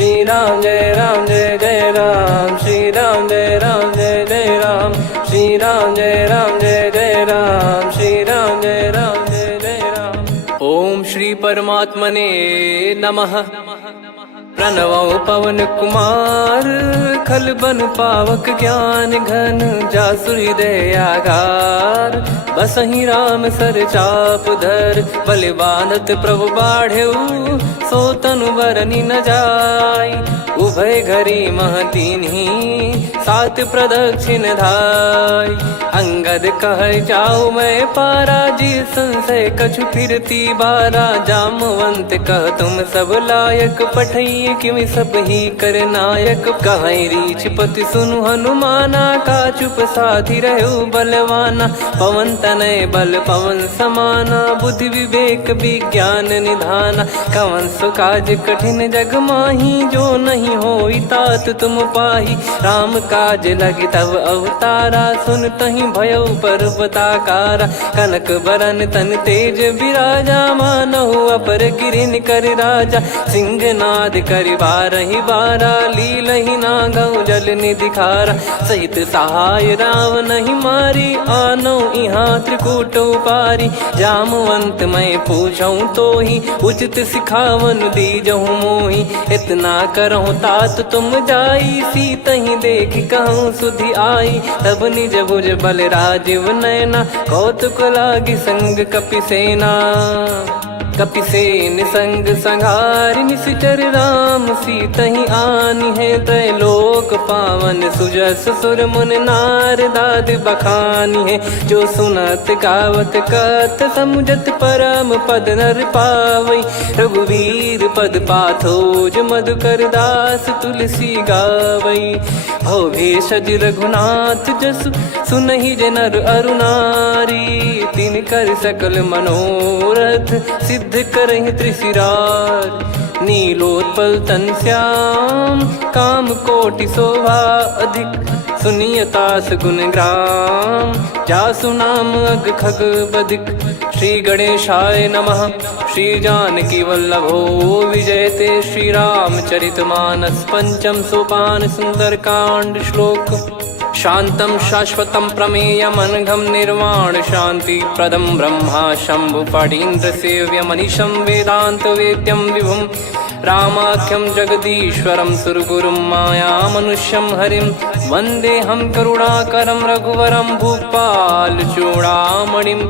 श्री राम जय जय राम, श्री राम जय जय राम, श्री राम जय जय राम, श्री राम जय जय राम। ओम श्री परमात्मने नमः। प्रणवो पवन कुमार, खल बन पावक ज्ञान घन, जासु हृदय आगार। बसहि राम सर चाप धर, बल बांधत प्रभु बाढ़ेऊ, सो तनु बरनि न जाय। उभय घरी मह दीन्ही, सात प्रदक्षिण धाय। अंगद कह जाऊ मैं पारा, जी संशय कछु फिरती बारा। जामवंत कह तुम सब लायक, पठई किमि सब ही कर नायक। कहीं रीछ पति सुनु हनुमाना, का चुप साधि रहु बलवाना। पवन तनय बल पवन समाना, बुद्धि विवेक विज्ञान निधाना। कवन सो काज कठिन जग माही, जो नहीं होई तात तुम पाही। राम काज लगी तब अवतारा, सुन तहि भयउ पर्वताकारा। कनक बरन तन तेज बिराजा, मानहु अपर गिरिन कर राजा। सिंहनाद करि बारहि बारा, लीलहि नागौ जल निधि खारा। सहित सहाय रावण ही मारी, आनो इहाँ त्रिकूट उपारी। जामवंत मैं पूछऊँ तो ही, उचित सिखावन दीजहु मोहि। इतना करहु तात तुम जाई, सीतहि देख कहूँ सुधि आई। तब निज भुज बल राजीव नैना, कौतुक लागी संग कपिसेना। कपिसेन संग संहारि, निशिचर राम सीतहि आनि है। त्रैलोक पावन सुजस सुर मुन नार, दाद बखानी है। जो सुनत गावत कथ, समुझत परम पद नर पावई। रघुवीर पद पाथोज, मधुकर दास तुलसी गावई। भव भेषज रघुनाथ जसु, सुनहि जे नर अरु नारी। तिन कर सकल मनोरथ, सिद्ध करहि त्रिशिरार। नीलोत्पल तन श्याम, काम कोटि शोभा अधिक। सुनियतास गुण ग्राम, जासु नाम अग खग बदिक। श्री गणेशाय नमः। श्री जानकी वल्लभो विजयते, श्री रामचरित मानस। पंचम सोपान सुंदरकांड श्लोक। शांतं शाश्वतं प्रमेयमनघं, निर्वाण शांति प्रदं ब्रह्मा शंभु फणीन्द्र सेव्यमनिशं। वेदांत वेद्यं विभुं रामाख्यं जगदीश्वरं, सुरगुरुं माया मनुष्यं हरिं। वन्देऽहं करुणाकरं रघुवरं, भूपाल चूडामणिं।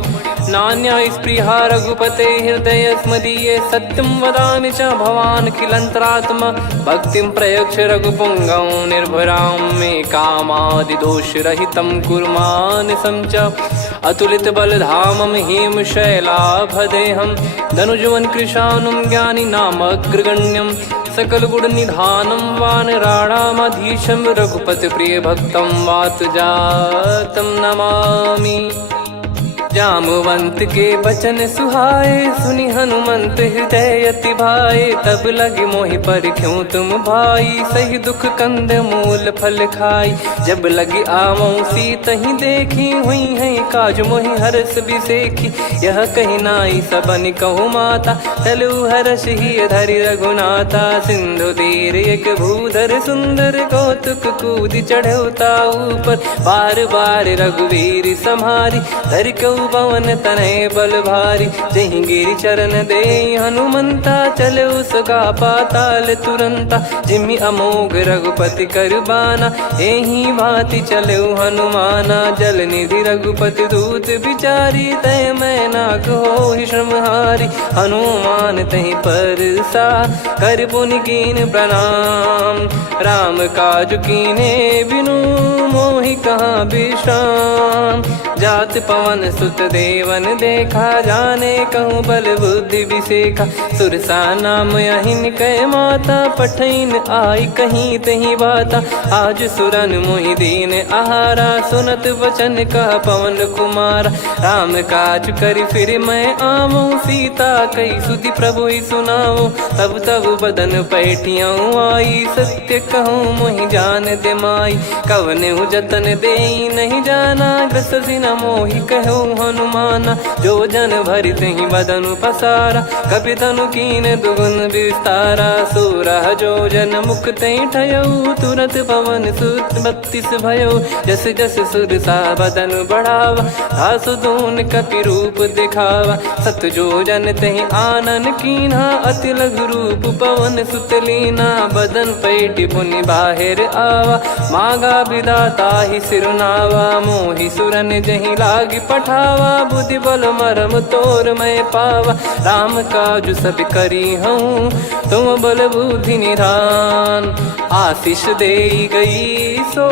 नान्या स्पृहा रघुपते हृदय स्मदीये, सत्यं वदामि च भवान् खिलन्तरात्मा। भक्तिं प्रयच्छ रघुपुङ्गं, निर्भरां मे कामादिदोषरहितं कुर्मानसं च। अतुलित बलधामं हेमशैलाभदेहं, धनुजवन कृशानुं ज्ञानी नामग्रगण्यं। सकल गुण निधानं वानराणामधीशं, रघुपति प्रिय भक्तं वात जातं नमामि। जामवंत के बचन सुहाए, सुनि हनुमंत हृदय अति भाए। तब लगे मोहि परख्यूं तुम भाई, सही दुख कंद मूल फल खाई। जब लगे आवऊं सीतहि देखी, हुई है काज मोहि हरस बिसेखी। यह कही नाई सबन कहु माता, चलु हरष ही धरि रघुनाथा। सिंधु तीर एक भूधर सुंदर, कौतुक कूदि चढ़ौता ऊपर। बार बार रघुवीर सम्हारी, धरि कऊ पवन तनय बल भारी। जहि गिरि चरण दे हनुमंता, चले उसका पाताल तुरंता। जिमि अमोघ रघुपति कर बाना, एहि भांति चले हनुमाना। जल निधि रघुपति दूत बिचारी, तय मैं नाक होहि श्रमहारी। हनुमान तहि परसा, कर पुनि कीन प्रणाम। राम काज कीने बिनु, मोहि कहाँ विश्राम। जात पवन सुत देवन देखा, जाने कहूँ बल बुद्धि विसेखा। सुरसा नाम अहिन कै माता, पठैन आई कहीं तहीं बाता। आज सुरन मोहि दीन आहारा, सुनत वचन कह पवन कुमारा। राम काज करि फिर मैं आवऊं, सीता कई सुधि प्रभु ही सुनाऊं। तब तब बदन पैठियाँ आई, सत्य कहूँ मोहि जान दे माई। कवने जतन दे नहीं जाना, ग्रसि न मोहि कहो हनुमाना। जो जन भरि तहि बदनु पसारा, कपि तनु कीन दुगुन विस्तारा। सोरह जो जन मुख तहि ठयऊ, तुरत पवन सुत 32 भयऊ। जस जस सुर सा बदन बढ़ावा, आसु दून कपि रूप दिखावा। सत जो जन तहि आनन कीन्हा, अति लघु रूप पवन सुत लीना। बदन पैटि पुनि बाहिर आवा, मागा विधाता ही सिरुनावा। मोहि सुरन जहि लागी पठावा, बुद्धि बल मरम तोर मैं पावा। राम काजु सब करी हूँ, तुम बल बुद्धि निधान। आशीष देई गई सो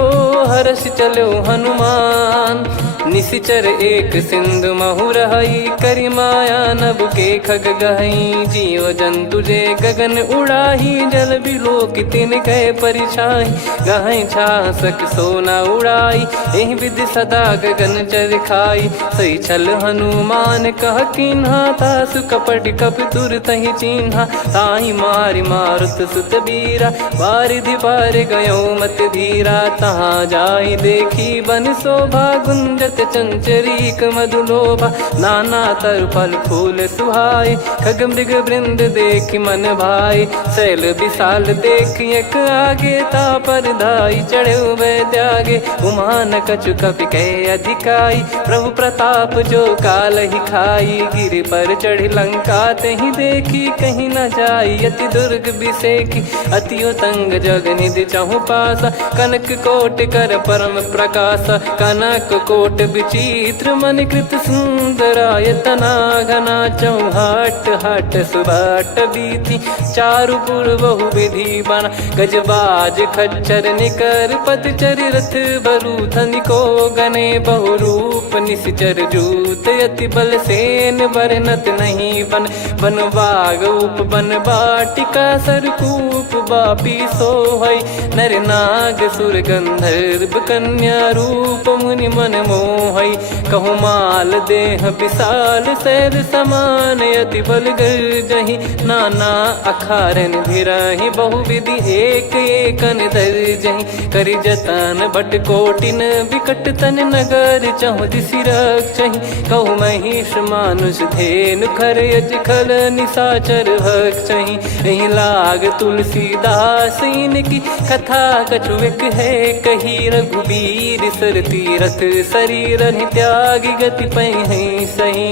हर्ष चलो हनुमान। निशिचर एक सिंधु महु रहई, करि माया नभ के खग गहई। जीव जंतु जे गगन उड़ाही, जल बिलोक तिन कह परिछाई। गहई छासक सोना उड़ाई, एहि विधि सदा गगन चर खाई। सही छल हनुमान कह कीन्हा, तासु कपट कपि तुर तहि चिन्हा। ताहि मारि मारुत सुत बीरा, वारिधि पार गयो मत धीरा। तहाँ जाई देखी बन शोभा, गुंजत चंचरीक मधुलोभा। नाना तर फल फूल सुहाई, खग मृग वृंद देखि मन भाई। शैल विशाल देखि एक आगे, तापर धाई चढ़े वै त्यागे। उमा न कछु कपि कह अधिकाई, प्रभु प्रताप जो काल ही खाई। गिरि पर चढ़ी लंका तहि देखी, कहीं न जाई अति दुर्ग बिसेकी। अति उतंग जग निधि चहु पासा, कनक कोट कर परम प्रकाशा। कनक कोट विचित्र मन कृत सुंदरायतना। घना चौहाट हाट सुबाट बीती, चारुपुर बहु विधि बना। गजबाज खच्चर निकर पतचर, रथ बरु धनिको गने। बहु रूप निशिचर जूत, अति बल सेन बरनत नहीं बन। बन बाग उप बन बाटिका, सरकूप बापी सोहई। नर नाग सुर गंधर्व कन्या, रूप मुनि मन मोहई। कहु माल देह विशाल, शैल समान अति बल गर्जहि। नाना अखारन भिरहि, बहु विधि एक एकन दर्जहि। करि जतन बट कोटिन, विकट तन नगर चहु दिसि रक्षहि। कहु महिष मानुष धेनु, खर यज खल निशाचर भक्षहि। एहि लाग तुलसीदास इनकी, कथा कछु एक है कही। रघुबीर सर तीरथ शरीर, त्यागी गति पै सही।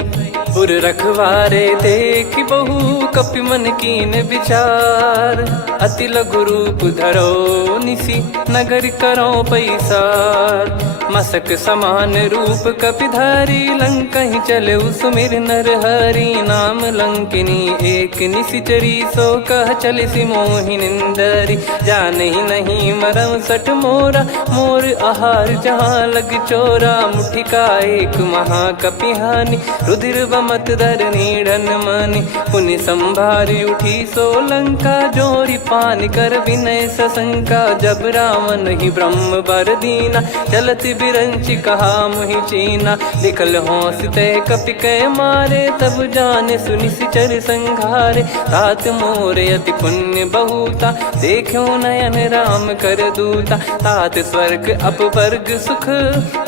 उर रखवारे देखि बहु, कपि मन कीन विचार। अति लघु रूप धरो निसी, नगर करो पैसार। मसक समान रूप कपि धारी, लंकहि चले सुमिर नर हरि। नाम लंकिनी एक निशिचरी, सो कह चलिसि मोहि निंदरी। जानहि नहीं मरम सठ मोरा, मोर आहार जहाँ लग चोरा। मुठिका एक महाकपि हानि, रुधिर बमत धरनी ढन मानि। पुनि संभारी उठी सो लंका, जोरी पान कर विनय सशंका। जब रावण ही ब्रह्म बर दीना, चलति बिरंचि कहा मुहि चीना। लिखल होंस ते कपि कै मारे, तब जाने सुनि सिचर संघारे। तात मोर अति पुण्य बहुता, देखो नयन राम कर दूता। तात स्वर्ग अपवर्ग सुख,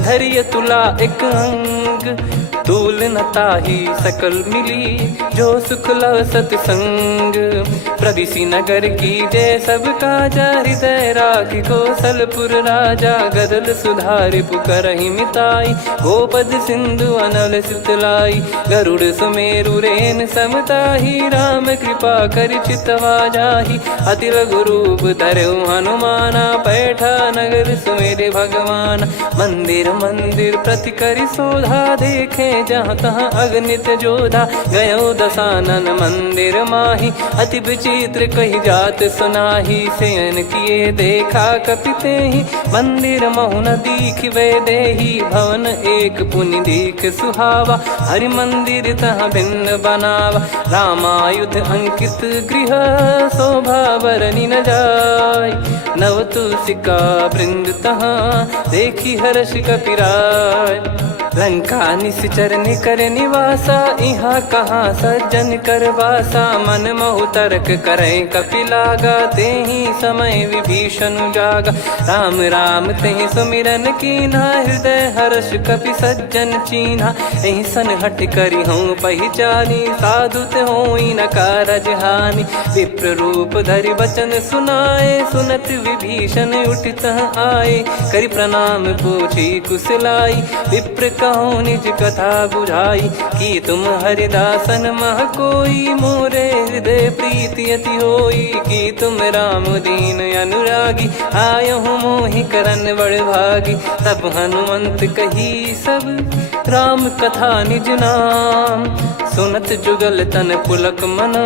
धरिय तुला एक अंग। तूल न ताहि सकल मिली, जो सुख लव सतसंग। प्रदिशि नगर की जय सब काजा, हृदय राखि कौशलपुर राजा। गदल सुधारि पुकारहि मिताई, गोपद सिंधु अनल सितलाई। गरुड़ सुमेरु रेन समताहि, राम कृपा करि चितवा जाहि। अति लघु रूप धरऊ हनुमाना, पैठा नगर सुमेरे भगवान। मंदिर मंदिर प्रति करि शोधा, देखे जहाँ तहाँ अगणित जोधा। गयो दशानन मंदिर माही, अति विचित्र कही जात सुनाही। शयन किए देखा कपि तेहि, मंदिर महु न दीख वे देही। भवन एक पुनि दीख सुहावा, हरि मंदिर तहाँ भिन्न बनावा। रामायुध अंकित गृह, शोभा बरनि न जाय। नव तुलसी का वृंद तहाँ, देखी हर्ष कपिराय। लंका निश्चर निकर निवासा, इहाँ कहाँ सज्जन कर वासा। मन महु तर्क करें कपिलागा, तेहि समय विभीषण जागा। राम राम तेहि सुमिरन कीन्हा, हृदय हर्ष कपि सज्जन चीन्हा। एहि सन हट करी हूँ पहिचानी, साधु ते होई न कारज हानि। विप्र रूप धरि बचन सुनाए, सुनत विभीषण उठित आए। करि प्रणाम पूछी कुशलाई, विप्र कहो निज कथा बुझाई। कि तुम हरिदासन मह कोई, मोरे हृदय प्रीति अति होई। कि तुम राम दीन अनुरागी, आयहु मोहि करन बड़ भागी। तब हनुमंत कही सब राम कथा निज नाम, सुनत जुगल तन पुलक मना,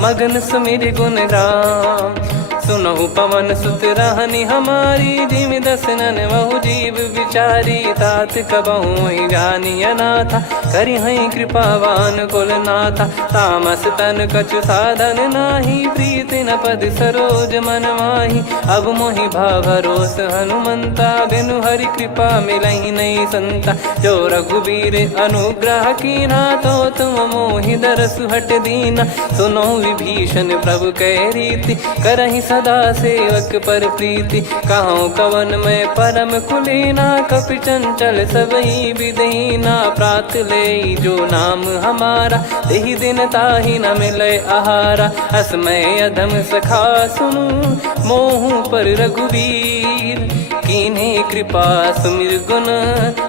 मगन सुमिर गुण राम। सुनहु पवन सुत रहनी हमारी, जिमि दसनन महु जीव विचारी। तात कबहु ही जानी अनाथा, करि हई कृपावान कुल नाथा। तामस तन कछु साधन नाही, प्रीति न पद सरोज मन माही। अब मोहि भाव भरोस हनुमंता, बिनु हरि कृपा मिलहि नहीं संता। जो रघुबीर अनुग्रह कीना, तो तुम मोहि दरसु हट दीना। सुनो विभीषण प्रभु कह रीति, करहि सदा सेवक पर प्रीति। कहूँ कवन में परम कुलीना, कपि चंचल सबई विदहीना। प्रात ले जो नाम हमारा, तेहि दिन ताहि न मिले आहारा। असमय अधम सखा सुनु, मोहु पर रघुवीर। कीन्हे कृपा सुमिर गुण,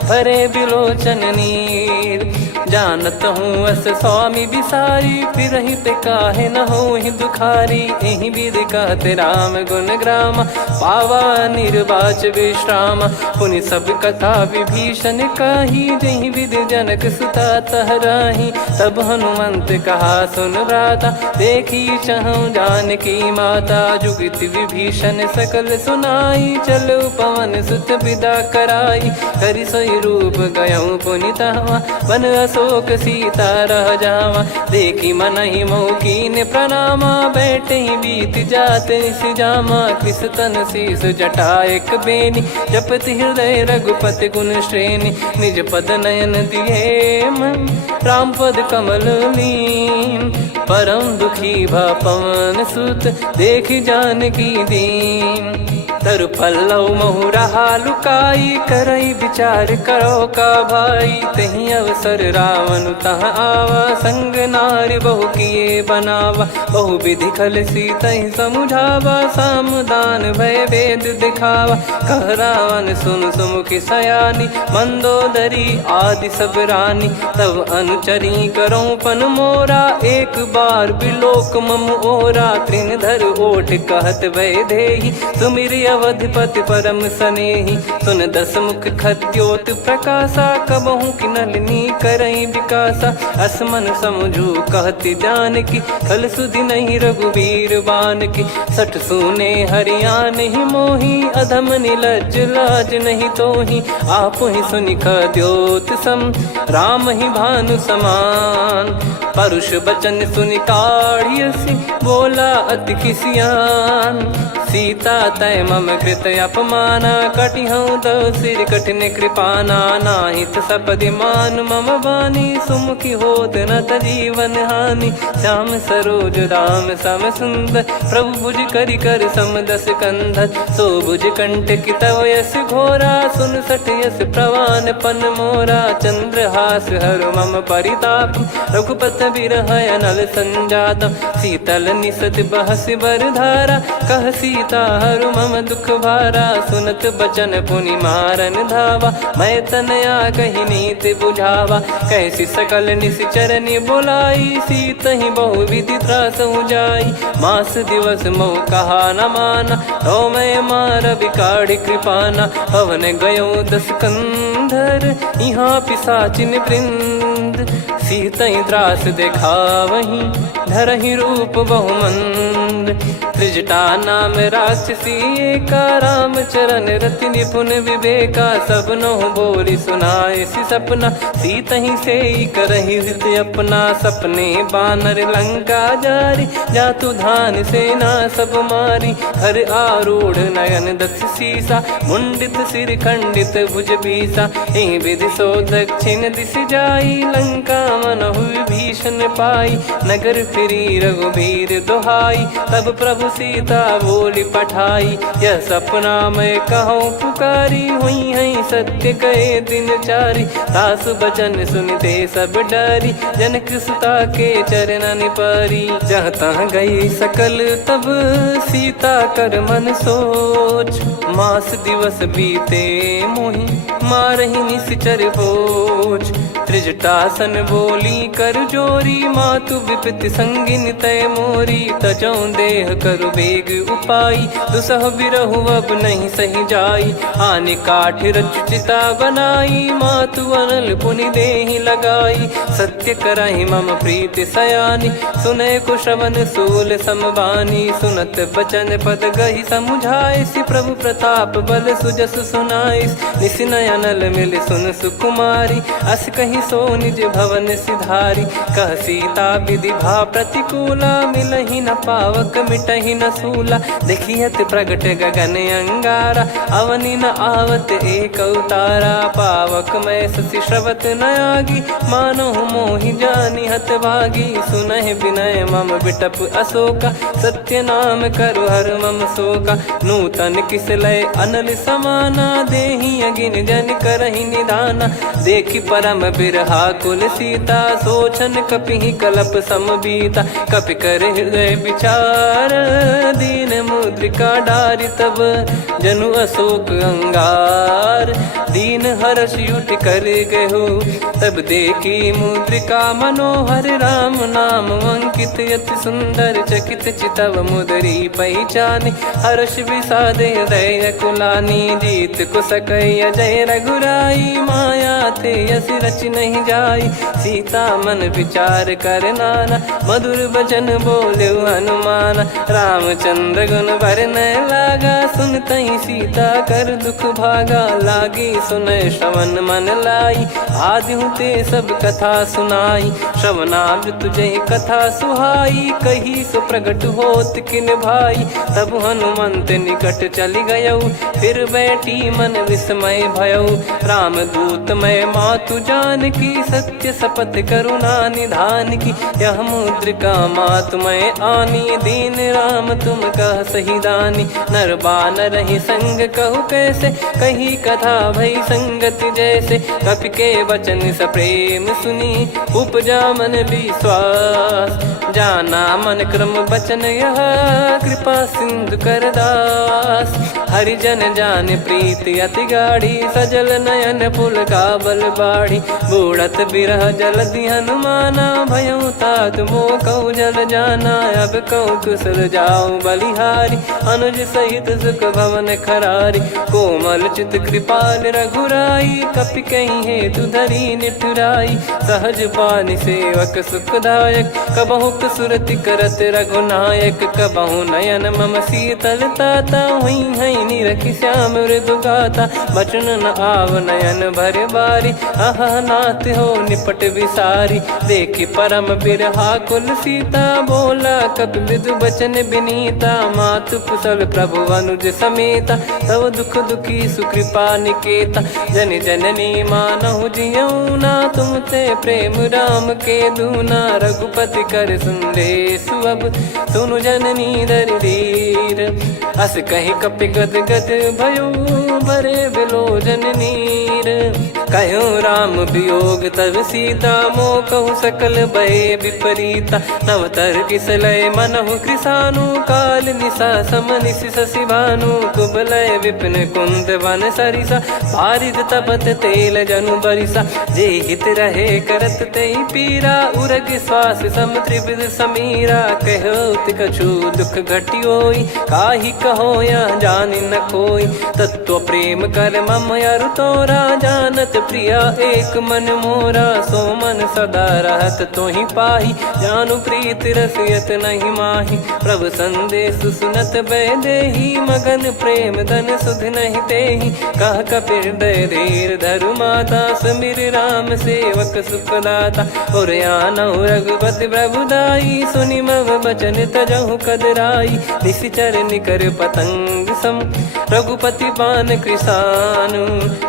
भरे बिलोचन नीर। जानत हूँ अस स्वामी बिसारी, फिरहित काहे न होहि दुखारी। एहि विधि कहते राम गुण ग्राम, पावा निर्वाच विश्राम। पुनि सब कथा विभीषण काही, जहि विधि जनक सुता तहराही। तब हनुमंत कहा सुन भ्राता, देखी चहु जानकी माता। जुगित विभीषण सकल सुनाई, चलो पवन सुत विदा कराई। करि सोई रूप गयऊँ पुनितवा, बन अशोक सीता रह जावा। देखी मनहि मोह कीन्ह प्रणामा, बैठे ही बीत जात निस जामा। कृस तन शीस जटा एक बेनी, जपति हृदय रघुपति गुण श्रेणी। निज पद नयन दिए मन, राम पद कमल लीन। परम दुखी भा पवन सुत, देखि जानकी दीन। तरु पल्लव महु रहा लुकाई, करई विचार करो का भाई। तही अवसर रावण तहाँ आवा, संग नारी बहु किए बनावा। बहु विधि खल सीतहि समुझावा, सामदान भय वेद दिखावा। कह रावण सुन सुमुखी सयानी, मंदोदरी आदि सब रानी। तब अनुचरी करो पन मोरा, एक बार बिलोक मम ओरा। तृण धर ओठ कहत भय देहि, सुमिरि अवधिपति परम सनेहि। सुन दस मुख खद्योत प्रकाशा, कबहु कि नलिनी करई विकासा। असमन समझू कहति जानकी, खल सुधि नहीं रघुबीर बानकी। सठ सूने हरियाण ही मोही, अधम निलज्ज लाज नहीं तोही। आप ही सुनि खद्योत सम, राम ही भानु समान। परुष बचन सुनि काढ़ियसि, बोला अति किसियान। सीता तय मम कृत अपमाना, कटिहऊँ तो सिर कठिन कृपाना। नाहित सपदि मान मम बानी, सुमुखी होत न जीवन हानि। श्याम सरोज राम सम सुंदर, प्रभु भुज करि कर सम दस कंधर। सो भुज कंठ की तव यस घोरा, सुन सठ यस प्रवान पन मोरा। चंद्रहास हर मम परिताप, रघुपत बिरह अनल संजात। शीतल निसत बहस बर धारा, कह सीता हरु मम दुख भारा। सुनत बचन पुनि मारन धावा, मैं तनया कही नीति बुझावा। कैसी सकल निश्चरनि बुलाई, सीतहि बहु विधि त्रासहु जाई। मास दिवस मोह कहा न माना, तो मैं मार बिकाढ़ कृपाना। हवन गयो दस कंधर, यहाँ पिशाचिन वृंद। सीतहि त्रास देखावहीं, धरहि रूप बहुमंद। त्रिजटा नाम राक्षसी एका, राम चरण रति निपुण विवेका। सब नोह बोली सुनाए सी सपना, सीत ही से करही हित अपना। सपने बानर लंका जारी, जातु धान सेना सब मारी। हर आरूढ़ नयन दक्ष सीसा, मुंडित सिर खंडित भुज बीसा। एहि विधि सो दक्षिण दिश जाई, लंका मनहु विभीषण पाई। नगर फिरी रघुबीर दुहाई, तब प्रभु सीता बोली पठाई। यह सपना मैं कहूँ पुकारी, हुई है सत्य कहे दिन चारी। सासु बचन सुनते सब डरी, जनक सुता के चरण परी। जहाँ तहाँ गई सकल तब सीता कर मन सोच। मास दिवस बीते मोहि मारहि निश्चर भोज। त्रिजटासन बोली कर जोरी, मातु विपति संगिन तय मोरी। तजौ देह करु बेग उपाई, दुसह बिरहु अब नहीं सही जाई। आने काठ रचिता बनाई, मातु अनल पुनि देहि लगाई। सत्य कराहि मम प्रीति सयानी, सुनै को श्रवण सूल समबानी। सुनत बचन पद गहि समुझाए, सि प्रभु प्रताप बल सुजस सुनाइस। निस नयनल मिल सुन सुकुमारी, अस कहि सो निज भवन सिधारी। कह सीता विधि भा प्रतिकूला, मिलहि न पावक मिटहि न सूला। देखियत प्रगट गगन अंगारा, अवनि न आवत एक अवतारा। पावक मैं ससि श्रवत न आगी, मानो मोहि जानि हत भागी। सुनहि विनय मम बिटप अशोका, सत्य नाम करु हर मम शोका। नूतन किस लय अनल समाना, देहि अगिन जन करहि निधाना। देखि परम बिरहा कुल सीता, सोचन कपिहि कलप समबीता। कपि कर हृदय विचार, दीन मुद्रिका डारि तब। जनु अशोक अंगार, दीन हर्ष युट कर गहु। तब देखी मुद्रिका मनोहर, राम नाम अंकित अति सुंदर। चकित चितव मुदरी पहचानी, हर्ष विषाद हृदय कुलानी। जीत को सकय अजय रघुराई, माया ते यस रच नहीं जाई। सीता मन विचार कर नाना, मधुर वचन बोले हनुमान। रामचंद्र गुण बरनय लागा, सुनतहि सीता कर दुख भागा। लागी सुनय श्रवण मन लाई, आदिहु ते सब कथा सुनाई। श्रवणाब तुझे कथा सुहाई, कही सो प्रगट होत किन भाई। तब हनुमंत निकट चली गयौ, फिर बैठी मन विस्मय भयौ। राम दूत मैं मातु जान की, सत्य शपथ करुणा निधान की। यह मुद्रिका मातु मैं आनी, दीन राम तुम कह सही दानी। नर बानर ही संग कहु कैसे, कही कथा भई संगति जैसे। कपि के वचन सप्रेम सुनी, उपजा मन विश्वास। जाना मन क्रम बचन यह, कृपा सिंधु कर दास। हरिजन जान प्रीति अति गाढ़ी, सजल नयन पुल काबल बाढ़ी। बूढ़त बिरह जलधि हनुमाना, भयउ तात मोह कहु जल जाना। अब कहु कुशल जाऊ बलिहारी, अनुज सहित सुख भवन खरारी। कोमल चित कृपाल रघुराई, कपि कहीं हेतु धरी निठुराई। सहज पानि सेवक सुखदायक, कबहु सुरति करत रघुनायक। कबहु नयन मम शीतल ताता, हुई है निरखि श्याम मृदु गाता। बचन न आव नयन भर बारी, अह नाथ हो निपट विसारी। देखि परम बिरहा कुल सीता, बोला कपि मृदु बचन बिनीता। मातु कुशल प्रभु अनुज समेता, तव दुख दुखी सुकृपा निकेता। जन जननी मानहु जियऊ ना, तुम ते प्रेम राम के दूना। रघुपति कर सुंदेशु अब, सुनु जननी दर धीर। अस कहि कपि गद गद भयो, भरे बिलोचन नीर। कहूँ राम वियोग तब सीता, मोह कहूँ सकल भय विपरीता। नवतर किसलय मनहु कृसानु, काल निशा समनिश शशि भानु। कुबलय विपिन कुंद वन सरिसा, पारिद तपत तेल जनु बरिसा। जे हित रहे करत ते पीरा, उरग श्वास सम त्रिविध समीरा। कहत कछु दुख घटियोई, काहि कहो या जानि न कोई। तत्व प्रेम कर मम अरु तोरा, जानत प्रिया एक मन मोरा, सो मन सदा रहत तो ही पाही। जानु प्रीत रसियत नहीं माही, प्रभु संदेश सुनत बैदेही। मगन प्रेम धन सुध नहीं तेही, कह कपिर दय धीर धरु माता। समीर राम सेवक सुखदाता, और आनौ रघुपति प्रभुदाई। सुनि मम बचन तजहु कदराई, निशिचर निकर पतंग सम। रघुपति पान कृसानु,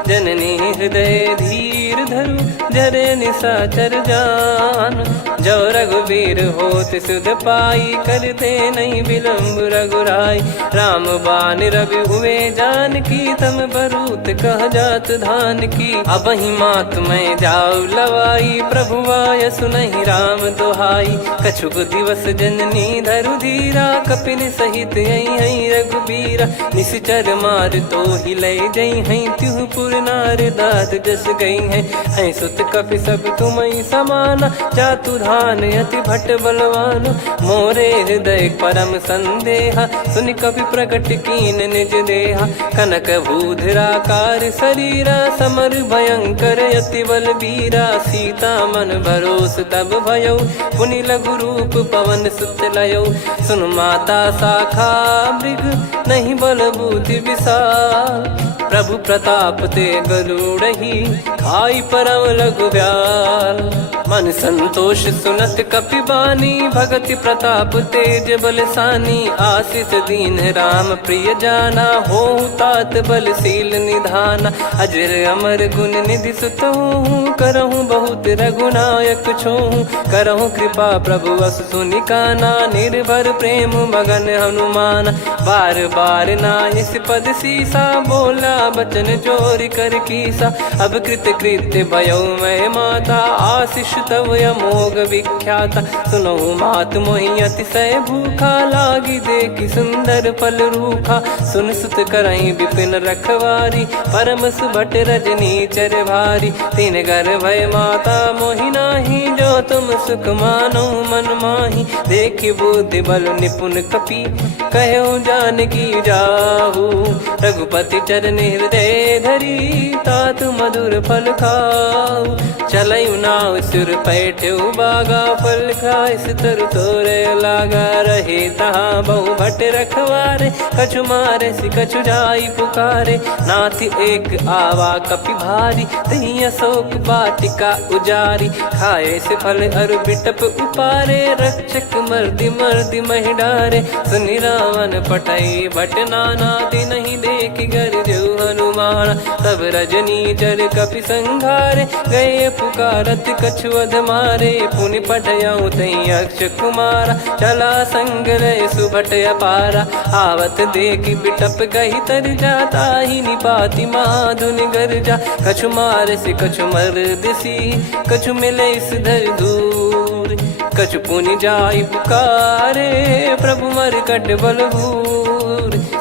जननी हृदय धीर धरु। जरे निशाचर जान, जो रघुवीर होत सुध पाई। करते नहीं विलम्ब रघुराई, राम बान रवि हुए जानकी। तम बरूत कह जात धान की, अब ही मात मैं जाऊ लवाई। प्रभु आय सुनहि राम दुहाई, कछुक दिवस जननी धरु धीरा। कपिन सहित यही रघुबीरा, निश्चर मार तो ही लय जई हैं। त्युह पुर नार दात जस गई हैं, सुत कपि सब तुमई समाना। जातु धान अति भट बलवान, मोरे हृदय परम संदेहा। सुनि कपि प्रकट कीन निज देहा, कनक भूधराकार शरीरा। समर भयंकर अति बल बीरा, सीता मन भरोस तब भयो। पुनि लघु रूप पवन सुत लयो, सुन माता शाखा मृग नहीं बल बुद्धि विशाल। प्रभु प्रताप ते गरुड़ही, खाई परम लघु ब्याल। मन संतोष सुनत कपि बानी, भगति प्रताप तेज बलसानी। आशीष दीन राम प्रिय जाना, होहु तात बलशील निधाना। अजर अमर गुण निधि सुतहु, करहु बहुत रघुनायक छोहु। करहु कृपा प्रभु अस सुनि काना, निर्भर प्रेम मगन हनुमान। बार बार नायस पद सीसा, बोला बचन चोरी कर कीसा। अब कृत कृत्य भयो मैं माता, आशीष तव अमोघ विख्याता। सुनहु मात मोहि अतिशय भूखा, लागी देखी सुंदर फल रूखा। सुन सुत करहीं विपिन रखवारी, परम सुभट रजनी चर भारी। तीन घर भय माता मोहि नाही, जो तुम सुख मानो मन माही। देखि बुद्धि बल निपुण कपि, कहो जानकी जाहू। रघुपति चरण हृदय धरी, तात मधुर फल खाऊ। चलऊ नाव सुर पैठ्यु बागा, फल खाइस तरु तोरे लागा। रहे तहाँ बहु भट रखवारे, कछु मारे सि कछु जाई पुकारे। नाथ एक आवा कपि भारी, तही अशोक वाटिका उजारी। खाए से फल अर बिटप उपारे, रक्षक मर्दि मर्दि महि डारे। सुनि रावण पटई भट नाना, तिनहि देख गर जो हनुमान। तब रजनी चर कपि संघारे, गए पुकारत कछु अध मारे। पुनि पटयऊ तई अक्ष कुमारा, चला संग रय सुभट अपारा। आवत देखि बिटप कही तर जाता, ही निपाति माधुनि गर्जा। कछु मार से कछु मर दिसी, कछु मिले इस धर दूर। कछु पुनि जाई पुकारे, प्रभु मर कट बलभूर।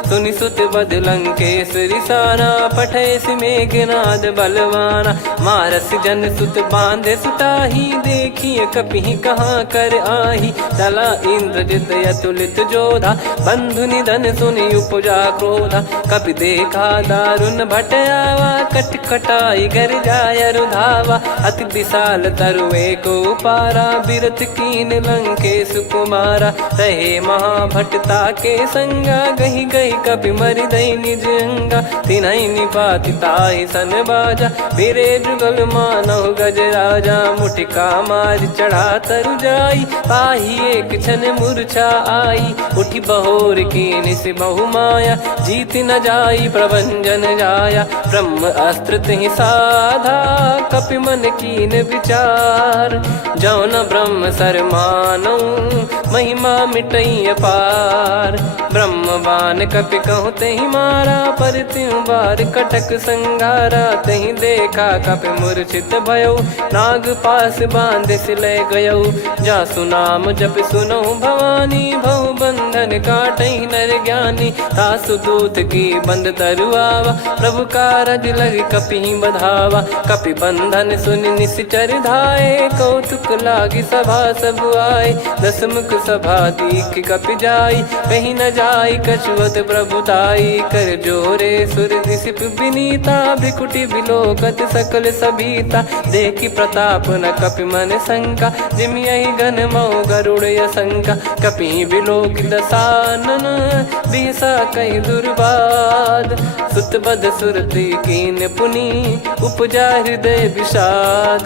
सुनि सुत बद लंकेश्वरी साना, पठय सि मेघनाद बलवाना। मारस जन सुत बांधे सुताही, देखिए कपि कहाँ कर आही। चला इंद्रजित अतुलित जोधा, बंधु निधन सुनि उपजा क्रोधा। कपि देखा दारुण भट आवा, कट कटाई घर जाय रुधावा। अति विशाल तरुए को पारा, बिरथ कीन लंकेश कुमारा। रहे महाभटता के संगा, गही गही कपि मरि दई निज अंगा। तिन्हि निपाति ताहि सन बाजा, बिरे जुगल मानव गज राजा। मुटिका मार चढ़ा तरु जाई, पाही एक क्षण मूर्छा आई। उठी बहोर कीन से बहु माया, जीत न जाई प्रभंजन जाया। ब्रह्म अस्त्र तिहि साधा, कपि मन कीन विचार। जौ न ब्रह्म सर मानौ, महिमा मिटई अपार। ब्रह्म बान कपि कहु तहि मारा, पर त्यों बार कटक संगारा। तहि देखा कपि मूर्छित भयो, नाग पास बांध सिलय गयो। जासु नाम जप सुनहु भवानी, भव बंधन काटहि नर ज्ञानी। तासु दूत की बंद तरुआवा, प्रभु कारज लग कपि बधावा। कपि बंधन सुनि निश्चर धाये, कौतुक लागी सभा सब आए। दस मुख सभा दीख कपि जाई, कहीं न जाई कछुअत प्रभुताई कर जोरे सुर दिसिप विनीता भ्रिकुटी बिलोकत सकल सबीता देखी प्रताप न कपि मन शंका जिमि यही गण मऊ गरुड़ असंका कपि बिलोक दसानन बिहसा कहीं दुर्बाद सुत बद सुरति कीन पुनी उपजा हृदय विषाद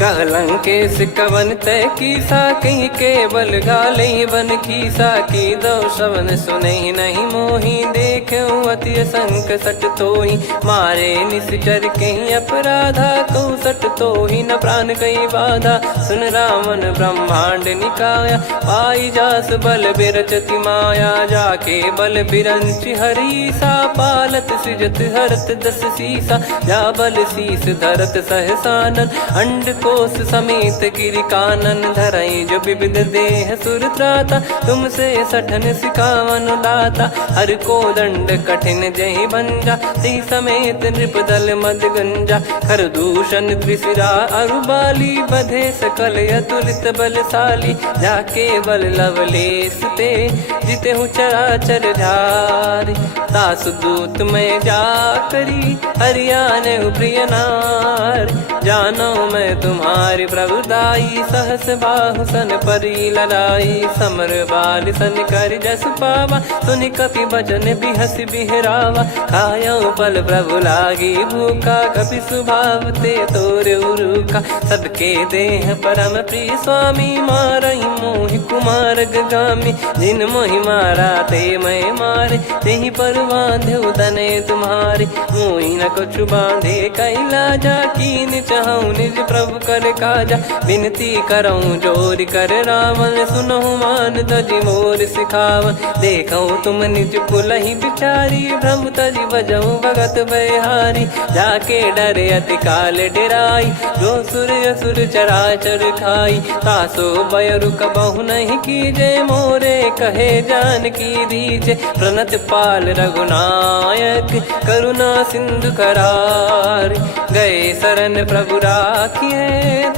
कहलंकेश कवन तय कीसा कहीं केवल गाले बन कीसा की दो श्रवण सुने नहीं मोही देखे अति संक सट तोही मारे निश्चर कहीं अपराधा कहूँ सट तोही न प्राण कहीं बाधा सुन रावण ब्रह्मांड निकाया पाई जास बल बिरचति माया जाके बल बिरंच हरीसा पालत सृजत हरत दस सीसा जा बल शीस धरत सहसानन अंड कोश समेत गिरि कानन धरई जो विविध देह सुर त्राता तुमसे सठन सिखावन दाता हर को दंड कठिन जहि बंजा ती समेत नृपदल मद गंजा खर दूषण त्रिशिरा अरुबाली बधे सकल अतुलित बलशाली जाके बल लवलेस ते जिते हूँ चराचर झारी दास दूत में जा करी हरियाने प्रिय नार जानो मैं तुम्हारी प्रभुदाई सहस बाहु सन परी लड़ाई समर बाल सन कर जस पावा सुनि कपि भजन बिहस बिहरावा खायो पल प्रभु लागी भूखा कपि स्वभाव ते तोर उरुका सबके देह परम प्रिय स्वामी मारई मोहि कुमार गामी जिन मोहि मारा ते मैं मारे तेहि पर बांधे उदने तुम्हारे मोहि न कुछ बांधे कैला जा कीन चाहूं निज प्रभु कर काजा विनती करऊं जोर कर रावण सुनहु मान तजि मोर सिखावन देखऊं तुम निज कुलहि बिचारी भ्रम तजि बजऊं भगत बहारी जाके डरे अति काल डेराई जो सुर असुर चराचर खाई तासो बयरु कबहु नहीं कीजे मोरे कहे जान की दीजे प्रणत पाल रघुनायक करुणा सिंधु करार गए शरण प्रभु राखिए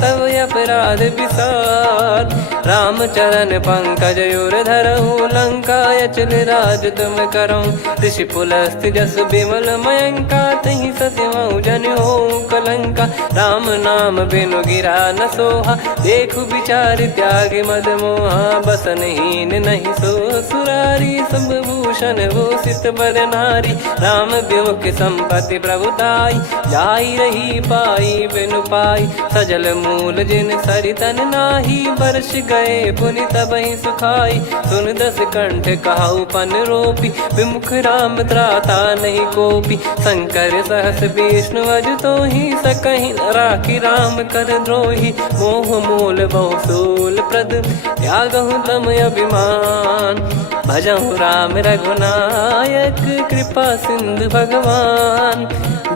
तब अपराध विसार राम चरण पंकज उर धरहु लंका अचल राज तुम करऊं ऋषि पुलस्त जस विमल मयंका तहि ससिमऊ जन हो कलंका राम नाम बिनु गिरा न सोहा देखु विचार त्याग मद मोहा बसनहीन नहीं सो सुरारी सब भूषण भूषित बर नारी राम विमुख संपत्ति प्रभुताई जाई रही पाई बिनु पाई सजल मूल जिन सरितन नाही वर्ष गए पुनि तबहि सुखाई सुन दस कंठ कहाऊ पन रोपी विमुख राम त्राता नहीं कोपी शंकर सहस विष्णु अज तो ही सकहि राखी राम कर द्रोही मोह मूल बहुसूल प्रद त्यागहु तम अभिमान भजहु राम रघुनायक कृपा सिंधु भगवान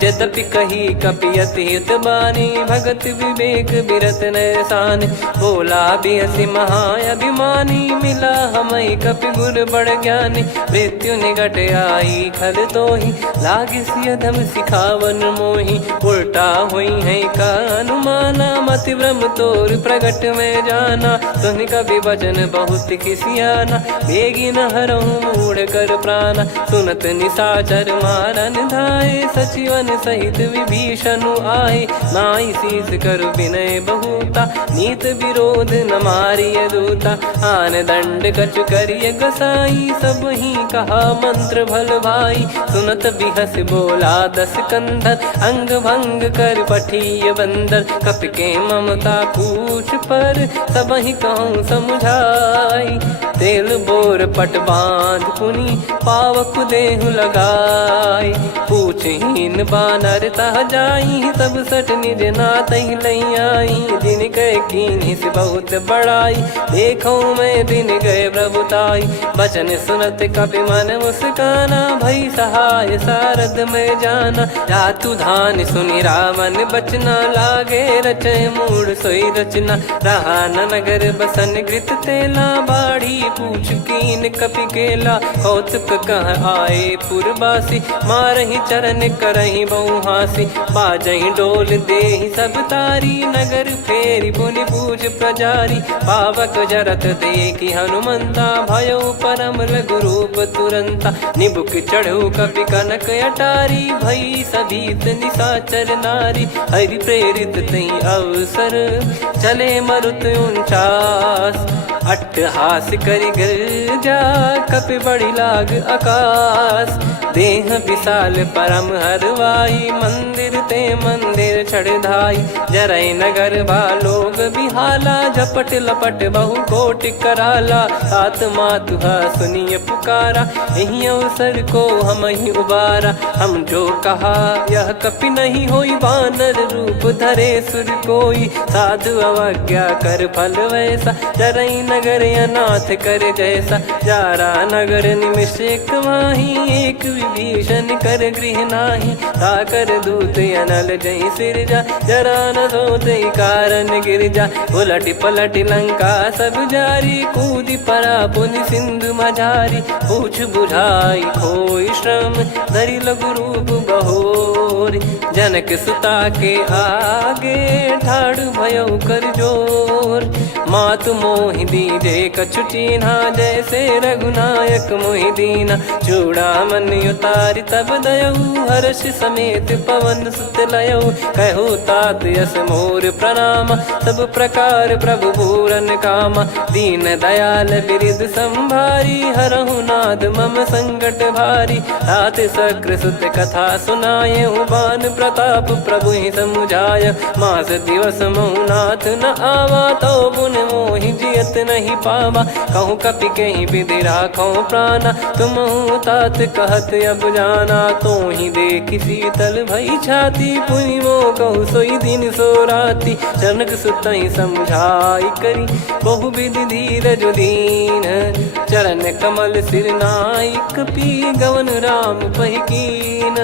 यद्यपि कही कपियति हित बानी भगत विवेक बिरत नैसान बोला बिहसी महाअभिमानी मिला हमई कपि गुर बड़ ज्ञानी मृत्यु निकट आई खल तो ही लागिस यधम सिखावन मोही उल्टा हुई है का अनुमाना मति ब्रह्म तोर प्रगट में जाना सुन कभी वचन बहुत किसियाना बेगी न हरहु मूढ़ कर प्राणा सुनत निशाचर मारन धाये सचिवन सहित विभीषणु आए नाई शीस कर विनय बहुता नीत विरोध न मारिय दूता आन दंड कछु करिय गसाई सब ही कहा मंत्र भल भाई सुनत बिहस बोला दस कंधर अंग भंग कर पठिय बंदर कपि के ममता पूछ पर सब ही कहूँ समझाई तेल बोर पट बांध पुनि पावक देहु लगाई पूछहीन बानर तह जाई तब सट निज नाथ लई आई दिन गए कीन्ही से बहुत बड़ाई देखो मैं दिन गए प्रभुताई बचन सुनत कपि मन मुस्काना भई सहाय सारद में जाना जातु धान सुनि रावण बचना लागे रचय मूड सोई रचना रहा न नगर बसन कृत तेला बाड़ी पूछ कीन कपि केला, कौतुक कह आए पुरबासी, मारहि चरण करहि बहु हासी, बाजहि डोल देहि सब तारी, नगर फेरी पुनि पूज प्रजारी, पावक जरत देखि हनुमंता, भयो परम लघु रूप तुरंता, निबुक चढ़ऊ कपि कनक अटारी, भई सभीत निशाचर नारी, हरि प्रेरित तई अवसर, चले मरुत 49, अट्टहास करि गर्जा, कपि बड़ी लाग आकाश, देह विशाल परम हरवाई, मंदिर ते मंदिर चढ़धाई, जरई नगर बालोग बिहाला, झपट लपट बहु कोटि कराला, सात मातुहा सुनिय पुकारा, यही अवसर को हम ही उबारा, हम जो कहा यह कपि नहीं होई, वानर रूप धरे सुर कोई, साधु अवज्ञा कर फल वैसा, जरई नगर अनाथ कर जैसा, जारा नगर निमिष एक माही, एक विभीषण कर गृह नाही, ताकर दूत अनल जय सिरजा, जरा न सोते कारण गिरजा, उलट पलट लंका सब जारी, कूदी परा पुनि सिंधु मझारी, पूछ बुझाई खोई श्रम, धरि लघु रूप बहोरी, जनक सुता के आगे, ठाड़ भयो कर जोर, मातु मोहि दीजे कछु चीन्हा, जैसे रघुनायक मोहि दीना, चूड़ामन उतारि तब दयऊ, हर्ष समेत पवन सुत लयऊ, कहो तात यस मोर प्रणाम, सब प्रकार प्रभु पूरन कामा, दीन दयाल बिरिद संभारी, हरहु नाद मम संकट भारी, तात सक्र सुत कथा सुनाये, बान प्रताप प्रभु ही समुझाय, मास दिवस महु नाथ न आवा, तो पुन मोहि जियत नहीं पावा, कहूँ कपि कहीं विधि राखो प्राणा, तुम तात कहत अब जाना, तो ही देखी शीतल भई छाती, पुनि मो कहु सोई दिन सो राती, जनक सुतहि समझाई करी, बहु विधि धीरज दीन, चरण कमल सिर नाई, कपि गवन राम पहि कीन,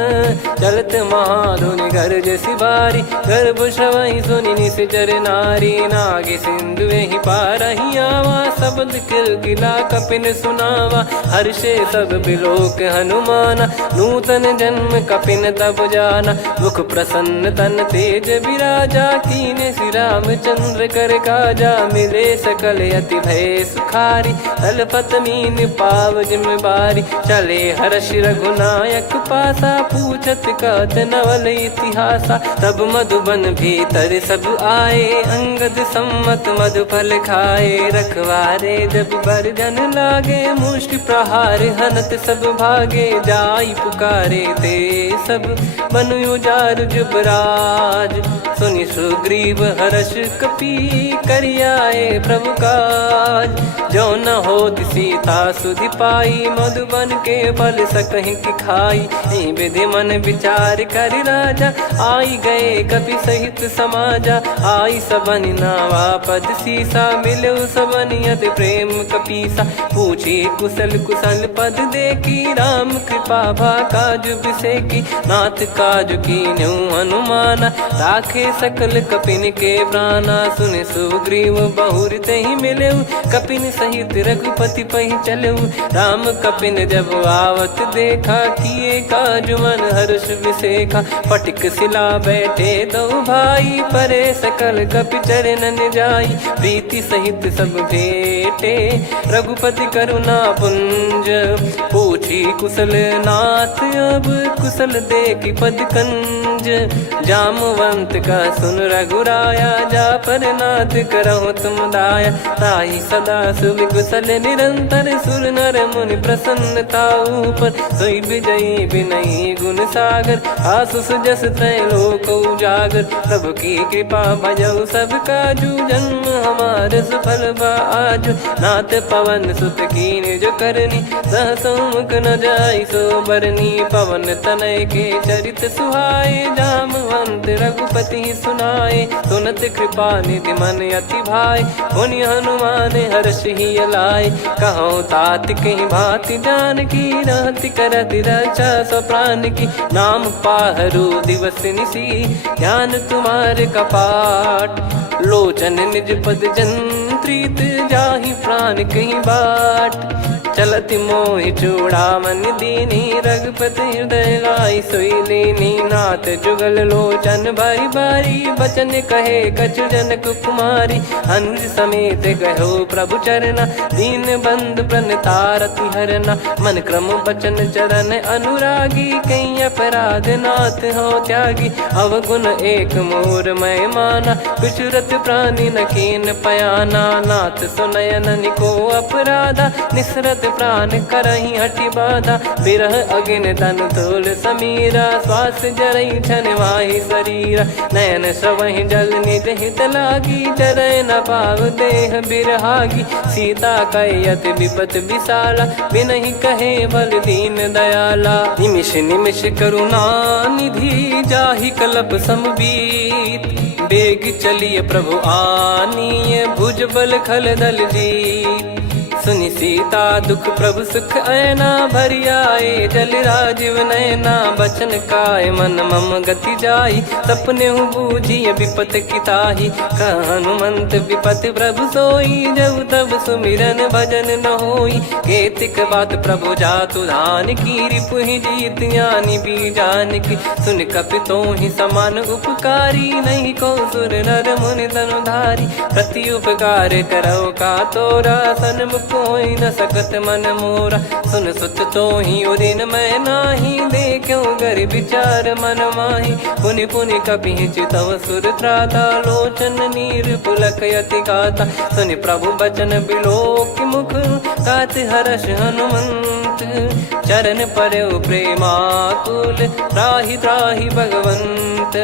चलत महाधुनि गर्ज सिबारी, गर्भ श्रवहि सुनि निश्चर नारी, नागे सिंधु ही पारहि आवा, शब्द किलकिला कपिन सुनावा, हर्षे सब बिलोक हनुमाना, नूतन जन्म कपिन तब जाना, मुख प्रसन्न तन तेज विराजा, कीने श्री रामचंद्र कर काजा, मिले सकल अति भय सुखारी, तलपत मीन पाव जिम बारी, चले हर्ष रघुनायक पासा, पूछत कहत नवल इतिहासा, तब मधुबन भीतर सब आए, अंगद सम्मत मधुफल खाए, रखवारे जब बरजन लागे, मुष्टि प्रहार हनत सब भागे, जाई पुकारे ते सब बन उजार जुबराज, सुनि सुग्रीव हर्ष कपि करियाए प्रभु काज, जो न होत सीता सुधि पाई, मधुबन के फल सकहि कि खाई, विधि मन विचार कर राजा, आई गए कपि सहित समाजा, आई सबन नावा पद सीसा, मिलो सबनियत प्रेम कपीसा, पूछी कुशल कुशल पद देखी, राम कृपा भा काज बिसेकी, नाथ काज कीन्हु हनुमाना, राखे सकल कपिन के प्राणा, सुन सुग्रीव बहुर तहि मिलेऊ, कपिन सहित रघुपति पहि चलेऊ, राम कपिन जब आवत देखा, किए काज मन हर्ष विसेखा, फटिक सिला बैठे दो भाई, परे सकल कपि चरणन जाई, प्रीति सहित सब भेटे, रघुपति करुणा पुंज, पूछी कुशल नाथ अब कुशल देखि पद कंज, जामवंत का सुन रघुराया, जा पर नाथ करहु तुम दाया, ताहि सदा सुभि कुशल निरंतर, सुर नर मुनि प्रसन्नता ऊपर, सोई विजयी विनयी गुण सागर, आसु सुजस त्रैलोक उजागर, प्रभु की कृपा भजऊ सब काजू, जन्म हमार सफल बा आजु, नाथ पवन सुत कीन जो करनी, सहसो मुख न जाई सो बरनी, पवन तनय के चरित सुहाए, जामवंत रघुपति सुनाए, सुनत कृपा निधि मन अति भाई, पुनि हनुमान हर्ष ही लाए, कहो तात कहीं भांति जान की, रहति करति रक्षा सो प्राण की, नाम पाहरू दिवस निसी, ज्ञान तुम्हारे कपाट, लोचन निज पद जन प्रीत जाहि प्राण कहीं बाट। चलत मोहि चूड़ामन दीनी रघुपति हृदय लाई सोई लीनी। नाथ जुगल लोचन बारी बारी बचन कहे कछु जनक कुमारी। अनुज समेत गयो प्रभु चरना दीन बंधु प्रणतारति हरना। मन क्रम बचन चरण अनुरागी कहीं अपराध नाथ हो त्यागी। अवगुण एक मोर मैं माना विचुरत प्राणी न कीन पयाना। नाथ सुनयन निको अपराधा निसरत प्राण करही हटि बाधा। बिरह अगिन तन तोल समीरा श्वास जरई छन माही शरीरा। नयन सवहि जल निज हित लागी जरय न पाव देह बिरहागी। सीता कयत विपत विशाला बिनहि कहे बल दीन दयाला। निमिष निमिष करुणा निधि जाहि कलप समबीत। बेग चलिए प्रभु आनीय भुज बल खल दल जीत। सुनि सीता दुख प्रभु सुख ऐना भरि आए जल राजीव नैना। बचन काय मन मम गति जाई सपने हूँ बूझिए विपत किताही। हनुमंत विपत प्रभु सोई जब तब सुमिरन भजन न होई। केतिक बात प्रभु जातु धान की रिपुहि जीत ज्ञानी बीजान की। सुन कपि तोहि समान उपकारी नहीं को सुर नर मुनि तनुधारी। प्रति उपकार करो का तोरा सन्मुख कोई न सकत मन मोरा। सुन सुत तो ही उदिन मैं नाही देखो गर विचार मन माही। पुनि पुनि कपि चितव सुर त्राता लोचन नीर पुलक यति गाता। सुनि प्रभु बचन बिलोक मुख गात हर्ष हनुमंत। चरण परयो प्रेमाकुल त्राहि त्राहि भगवंत।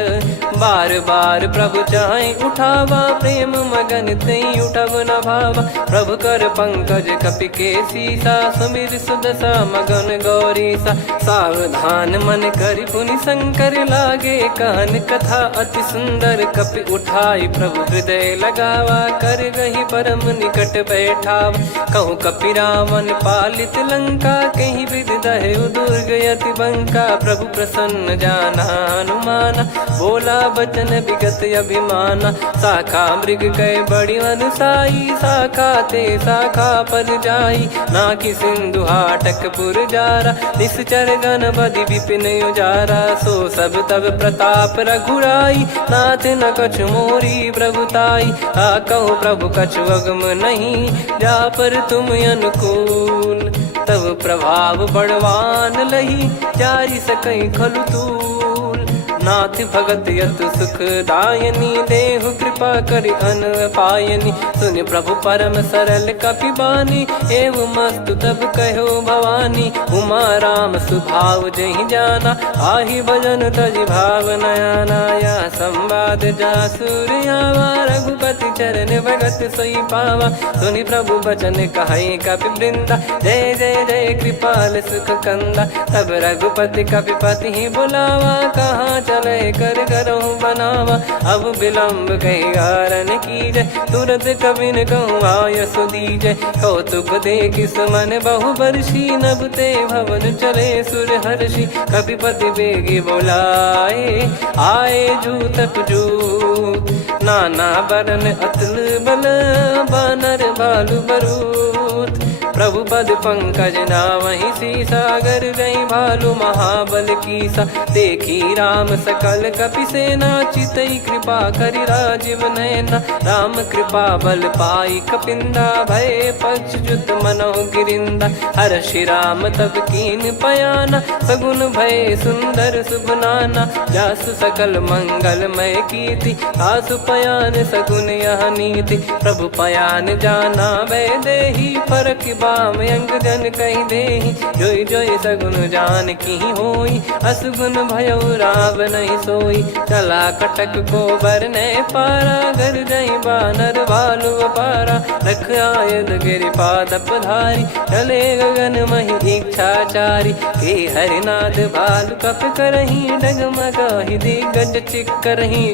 बार बार प्रभु चाहि उठावा प्रेम मगन तई उठब न भावा। प्रभु कर पंकज कपि के सीसा सुमिर सुदशा मगन गौरीसा। सावधान मन करि पुनि शंकर लागे कान कथा अति सुंदर। कपि उठाई प्रभु हृदय लगावा कर गही परम निकट बैठावा। कहूँ कपि रावण पालित लंका कहीं विद दहु दुर्ग यति बंका। प्रभु प्रसन्न जाना हनुमाना बोला बचन विगत अभिमाना। शाखा मृग गए बड़ी अनुसाई शाखा ते शाखा पर जाई। ना कि सिंधु हाटक पुर जारा निश्चर गण बदि विपिन उजारा। सो सब तब प्रताप रघुराई नाथ न कछु मोरी प्रभुताई। कहो प्रभु कछु अगम नहीं जा पर तुम अनुकूल। तब प्रभाव बड़वान लही जारी सकई खलु तूल। नाथ भगत यत सुख दायनी देहु कृपा करि अन पायनी। सुनि प्रभु परम सरल कपि बानी एवं मस्तु तब कहो भवानी। उमा राम सुभाव जहि जाना आहि भजन तजि भाव नयाना। या संवाद जासुर आवा रघुपति चरण भगत सोई पावा। सुनि प्रभु बचन कहै कपि वृंदा जय जय जय कृपाल सुख कंदा। तब रघुपति कपि पति ही बुलावा कहाँ चले कर करहु बनावा। अब विलम्ब कहीं कारण की जय तुरंत कवि न कहूँ आयस दीजय। कौतुक देख सुमन बहु बरसी नभ ते भवन चले सुर हर्षि। कपिपति बेगी बोलाए आए जूतप जूत। नाना बरन अतुल बल बानर बालु बरूत। प्रभु पद पंकज नावहि सीसागर गई भालु महाबल कीसा। देखी राम सकल कपि सेना चितई कृपा करि राजीव नयना। राम कृपा बल पाई कपिंदा भय पक्ष जुत मनोह गिरिंदा। हर्षि राम तब कीन पयाना सगुन भय सुंदर सुबनाना। जासु सकल मंगलमय कीर्ति आसु पयान सगुन यह नीति। प्रभु पयान जाना वै देहि फरक बाम अंग जन कहि देहि। जोई जोई सगुन जान की होई असगुन भयो राव नहीं सोई। चला कटक को बरने पारा घर जई बानर भालु अपारा। रख आयल गिरि पाद पधारी चले गगन महि इच्छाचारी। के हरिनाथ भालु कप करही डगमगाहि दिग्गज चिक्करही।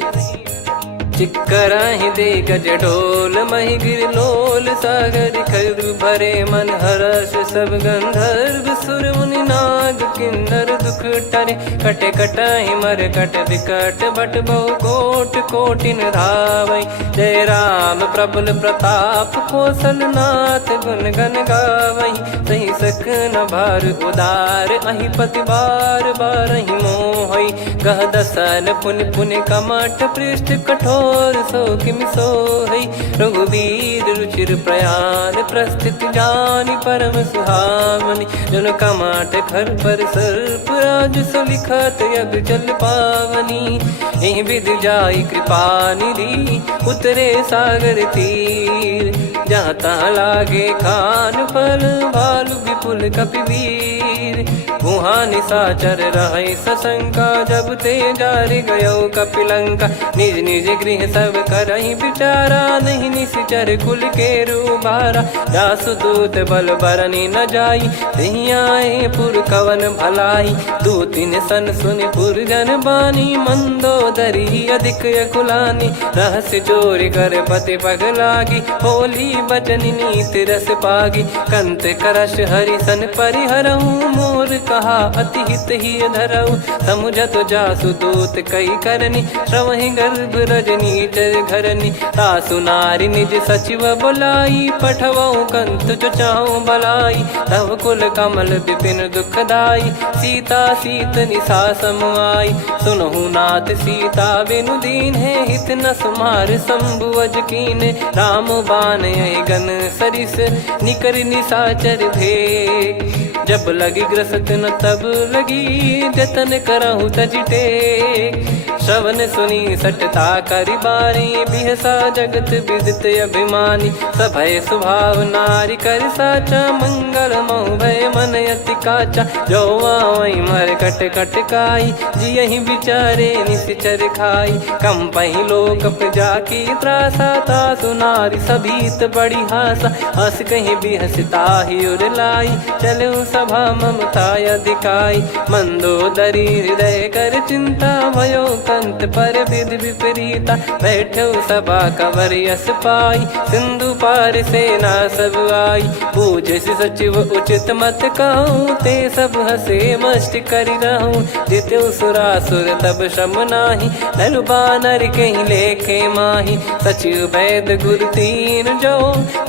चिक्कराहि दे गज डोल महि गिर लोल सागर खरु भरे मन हर्ष सब गंधर्व सुर मुनि नाग किन्नर दुख टरे। कटे कटाहि मर कट विकट बट बहु कोट कोटिन धावई। जय राम प्रबल प्रताप कौशलनाथ गुण गण गावई। सही सक न भार उदार अहि पति बार बार ही मोहई। गह दसन पुन पुन कमठ पृष्ठ कठोर सो किम सोहई। रघुवीर रुचिर प्रयाण प्रस्थित जानि परम सुहावनी। जन कमठ खर पर सर्प राज सलिखत अब चल पावनी। एहि विध जाई कृपा निधि उतरे सागर तीर। जहाँ तहाँ लागे खान फल भालु विपुल कपिवीर। वहाँ निशाचर रहे सशंका जब ते जारि गयो कपिलंका। निज निज गृह सब करहि विचारा नहीं निश्चर कुल के रूबारा। जासु दूत बल बरनी न जाई तहि आए पुर कवन भलाई। दूतिन सन सुन पुर जन बानी मंदोदरी अधिक अकुलानी। रहस्य चोरी कर पति पग लागी होली बचन नीत रस पागी। कंत करश हरि सन परिहरहु मोर कहा अति हित ही धरऊ। समुझत जासु दूत कई करनी श्रवहि गर्भ रजनी चर घरनी। तासु नारी निज सचिव बुलाई पठवऊ कंत जो चाहू बलाई। तब कुल कमल विपिन दुखदाई सीता सीत निशा समुआई। सुनहु नाथ सीता बिनु दीन है हित न सुमार शंभु अज कीन। राम बान गन सरिस निकर निशाचर भेग। जब लगी ग्रसत न तब लगी जतन करहु तज टेक। श्रवण सुनी सटता करि बारी बिहसा जगत विदित अभिमानी। सभय स्वभाव नारी कर साचा मंगल मऊ भय मन अति काचा। जो आवई मर कट कट काई जियहि विचारे निश्चर खाई। कम पही लोक प्रजा की त्रासा तासु नारी सभीत बड़ी हासा। हस कहीं बिहसता ही उर लाई चलऊ सभा ममता अधिकाई। मंदोदरी हृदय कर चिंता भयो कंत पर विधि विपरीता। बैठो सभा कवर यस पाई सिंधु पार सेना सब आई। पूजे सचिव उचित मत कहूँ ते सब हसे मस्त करि रहूँ। जित्यु सुरासुर तब श्रम नाही धनु बानर कहीं लेखे माही। सचिव वैद गुरु तीन जो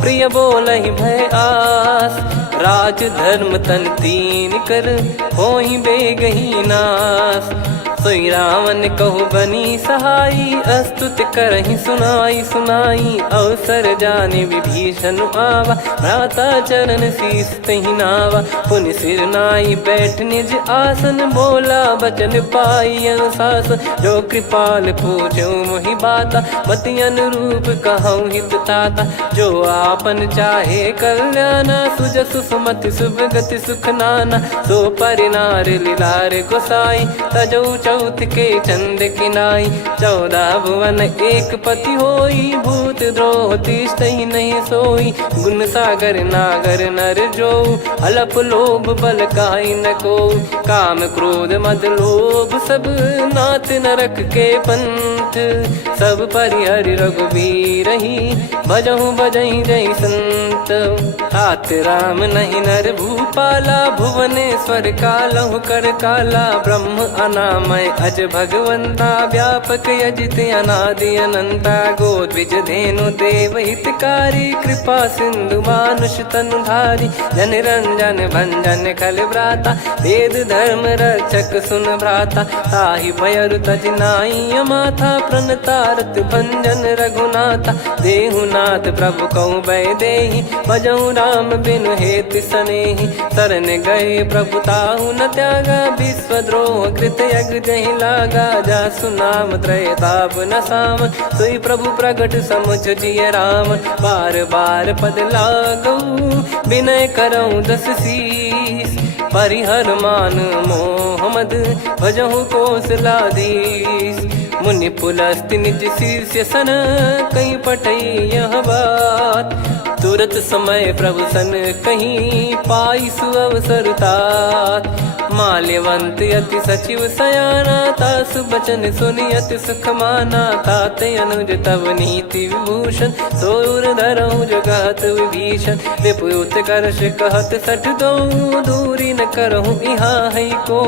प्रिय बोलहि भय आस। राज धर्म तन तीन कर होहि बेगही नास। सोई रावण कहु बनी सहाई अस्तुत करहि सुनाई सुनाई। अवसर जाने विभीषण आवा भ्राता चरण शीस तहि नावा। पुनि सिर नाई बैठ निज आसन बोला बचन पाई अनुशासन। जो कृपाल पूछो मोहि बाता मति अनुरूप कहूँ हित ताता। जो आपन चाहे कल्याणा सुजसु सुमति शुभ गति सुख नाना। सो परिनार लीलार गोसाई तजौ चौथ के चंद किनाई। 14 भुवन एक पति होई भूत द्रोह तिष्ठहि नहीं सोई। गुण सागर नागर नर जो अलप लोभ बल काई न को। काम क्रोध मद लोभ सब नाथ नरक के पंथ। सब परिहरि रघुबीर ही भजहु भजहि जय संत। तात राम नहीं नर भूपाला भुवनेश्वर कालहु कर काला। ब्रह्म अनामय अज भगवंता व्यापक यजित अनादि अनंता। गोद्विज धेनु देव हितकारी कृपा सिंधु मानुष तनुधारी। जन रंजन भंजन खल व्राता वेद धर्म रक्षक सुन भ्राता। ताहि भयरु तज नाई माथा प्रणतारत भंजन रघुनाथा। देहुनाथ प्रभु कहु भय देहि भजहु राम बिनु हेतु सनेहि। शरण गए प्रभु ताहु न त्यागा विश्वद्रोह कृत यज्ञ जहि लागा। जासु नाम त्रय ताप न साम सोई प्रभु प्रगट समुझ जिय राम। बार बार पद लागऊ विनय करऊँ 10 शीस। परिहर मान मोह मद भजहु कौशलाधीश। मुनि पुलस्त्य निज शीर्ष सन कहीं पटई यह बात। तुरत समय प्रभु सन कहीं पाई सुअवसर तात। माल्यवंत अति सचिव सयाना, तासु बचन सुनि अति सुख माना। ताते अनुज तव नीति विभूषण, सोर धरहु जगत विभीषण। विपुत करश कहत सठ दो, दूरी न करहु इहाँ है को।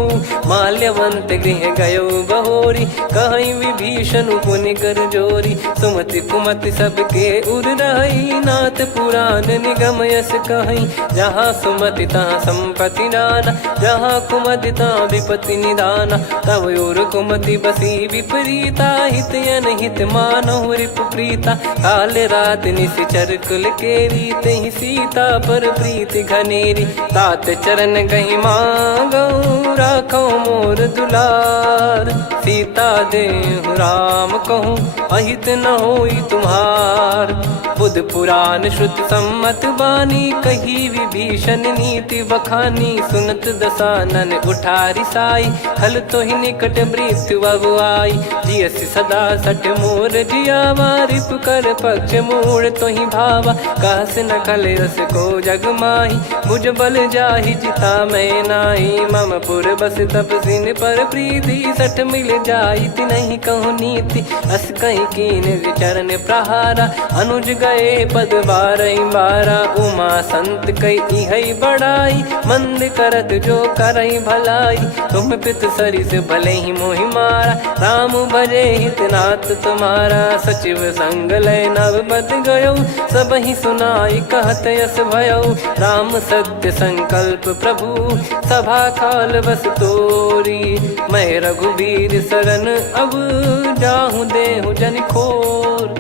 माल्यवंत गृह गयो बहोरी, कहीं विभीषण पुनि कर जोरी। सुमति कुमति सबके उर रही, नाथ पुराण निगम यस कहीं। जहाँ सुमति तहाँ संपत्ति नाना, जहाँ कुमति तहाँ विपत्ति निदाना। तब और कुमति बसी विपरीता, हित अनहित मानहु रिपु प्रीता। काल रात निश्चर कुल केरी, तहि सीता पर प्रीति घनेरी। तात चरण गहि मांगऊ, राखो मोर दुलार। सीता देहु राम कहूँ, अहित न होई तुम्हार। बुध पुराण श्रुत सम्मत बानी, कही विभीषण नीति बखानी। सुनत दसानन उठारी साई, खल तो ही निकट मृत्यु अब आई। जियसि सदा सठ मोर जियावा, रिप कर पक्ष मूड़ तो ही भावा। कहस न खल रस को जग माही, भुज बल जाहि जिता मैं नाई। मम पुर बस तप सिन पर प्रीति, सठ मिल जाई नहीं कहूँ नीति। अस कहीं कीन चरण प्रहारा, अनुज गए पद बारही बारा। उमा संत कई है बड़ाई, मंद करत जो करई भलाई। तुम पित सरिस भले ही मोहि मारा, राम भजे हित नाथ तुम्हारा। सचिव संग लय नव बद गयो, सब ही सुनाई कहत यस भयो। राम सत्य संकल्प प्रभु, सभा खाल बस तोरी। मैं रघुबीर शरण अब, जाहु देहु जन खोर।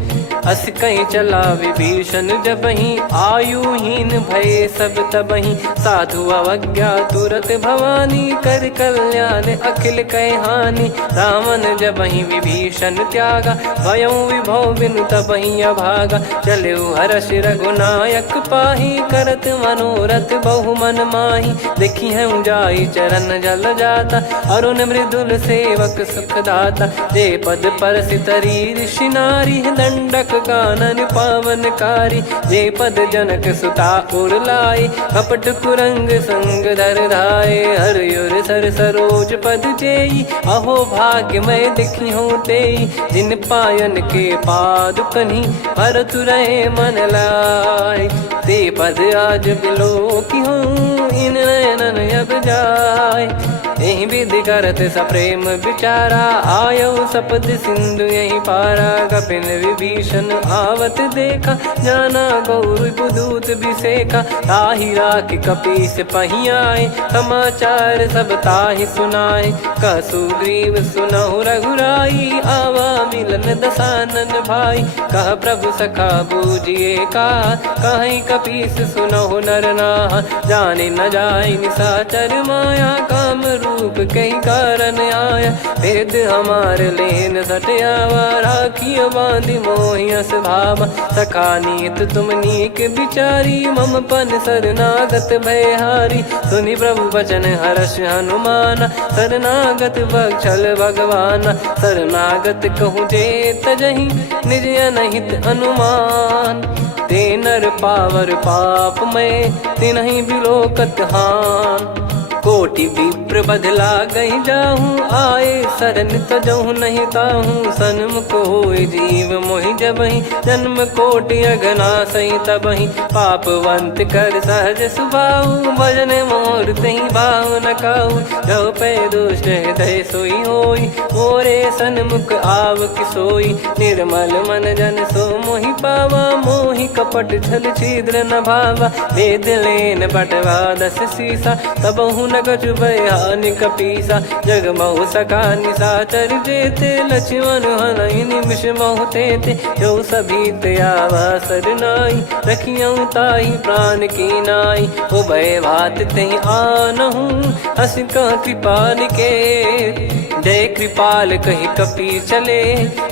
अस कहीं चला विभीषण जबहि, आयुहीन भय सब तबहि। साधु अवज्ञा तुरत भवानी, कर कल्याण अखिल कह हानि। रावण जबहि विभीषण त्यागा, भयउ विभव बिनु तबहि अभागा। चलऊ हर्ष रघुनायक पाही, करत मनोरथ बहु मन माही। देखी है जाई चरण जल जाता, अरुण मृदुल सेवक सुख दाता। जे पद पर सितरी ऋषि नारी, दंडक कानन पावनकारी। जे पद जनक सुता उर लाए, कपट कुरंग संग धर धाये। हरियुर सर सरोज पद जेई, अहो भाग्य मैं दिखी हूँ तेई। जिन पायन के पाद कन्ही, भरत रहे मन लाय। ते पद आज बिलो की हूँ, इन नयनन अब जाय। यही विधि करत सप्रेम विचारा, आयो सपद सिंधु यही पारा। कपिन विभीषण आवत देखा, जाना गौर बुदूत बिसेखा। ताहि राख कपीस पही आए, समाचार सब ताहि सुनाए। कह सुग्रीव सुनहु रघुराई, आवा मिलन दसानन भाई। कह प्रभु सखा बूझिए का, कहीं कपीस सुनहु नर नाहा। जाने न जाय निशाचर माया, काम रूप कई कारण आया। भेद हमार लेन सटयावा, राखिय बांधि मोहियस भावा। सखा नीत तुम नीक बिचारी, मम पन शरणागत भयहारी। सुनि प्रभु वचन हर्ष हनुमाना, शरणागत बक्षल भगवाना। शरणागत कहूँ जे तजहि, निज अनहित अनुमान। ते नर पावर पाप में, तिन्हि बिलोकत हान। कोटि विप्र बदला गई जाहूँ, आए शरण तजहु नहीं ताहूँ। सन्मुख होय जीव मोहि जबहि, जन्म कोटि अघना सही तबहि। पापवंत कर सहज सुभाऊ, भजन मोर तहि भाव न काऊ। जो पै दुष्ट हृदय सोई होई, मोरे सन्मुख आव किसोई। निर्मल मन जन सो मोहि पावा, मोहि कपट छल छिद्र न भावा। वेद लेन बटवा दस सीसा, तबहु न कछु भयानि कपीसा। जग महु सका निशाचर जेते, लक्ष्मण हनहि निमिष महु तेते। जो सभी त्यावा सरनाई, रखियऊ ताहि प्राण की नाई। उभय भात तहि आनहु, हस कह कृपाल के। जय कृपाल कहि कपी चले,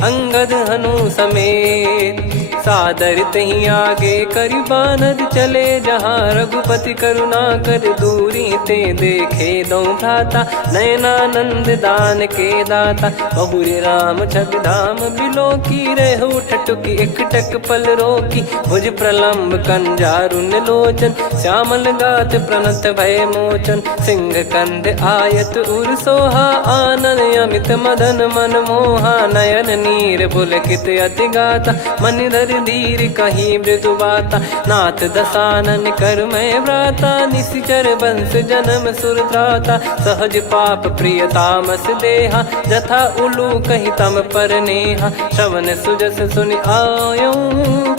अंगद हनु समेत। सादर तहीं आगे करी बानर चले जहाँ रघुपति करुणा कर दूरी ते देखे दो भ्राता नयनानंद दान के दाता बहुरी राम छग धाम बिलो की रेहू ठटुकी एकटक पल रोकी भुज प्रलंब कंजारुन लोचन श्यामल गात प्रणत भय मोचन सिंह कंद आयत उर सोहा आनन अमित मदन मन मोहा नयन नीर पुलकित अति गाता मन धर धीर कहीं मृदु बाता नाथ दसानन कर मैं व्राता निशिचर बंस जन्म सुरत्राता सहज पाप प्रिय तामस देहा जथा उलू कही तम पर नेहा श्रवण सुजस सुनि आयो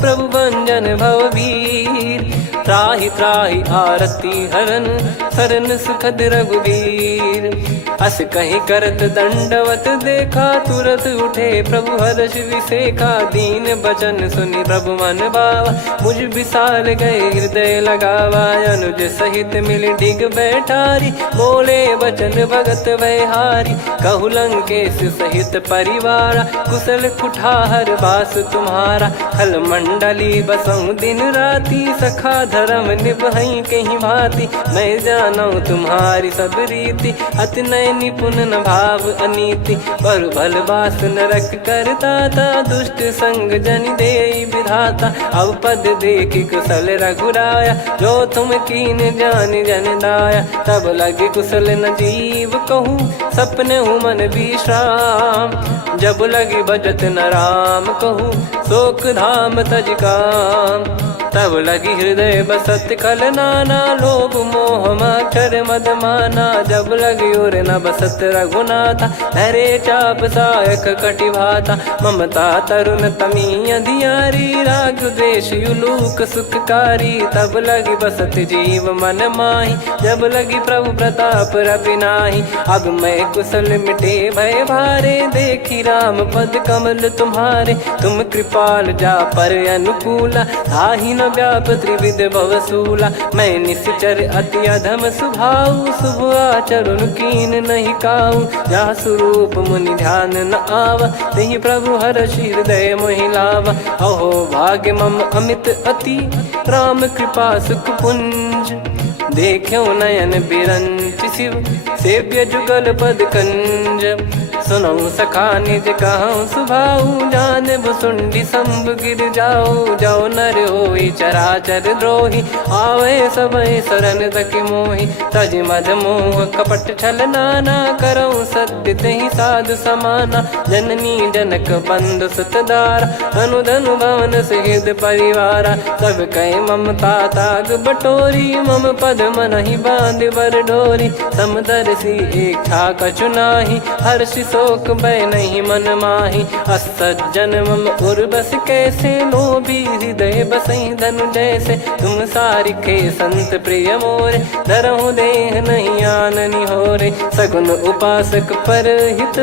प्रभु भंजन भववीर त्राहि त्राहि आरती हरन सरन सुखद रघुवीर अस कहीं करत दंडवत देखा तुरत उठे प्रभु हर्ष विसेखा दीन बचन सुनि प्रभु मन भावा मुझ विसार गए हृदय लगावा अनुज सहित मिल डिग बैठारी बोले बचन भगत वैहारी कहु लंकेश सहित परिवारा कुशल कुठार बास तुम्हारा खल मंडली बसऊं दिन राती सखा धर्म निभई कहीं भांति मैं जानू तुम्हारी सब रीति अति नय निपुण न भाव अनीति पर भल बास नरक करता था दुष्ट संग जन दे विधाता अब पद देखि कुशल रघुराया जो तुम कीन जान जन दाया तब लगे कुशल न जीव कहूँ सपने हूँ मन विश्राम जब लगे बजत न राम कहूँ शोक धाम तज काम तब लगी हृदय बसत कल नाना लोभ मोह मच्छर मद माना जब लगी उर न बसत रघुनाथा हरे चाप सायक कटि भाता ममता तरुण तमी अधियारी राग द्वेष युलूक सुखकारी तब लगी बसत जीव मन माही जब लगी प्रभु प्रताप रवि नाही अब मैं कुशल मिटे भय भारे देखी राम पद कमल तुम्हारे तुम कृपाल जा पर अनुकूला ताहि न व्याप त्रिविध भवसूला मैं निश्चर अति अधम सुभाऊ शुभ आचरण कीन नहीं काऊ जा स्वरूप मुनि ध्यान न आवा नहीं प्रभु हर्ष हृदय मोहिलावा अहो भाग्य मम अमित अति राम कृपा सुख पुंज देखो नयन बिरंच शिव सेव्य जुगल पद कंज सुनऊ सखा निज कहूँ सुभाऊ जान भुसुंडी संभ गिर जाओ जाओ नर होई चराचर द्रोही आवे सबय शरण तक मोहि तज मद मोह कपट छल नाना करऊँ सत्य तहि साधु समाना जननी जनक बंधु सुतदारा अनुधनु भवन सहित परिवारा सब कहे ममता ताग बटोरी मम पद मन ही बांध बर डोरी समदर्शी इच्छा कछु नाही हर्ष शोक भय नहीं मन माही असज्जन मम उर्वश कैसे लोभी हृदय बसई धनु जैसे तुम सारिखे संत प्रिय मोरे धरहु देह नहीं आननि होरे सगुन उपासक पर हित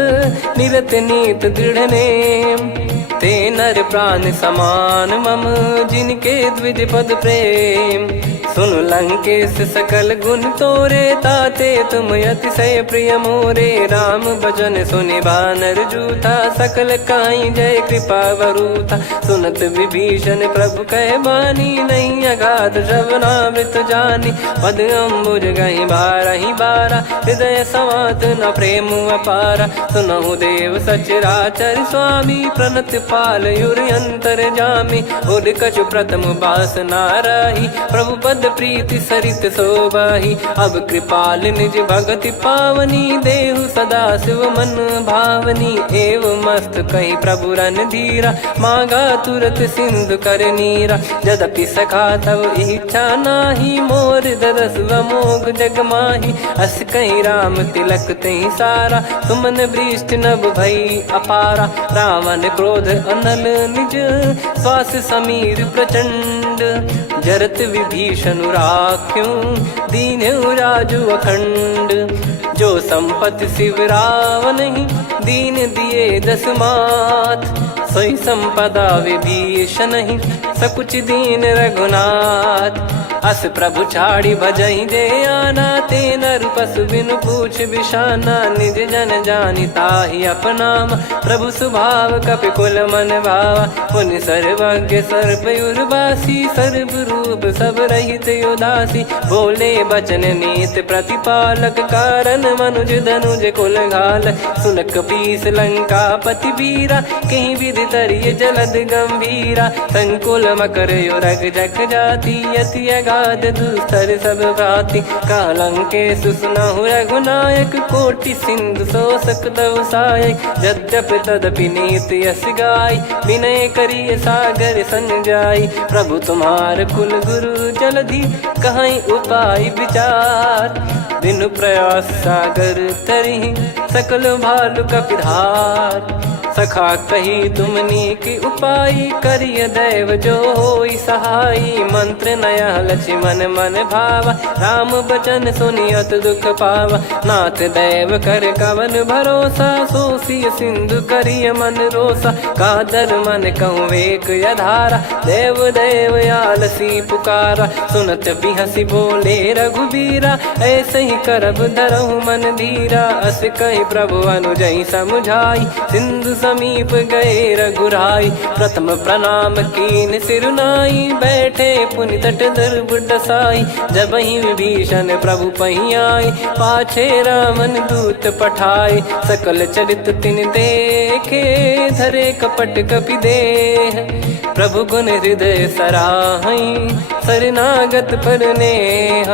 निरत नीत दृढ़ नेम ते नर प्राण समान मम जिनके द्विज पद प्रेम सुन लंकेश सकल गुण तोरे ताते तुम अतिशय प्रिय मोरे राम भजन सुनि बानर जूथा सकल काई जय कृपा वरूथा सुनत विभीषण प्रभु कह बानी नहीं अगाध श्रवणामृत जानी पद अम्बुज गहि बारहि बारा हृदय समात न प्रेम अपारा सुनहु देव सचराचर स्वामी प्रणत पाल युर अंतर जामी उद कछु प्रथम बास नाराही प्रभु पद प्रीति सरित शोभाही अब कृपाल निज भगति पावनी देहु सदा शिव मन भावनी एव मस्त कही प्रभु रन धीरा मांगा तुरत सिंधु कर नीरा यद्यपि सखा तब इच्छा नाही मोर दरस मोग जग माही अस कहीं राम तिलक तही सारा सुमन वृष्टि नभ भई अपारा रावण क्रोध अनल निज श्वास समीर प्रचंड जरत विभीषण राख्यूं दीन्हु राजु अखंड जो संपत्ति शिव रावण ही दीन दिए दस मात सोई संपदा विभीषण ही सकुच दीन रघुनाथ अस प्रभु छाड़ी भजई जे आना, ते नर पशु बिनु पूछ बिशाना, निज जन जानी ताहि अपनाम, प्रभु स्वभाव कपि कुल मन भावा, पुनि सर्वज्ञ सर्वयुर्वासी, सर्व रूप सब रहित उदासी, बोले बचन नीत प्रतिपालक, कारण मनुज धनुज कुल घाल, सुन कपीस लंका पति वीरा, कहीं विधि तरिय जलद गंभीरा, संकुल मकर युरग जख जाति, अति अगाध दुस्तर सब भाति, कालंके सुसनहु रघुनायक, कोटि सिंधु शोषक तव सहायक, यद्यपि तदपि नीति यस गाय, विनय करिय सागर सन जाई, प्रभु तुम्हार कुल गुरु जलधि, कहीं उपाय विचार, बिनु प्रयास सागर तरि, सकल भालु कपिधार, सखा कही तुमनी की उपाय, करिय दैव जो होई सहाई, मंत्र नया लक्ष्मण मन भावा, राम बचन सुनियत दुख पावा, नाथ दैव कर कवन भरोसा, सोसिय सिंधु करिय मन रोसा, कादर मन कहूँ एक यधारा, देव देव आलसी पुकारा, सुनत बिहसी बोले रघुबीरा, ऐसे ही करब धरहु मन धीरा, अस कही प्रभु अनुजई समुझाई, सिंधु समीप गए रघुराई, प्रथम प्रणाम कीन सिरुनाई, बैठे पुनि तट दर्भ डसाई, जब ही विभीषण प्रभु पही आए, पाछे रामन दूत पठाए, सकल चरित तिन देखे, धरे कपट कपि देह, प्रभु गुण हृदय सराहई, शरणागत पर नेह,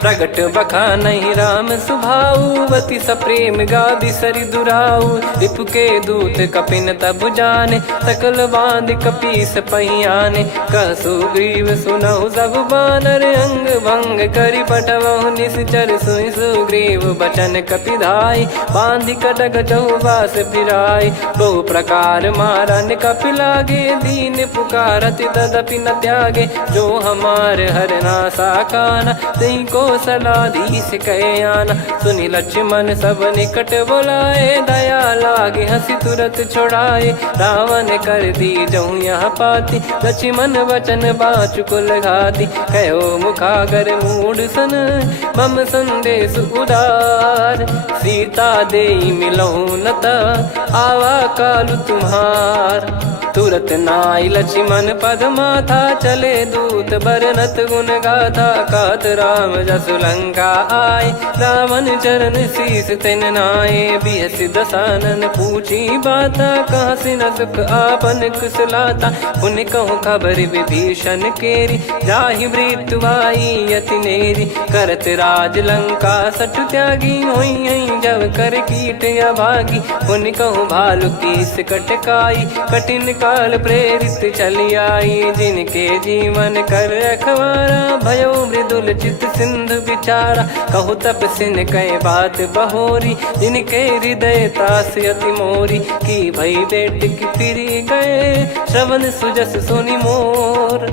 प्रगट बखानहि राम सुभाऊ, बति सप्रेम गादि सरि दुराऊ, रिपु के दूत कपिन तब जाने, सकल बांध कपीस पहियाने, कह सुग्रीव सुनहु सब बानर, अंग भंग करि पटवहु निश्चर, सुनि सुग्रीव बचन कपिधाई, बांधि कटक चौबास फिराई, बहु प्रकार मारन कपि लागे, दीन पुकारत तदपि न त्यागे, जो हमार हरना साकाना, तई को सलाधीश कहे आना, सुनि लक्ष्मण सब निकट बुलाए, दया लागे हंसी तुरत छोड़ाए, रावण कर दी जहूँ यहाँ पाती, लक्ष्मण वचन बाचु कुल घाती, कहो मुखागर मूड सन, मम संदेश उदार, सीता देई मिलहु नता, आवा कालु तुम्हार, तुरत नाई लक्ष्मण पद माथा, चले दूत बरनत गुण गाथा, कहत राम जसु लंका आए, रावण चरण शीस तिन नाये, बिहस दसानन पूछी बाता, कहाँ से न सुख आपन कुशलाता, पुन कहूँ खबर विभीषण केरी, जाहि मृत्यु आई यति नेरी, करत राज लंका सठ त्यागी, होई जब कर कीट अभागी, पुन कहूँ भालु कीस कटकाई, कठिन काल प्रेरित चली आई, जिनके जीवन कर रखवारा, भयो मृदुल चित सिंधु विचारा, कहु तप सिन कई बात बहोरी, जिनके हृदय तास अति मोरी, की भई बेट की फिरी गए, श्रवण सुजस सुनि मोर,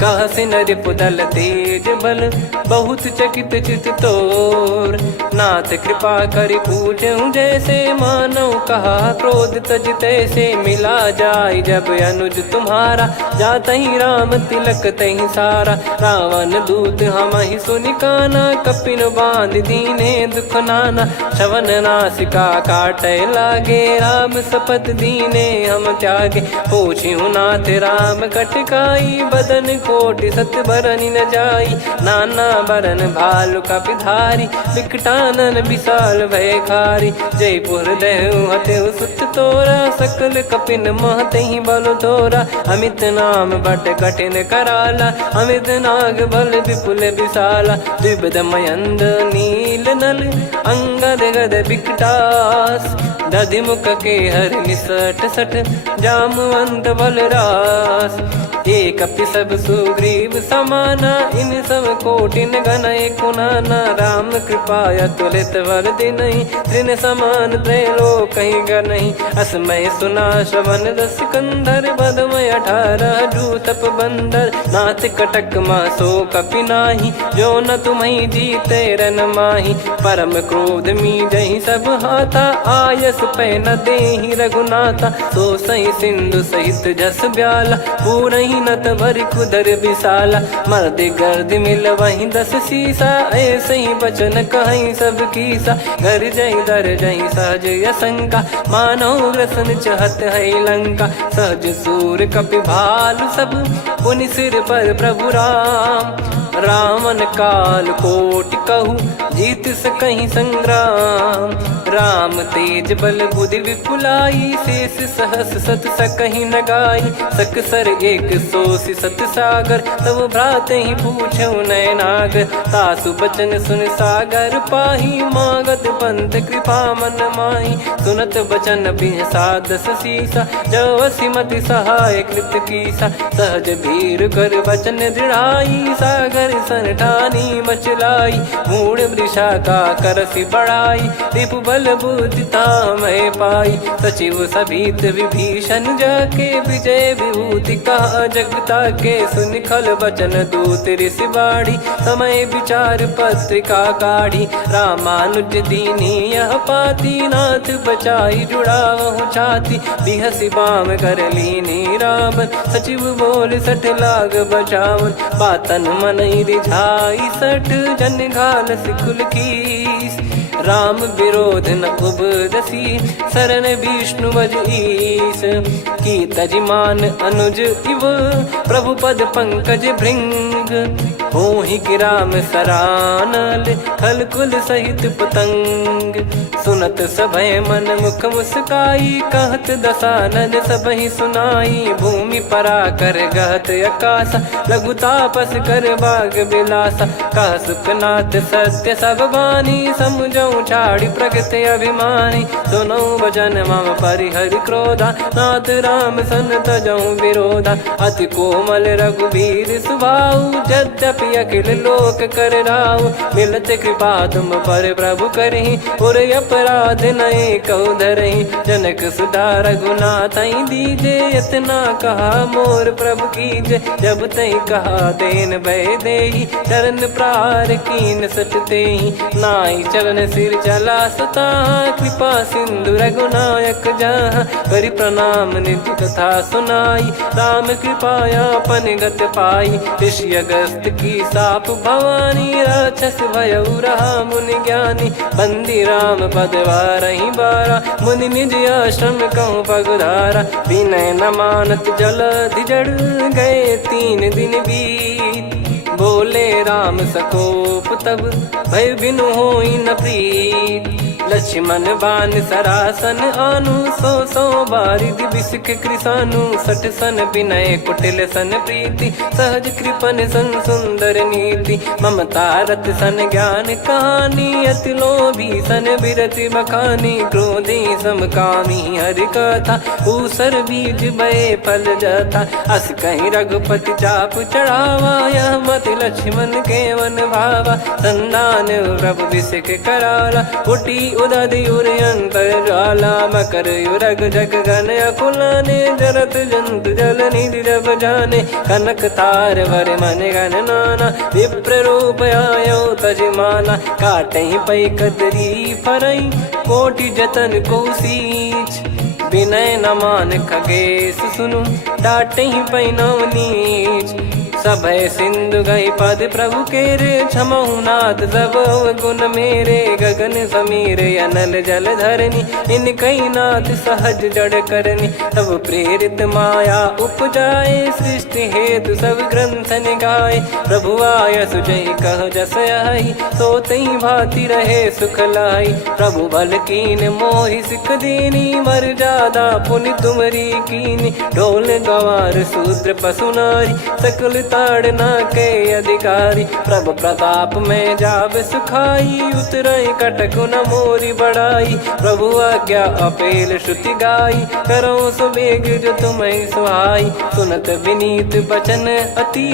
कह सिन रिपुदल तेज बल, बहुत चकित चित तोर, नाथ कृपा करि पूछऊं जैसे, मानव कहा क्रोध तज तैसे, मिला जाय जब अनुज तुम्हारा, जात ही राम तिलक तही सारा, रावण दूत हम ही सुनि काना, कपिन बांध दीने दुख नाना, श्रवण नासिका काटे लागे, राम सपत दीने हम त्यागे, पूछिहु नाथ राम कटकाई, बदन कोटि सत बरनि न जाई, नाना बरन भालु कपिधारी, विकटानन विशाल भयखारी, जयपुर देहु हतेउ सुत तोरा, सकल कपिन महतहि बल तोरा, अमित नाम बट कठिन कराला, अमित नाग बल विपुल विशाला, द्विविध मयंद नील नल, अंगद गद विकटास, दधिमुख के हर निसठ सठ, जामवंत बलरास, एक अपि सब सुग्रीव समाना, इन सब कोटिन गणय कुनाना, राम कृपा अतुलित वर दिनहि, तृण समान त्रैलोक कहीं गनहि, असमय सुना श्रवण रस कंधर, बदमय 18 जूतप बंदर, नाथ कटक मासो कपि नाही, जो न तुम्हि जीते रन माही, परम क्रोध मी जहि सब हाथा, आयस मानस पे न देहि रघुनाथा। सो सही सिंधु सहित जस ब्याला, पूरही नत भरि कुदर विशाला। मर्द गर्द मिल वही 10 सीसा, ऐसे ही बचन कहीं सब कीसा। घर जय दर जय सहज असंका, मानव ग्रसन चहत है लंका। सहज सूर कपि भालु सब, पुनि सिर पर प्रभु राम। रामन काल कोटि कहु, जीत सकहि संग्राम। राम तेज बल बुद्धि विपुलाई, शेष सहस सत सकहि न गाई। सकसर एक सोसी सत सागर, तब भ्रात ही पूछौ नयनागर। तासु बचन सुन सागर पाही, मांगत पंथ कृपा मन माही। सुनत बचन बिहसा 10 सीसा, जवसि मति सहाय कृत कीसा। सहज धीर कर बचन दृढ़ाई, सागर सन ठानी मचलाई। मूढ़ वृषा का करसि बढ़ाई, रिपु बल बुद्धि तामय पाई। सचिव सभीत विभीषण जाके, विजय विभूति कहा जगता के। सुनि खल बचन दूत ऋषि बाढ़ी, समय विचार पत्रिका काढ़ी। रामानुज दीनी यह पाती, नाथ बचाई जुड़ावहु छाती। बिहसि बाम कर लीनी रावण, सचिव बोल 60 लाग बचावन। बातन मनई रिझाई 60, जन घाल सिकुल कीस। राम विरोध न उपदसी, शरण विष्णु बज ईस। की तजिमान अनुज इव, प्रभु पद पंकज भृंग। होहि कि राम सरानल, खल कुल सहित पतंग। सुनत सभय मन मुख मुस्काई, कहत दसानन सबहि सुनाई। भूमि परा कर गहत आकाशा, लघु तापस कर बाग बिलासा। कह सुखनाथ सत्य सब बानी, समझौ छाड़ी प्रगति अभिमानी। सुनो भजन मम परिहरि क्रोधा, नाथ राम सन तजौ विरोधा। अति कोमल रघुवीर सुभाऊ, यद्यपि अखिल लोक कर राऊ। मिलत कृपा तुम पर प्रभु करहि, और अपराध नए कौ धरहि। जनक सुधा रघुनाथ दीजे, इतना कहा मोर प्रभु कीजे। जब तई कहा देन भय देहि, चरण प्रार कीन सटतेहि। नाई चरण सिर चला सता, कृपा सिंधु रघुनायक जहाँ। करि प्रणाम निज कथा सुनाई, राम कृपाया पन गत पाई। ऋषि अगस्त की साप भवानी, राक्षस भयउ रहा मुनि ज्ञानी। बंदी राम पद वारहि बारा, मुनि निज आश्रम कहूँ पगधारा। विनय न मानत जलधि जड़, गए 3 दिन बीत। बोले राम सकोप तब, भय बिनु होई न प्रीत। लक्ष्मण बान सरासन आनु, 100 बारिधि बिसक कृसानु। 60 सन विनय कुटिल सन प्रीति, सहज कृपन सन सुंदर नीति। ममता रत सन ज्ञान कहानी, अति लोभी सन बिरति बखानी। क्रोधी समकामी हरि कथा, ऊसर बीज भय फल जथा। अस कहीं रघुपति चाप चढ़ावा, यह मति लक्ष्मण के वन भावा। संदान प्रभु बिसक कराला, कुटी उदधि उर अंतर ज्वाला। मकर युरग जग गन अकुलाने, जरत जंतु जल निधि जब जाने। कनक तार वर मन गण नाना, विप्र रूप आयो तजमाना। काटहि पै कतरी फरई, कोटि जतन को सींच। विनय न मान खगेश सुनु, डांटहि पै नव नीच। सभय सिंधु गई पद प्रभु केरे, क्षमहु नाथ सब गुण मेरे। गगन समीर अनल जल धरनी, इन कई नाथ सहज जड़ करनी। तब प्रेरित माया उपजाए, सृष्टि हेतु सब ग्रंथ निगाए। प्रभु आय सुजय कह जस आई, सोतहि भांति रहे सुख लाई। प्रभु बल कीन मोहि सिख दीनी, मर्यादा पुनि तुमरी कीनी। ढोल गवार शूद्र पशु नारी, सकल ताड़ना के अधिकारी। प्रभु प्रताप में जाब सुखाई, उतरई कटक न मोरी बढ़ाई। प्रभु आज्ञा अपेल श्रुति गाई, करो सुबेग जो तुम्हें सुहाई। सुनत विनीत बचन अति,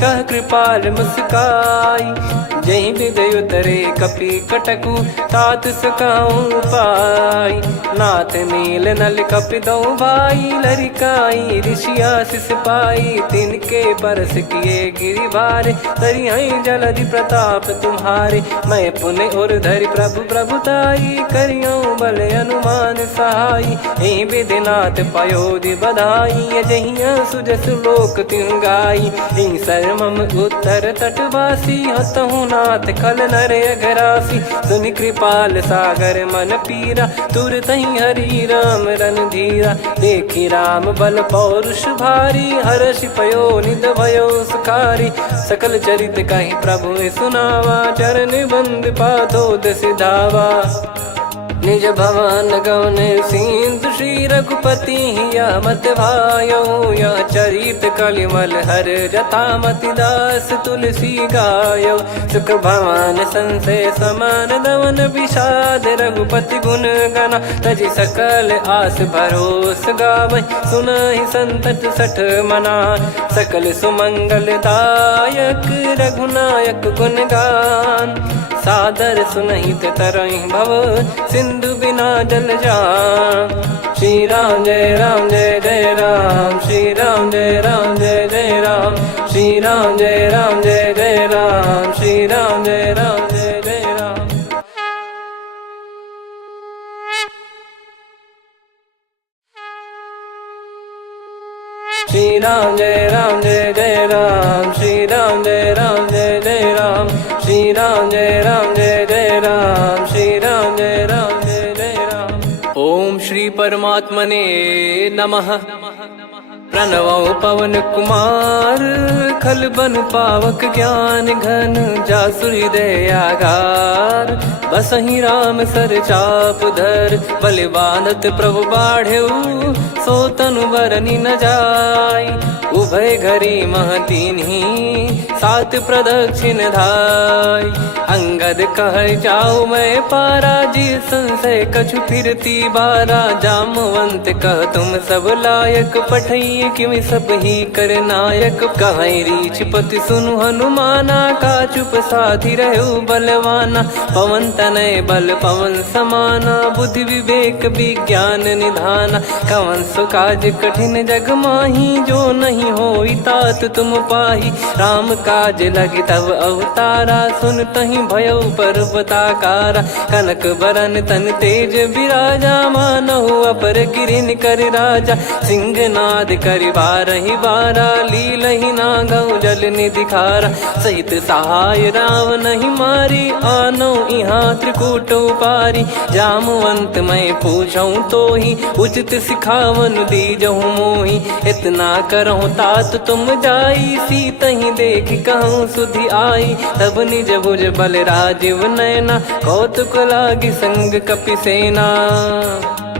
कह कृपाल मुस्काई। जही विदय उतरे कपि कटकु, तात सकाऊं पाई। नाथ नील नल कपि दो भाई, लरिकाई ऋषि आशीष पाई। तिनके परस किए गिरि बारे, तरी हई जलधि प्रताप तुम्हारे। मैं पुण्य और धरि प्रभु प्रभुताई, करियो बल अनुमान सहाई। ए विधिनाथ पयोधि बधाई, जहिया सुजस लोक तिहु गाई। ए सरमम उत्तर तटवासी, हतहु नाथ खल नर अघरासी। सुनि कृपाल सागर मन पीरा, तुरत ही हरि राम रन धीरा। देखी राम बल पौरुष भारी, हर्षि पयो निध भयो सुखारी। सकल चरित कहि प्रभु सुनावा, चरण बंद पाथो सिधावा। निज भवन गौन सिंधु श्री रघुपति या मत भायो। या चरित कलिमल हर जथा मति दास तुलसी गायो। सुख भवन संशय समान दवन विषाद, रघुपति गुण गना तजि सकल आस भरोस गावै। सुनहि संतत सठ मना, सकल सुमंगल दायक रघुनायक गुण गान। सादर सुनहित तरहि भव, सिंधु बिना जल जान। श्री राम जय राम जय जय राम, श्री राम जय राम जय जय राम। श्री राम जय राम जय जय राम, श्री राम जय राम जय जय राम। श्री राम जय राम जय जय राम, श्री राम जय राम जय जय राम। श्री राम जय राम जय जय राम, श्री राम जय राम जय जय राम। ओम श्री परमात्मने नमः। प्रणवो पवन कुमार, खल बन पावक ज्ञान घन। जासु हृदय आगार, बसहि राम सर चाप धर। बल बांधत प्रभु बाढ़ेऊ, सो तनु बरनि न जाय। उभय घरी मह दीन्ही, सात प्रदक्षिण धाय। अंगद कह जाऊ मैं पारा, जी संशय कछु फिरती बारा। जामवंत कह तुम सब लायक, पठइये किमि सब ही कर नायक। कहै रीछ पति सुनु हनुमाना, का चुप साधि रहु बलवाना। पवन तनय बल पवन समाना, बुद्धि विवेक विज्ञान निधाना। कवन सो काज कठिन जग माही, जो नहीं होई तात तुम पाही। राम काज लगी तब अवतारा, सुन तहि भयो पर्वताकारा। कनक बरन तन तेज बिराजा, मानहु अपर गिरिन कर राजा। सिंहनाद करि बारहि बारा, लीलहि नागौ जल निधि खारा। सहित सहाय रावण नहीं मारी, आनो इहाँ त्रिकूट उपारी। जामवंत मैं पूछऊँ तोहि, उचित सिखावन दीजहु मोहि। इतना करहु तात तुम जाई, सीतहि देख कहूँ सुधि आई। तब निज भुज बल राजीव नयना, कौतुक लागी संग कपिसेना।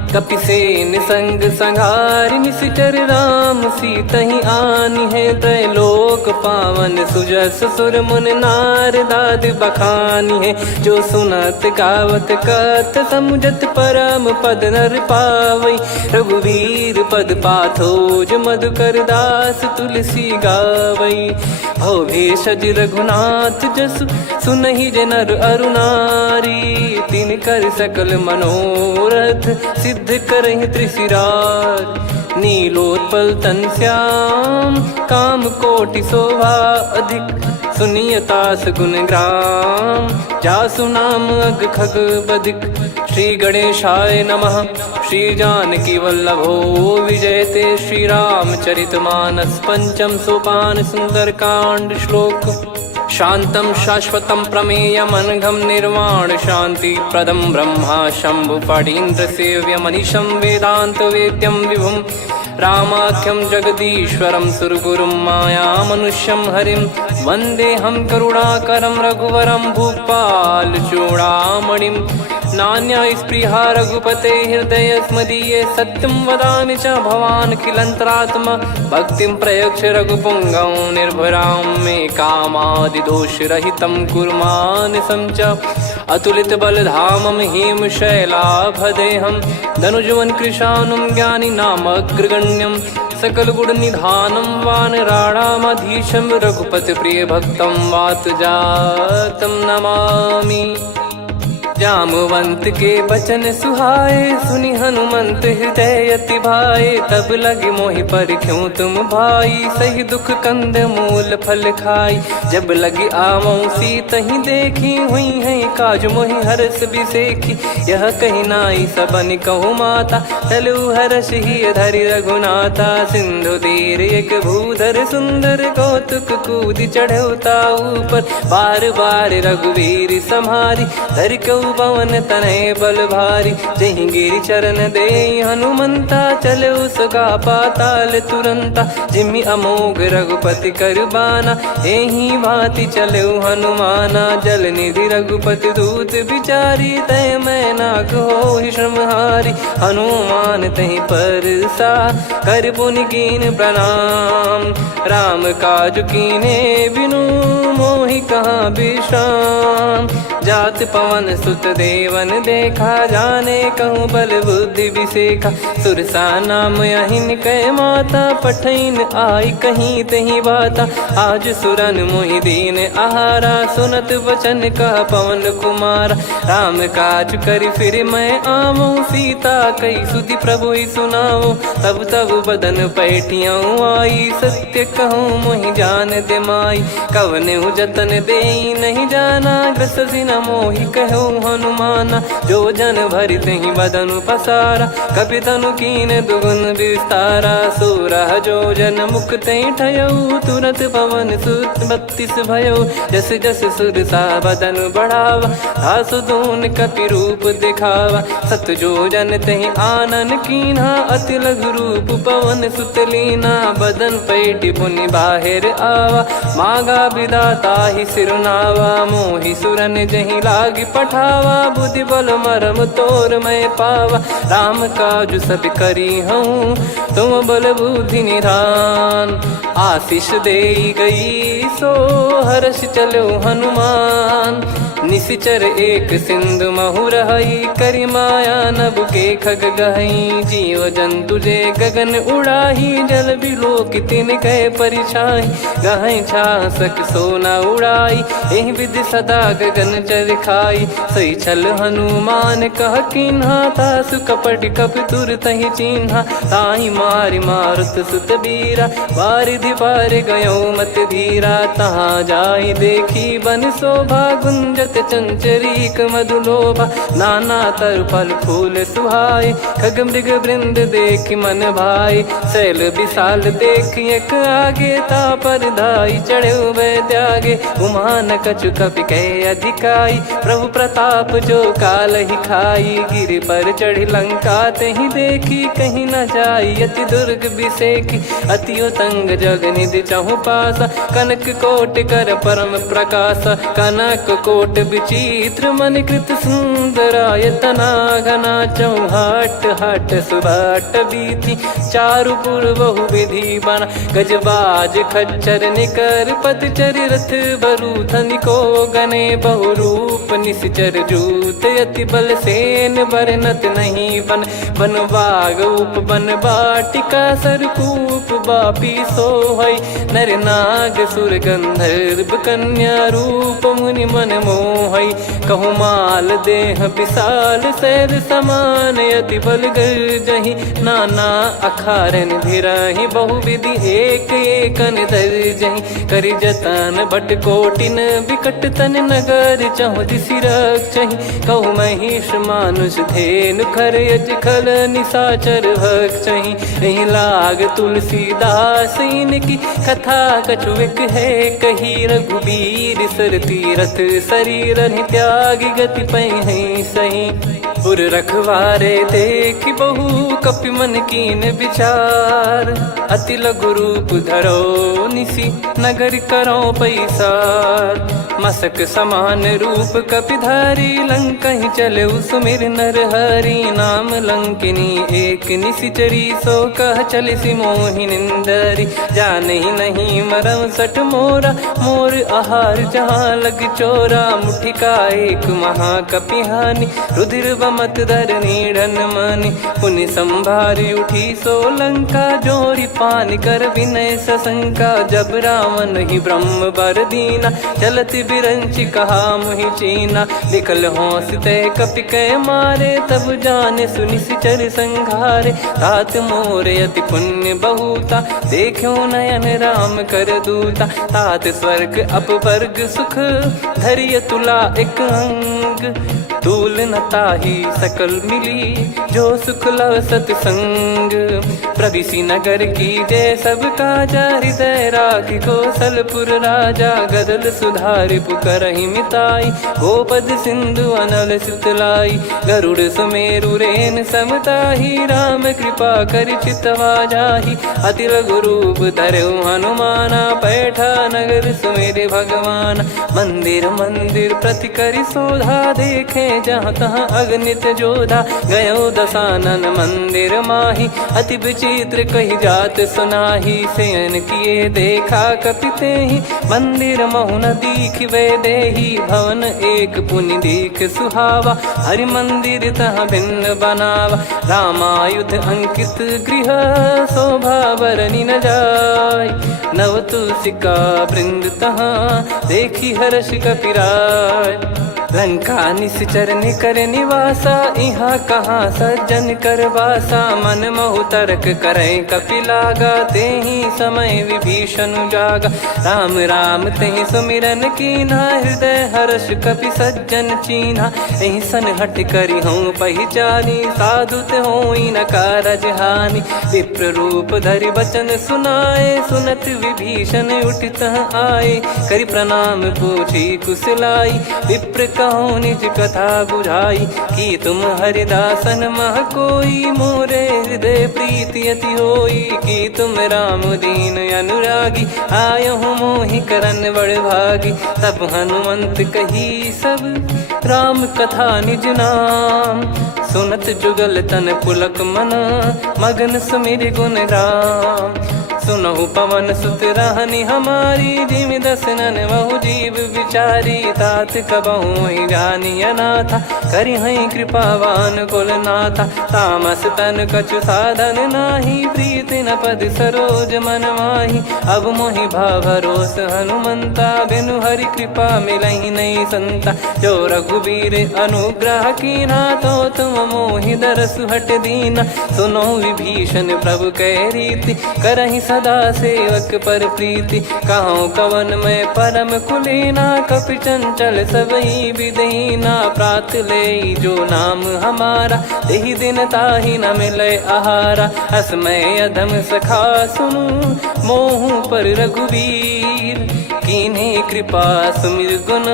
कपिसेन संग संहारि, निशिचर राम सीतहि आनि है। त्रैलोक पावन सुजस सुर मुन नार, दाद बखानी है। जो सुनत गावत कथ, समुझत परम पद नर पावै। रघुवीर पद पाथोज, मधुकर दास तुलसी गावै। भवेशज रघुनाथ जसु, सुनहि जे नर अरु नारी। तिन कर सकल मनोरथ, सिद्ध करहि त्रिशिराज। नीलोत्पल तन श्याम, काम कोटि शोभा अधिक। सुनियतास गुण ग्राम, जासु नाम अग खग बदिक। श्री गणेशाय नमः। श्री जानकी वल्लभो विजयते, श्री रामचरितमानस। पंचम सोपान सुंदरकांड श्लोक। शांतं शाश्वतं प्रमेयमनघं निर्वाण शांति प्रदं ब्रह्मा शंभु फणीन्द्र सेव्य मनीषं वेदांत वेद्यं विभुं। रामाख्यं जगदीश्वरं सुरगुरुं माया मनुष्यं हरिं। वन्देऽहं करुणाकरं रघुवरं भूपाल चूडामणिं। नान्या स्पृहा रघुपते हृदय स्मदीये, सत्यं वदामि च भवानखिलन्तरात्मा। भक्तिं प्रयच्छ रघुपुङ्गं निर्भरां मे कामादिदोषरहितं कुर्मानिसं च। अतुलितबलधामं हेमशैलाभदेहं, धनुजवन कृशानुं ज्ञानिनामग्रगण्यं। सकलगुणनिधानं वानराणामधीशं, रघुपतिप्रियभक्तं वातजातं नमामि। जामवंत के बचन सुहाए, सुनि हनुमंत हृदय अति भाए। तब लगे मोहि पर क्यों तुम भाई, सही दुख कंद मूल फल खाई। जब लगी आवऊं सीतहि देखी, हुई है काज मोहि हरस बिसेखी। यह कही नाई सबन कहु माता, चलु हरष ही धरि रघुनाथा। सिंधु तीर एक भूधर सुंदर, कौतुक कूद चढ़ौता ऊपर। बार बार रघुवीर सम्हारी, धरि कऊ पवन तनय बल भारी। जहि गिरि चरण दे हनुमंता, चले उसका पाताल तुरंता। जिमि अमोघ रघुपति कर बाना, एहि भांति चले हनुमाना। जल निधि रघुपति दूत बिचारी, तय मैं नाग होहि श्रमहारी। हनुमान तहि परसा, कर पुनि कीन प्रणाम। राम काज कीने बिनु, मोहि कहाँ विश्राम। जात पवन सुत देवन देखा, जाने कहूँ बल बुद्धि विसेखा। सुरसा नाम अहिन कै माता, पठैन आई कहीं तहीं बाता। आज सुरन मोहि दीन आहारा, सुनत वचन कह पवन कुमारा। राम काज करि फिर मैं आवऊं, सीता कई सुधि प्रभु ही सुनाऊं। तब तब बदन पैठियाँ आई, सत्य कहूँ मोहि जान दे माई। कवने जतन दे नहीं जाना, ग्रसि न मोहि कहूँ हनुमाना। जो जन भरि तहि बदनु पसारा, कपि तनु कीन दुगुन विस्तारा। सोरह जो जन मुख तहि ठयऊ, तुरत पवन सुत 32 भयऊ। जस जस सुरसा बदन बढ़ावा, आसु दून कपि रूप दिखावा। सत जो जन तहि आनन कीन्हा, अति लघु रूप पवन सुत लीना। बदन पैटि पुनि बाहिर आवा, मांगा विधाता ही सिरुनावा। मोहि सुरन जहि लागी पठावा, बुद्धि बल मरम तोर मैं पावा। राम काज सब करी हूँ, तुम बल बुद्धि निधान। आशीष दे गई सो, हर्ष चलो हनुमान। निशिचर एक सिंधु महु रहई, करि माया नभ के खग गहई। जीव जंतु जे गगन उड़ाही, जल बिलोक तिन कह परिछाई। गहई छासक सोना उड़ाई, एहि विधि सदा गगन चर खाई। सही छल हनुमान कह कीन्हा, तासु कपट कपि तुर तहि चिन्हा। ताहि मारि मारुत सुत बीरा, वारिधि पार गयो मत धीरा। तहाँ जाई देखी बन शोभा, गुंजत चंचरीक मधुलोभा। नाना तर फल फूल सुहाए, खग मृग वृंद देख मन भाई। शैल विशाल देख एक आगे, तापर धाई चढ़े वै त्यागे। उमा न कछु कपि कह अधिकाई, प्रभु प्रताप जो काल ही खाई। गिरि पर चढ़ी लंका तहि देखी, कहीं न जाई अति दुर्ग बिसेखी। अति उतंग जग निधि चहु पासा, कनक कोट कर परम प्रकाशा। कनक कोट विचित्र मन कृत सुंदरायतना। घना चौहाट हाट सुबाट बीती, चारु पुर बहु विधि बना। गजबाज खच्चर निकर पतचर, रथ बरु धनिको गने। बहु रूप निश्चर जूत, अति बल सेन बरनत नहीं बन। बन बाग उप बन बाटिका, सरकूप बापी सोहई। नर नाग सुर गंधर्व कन्या, रूप मुनि मन मोहई। कहु माल देह विशाल, सैर समान अति बल गर्जहि। नाना अखारन भिरहि, बहु विधि एक एकन धरजहि। करि जतन भट कोटिन, विकट तन नगर चहु दिसि रक्षहि। कहु महिष मानुष धेनु, खर यज खल निशाचर भक्षहि। एहि लाग तुलसीदास इनकी, कथा कछु एक है कही। रघुबीर सर तीरथ शरीर, त्यागी गति पै सही। पुर रखवारे देखि बहु, कपि मन कीन विचार। अति लघु रूप धरो निसी, नगर करो पैसार। मसक समान रूप कपिधारी, लंकहि चले सुमिर नर हरि। नाम लंकिनी एक निशिचरी, सो कह चलिसि मोहि निंदरी। जानहि नहीं मरम सठ मोरा, मोर आहार जहाँ लग चोरा। मुठिका एक महाकपिहानि, रुधिर मत धरनी ढन मानी। पुनि संभारी उठी सोलंका, जोरी पान कर विनय सशंका। जब रावण ही ब्रह्म बर दीना, चलत बिरंच कहा मुहि चीना। निकल होंस तय कपि कै मारे, तब जाने सुनि सिचर संघारे। तात मोर अति पुण्य बहुता, देखो नयन राम कर दूता। तात स्वर्ग अपवर्ग सुख, धैर्य तुला एक अंग। तूल न ताहि सकल मिली, जो सुख लव सतसंग। प्रविसी नगर की जय सब काजा, हृदय राखि कौशलपुर राजा। गदल सुधारि पुकारहि मिताई, गोपद सिंधु अनल सितलाई। गरुड़ सुमेरु रेन समताहि, राम कृपा कर चितवा जाहि। अति लघु रूप धरऊ हनुमाना, पैठा नगर सुमेरे भगवान। मंदिर मंदिर प्रति करि शोधा, देखे जहाँ तहाँ अगणित जोधा। गयो दशानन मंदिर माही, अति विचित्र कही जात सुनाही। शयन किए देखा कपिते ही, मंदिर महु न दीख वे देही। भवन एक पुनि दीख सुहावा, हरि मंदिर तहाँ भिन्न बनावा। रामायुध अंकित गृह, शोभा बरनी न जाय। नव तुलसी का वृंद तहाँ, देखी हर्ष कपिराय। लंका निश्चर निकर निवासा, यहाँ कहाँ सज्जन कर वासा। मन महु तर्क करें कपिलागा, तेहि समय विभीषण जागा। राम राम तेहि सुमिरन कीन्हा, हृदय हर्ष कपि सज्जन चीन्हा। एहि सन हट करि हूँ पहिचानी, साधु ते होई न कारज हानि। विप्र रूप धरि बचन सुनाए, सुनत विभीषण उठित आए। करि प्रणाम पूछी कुशलाई, विप्र कहो निज कथा बुझाई। कि तुम हरिदासन मह कोई, मोरे हृदय प्रीति अति होई। कि तुम राम दीन अनुरागी, आयहु मोहि करन बड़ भागी। तब हनुमंत कही सब, राम कथा निज नाम। सुनत जुगल तन पुलक मना, मगन सुमिर गुण राम। सुनहु पवन सुत रहनी हमारी, जिमि दसनन महु जीव विचारी। तात कबहु ही जानी अनाथा, करि हई कृपावान कुल नाथा। तामस तन कछु साधन नाही, प्रीति न पद सरोज मन माही। अब मोहि भाव भरोस हनुमंता, बिनु हरि कृपा मिलहि नहीं संता। जो रघुबीर अनुग्रह कीना, तो तुम मोहि दरसु हट दीना। सुनो विभीषण प्रभु कह रीति, करहि सदा सेवक पर प्रीति। कहूँ कवन में परम कुलीना, कपि चंचल सबई विदहीना। प्रात ले जो नाम हमारा, तेहि दिन ताहि न मिले आहारा। असमय अधम सखा सुनु, मोहु पर रघुवीर। कीन्हे कृपा सुमिर गुण,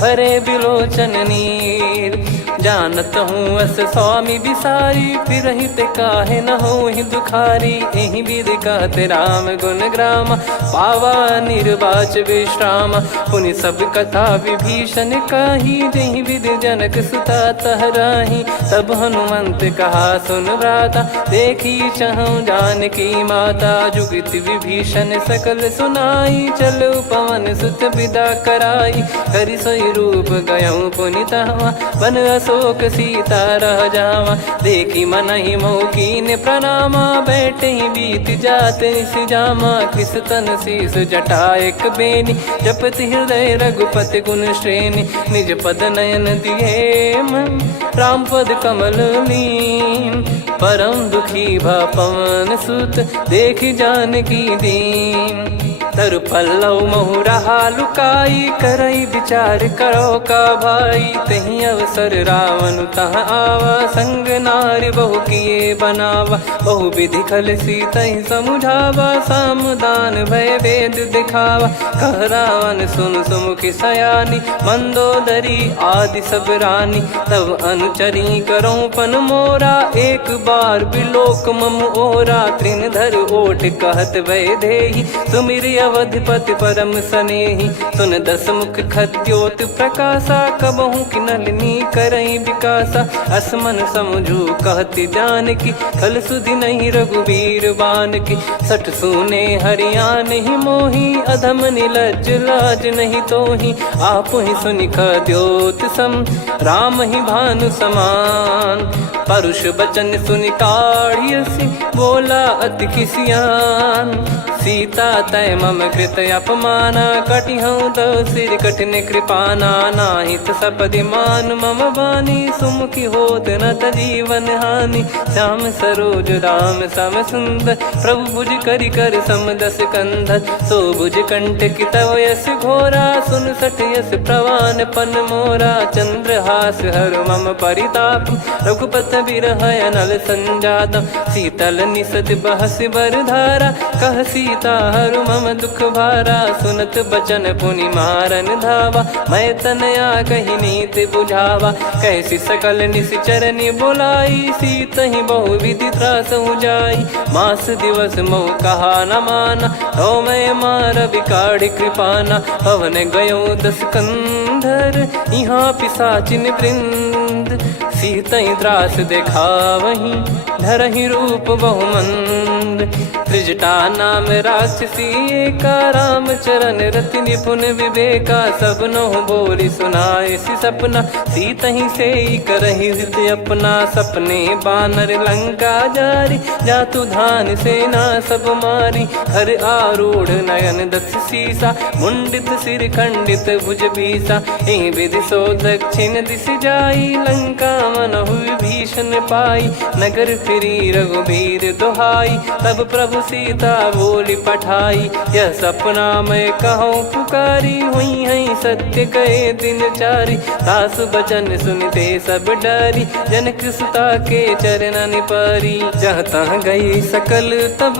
भरे बिलोचन नीर। जानत हूँ अस स्वामी बिसारी, फिर हित काहे न हो ही दुखारी। एहि विधि कहते राम गुण ग्राम, पावा निर्वाच विश्राम। पुनि सब कथा विभीषण काही, जहि विधि जनक सुता तहराही। तब हनुमंत कहा सुन भ्राता, देखी चहु जानकी माता। जुगित विभीषण सकल सुनाई, चलो पवन सुत विदा कराई। करि सोई रूप गयऊँ पुनि तहवा, बन अशोक सीता रह जावा। देखी मनहि मोह कीन्ह प्रणामा, बैठे ही बीत जात निस जामा। किस तन शीस जटा एक बेनी, जपति हृदय रघुपति गुण श्रेणी। निज पद नयन दिए मन, राम पद कमल लीन। परम दुखी भा पवन सुत, देखि जानकी दीन। तरु पल्लव महु रहा लुकाई, करई विचार करो का भाई। तहि अवसर रावण तहाँ आवा, संग नार बहु किए बनावा। बहु विधि खल सीतहि समुझावा, सामदान भय वेद दिखावा। कह रावण सुन सुमुखि सयानी, मंदोदरी आदि सब रानी। तब अनुचरी करो पन मोरा, एक बार बिलोक मम ओरा। तृण धर ओट कहत वै देहि, सुमिर अवधिपति परम सनेही। सुन दस मुख खद्योत प्रकाशा, कबहू की नलिनी करई विकासा। असमन समझू कहती जान की, खल सुधि नहीं रघुबीर बान की। सठ सुने हरियाण ही मोही, अधम निलज लाज नहीं तोही। आप ही सुनि खद्योत सम, राम ही भानु समान। परुष बचन सुनि काढ़ियसि, बोला अति किसियान। सीता तय मम कृत अपमाना, कटिहऊँ दो सिर कठिन कृपाना। नाहित सपदि मान मम बानी, सुमुखी होत न जीवन हानि। श्याम सरोज राम सम सुंदर, प्रभु भुज करि कर सम दस कंधर। सो भुज कंटक तव यस घोरा, सुन सठ यस प्रवान पन मोरा। चंद्रहास हर मम परिताप, रघुपत बिरह अनल संजातम। शीतल निसत बहस बर धारा, कह सीता हरु मम दुख भारा। सुनत बचन पुनि मारन धावा, मैं तनया कही नीत बुझावा। कैसी सकल निश्चरनि बोलाई, सीत ही बहु विधि त्रास जाई। मास दिवस मोह कहा न माना, तो मैं मार बिकाढ़ कृपाना। पवन गयो दस कंधर, यहाँ पिशाचिन वृंद। सीतई त्रास देखावहीं, धरहि रूप बहुमंद। त्रिजटा नाम राक्षसी एका, राम चरण रति निपुण विवेका। सबनो बोली सुनाए सि सपना, सीतहि से करहि हित अपना। सपने बानर लंका जारी, जातु धान सेना सब मारी। हर आरूढ़ नयन दस सीसा, मुंडित सिर खंडित भुज बीसा। एहि विधि सो दक्षिण दिश जाई, लंका मनहु भीषण पाई। नगर फिरी रघुबीर दोहाई, तब प्रभु सीता बोली पठाई। यह सपना मैं कहूँ पुकारी, हुई है सत्य कहे दिन चारी। सासु बचन सुनते सब डरी, जनक सुता के चरण परी। जहाँ तहाँ गई सकल तब,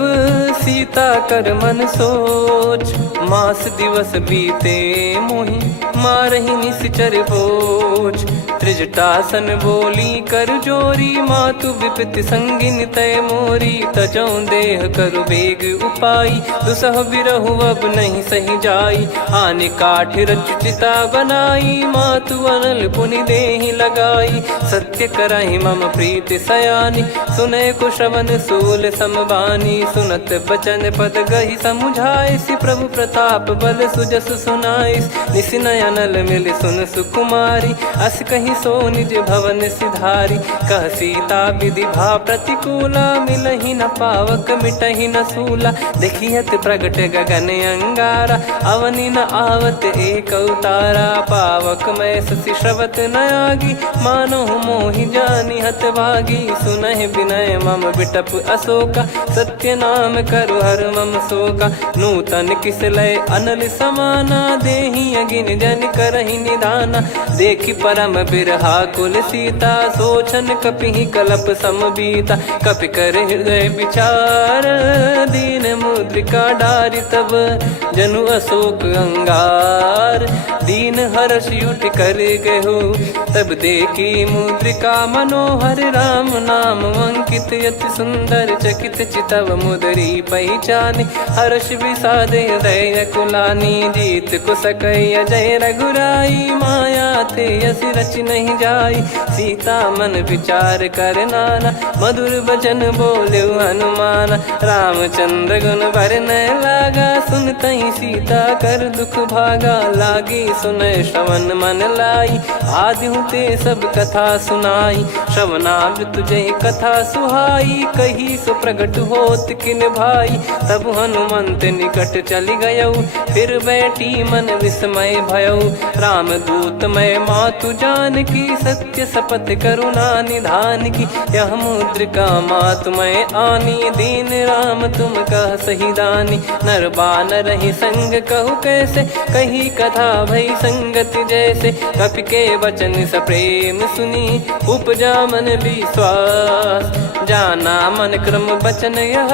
सीता कर मन सोच। मास दिवस बीते मोहि, मारहि निश्चर बोझ। त्रिजटासन बोली कर जोरी, मातु विपति संगिन तय मोरी। तजौ देह करु बेग उपाई, दुसह बिरहु अब नहीं सही जाई। आने काठ रचिता बनाई, मातु अनल पुनि देहि लगाई। सत्य करहि मम प्रीति सयानी, सुनय को श्रवण सूल समबानी। सुनत बचन पद गहि समुझाए, सि प्रभु प्रताप बल सुजस सुनाइस। निस नयनल मिल सुन सुकुमारी, अस कहि सो निज भवन सिधारी। कह सीता विधि भा प्रतिकूला, मिलहि न पावक मिटहि न सूला। देखियत प्रगट गगन अंगारा, अवनि न आवत एक अवतारा। पावक मैं ससि श्रवत न आगी, मानो मोहि जानि हत भागी। सुनहि विनय मम बिटप अशोका, सत्य नाम करु हर मम शोका। नूतन किस लय अनल समाना, देहि अगिन जन करहि निदाना। देखि परम बिरहा कुल सीता, सोचन कपिहि कलप समबीता। कपि कर हृदय विचार, दीन मुद्रिका डारि तब। जनु अशोक अंगार, दीन हर्ष उठ कर गहु। तब देखी मुद्रिका मनोहर, राम नाम अंकित अति सुंदर। चकित चितव मुदरी पहचाने, हर्ष विषाद हृदय कुलानी। जीत को सकय अजय रघुराई, माया थे यस रच नहीं जाई। सीता मन विचार कर नाना, मधुर वचन बोले हनुमान। रामचंद्र गुण भरने लागा, सुनतहि सीता कर दुख भागा। लागी सुनय श्रवण मन लाई, आदि ते सब कथा सुनाई। श्रवणाब तुझे कथा सुहाई, कही सो प्रगट होत किन भाई। तब हनुमंत निकट चली गयौ, फिर बैठी मन विस्मय भयौ। राम दूत मैं मातु जान की, सत्य शपथ करुणा निधान की। यह मुद्रिका मातु मैं आनी, दीन राम तुम कह सही दानी। नर बानर ही संग कहु कैसे, कही कथा भई संगति जैसे। कपि के वचन सप्रेम सुनी, उपजा मन विश्वास। जाना मन क्रम बचन यह,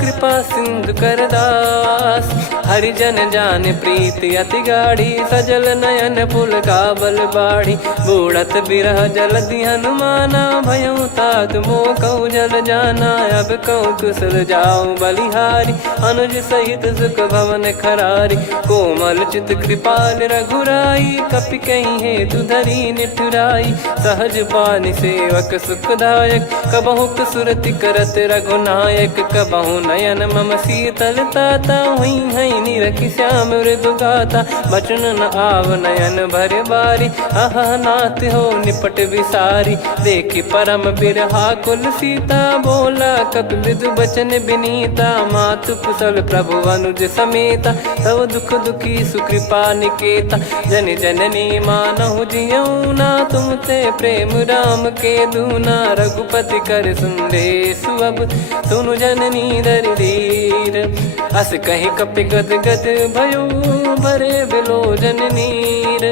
कृपा सिंधु कर दास। हरिजन जान प्रीति अति गाढ़ी, सजल नयन पुल काबल बाढ़ी। बूढ़त बिरह जलधि हनुमाना, भयउ तात मोह कहु जल जाना। अब कहु कुशल जाऊ बलिहारी, अनुज सहित सुख भवन खरारी। कोमल चित कृपाल रघुराई, कपि कहीं हेतु धरी निठुराई। सहज पानि सेवक सुखदायक, कबहु सुरति करत रघुनायक। कबहु नयन मम शीतल ताता, हुई है निरखि श्याम मृदु गाता। बचन न आव नयन भर बारी, अह नाथ हो निपट विसारी। देखि परम बिरहा कुल सीता, बोला कपि मृदु बचन बिनीता। मातु कुशल प्रभु अनुज समेता, तव दुख दुखी सुकृपा निकेता। जन जननी मानहु जियऊ ना, तुम ते प्रेम राम के दूना। रघुपति कर संदेशु अब, सुनु जननी दर धीर। अस कहीं कपि गद गद भयो, भरे बिलोचन नीर।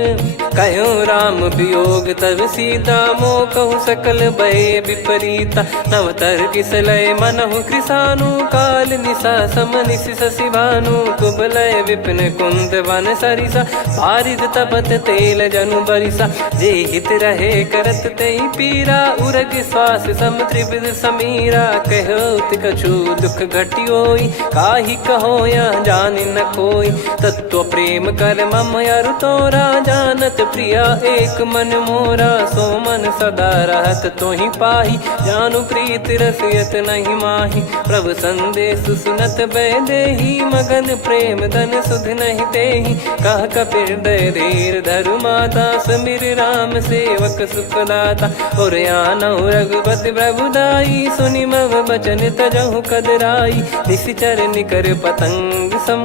कहूँ राम वियोग तब सीता, मोह कहूँ सकल भय विपरीता। नवतर किसलय मनहु कृसानु, काल निशा समनिश शशि भानु। कुबलय विपिन कुंद वन सरिसा, पारिद तपत तेल जनु बरिसा। जे हित रहे करत तेहि पीरा, उरग श्वास सम त्रिविध समीरा। कहत कछु दुख घटियोई, काहि कहो या जानि न कोई। तत्व प्रेम कर मम अरु तोरा, जानत प्रिया एक मन मोरा। सो मन सदा रहत तोहि पाही, जानु प्रीत रसियत नहीं माही। प्रभु संदेश सुनत बैदेही, मगन प्रेम धन सुध नहीं तेहि। कह कपिर दय धीर धरु माता, समिर राम सेवक सुखदाता। और आनहु रघुपति प्रभुदाई, सुनि मम बचन तजहु कदराई। निशिचर निकर पतंग सम,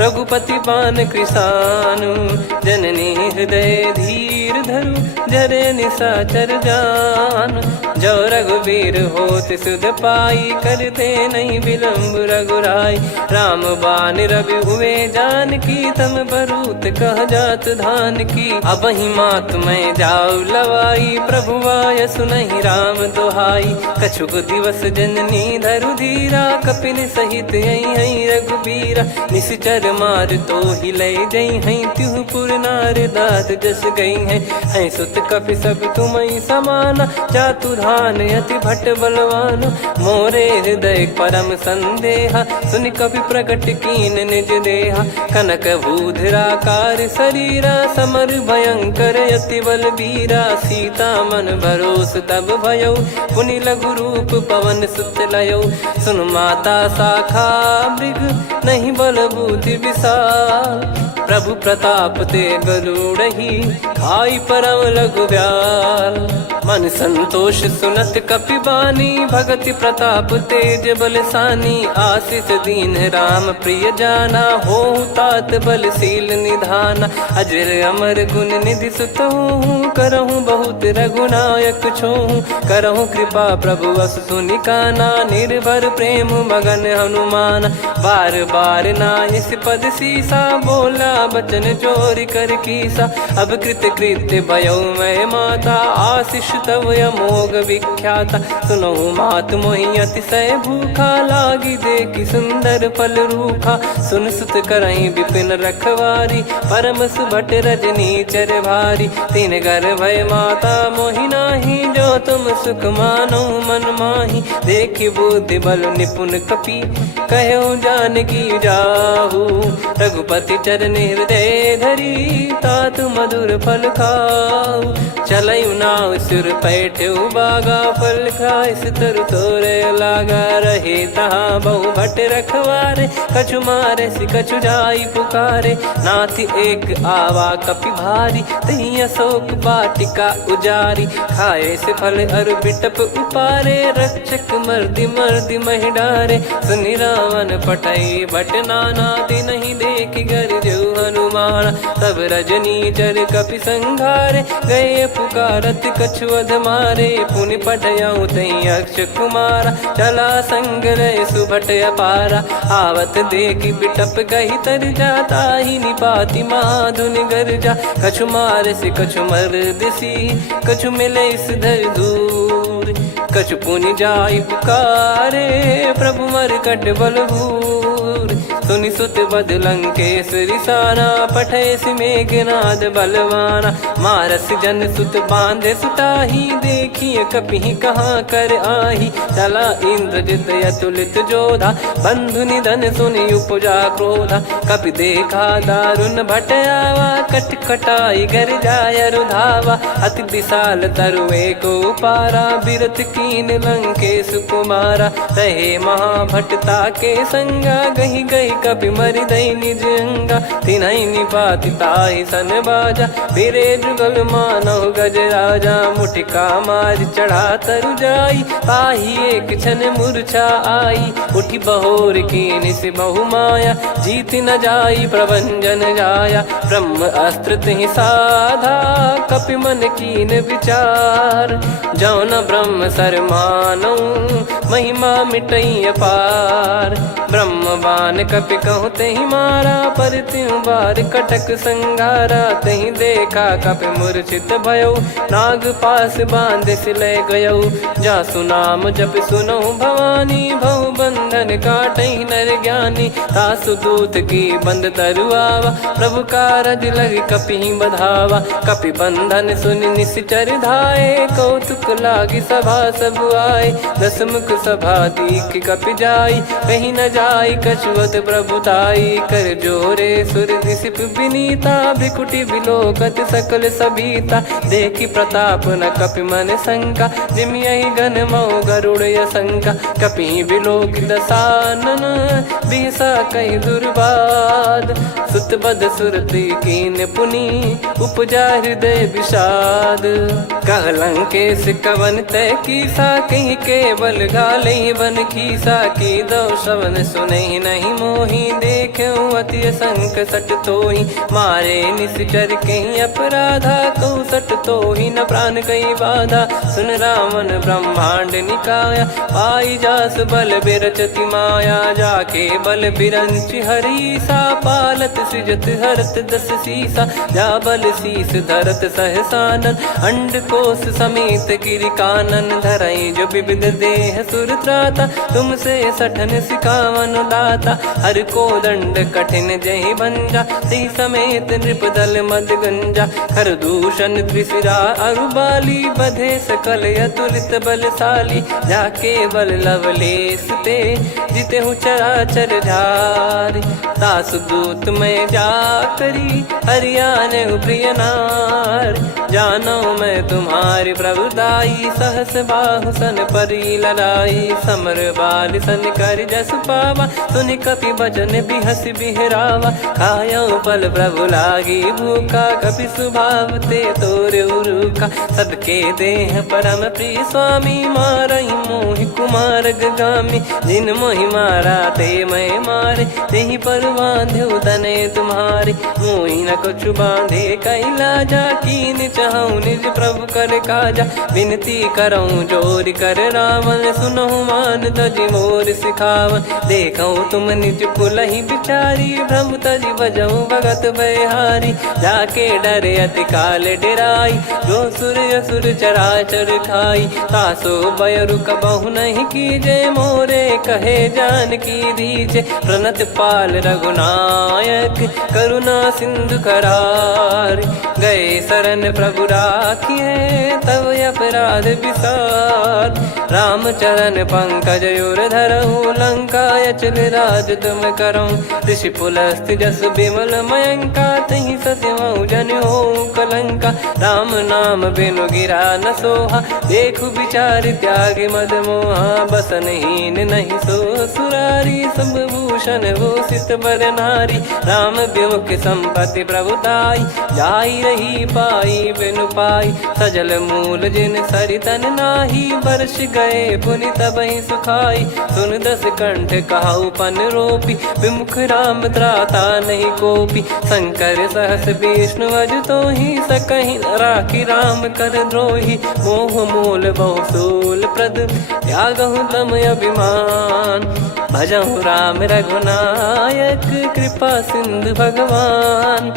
रघुपति पान कृसानु। जननी हृदय धीर धरु, जरे निशाचर जान। जो रघुवीर होत सुध पाई, करते नहीं विलम्ब रघुराई। राम बान रवि हुए जानकी, तम बरूत कह जात धान की। अब ही मात मैं जाऊ लवाई, प्रभु आय सुनहि राम दोहाई। कछुक दिवस जननी धरु धीरा, कपिन सहित यही रघुबीरा। निश्चर मार तो ही लय जई हैं, त्युह पुर नार दात जस गई हैं। सुत कपि सब तुमहि समाना, जातु धान अति भट बलवान। मोरे हृदय परम संदेहा, सुनि कपि प्रकट कीन निज देहा। कनक भूधराकार शरीरा, समर भयंकर अति बल बीरा। सीता मन भरोस तब भयउ, पुनि लघु रूप पवन सुत लयउ। सुन माता शाखा मृग, नहीं बल बुद्धि विशाल। प्रभु प्रताप ते गरुड़हि, खाई परम लघु ब्याल। मन संतोष सुनत कपि बानी, भगति प्रताप तेज बलसानी। आशीष दीन राम प्रिय जाना, होहु तात बलशील निधाना। अजर अमर गुण निधि सुतहु, करहु बहुत रघुनायक छोहु। करहु कृपा प्रभु अस सुनि काना, निर्भर प्रेम मगन हनुमान। बार बार नायस पद सीसा, बोला बचन चोरी कर कीसा। अब कृत कृत्य भयो मैं माता, आशीष तव अमोघ विख्याता। सुनहु मात मोहि अतिशय भूखा, लागी देखि सुंदर फल रूखा। सुन सुत करहि विपिन रखवारी, परम सुभट रजनी चर भारी। तीन घर भय माता मोहि नाही, जो तुम सुख मानो मन माही। देखि बुद्धि बल निपुण कपि, कहु जानकी जाहू। रघुपति चरण हृदय धरी, तात मधुर फल खाऊ। चलयु नाव सुर पैठ्यु बागा, फल खाय सितर तोरे लागा। रहे तहाँ बहु भट रखवारे, कछु मारे सि कछु जाई पुकारे। नाथ एक आवा कपि भारी, तही अशोक वाटिका उजारी। खाए से फल अर बिटप उपारे, रक्षक मर्दि मर्दि महि डारे। सुनि रावण पटई भट नाना, तिनहि देखि गरजउ हनुमान। तब रजनी चर कपि संघारे, गए पुकारत कछु अध मारे। पुनि पटयउ तई अक्ष कुमारा, चला संग रहे सुभट अपारा। आवत देखि बिटप गहि तर जाता, ही निपाति माधुनि गर्जा। कछु मार से कछु मर्दिसी, कछु मिले इस धर दूर। कछु पुनि जाई पुकारे, प्रभु मरकट बलभूर। सुनि सुत बद लंकेश्वरी साना, पठेसि मेघनाद बलवाना। मारस जन सुत बांधे सुताही, देखिए कपि कहाँ कर आही। चला इंद्रजित अतुलित जोधा, बंधु निधन सुनि उपजा क्रोधा। कपि देखा दारुण भट आवा, कट कटाई घर जाय रुधावा। अति विशाल तरुए को पारा, बिरत कीन लंकेश कुमारा। रहे महाभटता के संगा, गही गही कपि मरि दई निज अंगा। तिन्हि निपाति ताहि सन बाजा, फिरे जुगल मानव गज राजा। मुटिका मार चढ़ा तरु जाई, पाही एक क्षण मूर्छा आई। उठी बहोर कीन से बहु माया, जीत न जाई प्रभंजन जाया। ब्रह्म अस्त्र तिहि साधा, कपि मन कीन विचार। जौ न ब्रह्म सर मानौ, महिमा मिटई अपार। ब्रह्म बान कपि कहूँ तेहि मारा, पर त्यों बार कटक संगारा। तहि देखा कपि मूर्छित भयौ, नाग पास बांध सिले गयौ। जासु नाम जप सुनौ भवानी, भव बंधन काटहि नर ज्ञानी। तासु दूत की बंद तरुआवा, प्रभु कारज लग कपि बधावा। कपि बंधन सुनि निश्चर धाये, कौतुक लागी सभा सब आए। दसमुख सभा दीख कपि जाई, कहीं न जाई कछुअत प्रभुताई। कर जोरे सुर दिसिप विनीता, भिकुटी बिलोकत सकल सबीता। देखी प्रताप न कपि मन शंका, जिमियहि गन मऊ गरुड़ असंका। कपि बिलोक दसानन, बिहसा कहि दुर्बाद। सुत बद सुरति कीन पुनि, उपजा हृदय विषाद। कह लंकेश कवन तय कीसा, कहीं केवल गाले बन खीसा। की दो श्रवण सुनहि नहीं मोही, देखऊं अति संक सट तोहि। मारे निश्चर कहीं अपराधा, कहूँ सट तोहि न प्राण कहीं बाधा। सुन रावण ब्रह्मांड निकाया, पाई जास बल बिरचति माया। जाके बल बिरंच हरीसा, पालत सृजत हरत दस सीसा। जा बल शीस धरत सहसानन, अंड कोश समेत गिरि कानन। धरई जो विविध देह सुर त्राता, तुमसे सठन सिखावन दाता। हर को दंड कठिन जहि भंजा, ती समेत नृपदल मद गंजा। खर दूषण त्रिशिरा अरुबाली, बधे सकल अतुलित बलशाली। जाके बल लवलेस ते, जिते हूँ चराचर झारी। तासु दूत मैं जा करी, हरियाने प्रिय नार। जानो मैं तुम्हारी प्रभुताई, सहस बाहु सन परी ललाई। समर बाल सन कर जस पावा, सुनि कपि बचन बिहस बिहरावा। खायौ पल प्रभु लागी भूखा, कपि स्वभाव ते तोरे उरुखा। सबके देह परम प्रिय स्वामी, मारहि मोहि कुमार गामी। जिन मोहि मारा ते मैं मारे, तेहि पर बांधो तनय तुम्हारे। मोहि न कुछ बांधे कैलाजा, कीन चाहूं निज प्रभु कर काजा। विनती करऊं जोर कर रावण, सुनहु मान तजि मोर सिखावन। देखऊं तुम निज कुलहि बिचारी, भ्रम तजि बजऊं भगत बहारी। जाके डरे अति काल डेराई, जो सुर असुर चराचर खाई। तासो बयरु कबहु नहीं कीजे, मोरे कहे जान की दीजे। प्रणत पाल रघुनायक, करुणा सिंधु करार। गए शरण प्रभु राखिए, तब अपराध विसार। राम चरण पंकज उर धरऊं, लंका अचल राज तुम करऊं। ऋषि पुलस्त जस विमल मयंका, तहि सत्यमऊ जन हो कलंका। राम नाम बिनु गिरा न सोहा, देखु विचार त्याग मद मोहा। बसनहीन नहीं सो सुरारी, सब भूषण भूषित बर नारी। राम विमुख संपत्ति प्रभुताई, जाई रही पाई बिनु पाई। सजल मूल जिन सरितन नाही, वर्ष गए पुनि तबहि सुखाई। सुन दस कंठ कहाऊ पन रोपी, विमुख राम त्राता नहीं कोपी। शंकर सहस विष्णु अज तोहि, सकहि न राखी राम कर द्रोही। मोह मूल बहु सूल प्रद, त्यागहु तम अभिमान। भजहु राम रघुनायक, कृपा सिंधु भगवान।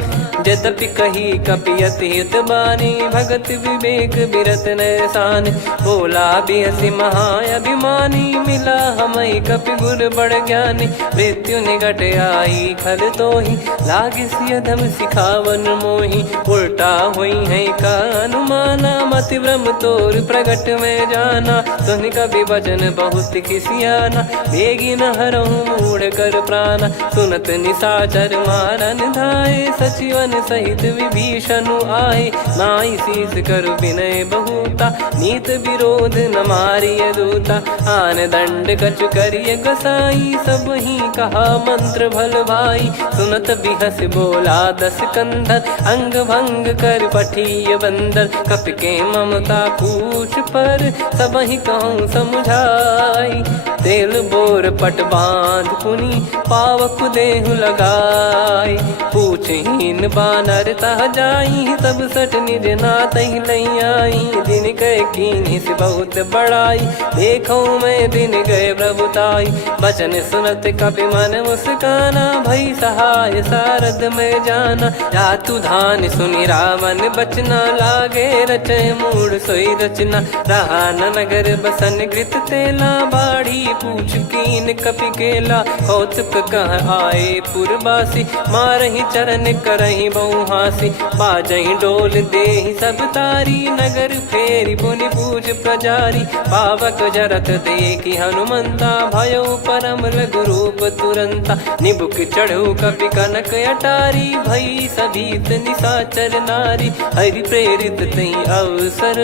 यद्यपि कही कपियत हित बानी, भगत विवेक बिरत नैसान। बोला बिहसी महाअभिमानी, मिला हमई कपि गुर बड़ ज्ञानी। मृत्यु निकट आई खल तोहि, लागे सिय धम सिखावन मोहि। उल्टा हुई है का अनुमाना, मति भ्रम तोर प्रगट में जाना। सुन कवि वचन बहुत खिसियाना, बेगी न हरहु मूढ़ कर प्राण। सुनत निशाचर मारन धाये, सचिवन सहित विभीषण आए। नाई शीस कर विनय बहुता, नीत विरोध न मारिय दूता। आन दंड कछु करिय गोसाई, सब ही कहा मंत्र भल भाई। सुनत बिहस बोला दस कंधर, अंग भंग कर पठिय बंदर। कपि के ममता पूछ पर, सब ही कहूँ समझाई। तेल बोर पट बांध पुनि, पावक देहु लगाई। पूछहीन बानर तह जाई, तब सट निज नाथ लई आई। दिन गए कीन्ही से बहुत बड़ाई, देखो मैं दिन गए प्रभुताई। बचन सुनत कपि मन मुस्काना, भई सहाय सारद में जाना। जातु धान सुनि रावण बचना, लागे रचय मूढ़ सोई रचना। रहा न नगर बसन कृत तेला, बाढ़ी पूछ कीन कपि केला। कौतुक कह आए पुरबासी, मारहि चरण करहि बहु हासी। बाजहि डोल देहि सब तारी, नगर फेरी पुनि पूज प्रजारी। पावक जरत देखि हनुमंता, भयो परम रघुरूप तुरंता। निबुक चढ़ऊ कपि कनक अटारी, भई सभीत निशाचर नारी। हरि प्रेरित तई अवसर,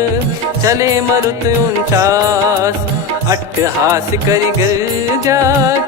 चले मरुत 49। अट्टहास करि गर्जा,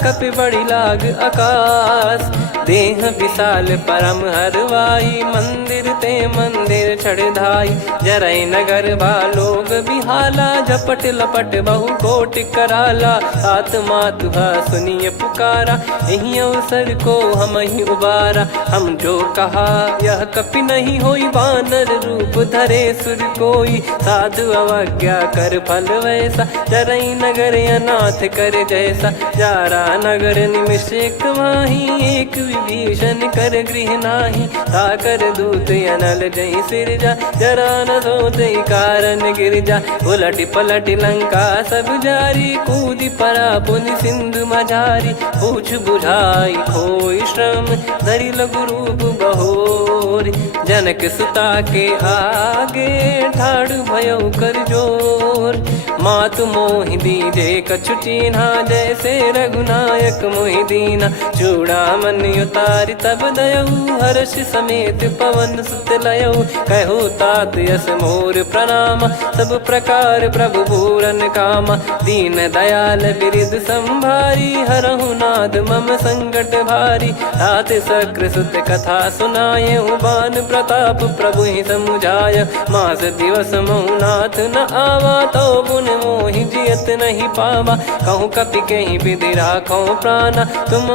कपि बड़ी लाग आकाश। देह विशाल परम हरवाई, मंदिर ते मंदिर चढ़ धाई। जरई नगर बालोग बिहाला, झपट लपट बहु कोटि कराला। आत्मातु सुनिय पुकारा, यही अवसर को हम ही उबारा। हम जो कहा यह कपि नहीं होई, वानर रूप धरे सुर कोई। साधु अवज्ञा कर फल वैसा, जरई नगर अनाथ कर जैसा। जारा नगर निमिष एक माही, एक विभीषण कर गृह नाही। ताकर दूत अनल जय सिरजा, जरा न सोते कारण गिर जा। उलट पलट लंका सब जारी, कूदी परा पुनि सिंधु मझारी। पूछ बुझाई खोई श्रम, धरि लघु रूप बहोरी। जनक सुता के आगे, ठाड़ भयो कर जोर। मातु मोहि दीजे कछु चीन्हा, जैसे रघुनायक मोहि दीना। चूड़ामन उतारि तब दयऊ, हर्ष समेत पवन सुत लयऊ। कहु तात यस मोर प्रणाम, सब प्रकार प्रभु पूरन कामा। दीन दयाल बिरिद संभारी, हरहु नाद मम संकट भारी। तात सक्र सुत कथा सुनायहु, बान प्रताप प्रभु ही समुझाय। मास दिवस महु नाथ न आवा, तो पुन मोहि जियत नहीं पावा। कहूँ कपि कहीं विधि राखो प्राणा, तुम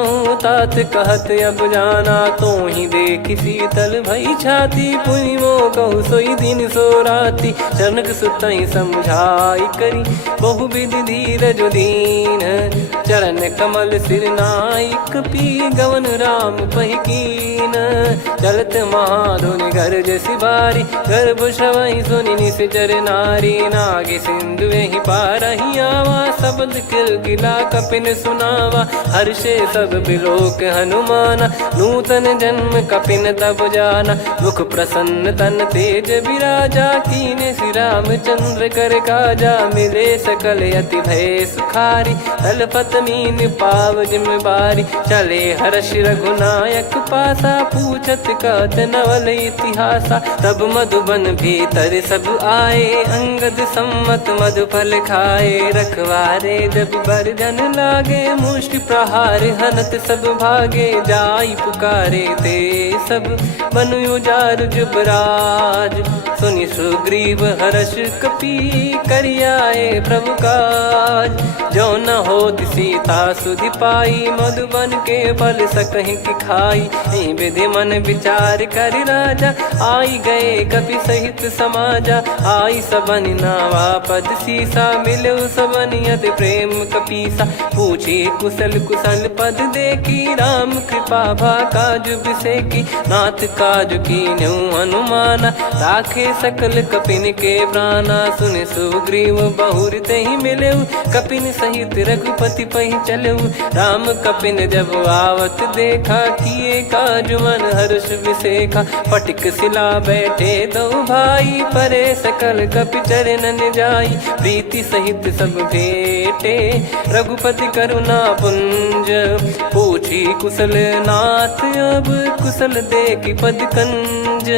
तात कहत अब जाना। तो ही देखी शीतल भई छाती, पुनि मो कहु सोई दिन सो राती। जनक सुतहि समझाई करी, बहु विधि धीरज दीन। चरण कमल सिर नाई, कपि गवन राम पहि कीन। चलत महाधुनि गरज सिबारी, गर्भ श्रवहि सुनि निश्चर नारी। नागे सिंधु ही पारहि आवा, शब्द किलकिला कपिन सुनावा। हर्षे सब बिलोक हनुमाना, नूतन जन्म कपिन तब जाना। मुख प्रसन्न तन तेज विराजा, कीने श्री रामचंद्र कर काजा। मिले सकल अति भय सुखारी, तलपत मीन पाव जिम बारी। चले हर्ष रघुनायक पासा, पूछत कहत नवल इतिहासा। तब मधुबन भीतर सब आए, अंगद सम्मत मधुफल खाए। रखवारे जब बरजन लागे, मुष्टि प्रहार हनत सब भागे। जाई पुकारे ते सब, बनु उजार जुबराज। सुनि सुग्रीव हर्ष कपि, करियाए प्रभु काज। जो न होत सीता सुधि पाई, मधुबन के फल सकहि कि खाई। विधि मन विचार कर राजा, आई गए कपि सहित समाजा। आई सबन नावा पद सीसा, मिलो सबन यति प्रेम कपीसा। पूछी कुशल कुशल पद देखी राम कृपा भा काज बिसेकी। नाथ काज कीन्हु हनुमाना राखे सकल कपिन के प्राणा। सुन सुग्रीव बहुर तेहि मिलेउ कपिन सहित रघुपति पहि चलेउ। राम कपिन जब आवत देखा किए काज मन हर्ष विसेखा। फटिक सिला बैठे दो भाई परे सकल कपि चरणन जाई। प्रीति सहित सब भेटे रघुपति करुणा पुंज। पूछी कुशल नाथ अब कुशल देखि पद कंज।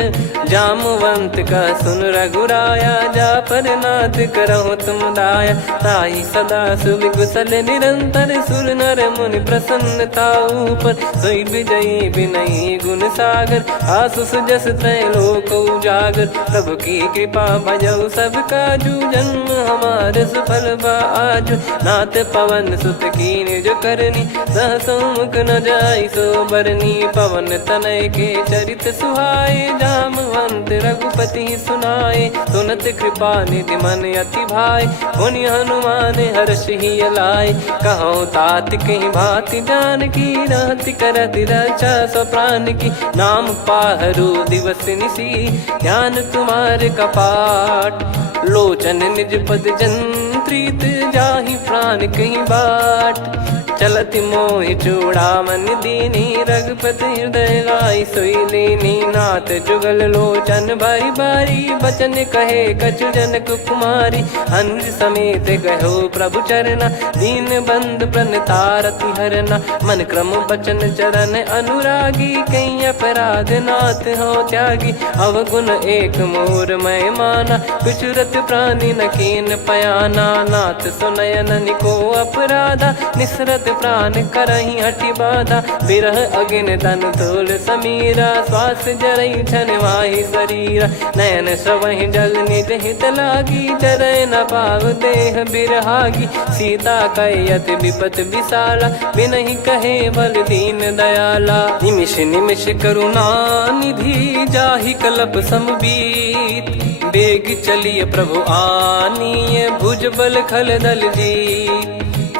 जामवंत का सुन रघुराया जा पर नाथ करहु तुम दाया। ताहि सदा सुविकुशल निरंतर सुर नर मुनि प्रसन्नता ऊपर। सोई विजयी विनयी गुण सागर आसु सुजस त्रैलोक उजागर। प्रभु की कृपा भजऊ सब काजू जन्म हमार सफल बा आजु। नाथ पवन सुत कीन्ह जो करनी सहसो मुख न जाई सो बरनी। पवन तनय के चरित सुहाए जामवंत रघुपति सुनाए। सुनत कृपा निधि मन अति भाई पुनि हनुमान हर्ष ही लाए। कहूँ तात कहीं भांति जानकी रहति करति रक्षा सो प्राण की। नाम पाहरु दिवस निसी ध्यान तुम्हारे कपाट। लोचन निज पद जंत्रित जाहि प्राण कहीं बाट। चलति मोहि चूड़ामन दीनी रघुपति हृदय लाई सोई लीनी। नाथ जुगल लोचन बारी बारी बचन कहे कछु जनक कुमारी। अनुज समेत गहो प्रभु चरना दीन बंधु प्रणतारति हरना। मन क्रम बचन चरण अनुरागी कहीं अपराध नाथ हो त्यागी। अवगुण एक मोर मैं माना कुछुरत प्राणी न कीन पयाना। नाथ सुनयन को अपराधा निसरत प्राण करही हटि बाधा। बिरह अगिन तन तोल समीरा श्वास जरई छन वाहि शरीरा। नयन सवहि जल निज हित लागी चरय न पाव देह बिरहागी। सीता कयत विपत विशाला बिनहि कहे बल दीन दयाला। निमिष निमिष करुणा निधि जाहि कलप समबीत। बेग चलिए प्रभु आनीय भुज बल खल दल जी।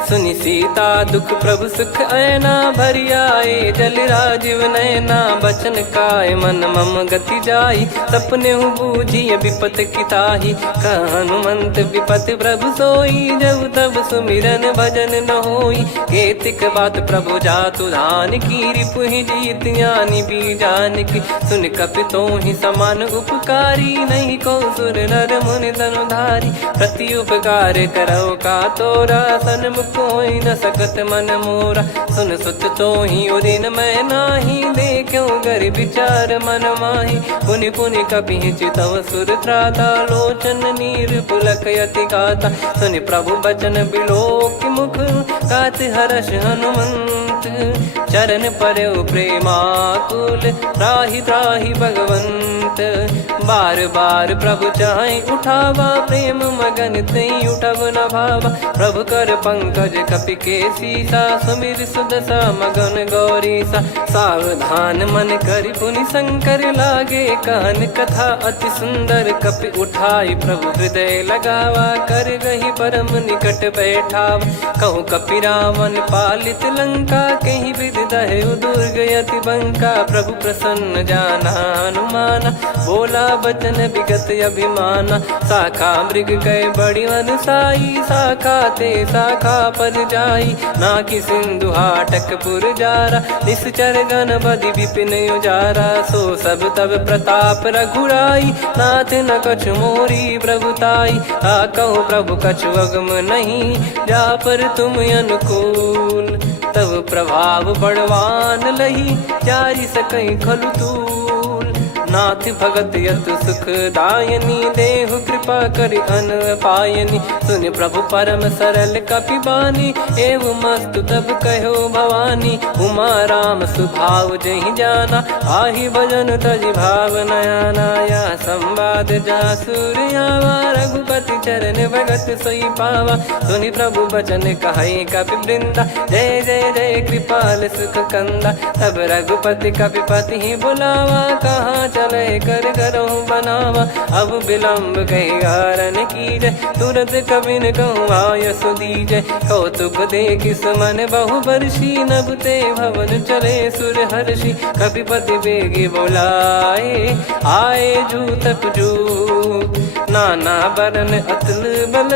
सुनि सीता दुख प्रभु सुख ऐना भरि आए। जल राजीव नैना बचन काय मन मम गति जाई। सपने हूँ बूझिए विपत किताही हनुमंत विपत प्रभु सोई। जब तब सुमिरन भजन न होई। केतिक बात प्रभु जातु धान की रिपुहि जीत ज्ञानी बीजान की। सुन कपि तोहि समान उपकारी नहीं को सुर नर मुनि तनुधारी। प्रति उपकार करो का तोरा सन्मुख कोई न सकत मन मोरा। सुन सुत तो ही उदिन मैं नाही देखो गर विचार मन माही। पुनि पुनि कपि चितव सुर त्राता लोचन नीर पुलक यति गाता। सुनि प्रभु बचन बिलोक मुख गात हर्ष हनुमंत। चरण परउ प्रेमाकुल त्राहि त्राहि भगवंत। बार बार प्रभु चाहि उठावा प्रेम मगन तई उठब न भावा। प्रभु कर पंकज कपि के सीसा सुमिर सुदशा मगन गौरीसा। सावधान मन करि पुनि शंकर लागे कहन कथा अति सुंदर। कपि उठाई प्रभु हृदय लगावा कर गही परम निकट बैठावा। कहूँ कपि रावण पालित लंका कहीं विधि दहेउ दुर्ग यति बंका। प्रभु प्रसन्न जाना हनुमाना बोला बचन विगत अभिमाना। शाखा मृग गए बड़ी अनुसाई शाखा ते शाखा पर जाई। नाकि सिंधु हाटक पुर जारा निश्चर गण बदि विपिन उजारा। सो सब तब प्रताप रघुराई नाथ न कछु मोरी प्रभुताई। कहो प्रभु कछु अगम नहीं जा पर तुम अनुकूल। तब प्रभाव बड़वान लही जारी सकई खलु तूल। नाथ भगत यत सुख दायनी देहु कृपा करि अन पायनी। सुन प्रभु परम सरल कपि बानी एव मस्तु तब कहो भवानी। उमा राम सुभाव जहि जाना आहि भजन तजि भाव नयाना। या संवाद जासुर आवा रघुपति चरण भगत सोई पावा। सुनि प्रभु बचन कहै कपि वृंदा जय जय जय कृपाल सुख कंदा। तब रघुपति कपि पति ही बुलावा कहाँ चले कर करहु बनावा। अब विलम्ब कही कारण की जय तुरंत कबिन कहूँ आयस दीजय। कौतुक देखि सुमन बहु बरसी नभते भवन चले सुर हर्षि। कपिपति बेगी बोलाए आए जूतक जू। नाना बरन अतुल बल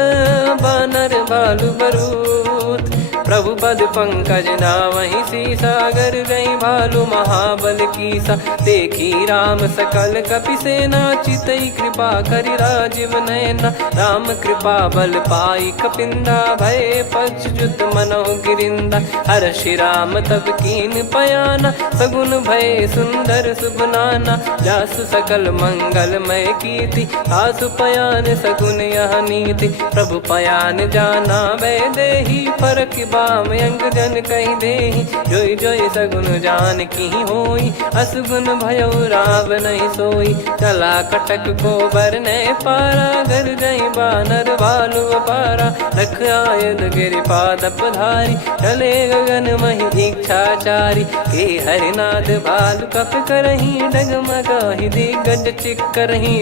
बानर बालु बरूथ। प्रभु पद पंकज नावहि सीसागर गई भालु महाबल कीसा। देखी राम सकल कपि सेना चितई कृपा करि राजीव नयना। राम कृपा बल पाई कपिंदा भय पक्षजुत मनो गिरिंदा। हर्षि राम तब कीन पयाना सगुन भय सुंदर शुभ नाना। जासु सकल मंगलमय कीर्ति आसु पयान सगुन यह नीति। प्रभु पयान जाना वै देहि फरक बाम अंग जन कहि देहि। जोई जोई सगुन जान की होई असगुन भयो राव नहीं सोई। चला कटक को बरने पारा घर गई बानर भालु अपारा। रख आयल गिरि पाद पधारी चले गगन महि इच्छाचारी। के हरिनाथ भालु कप करही डगमगाहि दिग्गज चिक्करही।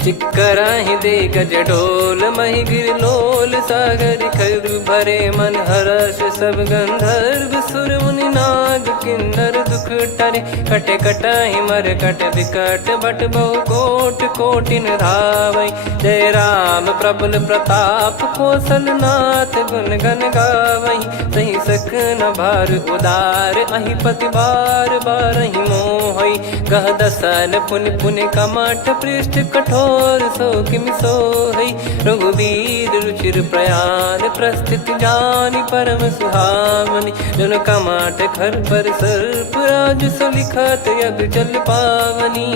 चिक्कराहि दिग्गज डोल महि गिर लोल सागर खरु भरे मन हर्ष सब गंधर्व सुर मुनि नाग किन्नर दुख टरे। कटे कटाहि मर कट विकट बट बहु कोट कोटिन धावै। जय राम प्रबल प्रताप कौशल नाथ गुण गण गावै। सही सकन भार उदार अहि पति बार बारहि मोहै। गह दसन पुनि पुनि कमठ पृष्ठ कठोर सो किमि सोहै। रघुवीर रुचिर प्रयाण प्रस्थित जानि परम सुहावनि। जन कमाट खर पर सर्प राज सलिखत यग जल पावनी।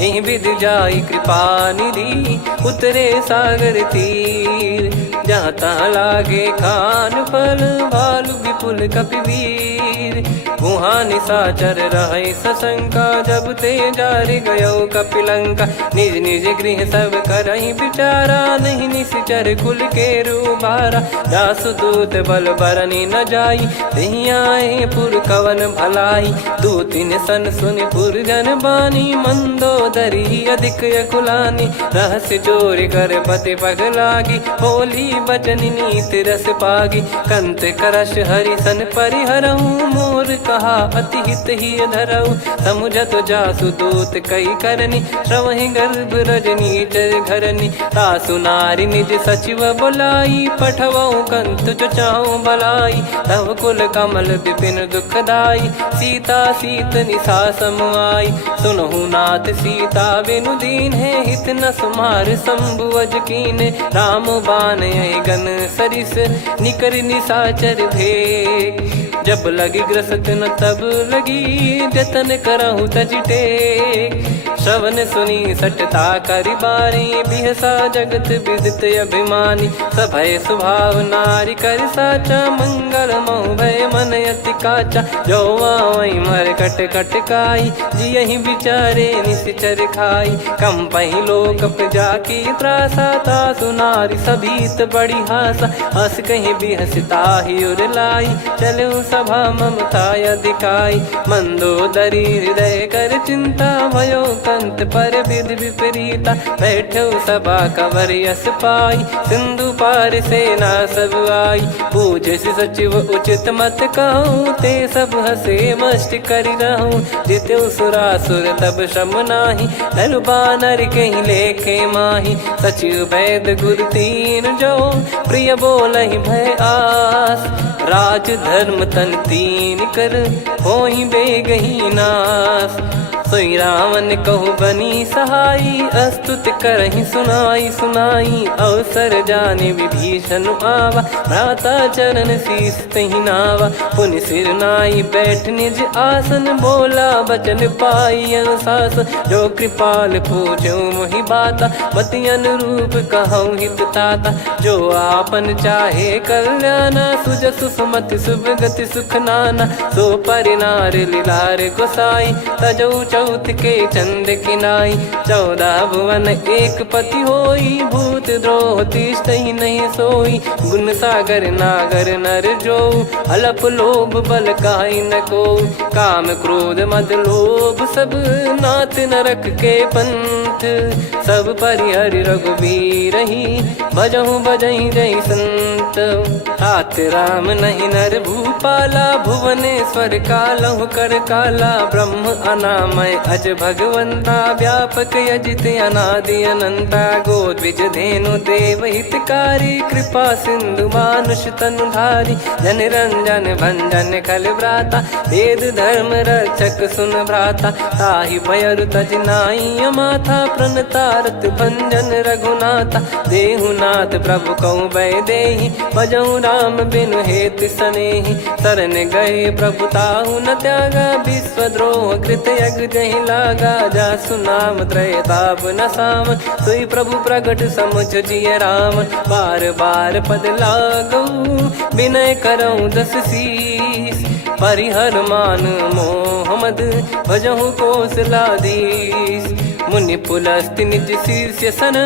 एहि विध जाई कृपा निधि उतरे सागर तीर। जहाँ तहाँ लागे खान फल भालु विपुल कपिवीर। गुहा निशाचर रहै सशंका जब ते जारि गयो कपिलंका। निज निज गृह सब करहि विचारा नहीं निश्चर कुल के रूबारा। जासु दूत बल बरनी न जाई तेहि आए पुर कवन भलाई। दूतिन सन सुनि पुर जन बानी मंदोदरी अधिक अकुलानी। रहस्य चोरी कर पति पग लागी बोली बचन नीत रस पागी। कंत करश हरि सन परिहरहु मोर कहा अति हित ही धरऊ। समुझत जासु दूत कई करनी श्रवहि गर्भ रजनी चर घरनी। तासु नारी निज सचिव बुलाई पठवऊ कंत जो चाहूं भलाई। तव कुल कमल विपिन दुखदाई सीता सीत निशा समुआई। सुनहु नाथ सीता बिनु दीन है हित न सुमार शंभु अज कीने। राम बान यही गन सरिस निकर निशाचर भेग। जब लगी ग्रसत न तब लगी जतन करहु तज टेक। श्रवण सुनी सटता करि बारी बिहसा जगत विदित अभिमानी। सभय स्वभाव नारी कर साचा मंगल मोह भय मन अति काचा। जो आवई मर कट कट काई जियहि विचारे निश्चर खाई। कम पहि लोक प्रजा की त्रासा तासु नारी सभीत बड़ी हासा। हस कहीं बिहसता ही उर लाई चलो सभा ममता अधिकाई। मंदोदरी हृदय कर चिंता भयो कंत पर विध विपरीता। बैठो सभा कवर यस पाई सिंधु पार सेना सब आई। पूज सचिव उचित मत कहूँ ते सब हसे मस्त करि रहूं। जित्यु सुरासुर तब श्रम नाही धनु बानर कहीं लेखे माही। सचिव वैद गुरु तीन जो प्रिय बोलहि भय आस। राज धर्म तन तीन कर होहि बेगहि नाश। सोई रावण कहु बनी सहाई अस्तुत करहि सुनाई सुनाई। अवसर जाने विभीषण आवा भ्राता चरण शीस तहि नावा। पुनि सिर नाई बैठ निज आसन बोला बचन पाई अनुशासन। जो कृपाल पूछो मोहि बाता मति अनुरूप कहूँ हित ताता। जो आपन चाहे कल्याणा सुजसु सुमति शुभ गति सुख नाना। सो परिनार लीलार गोसाई तजौ चौथ के चंद किनाई 14 भुवन एक पति होई भूत द्रोह तीष्टहि नहीं सोई गुण सागर नागर नर जो अलप लोभ बल काई न को काम क्रोध मद लोभ सब नाथ नरक के पंथ सब परिहरि रघुबीर ही भजहु भजहि जय संत हाथ राम नहीं नर भूपाला भुवनेश्वर कालहु कर काला ब्रह्म अनामय अज भगवंता व्यापक यजित अनादि अनंता गोद्विज धेनु देव हितकारी कृपा सिंधु मानुष तनुधारी जन रंजन भंजन खल भ्राता वेद धर्म रक्षक सुन भ्राता ताहि भयरु तज नाई माथा प्रणतारत भंजन रघुनाथा देहुनाथ प्रभु कहु बै देहि भजहु राम बिनु हेत सनेहि शरण गए प्रभु ताहु न त्यागा विश्वद्रोह कृत यज्ञ जहि लागा जासु नाम त्रयताप न सामन सोई प्रभु प्रगट समुझ जिय रामन बार बार पद लागऊ विनय करऊँ दस शीस परिहर मान मोहम्मद भजहु कौशलाधीश मुनि पुलस्ति निज शीर्ष सन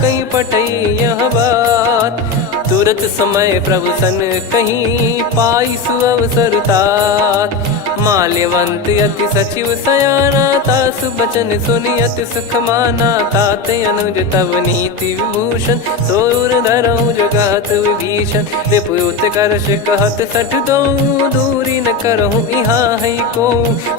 कहीं पटई यह बात तुरत समय प्रभु सन कहीं पाई सुअवसर तात माल्यवंत अति सचिव सयाना तासु बचन सुनियत सुख माना तात अनुज तव नीति विभूषण सोर धरहु जगत विभीषण विपुत करश कहत सठ दो दूरी न करहु यहाँ है को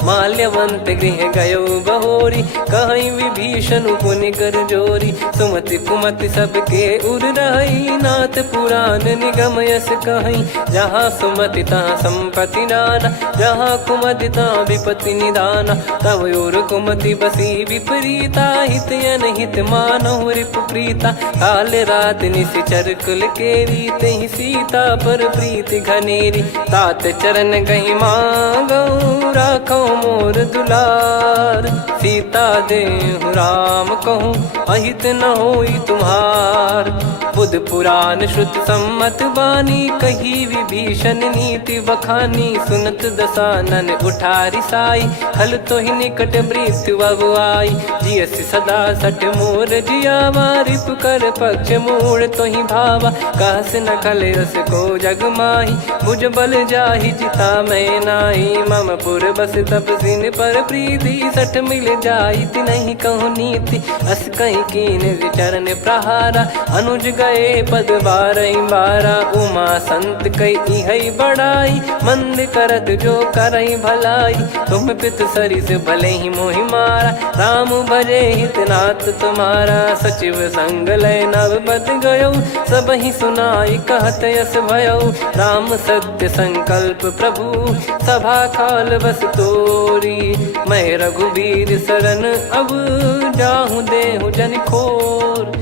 माल्यवंत गृह गयो बहोरी कहीं विभीषण पुनि कर जोरी सुमति कुमति सबके उर रही नाथ पुराण निगम यस कहीं जहाँ सुमति तहाँ संपत्ति नाना जहाँ कुमति तहाँ विपत्ति निदाना तव और कुमति बसी विपरीता हित अनहित मानहु रिपु प्रीता काल रात निशिचर कुल केरी तहि सीता पर प्रीति घनेरी तात चरण गही मांगऊ राखो मोर दुलार सीता देहु राम कहूँ अहित न होई तुम्हार बुध पुराण श्रुत सम्मत बानी कही विभीषण नीति बखानी सुनत दसानन उठारी साई खल तो ही निकट मृत्यु अब आई जियस सदा सठ मोर जियावा रिप कर पक्ष मूड़ तो ही भावा कहस न खल रस को जग माही भुज बल जाहि जिता मैं नाई मम पुर बस तप सिन पर प्रीति सठ मिल जाई नहीं कहूँ नीति अस कहीं कीन विचरण प्रहारा अनुज गए पद बारई बारा उमा संत कई है बड़ाई मंद करत जो करई भलाई तुम पित सरिस भले ही मोहि मारा राम भजे हितनाथ तुम्हारा सचिव संग लय नव बद गयो सब ही सुनाई कहत यस भयो राम सत्य संकल्प प्रभु सभा काल बस तोरी मैं रघुबीर शरण अब जाहू देहु जन खोर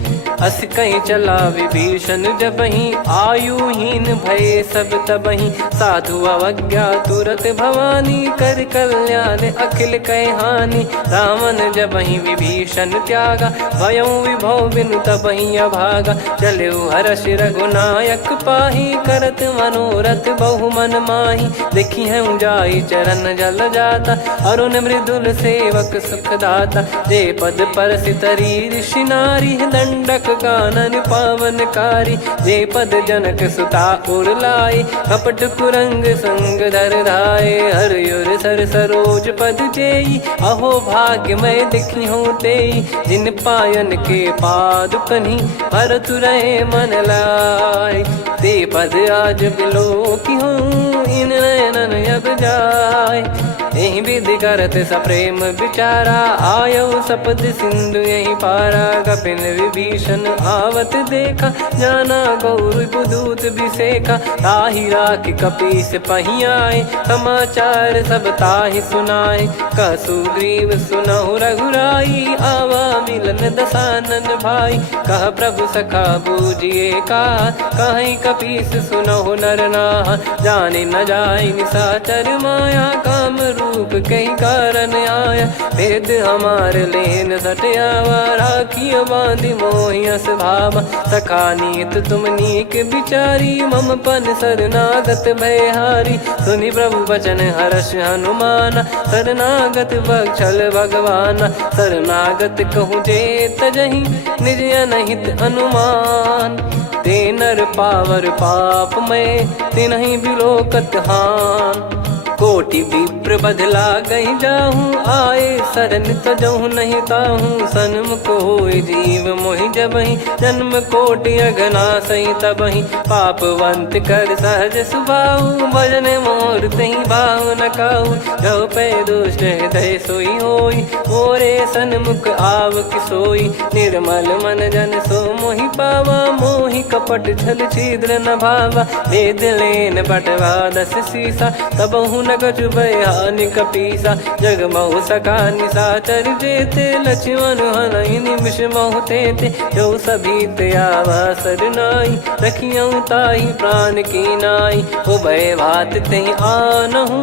अस कहीं चला विभीषण जब ही आयुहीन भय सब तबही साधु अवज्ञा तुरत भवानी कर कल्याण अखिल कह हानि रावण जब ही विभीषण त्यागा भयउ विभव बिनु तबही अभागा चले हर्ष रघुनायक पाही करत मनोरथ बहु मन माही देखी है जाई चरण जल जाता अरुण मृदुल सेवक सुखदाता जे पद पर सितरी ऋषि नारी दंडक कानन पावनकारी जे पद जनक सुता उर लाए कपट कुरंग संग धर धाये हरियुर सर सरोज पद जेई अहो भाग्य मैं दिखी हूँ तेई जिन पायन के पादुकनी भरत रहे मन लाए ते पद आज बिलो की हूँ इन नयनन अब जाय यही विधि करत सप्रेम विचारा आयो सपद सिंधु यही पारा कपिन विभीषण आवत देखा जाना गौर बुदूत विसेखा ताहि राख कपीस पहियाए समाचार सब ताहि सुनाए कसु ग्रीव सुनहु रघुराई आवा मिलन दसानन भाई कह प्रभु सखा बूझिए का कहीं कपीस सुनहु नर नाहा जाने न जाय निशाचर माया काम रूप कई कारण आया, भेद हमार लेन सटयावा, राखिया बांधि मोहियस भावा, सखा नीत तुम नीक बिचारी, मम पन शरणागत भयहारी, सुनि प्रभु वचन हर्ष हनुमाना, शरणागत बक्षल भगवाना, शरणागत कहूँ जे तजहि निज अनहित अनुमान, ते नर पावर पाप में तिन्हि बिलोकत हान, कोटि विप्र बदला गई जाहूँ, आए शरण तजहु नहीं ताहूँ, सन्मुख होय जीव मोहि जबहि, जन्म कोटि अघना सही तबहि, पापवंत कर सहज सुभाऊ, भजन मोर तहि भाव न काहू, जो पै दुष्ट हृदय सोई होई, मोरे सन्मुख आव किसोई, निर्मल मन जन सो मोहि पावा, मोहि कपट छल छिद्र न भावा, भेद लेन बटवा दस सीसा, तबहु न कछु बयानि कपीसा, जग महु सका निशाचर जेते, लक्ष्मण हनहि निमिष महु तेते, जो सभी त्यावा सरनाई, रखियऊ ताहि प्राण की नाई, उभय भात तेहि आनहु,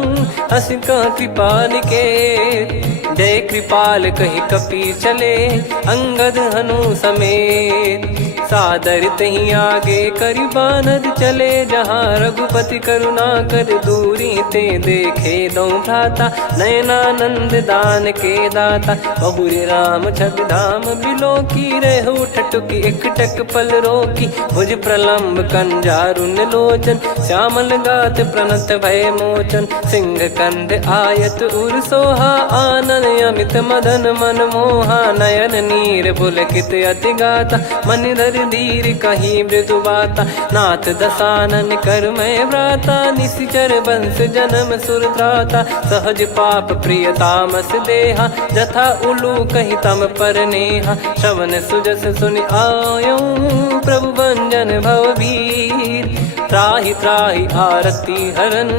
हस कह कृपाल के, जय कृपाल कहि कपी चले, अंगद हनु समेत, सादर तही आगे करि बानर चले, जहाँ रघुपति करुणा कर दूरी ते देखे दो भ्राता, नयनानंद दान के दाता, बहुरी राम छग धाम बिलो की, रेहु ठटुकी एकटक पल रोकी, भुज प्रलम्ब कंजारुन लोचन, श्यामल गात प्रणत भय मोचन, सिंह कंद आयत उर सोहा, आनन अमित मदन मन मोहा, नयन नीर पुलकित अति गाता, मन धर धीर कहीं मृदु बाता, नाथ दसानन कर मैं व्राता, निशिचर वंश जन्म सुरत्राता, सहज पाप प्रिय तामस देहा, जथा उलू कही तम पर नेहा, श्रवण सुजस सुनि आयो, प्रभु भंजन भवबीर, त्राहि त्राहि आरती हरन,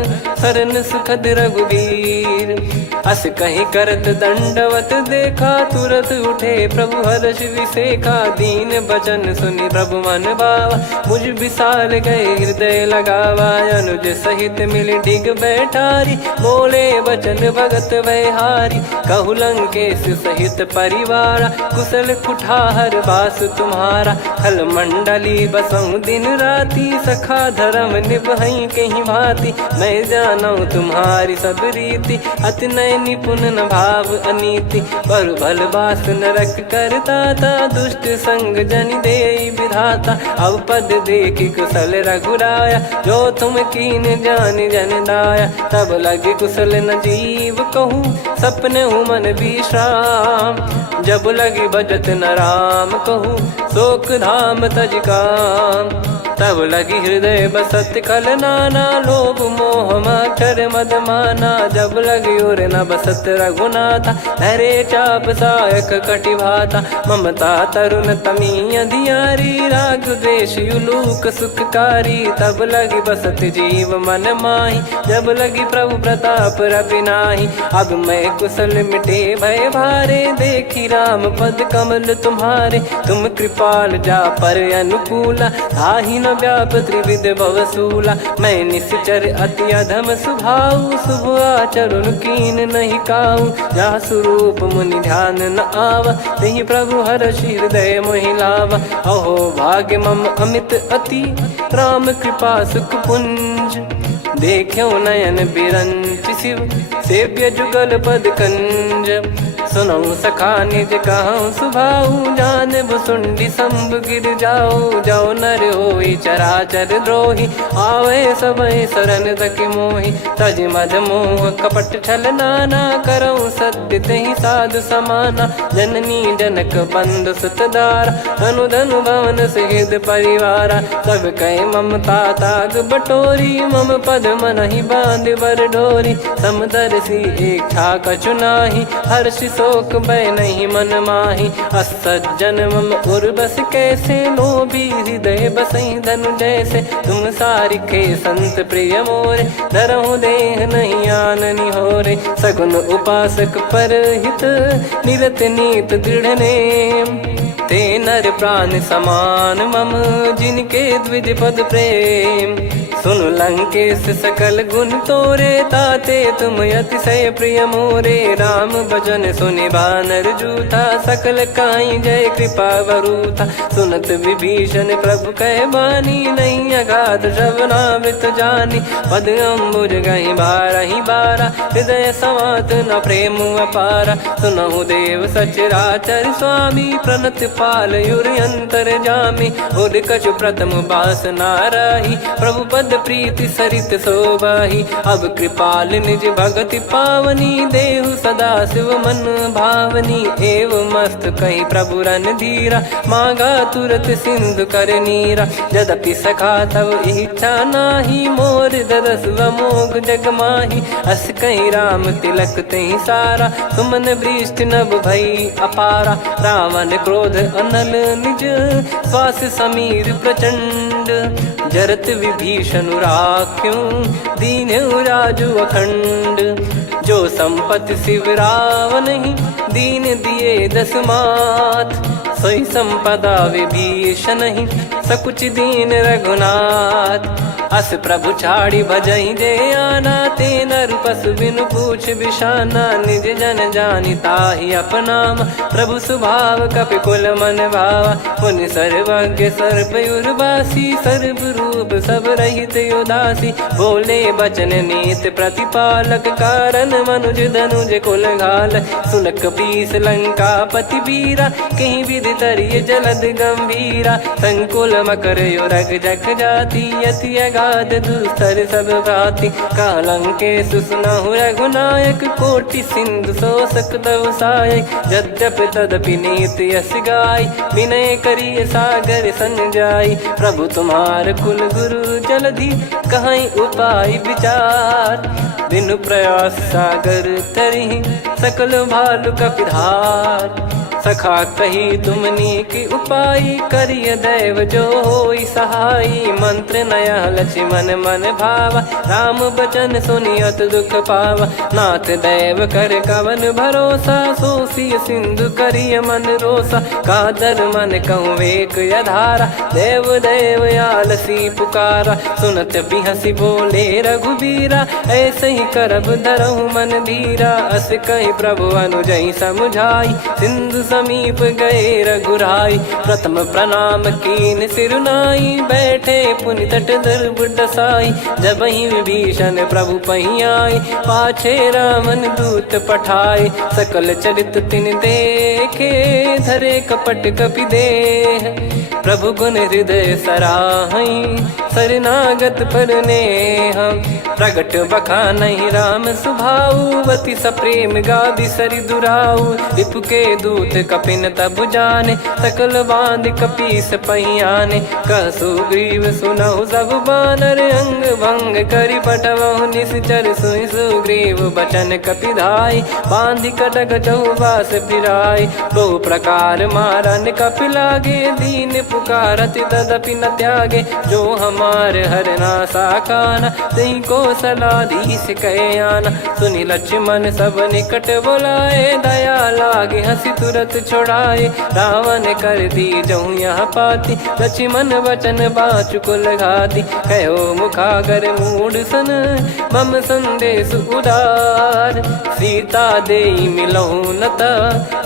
शरण सुखद रघुबीर, अस कहीं करत दंडवत देखा, तुरत उठे प्रभु हर्ष विसेखा, दीन बचन सुनि प्रभु मन भावा, मुझ विसार गए हृदय लगावा, अनुज सहित मिल डिग बैठारी, बोले बचन भगत वैहारी, कहु लंकेश सहित परिवारा, कुशल कुठार बास तुम्हारा, खल मंडली बसऊं दिन राती, सखा धर्म निभई कहीं भांति, मैं जानू तुम्हारी सब रीति, अति नय निपुण न भाव अनीति, पर भल बास नरक करताता, दुष्ट संग जन दे विधाता, अब पद देखि कुशल रघुराया, जो तुम कीन जान जन दाया, तब लगे कुशल न जीव कहूँ, सपने मन विश्राम, जब लगे भजत न राम कहूँ, शोक धाम तज काम, तब लगी हृदय बसत कल नाना, लोभ मोह मच्छर मद माना, जब लगी उर न बसत रघुनाथा, धरे चाप सायक कटि भाता, ममता तरुण तमी अधियारी, राग द्वेष युलूक सुखकारी, तब लगी बसत जीव मन माही, जब लगी प्रभु प्रताप रवि नाही, अब मैं कुशल मिटे भय भारे, देखी राम पद कमल तुम्हारे, तुम कृपाल जा पर अनुकूला, ताहि न व्याप त्रिविध भवसूला, मैं निश्चर अति अधम सुभाऊ, शुभ आचरण कीन नहीं काऊ, जा स्वरूप मुनि ध्यान न आवा, तहि प्रभु हर्षि हृदय मोहि लावा, अहो भाग्य मम अमित अति, राम कृपा सुख पुंज, देख्यो नयन बिरंच शिव, सेव्य जुगल पद कंज, सुनऊ सखा निज कहूँ सुभाऊ, जान भुसुंडी शंभ गिर जाओ, जाओ नर होई चराचर द्रोही, आवे सबय शरण तक मोहि, तज मद मोह कपट छल नाना, करऊँ सत्य तहि साधु समाना, जननी जनक बंधु सुतदारा, धनु धनु भवन सहित परिवारा, सब कहे ममता ताग बटोरी, मम पद मनहि बांध बर डोरी, समदर्शी इच्छा कछु नाही, हर्षि शोक भय नहीं मन माही, असज्जन मम उर्वश कैसे, लोभी हृदय बसई धनु जैसे, तुम सारिखे संत प्रिय मोरे, धरहु देह नहीं आननि होरे, सगुन उपासक पर हित, निरत नीत दृढ़ नेम, ते नर प्राण समान मम, जिनके द्विज पद प्रेम, सुन लंकेश सकल गुण तोरे, ताते तुम अतिशय प्रिय मोरे। राम भजन सुनि बानर जूथा, सकल काई जय कृपा वरूथा। सुनत विभीषण प्रभु कह बानी, नहीं अगाध श्रवणामृत जानी। पद अम्बुज गहि बारहि बारा, हृदय समात न प्रेम अपारा। सुनहु देव सचराचर स्वामी, प्रणत पाल युरि अंतर जामी। उर कछु प्रथम बास नाराही, प्रभु पद प्रीति सरित शोभाही। अब कृपाल निज भगति पावनी, देहु सदा शिव मन भावनी। एव मस्त कही प्रभु रन धीरा, मांगा तुरत सिंधु कर नीरा। यद्यपि सखा तब इच्छा नाही, मोर दरस मोग जग माही। अस कही राम तिलक तही सारा, सुमन वृष्टि नभ भई अपारा। रावण क्रोध अनल निज, श्वास समीर प्रचंड। जरत विभीषण राख्यों, दीन्हु राजु अखंड। जो संपत्ति शिव रावण ही, दीन दिए दस मात। सोई संपदा विभीषण ही, सकुच दीन रघुनाथ। अस प्रभु छाड़ी भजहि जे आना, ते नर पशु बिनु पूछ बिशाना। निज जन जानि ताहि अपनाम, प्रभु स्वभाव कपि कुल मन भावा। मुनि सर्वज्ञ सर्वयुर्वासी, सर्व रूप सब रहित उदासी। बोले बचन नीत प्रतिपालक, कारण मनुज धनुज कुल घाल। सुन कपीस लंका पति बीरा, कहीं विधि तरिय जलद गंभीरा। संकुल मकर युरग जख जाति, यति अगाध दुस्तर सब भाति। कालंकेश सुनहु रघुनायक, कोटि सिंधु शोषक तव सहायक। यद्यपि तदपि नीति यस गाय, विनय करिय सागर सन जाई। प्रभु तुम्हार कुल गुरु जलधि, कहीं उपाय विचार। बिनु प्रयास सागर तरि, सकल भालु कपिधार। सखा कही तुमनी की उपाय, करिय दैव जो होई सहाई। मंत्र नया लक्ष्मण मन भावा, राम बचन सुनियत दुख पावा। नाथ दैव कर कवन भरोसा, सोसिय सिंधु करिय मन रोसा। कादर मन कहूँ एक यधारा, देव देव आलसी पुकारा। सुनत बिहसी बोले रघुबीरा, ऐसे ही करब धरहु मन धीरा। अस कही प्रभु अनुजई समुझाई, सिंधु समीप गए रघुराई। प्रथम प्रणाम कीन सिरुनाई, बैठे पुनि तट दर्भ डसाई। जब ही विभीषण प्रभु पही आए, पाछे रावण दूत पठाए। सकल चरित तिन देखे, धरे कपट कपि देह। प्रभु गुण हृदय सराहई, शरणागत पर नेह। प्रगट बखानहि राम सुभाऊ, अति सप्रेम गादि सरि दुराऊ। रिपु के दूत कपिन तब जाने, सकल बांध कपीस पहियाने। कह सुग्रीव सुनहु सब बानर, अंग भंग करि पटवहु निश्चर। सुनि सुग्रीव बचन कपिधाई, बांधि कटक चौबास फिराई। बहु प्रकार मारन कपि लागे, दीन पुकारत तदपि न त्यागे। जो हमार हरना साकाना, तही को सलाधीश कहे आना। सुनि लक्ष्मण सब निकट बुलाए, दया लागे हंसी तुरत छुड़ाए। रावण कर दी जहु यह पाती, लक्ष्मण वचन बाचु कुल घाती। कहो मुखागर मूढ़ सन, मम संदेश उदार। सीता देई मिलहु नता,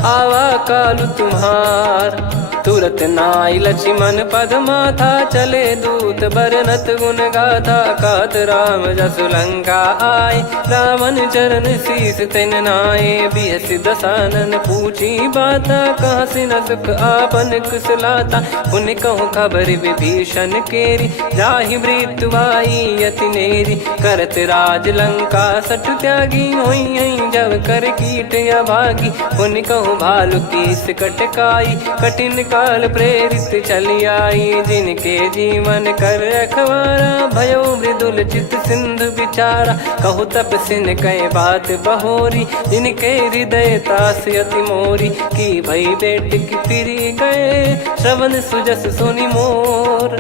आवा कालु तुम्हार। तुरत नाई लक्ष्मण पद माथा, चले दूत बरनत गुण गाथा। कहत राम जसु लंका आए, रावण चरण शीस तिन नाये। बिहस दसानन पूछी बाता, कहाँ से न सुख आपन कुशलाता। पुन कहूँ खबर विभीषण केरी, जाहि मृत्यु आई यति नेरी। करत राज लंका सठ त्यागी, होई जब कर कीट अभागी। पुन कहूँ भालु कीस कटकाई, कठिन काल प्रेरित चली आई। जिनके जीवन कर रखवारा, भयो मृदुल चित सिंधु विचारा। कहु तपसिन कह बात बहोरी, जिनके हृदय तास अति मोरी। की भई बेट की फिरी गए, श्रवण सुजस सुनि मोर।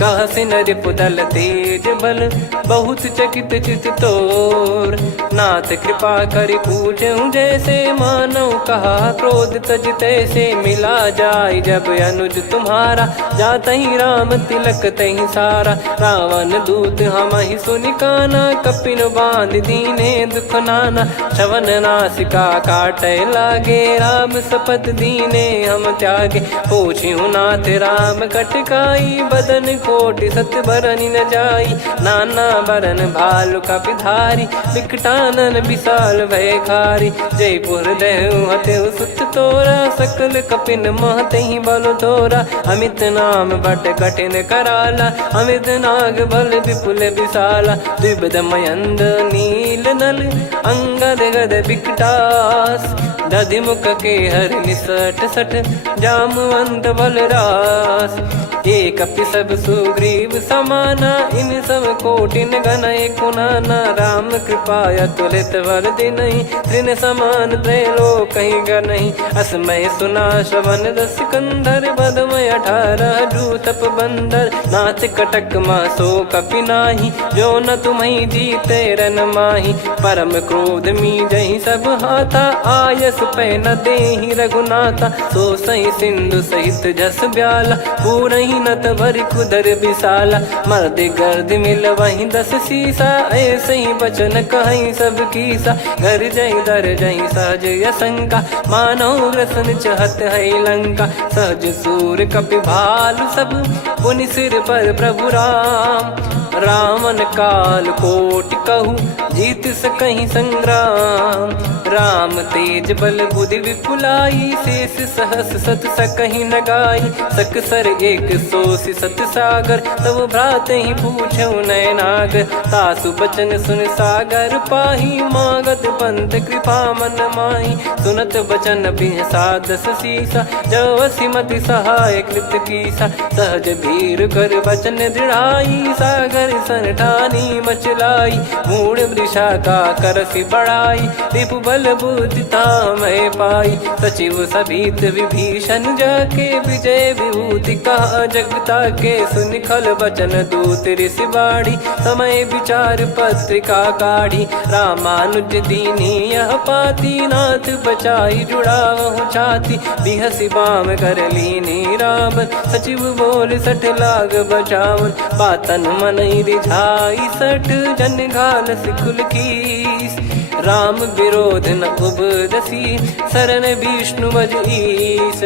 कहसि नरिपुदल तेज बल बहुत चकित चित तोर। नाथ कृपा करि पूछऊं जैसे मानव कहा क्रोध तज तैसे। मिला जाय जब अनुज तुम्हारा जातहि राम तिलक तहि सारा। रावण दूत हमहि सुनि काना कपिन बांध दीने दुख नाना। श्रवण नासिका काटे लागे राम सपत दीने हम त्यागे। पूछिहु नाथ राम कटकाई बदन कोटि सत बरनि न जाई। नाना बरन भालु कपिधारी विकटानन विशाल भयखारी। जयपुर देहु हतेउ सुत तोरा सकल कपिन महतहि बल तोरा। अमित नाम बट कठिन कराला अमित नाग बल विपुल विशाला। द्विविध मयंद नील नल अंगद गद विकटास। दधिमुख के हर निसठ सठ जामवंत बलरास। एक कपि सब सुग्रीव समाना इन सब कोटिन गणय कुनाना। राम कृपा अतुलित बल दिनहि तृण समान त्रैलोक कहीं गनहि। असमय सुना श्रवण रस कंधर बदमय 18 जूतप बंदर। नाथ कटक मासो कपि नाही जो न तुम्हि जीते रन माही। परम क्रोध मी जहि सब हाथा आयस पै न देहि रघुनाथा। सो सही सिंधु सहित जस ब्याला पूरहि नत भरि कुदर विशाला। मर्द गर्द मिल वही 10 सीसा ऐसे ही बचन कहीं सब कीसा। घर जय दर जय सहज यसंका मानो ग्रसन चहत है लंका। सहज सूर कपि भालु सब पुनि सिर पर प्रभु राम। रावण काल कोटि कहु जीत सकहि संग्राम। राम तेज बल बुद्धि विपुलाई शेष सहस सत सकहि न गाई। सकसर एक सोसि सत सागर तब भ्रात ही पूछऊ नयनागर। तासु बचन सुन सागर पाही मागत पंथ कृपा मन माही। सुनत बचन बिहसा 10 सीसा जवसि मति सहाय कृत कीसा। सहज भीर कर बचन दृढ़ाई सागर सन ठानी मचलाई। मूढ़ वृषा का करसि बढ़ाई रिपु बल बुद्धि तामय पाई। सचिव सभीत विभीषण जाके विजय विभूति कहा जगता के। सुनि खल बचन दूत ऋषि बाड़ी समय विचार पत्रिका काढ़ी। रामानुज दीनी यह पाती नाथ बचाई जुड़ावहु छाती। बिहसि बाम कर लीनी रावण सचिव बोल सठ लाग बचावन। बातन मनहि रिझाई सठ जन घाल सिकुल कीस। राम विरोध न उपदसी शरण विष्णु मज ईस।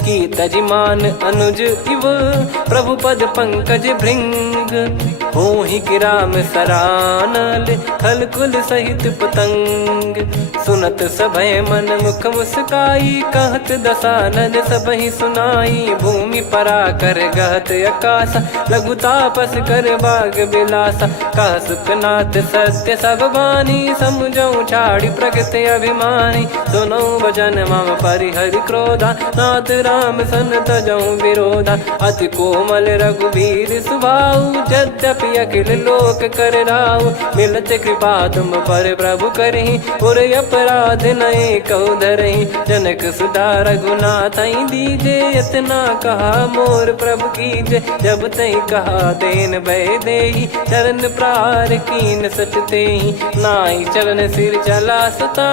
की तजिमान अनुज इव प्रभु पद पंकज भृंग। होहि कि राम सरानल खल कुल सहित पतंग। सुनत सभय मन मुख मुस्काई कहत दसानन सबहि सुनाई। भूमि परा कर गहत आकाशा लघु तापस कर बाग बिलासा। कह सुखनाथ सत्य सब बानी समझौ छाड़ी प्रकृति अभिमानी। सुनो वचन मम परिहरि क्रोधा नाथ राम सन तजौ विरोधा। अति कोमल रघुवीर सुभाऊ यद्यपि अखिल लोक कर राव। मिलत कृपा तुम पर प्रभु करहि पुर अपराध नए कहु धरहि। जनक सुधा रघुनाथ दीजे इतना कहा मोर प्रभु कीजे। जब तई कहा देन भय देहि चरण प्रार कीन सटतेहि। नाई चरण सिर चला सता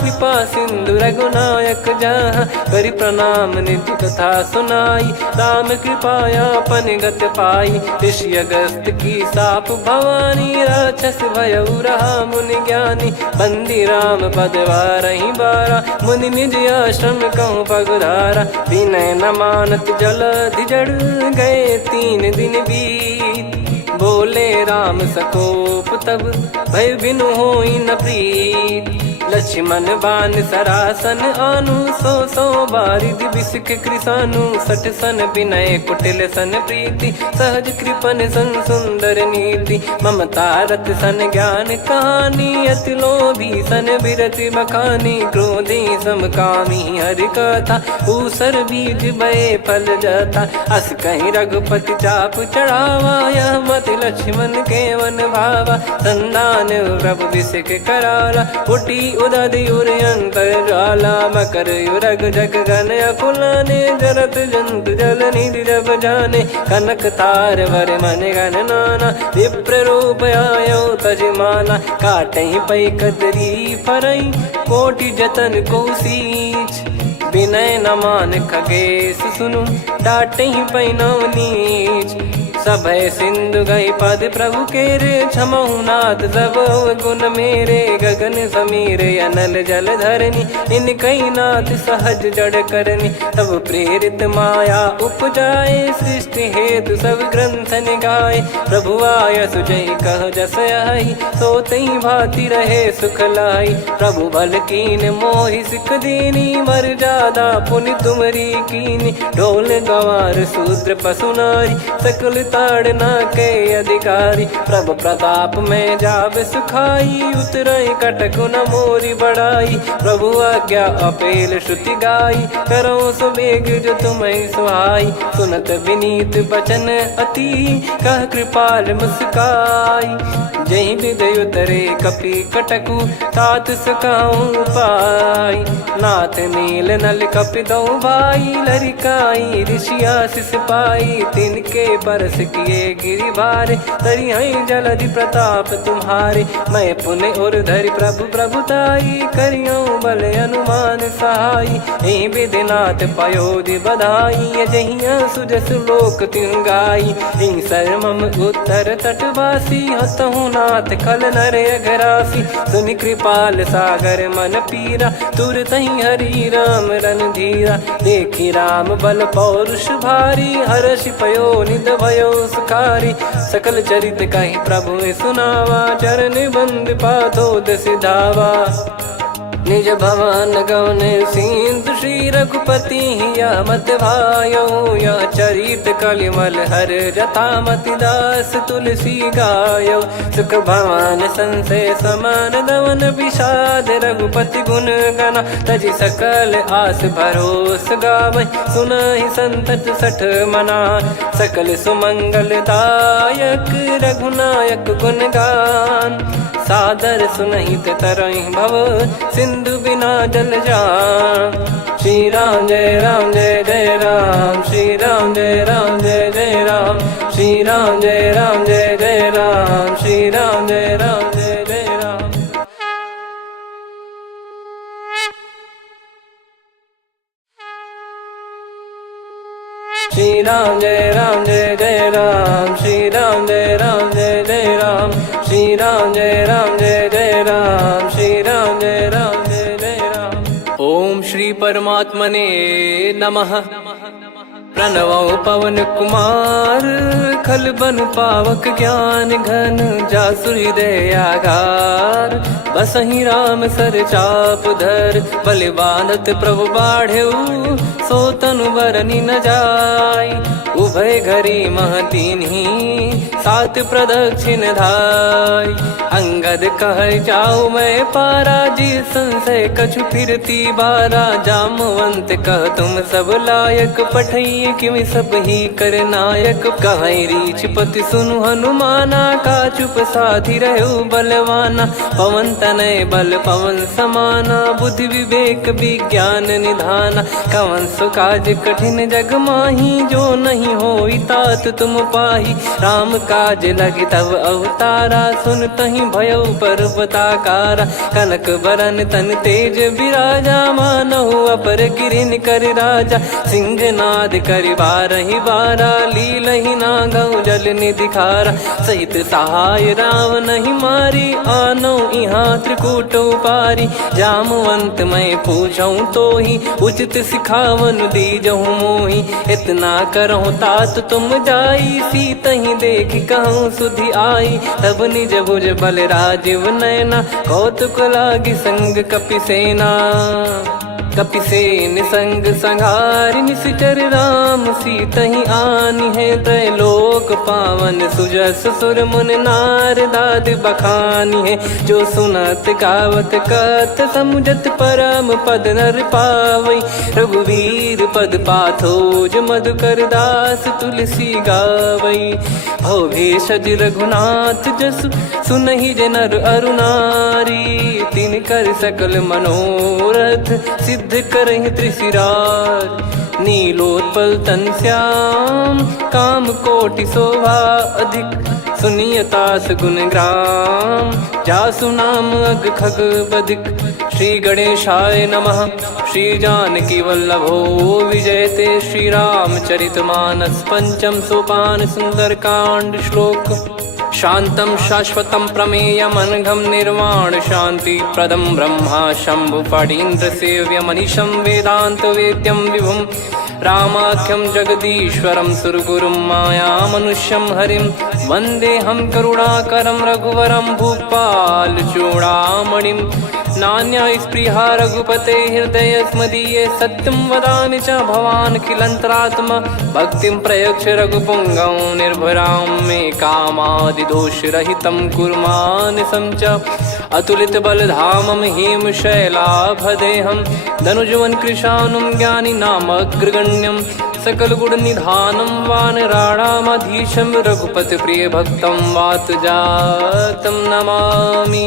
कृपा सिंधु रघुनायक जहाँ। करि प्रणाम निधि कथा सुनाई राम कृपाया पन गत पाई। ऋषि अगस्त की साप भवानी राक्षस भयउ रहा मुनि ज्ञानी। बंदी राम पदवारहि बारा मुनि निज आश्रम कहूँ पगुधारा। विनय न मानत जलधि जड़ गए 3 दिन बीत। बोले राम सकोप तब भय बिनु होई न प्रीत। लक्ष्मण बान सरासन आनु 100 बारिद बिसक कृसानु। 60 सन विनय कुटिल सन प्रीति सहज कृपन सन सुंदर नीति। ममता रत सन ज्ञान कहानी अति लोभी सन बिरति बखानी। क्रोधी समकामी हरि कथा ऊसर बीज भय फल जथा। अस कहीं रघुपति चाप चढ़ावा यह मति लक्ष्मण के वन भावा। संदान प्रभु बिसक कराला उठी उदधि उर अंतर ज्वाला मकर युरग जग गन अकुलाने जरत जंतु जल निधि जब जाने कनक तार वर मन गण नाना विप्र रूप आयो तजमाना काटे पै कदरी फरई कोटि जतन को सींच विनय न मान खगेश सुनु डाटे ही पैनव नीच सभय सिंधु गई पद प्रभु केरे क्षमहु नाथ सब गुण मेरे गगन समीर अनल जल धरनी इन कई नाथ सहज जड़ करनी तब प्रेरित माया उपजाए सृष्टि हेतु सब ग्रंथ निगाए प्रभु आय सुजय कह जस आई सो तई भांति रहे सुख लाई प्रभु बल कीन मोहि सिख दीनी मर जादा पुनि तुमरी कीनी ढोल गवार शूद्र पशु नारी सकल ताड़ना के अधिकारी प्रभु प्रताप में जाब सुखाई उतरई कटक न मोरी बढ़ाई प्रभु आज्ञा अपेल श्रुति गाई करो सुबेग जो तुम्हें सुहाई सुनत विनीत बचन अति कह कृपाल मुस्काई जही विद उतरे कपि कटकु तात सकाऊं पाई नाथ नील नल कपि दो भाई लरिकाई ऋषि आशीष पाई तिनके परस किए गिरि भारे तरी हई जलधि प्रताप तुम्हारे मैं पुण्य और धरि प्रभु प्रभुताई करियो बल अनुमान सहाई यही विधिनाथ पयोधि बधाई जहिया सुजस लोक तिन गाई यही सरमम उत्तर तटवासी हतहु नाथ खल नर अघरासी सुनि कृपाल सागर मन पीरा तुरत ही हरि राम रन धीरा देखी राम बल पौरुष भारी हर्ष पयो निध भयो सुखारी सकल चरित कहीं प्रभु सुनावा चरण बंद पाथोद सिधावा निज भवन गौन सिंधु श्री रघुपति या मत भायो या चरित कलिमल हर जता मति दास तुलसी गायो सुख भवन संशय समान दवन विषाद रघुपति गुण गना तजि सकल आस भरोस गावै सुनहि संतत सठ मना सकल सुमंगल दायक रघुनायक गुण गान सादर सुनहित तरहि भव सिंधु बिना जल जान श्री राम जय राम श्री राम जय जय राम श्री राम जय जय राम श्री राम जय जय राम श्री राम जय जय राम श्री राम जय जय राम श्री राम जय जय राम श्री राम जय जय राम। ओम श्री परमात्मने नमः। प्रणवो पवन कुमार खल बन पावक ज्ञान घन जासु हृदय आगार बसहि राम सर चाप धर बलि बांधत प्रभु बाढ़ेऊ सो तनु बरनि न जाय उभय घरी महतीन्ही सात प्रदक्षिण धाय अंगद कह जाऊ मैं पारा जी संशय कछु फिरती बारा जामवंत कह तुम सब लायक पठई किमि सब ही कर नायक कह रीछ पति सुनु हनुमाना का चुप साधि रहु बलवाना पवन तनय बल पवन समाना बुद्धि विवेक विज्ञान निधाना कवन सो काज कठिन जग माही जो नहीं होई तात तुम पाही राम काज लगी तब अवतारा सुन तहि भयो पर्वताकारा कनक बरन तन तेज विराजा मानहु अपर गिरिन कर राजा सिंहनाद करि बारहि बारा लीलहि नागौ जल निधि खारा सहित सहाय राम नहीं मारी आनो इहाँ त्रिकूट उपारी जामवंत मैं पूछऊं तो ही उचित सिखावन दीजहु मोही इतना करहु तात तुम जाई सीतहि देख कहूँ सुधि आई तब निज भुज बल राजीव नैना कौतुक लागी संग कपि सेना कपि से निसंग संहारि निश्चर राम सीतहि आनी है। त्रैलोक पावन सुजस सुर मुन नार दाद बखानी है। जो सुनत गावत कथ समुझत परम पद नर पावई। रघुवीर पद पाथोज मधुकर दास तुलसी गावई। भव भेषज रघुनाथ जसु सुनहि जे नर अरु नारी। तिन कर सकल मनोरथ सिद्ध करहि त्रिशिरार। नीलोत्पल तन श्याम काम कोटि शोभा अधिक। सुनियतास गुण ग्राम जासु नाम अग खग बधिक। श्री गणेशाय नमः। श्री जानकी वल्लभो विजयते। श्री रामचरित मानस पंचम सोपान सुंदरकांड श्लोक। शांतं शाश्वतं प्रमेयमनघं निर्वाण शांति प्रदं ब्रह्मा शंभु फणीन्द्र सेव्य मनीषं वेदांत वेद्यं विभुं। रामाख्यं जगदीश्वरं सुरगुरुं माया मनुष्यं हरिं। वन्देऽहं करुणाकरं रघुवरं भूपाल चूडामणिं। नान्या स्पृहा रघुपते हृदय स्मदीये। सत्यं वदामि च भवान् खिलन्तरात्मा। भक्तिं प्रयच्छ रघुपुङ्गं निर्भरां मे कामादिदोषरहितं कुर्मानिसं च। अतुलित बलधामं हेमशैलाभदेहं। धनुजवन कृशानुं ज्ञानी नामग्रगण्यं। सकल गुण निधानं वानराणामधीशं। रघुपति प्रिय भक्तं वात जातं नमामि।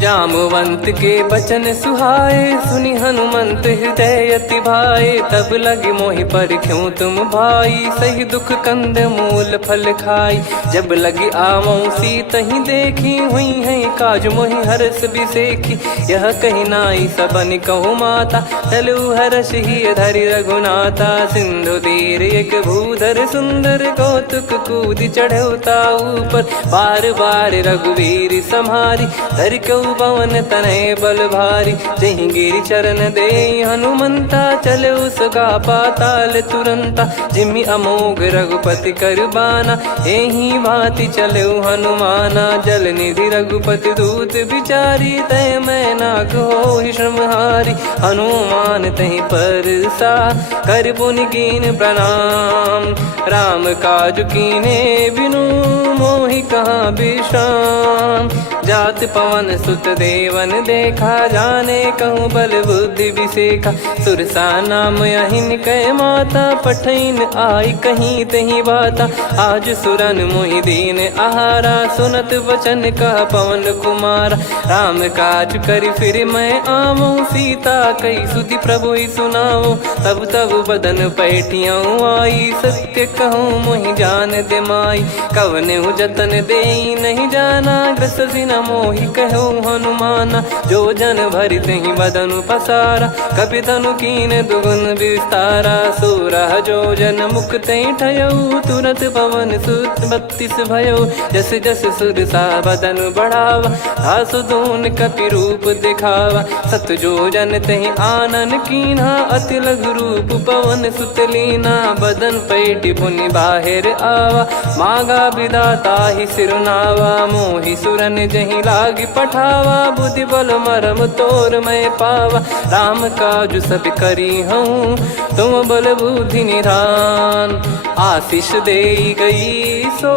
जामवंत के बचन सुहाए सुनि हनुमंत हृदय अति भाए। तब लगे मोहि परख्यूं तुम भाई सही दुख कंद मूल फल खाई। जब लगे आवऊं सीतहि देखी हुई है काज मोहि हरस बिसेखी। यह कही नाई सबन कहु माता चलु हरष ही धरि रघुनाथा। सिंधु तीर एक भूधर सुंदर कौतुक कूद चढ़ौता ऊपर। बार बार रघुवीर सम्हारी धरि कऊ पवन तनय बल भारी। जहि गिरि चरण दे हनुमंता चले उसका पाताल तुरंता। जिमि अमोघ रघुपति कर बाना एहि भांति चले हनुमाना। जल निधि रघुपति दूत बिचारी तय मैं नाग होहि श्रमहारी। हनुमान तहि परसा कर पुनि कीन प्रणाम। राम काज कीने बिनु मोहि कहाँ विश्राम। जात पवन सुत देवन देखा जाने कहूँ बल बुद्धि विसेखा। सुरसा नाम अहिन कै माता पठैन आई कहीं तही बाता। आज सुरन मोहि दीन आहारा सुनत वचन कह पवन कुमारा। राम काज करि फिर मैं आवऊं सीता कई सुधि प्रभु सुनाओ। तब तब बदन पैठियाँ आई सत्य कहूँ मोहि जान दे माई। कवने जतन दे नहीं जाना ग्रसि न मोहि कहो हनुमाना। जो जन भरि तहि बदनु पसारा कपि तनु कीन दुगुन विस्तारा। सोरह जो जन मुख तहि ठयऊ तुरत पवन सुत 32 भयऊ। जस जस सुरसा बदनु बढ़ावा धासु दून कपि रूप दिखावा। सत जो जन तहि आनन कीन्हा अति लघु रूप पवन सुत लीना। बदन पैटि पुनि बाहिर आवा मागा विधाता ही सिरुनावा। मोहि सुरन जहि लागी पठावा बुद्धि बल मरम तोर मैं पावा। राम काजु सब करी हूँ तुम बल बुद्धि निधान। आशीष दे गई सो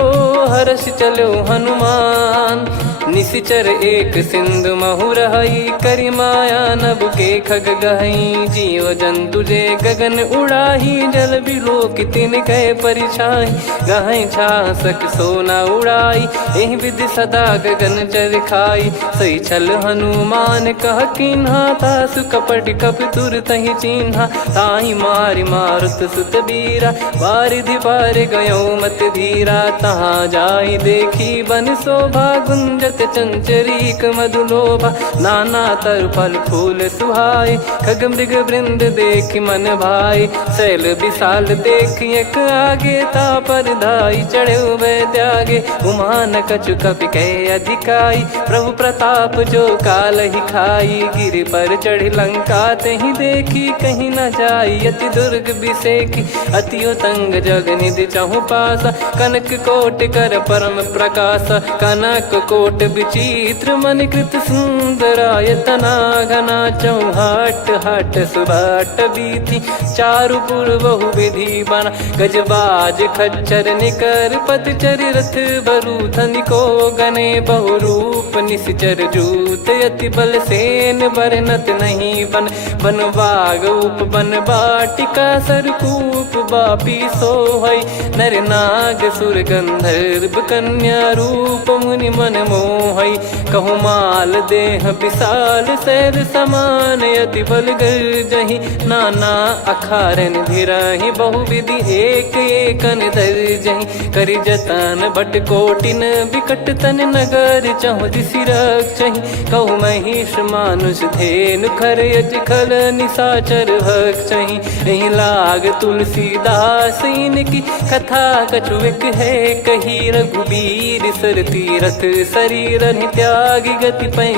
हर्ष चलो हनुमान। निशिचर एक सिंधु महु रहई करि माया नभ के खग गहई। जीव जंतु जे गगन उड़ाही जल बिलो तिन कह परिछाई। गहई छासक सोना उड़ाई एहि विधि सदा गगन चर खाई। सही छल हनुमान कह किन्हा तासु कपट कप तुर तहि चिन्हा। ताहि मारि मारुत सुत बीरा वारिधि पार गयो मत धीरा। तहाँ जाई देखी बन शोभा गुंजत चंचरीक मधुलोभा। नाना तर फल फूल सुहाए खग मृग वृंद देख मन भाई। शैल विशाल देख एक आगे ता पर धाई चढ़े वै त्यागे। उमान कछु कपि कह अधिकारी गाई, प्रभु प्रताप जो काल ही खाई। गिर पर चढ़ी लंका ते ही देखी, कहीं न जाई अति दुर्ग बिसेखी। अति उतंग जग निधि चहु पासा, कनक कोट कर परम प्रकाश। कनक कोट विचित्र मनि कृत सुंदरायतना घना। चौहाट हाट सुबाट बीथी, चारु पुर बहु विधि बना। गजबाज खच्चर निकर पतचर रथ बरु धनिको गने। बहु रूप निश्चर जूत अति बल सेन बरनत नहीं बन। बन बाग उप बन बाटिका सरकूप बापी सोहई। नर नाग सुर गंधर्व कन्या रूप मुनि मन मोहई। कहु माल देह विशाल शैल समान, अति बल गर्जहि नाना अखारन भिरहि। बहु विधि एक एकन दर्जहि, करि जतन भट कोटिन विकट तन नगर। चहु दिसि रक्षहि, कहु महिष मानुष धेनु खर यज खल निशाचर भक्षहि। एहि लाग तुलसीदास इनकी कथा कछुक है कही। रघुबीर सर तीरथ शरीर त्यागी, गति पै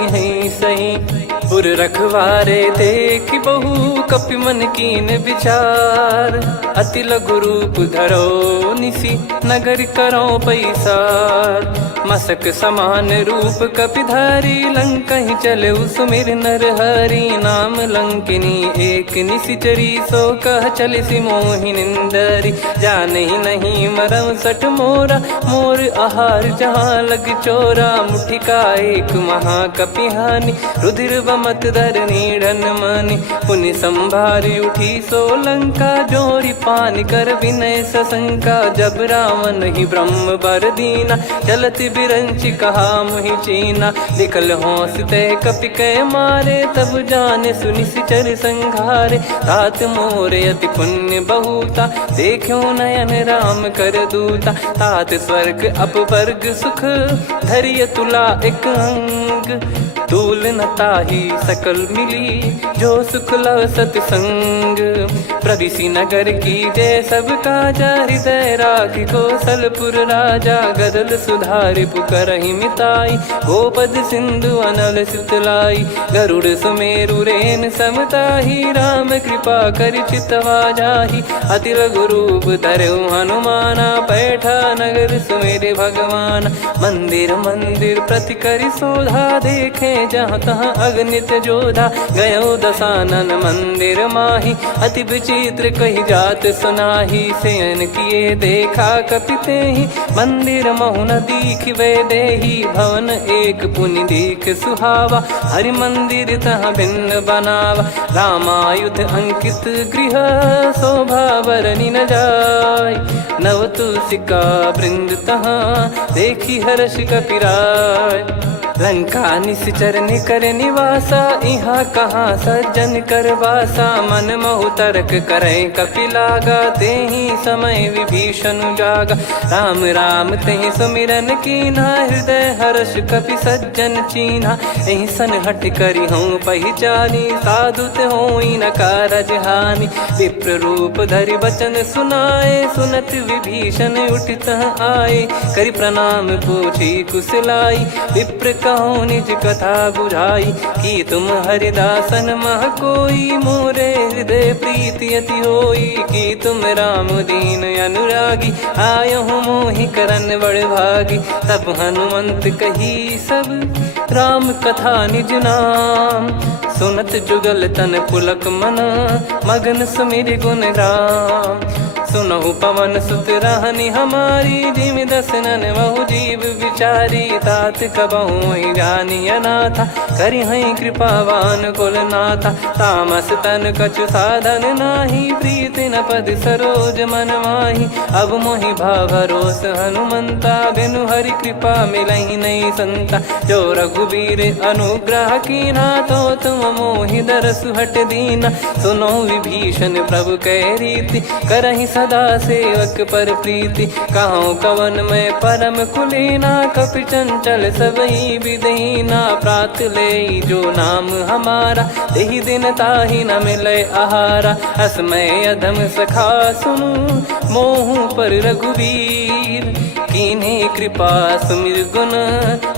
सही। पुर रखवारे देखि बहु कपि मन कीन विचार। अति लघु रूप धरो निसि नगर करो पैसार। मसक समान रूप कपिधारी, लंकहि चले सुमिर नर हरि। नाम लंकिनी एक निशिचरी, सो कह चलिसि मोहि निंदरी। जानहि नहीं मरम सठ मोरा, मोर आहार जहाँ लग चोरा। मुठिका एक महाकपिहानि, रुधिर बमत धरनी ढन मानि। पुनि संभारी उठी सो लंका, जोरी पान कर विनय सशंका। जब रावण ही ब्रह्म बर दीना, चलति बिरंचि कहा मुहि चीना। निकल होंस तय कपि कै मारे, तब जाने सुनिश्चर संघारे। तात मोर अति पुण्य बहुता, देखो नयन राम कर दूता। तात स्वर्ग अपवर्ग सुख, धैर्य तुला एक अंग। तूल न ताहि सकल मिली, जो सुख लव सतसंग। प्रविशि नगर की जय सब काजा, हृदय राखि कौशलपुर राजा। गदल सुधारि पुकारहि मिताई, गोपद सिंधु अनल सितलाई। गरुड़ सुमेरु रेन समताहि, राम कृपा करि चितवा जाहि। अति लघु रूप धरऊ हनुमाना, पैठा नगर सुमेरे भगवान। मंदिर मंदिर प्रति करि शोधा, देखे जहाँ तहाँ अगणित जोधा। गयो दशानन मंदिर माही, अति विचित्र कही जात सुनाही। शयन किए देखा कपिते ही, मंदिर महु न दीख वे देही। भवन एक पुनि दीख सुहावा, हरि मंदिर तहाँ भिन्न बनावा। रामायुध अंकित गृह, शोभा बरनि न जाय। नव तुलसिका वृंद तहाँ, देखी हर्ष कपिराय। लंका निश्चर निकर निवासा, इहाँ कहाँ सज्जन कर वासा। मन महु तर्क करें कपिलागा, तेहि समय विभीषण जागा। राम राम तेहि सुमिरन कीन्हा, हृदय हर्ष कपि सज्जन चीन्हा। एहि सन हट करि हूँ पहिचानी, साधु ते होई न कारज हानि। विप्र रूप धरि बचन सुनाए, सुनत विभीषण उठित आए। करि प्रणाम पूछी कुशलाई, विप्र कहो निज कथा बुझाई। कि तुम हरिदासन मह कोई, मोरे हृदय प्रीति अति होई। कि तुम राम दीन अनुरागी, आयहु मोहि करन बड़ भागी। तब हनुमंत कही सब राम कथा निज नाम। सुनत जुगल तन पुलक मना, मगन सुमिर गुण राम। सुनहु पवन सुत रहनि हमारी, जिमि दसनन बहु जीव विचारी। तात कबहुँ जानिय नाथा, करिहै कृपावान कुल नाथा। तामस तन कछु साधन नाही, प्रीति न पद सरोज मन माही। अब मोहि भरोस हनुमंता, बिनु हरि कृपा मिलहि नहीं संता। जो रघुबीर अनुग्रह कीन्हा, तो तुम मोहि दरसु हट दीना। सुनो विभीषण प्रभु कै रीति, करहि सदा सेवक पर प्रीति, कहूँ कवन में परम कुलीना, कपि चंचल सबई विदहीना, प्रात ले जो नाम हमारा, यही दिन ताहि न मिले आहारा, असमय अधम सखा सुनु, मोहु पर रघुवीर, कीन्हे कृपा सुमिर गुण,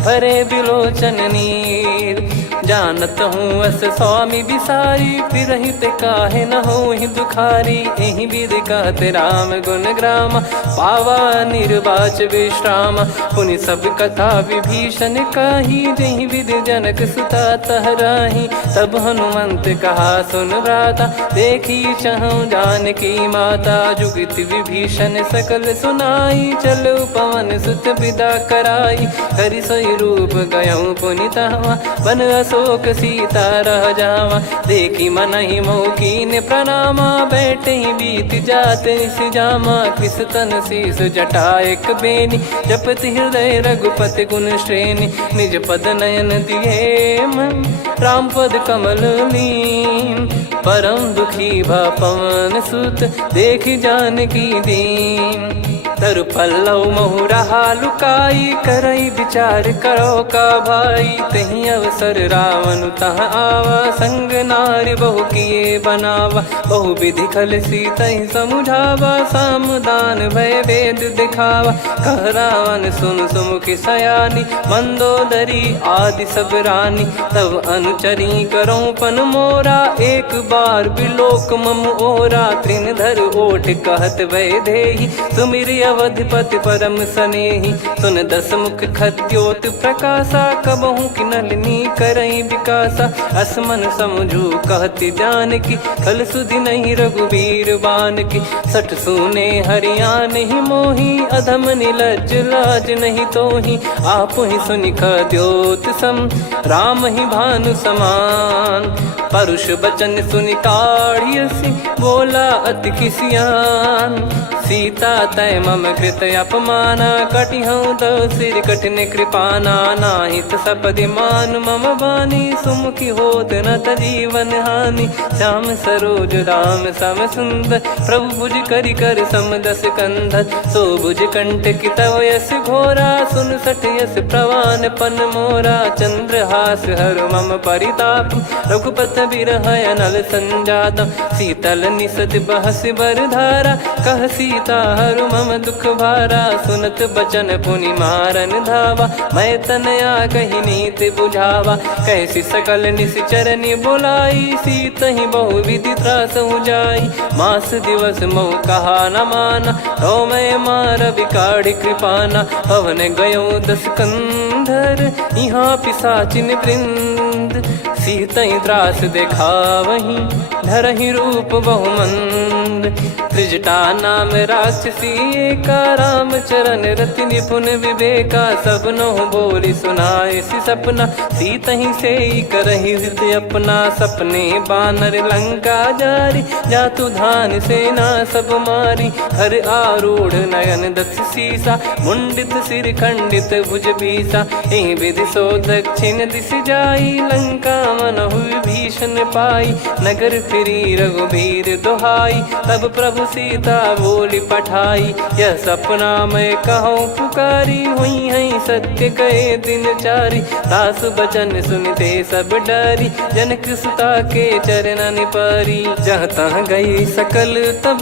भरे बिलोचन नीर, जानत हूँ अस स्वामी बिसारी, फिरहित काहे न होहि दुखारी, एहि विधि कहते राम गुण ग्राम, पावा निर्वाच विश्राम, पुनि सब कथा विभीषण काही, जहि विधि जनक सुता तहराही, तब हनुमंत कहा सुन भ्राता, देखी चहु जानकी माता, जुगित विभीषण सकल सुनाई, चलो पवन सुत विदा कराई, हरि सोई रूप गयऊँ पुनि तहवा, बन अशोक सीता रह जावा, देखी मनहि मौकीन प्रणामा, बैठे ही बीत जात निस जामा, किस तन शीस जटा एक बेनी, जपति हृदय रघुपति गुण श्रेणी, निज पद नयन दिए मन, राम पद कमल लीन, परम दुखी भा पवन सुत, देखि जानकी दीन, तरु पल्लव महु रहा लुकाई, करई विचार करो का भाई, तही अवसर रावण तह आवा, संग नारी बहु किए बनावा, बहु विधि खल सीतहि समुझावा, सामदान भय वेद दिखावा, कह रावण सुन सुमुखि सयानी, मंदोदरी आदि सब रानी, तब अनुचरी करो पन मोरा, एक बार बिलोक मम ओरा, त्रिन धर ओठ कहत भय देहि, सुमिर अवधिपति परम सनेहि, सुन दस मुख खद्योत प्रकाशा, कबहु कि नलिनी करई विकासा, असमन समझू कहति जानकी, कल सुधि नहीं रघुबीर बान की, सठ सुने हरियान ही मोही, अधम निलज लाज नहीं तोही, आप ही सुनि खद्योत सम, राम ही भानु समान, परुष बचन सुनि काढ़ियसि, बोला अति किसियान, सीता तय मम कृत अपमाना, कटिहऊँ तो सिर कठिन कृपाना, नाहित सपदि मान मम बानी, सुमुखी होत न जीवन हानि, श्याम सरोज राम सम सुंदर, प्रभु भुज करि कर समदस कंधर, सो भुज कंठ की तव यस घोरा, सुन सठ यस प्रवान पन मोरा, चंद्रहास हर मम परिताप, रघुपत बिरह अनल संजातम, शीतल निसत बहस बर धारा, कह सीता हरु मम दुख भारा, सुनत बचन पुनि मारन धावा, मैं तनया कही नीति बुझावा, कैसी सकल निश्चरनि बुलाई, सीतहि बहु विधि त्रास जाई, मास दिवस मोह कहा न माना, तो मैं मार बिकाढ़ कृपाना, पवन गयो दस कंधर, यहाँ पिशाचिन वृंद, सीतहि त्रास देखावहीं, धरहि रूप बहुमंद, त्रिजटा नाम राक्षसी एका, राम चरण रति निपुण विवेका, सबनो बोली सुनाए सि सपना, सीतहि से करहि हृदय अपना, सपने बानर लंका जारी, जातु धान सेना सब मारी, हर आरूढ़ नयन दस सीसा, मुंडित सिर खंडित भुज बीसा, एहि विधि सो दक्षिण दिश जाई, लंका मनहु विभीषण पाई, नगर फिरी रघुबीर दुहाई, तब प्रभु सीता बोली पठाई, यह सपना मैं कहूँ पुकारी, हुई है सत्य कहे दिन चारी, दास बचन सुनते सब डरी, जनक सुता के चरण पारी, जहाँ तहाँ गई सकल तब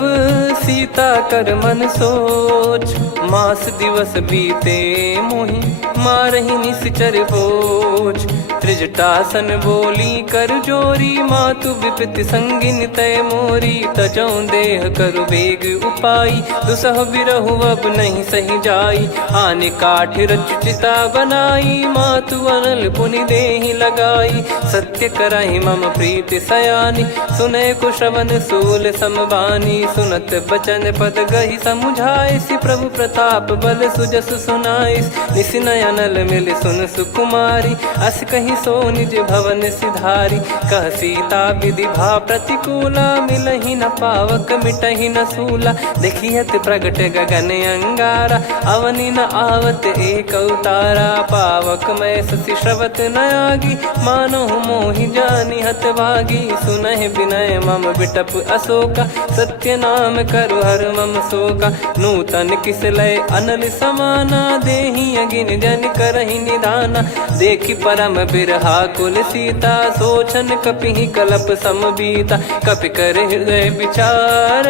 सीता कर मन सोच, मास दिवस बीते मोहि मारहि निश्चर बोझ, त्रिजटासन बोली कर जोरी, मातु विपति संगिन तय मोरी, तजौ देह करु बेग उपाई, दुसह बिरहु अब नहीं सही जाई, आने काठ रचिता बनाई, मातु अनल पुनि देहि लगाई, सत्य कराई मम प्रीति सयानी, सुने को श्रवण सूल समबानी, सुनत बचन पद गहि समुझाए, सि प्रभु प्रताप बल सुजस सुनाइस, निस नयनल मिल सुन सुकुमारी, अस कहि नहीं सो निज भवन सिधारी। कह सीता विधि भा प्रतिकूला, मिलहि न पावक मिटहि न सूला। देखियत प्रगट गगन अंगारा, अवनि न आवत एक अवतारा। पावक मैं शशि श्रवत न आगी, मानो मोहि जानि हत भागी। सुनहि विनय मम बिटप अशोका, सत्य नाम करु हर मम शोका। नूतन किस लय अनल समाना, देहि अगिन जन करहि निधाना। देखि परम बिरहा कुल सीता, सोचन कपिहि कलप समबीता। कपि कर हृदय विचार,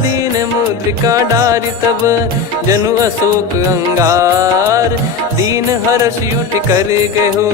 दीन मुद्रिका डारि तब। जनु अशोक अंगार, दीन हर्ष उठ कर गहु।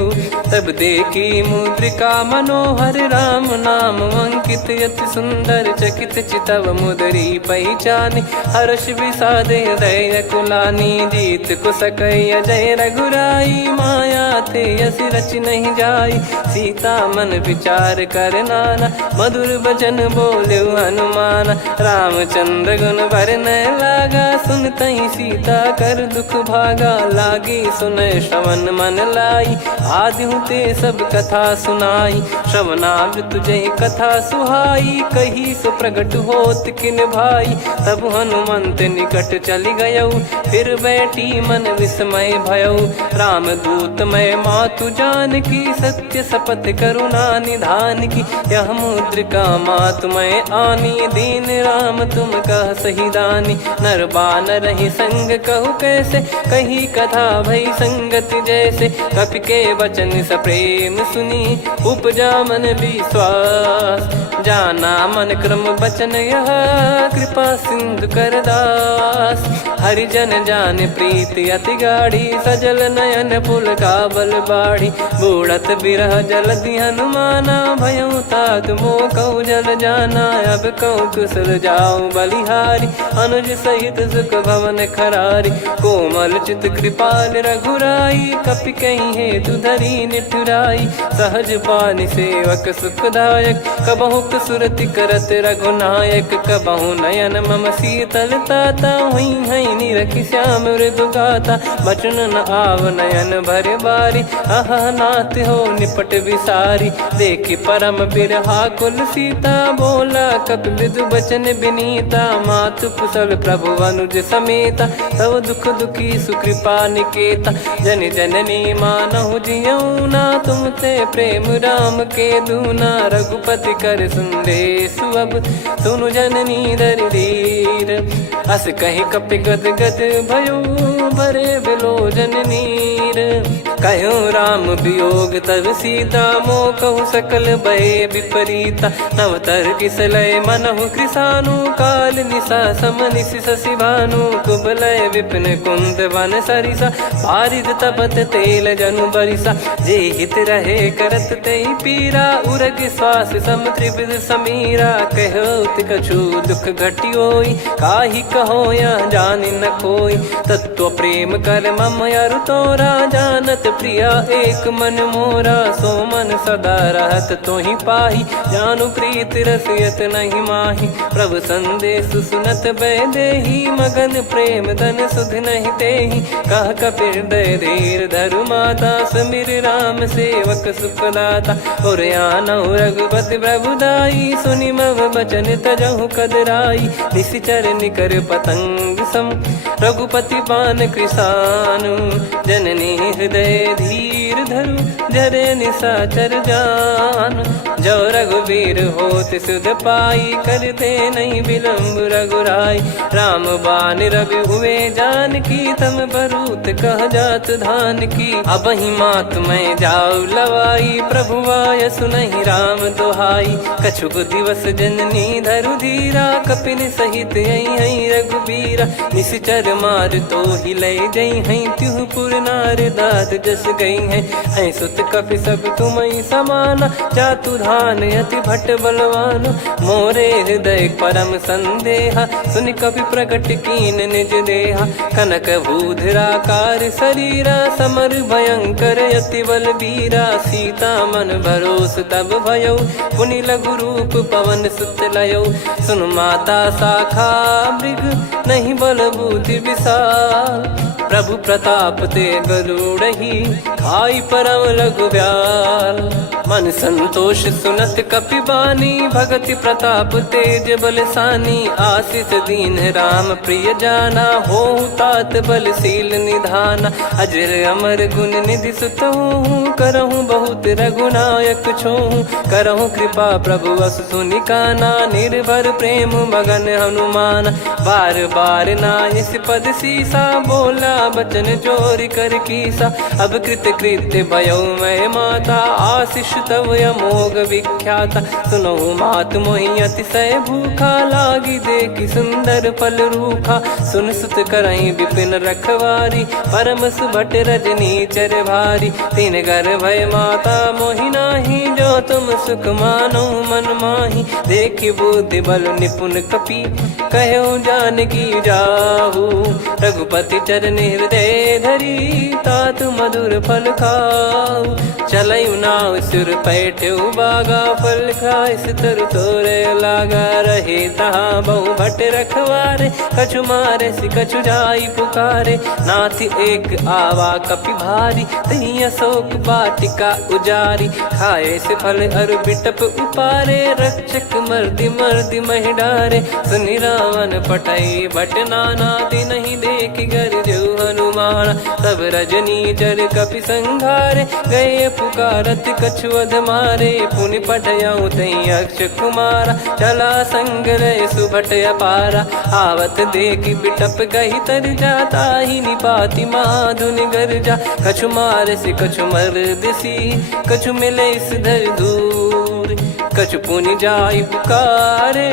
तब देखी मुद्रिका मनोहर, राम नाम अंकित अति सुंदर। चकित चितव मुदरी पहचानी, हर्ष विषाद हृदय कुलानी। जीत को सकय जय रघुराई, माया थे यस रच नहीं जाई। सीता मन विचार कर नाना, मधुर बचन बोले हनुमान। रामचंद्र गुण बरनय लागा, सुनतहि सीता कर दुख भागा। लागी सुनय श्रवण मन लाई, आदिहु ते सब कथा सुनाई। श्रवणामृत जय कथा सुहाई, कही सो प्रगट होत किन भाई। तब हनुमंत निकट चली गयौ, फिर बैठी मन विस्मय भयौ। राम दूत मैं मातु जान की, सत्य शपथ करुणा निधान की। यह मुद्रिका मातु मैं आनी, दीन राम तुम कह सही दानी। नर बानर ही संग कहु कैसे, कही कथा भई संगति जैसे। कपि के वचन सप्रेम सुनी, उपजा मन विश्वास। जाना मन क्रम बचन यह, कृपा सिंधु कर दास। हरिजन जान प्रीति अति गाढ़ी, सजल नयन पुलकावल बाढ़ी। बूढ़त बिरह जलधि हनुमाना, भयउ तात मोह कहु जल जाना। अब कहु कुशल जाऊं बलिहारी, अनुज सहित सुख भवन खरारी। कोमल चित कृपाल रघुराई, कपि कहीं हेतु धरी निठुराई। सहज पानि सेवक सुखदायक, कबहु सुरति करत रघुनायक। कबहु नयन मम शीतल ताता, हुई है निरखि श्याम मृदु गाता। बचन न आव नयन भर बारी, अह नाथ हो निपट विसारी। देखि परम बिरहा कुल सीता, बोला कपि मृदु बचन विनीता। मातु कुशल प्रभु अनुज समेता, तव दुख दुखी सुकृपा निकेता। जन जननी मानहु जियऊ ना, तुम ते प्रेम राम के दूना। रघुपति कर संदेश अब, सुनु जननी दर धीर। अस कहि कपि गद गद भयो, भरे बिलोचन नीर। कहो राम वियोग तब सीता, मोह कहु सकल भय विपरीता। नवतर किसलय मनहु कृसानु, काल निशा समनिश शशि भानु। कुबलय विपिन कुंद वन सरिसा, पारिद तपत तेल जनु बरिसा। जे हित रहे करत तेहि पीरा, उरग श्वास सम त्रिविध समीरा। कहो कछु दुख घटियोई, काहि कहो या जानि न कोई। तत्व प्रेम कर मम अरु तोरा, जानत प्रिया एक मन मोरा। सो मन सदा रहत तोहि पाही, जानु प्रीत रसियत नहीं माही। प्रभु संदेश सुनत बैदेही, मगन प्रेम धन सुध नहीं तेहि। कह कपि हृदय धीर धरु माता, समिर राम सेवक सुखदाता। और आनहु रघुपति प्रभुदाई, सुनि मम बचन तजहु कदराई। निशिचर निकर पतंग सम, रघुपति पान कृसानु। जननी हृदय धीर धरु, जरे निशाचर जान। जो रघुवीर होत सुध पाई, करते नहीं विलंब रघुराई। राम बान रवि हुए जान की, तम बरूत कह जात धान की। अब ही मात मैं जाऊ लवाई, प्रभु आय सुनहि राम दोहाई। कछुक दिवस जननी धरु धीरा, कपिन सहित यही रघुबीरा। निश्चर मार तो ही ले जई हैं, त्युह पुर नार दाद जस गई हैं। सुत कपि सब तुमहि समाना, जातु धान अति भट बलवान। मोरे हृदय परम संदेहा, सुनि कपि प्रकट कीन निज देहा। कनक भूधराकार शरीरा, समर भयंकर अति बल बीरा। सीता मन भरोस तब भयौ, पुनि लघु रूप पवन सुत लयौ। सुन माता शाखा मृग, नहीं बल बुद्धि विशाल। प्रभु प्रताप ते गरुड़ ही खाई परम लघु ब्याल। मन संतोष सुनत कपिबानी, भगति प्रताप तेज बलसानी। आशीष दीन राम प्रिय जाना, हो तात बलशील निधाना। अजर अमर गुण निधि सुत हूँ, करहूँ बहुत रघुनायक छोहूँ। करहूँ कृपा प्रभु अस सुनि काना, निर्भर प्रेम मगन हनुमान। बार बार नायस पद सीसा, बोला बचन जोर कर कीसा। अब कृत कृत्य भयो मैं माता, आशीष तव अमोघ विख्याता। सुनो मात मोहि अतिशय भूखा, लागी देखी सुंदर फल रूखा। सुन सुत करई विपिन रखवारी, परम सुभट रजनी चर भारी। तीन घर भय माता मोहि नाही, जो तुम सुख मानो मन माही। देखी बुद्धि बल निपुण कपि, कहो जानकी जाहू। रघुपति चरण हृदय धरी, तात मधुर फल खाऊ। चलऊ नाव सिर पैठ्यु बागा, फल खाय सितर तोरे लागा। रहे तहाँ बहु भट रखवारे, कछु मारे सि कछु जाई पुकारे। नाथ एक आवा कपि भारी, तही अशोक वाटिका उजारी। खाए से फल अरु बिटप उपारे, रक्षक मर्दि मर्दि महि डारे। सुनि रावण पटई भट नाना, तिनहि देख गर जो हनुमान। तब रजनी चर कपि संघारे, गए पुकारत कछु अध मारे। पुनि पटयऊ तई अक्ष कुमारा, चला संग रहे सुभट अपारा। आवत देखी बिटप गही तर जाता, ही निपाति माधुनि गर्जा। कछु मार से कछु मर्दिसी, कछु मिले इस धर दूर। कछु पुनि जाई पुकारे,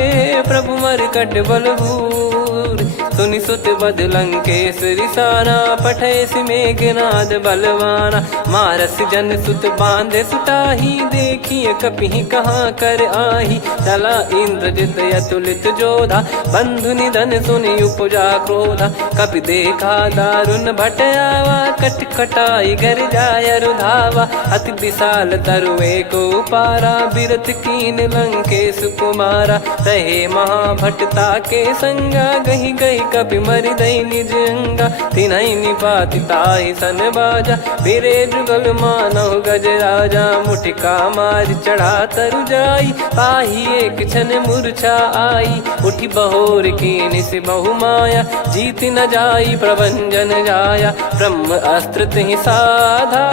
प्रभु मरकट बलभूर। सुनि सुत बद लंकेश्वरी साना, पठैसि मेघनाद बलवाना। मारस जन सुत बांधे सुताही, देखिए कपिहि कहाँ कर आही। चला इंद्रजित अतुलित जोधा, बंधु निधन सुनि उपजा क्रोधा। कपि देखा दारुण भट आवा, कट कटाई घर जाय रुधावा। अति विशाल तरुए को पारा, बिरत कीन लंकेश कुमारा। रहे महाभटता के संगा, गही गही कपि मरि दई निज अंगा। तिन्हि निपाति ताहि सन बाजा, फिरे जुगल मानव गज राजा। मुटिका मार चढ़ा तरु जाई, पाही एक क्षण मूर्छा आई। उठी बहोर कीन से बहु माया, जीत न जाई प्रभंजन जाया। ब्रह्म अस्त्र तिहि साधा,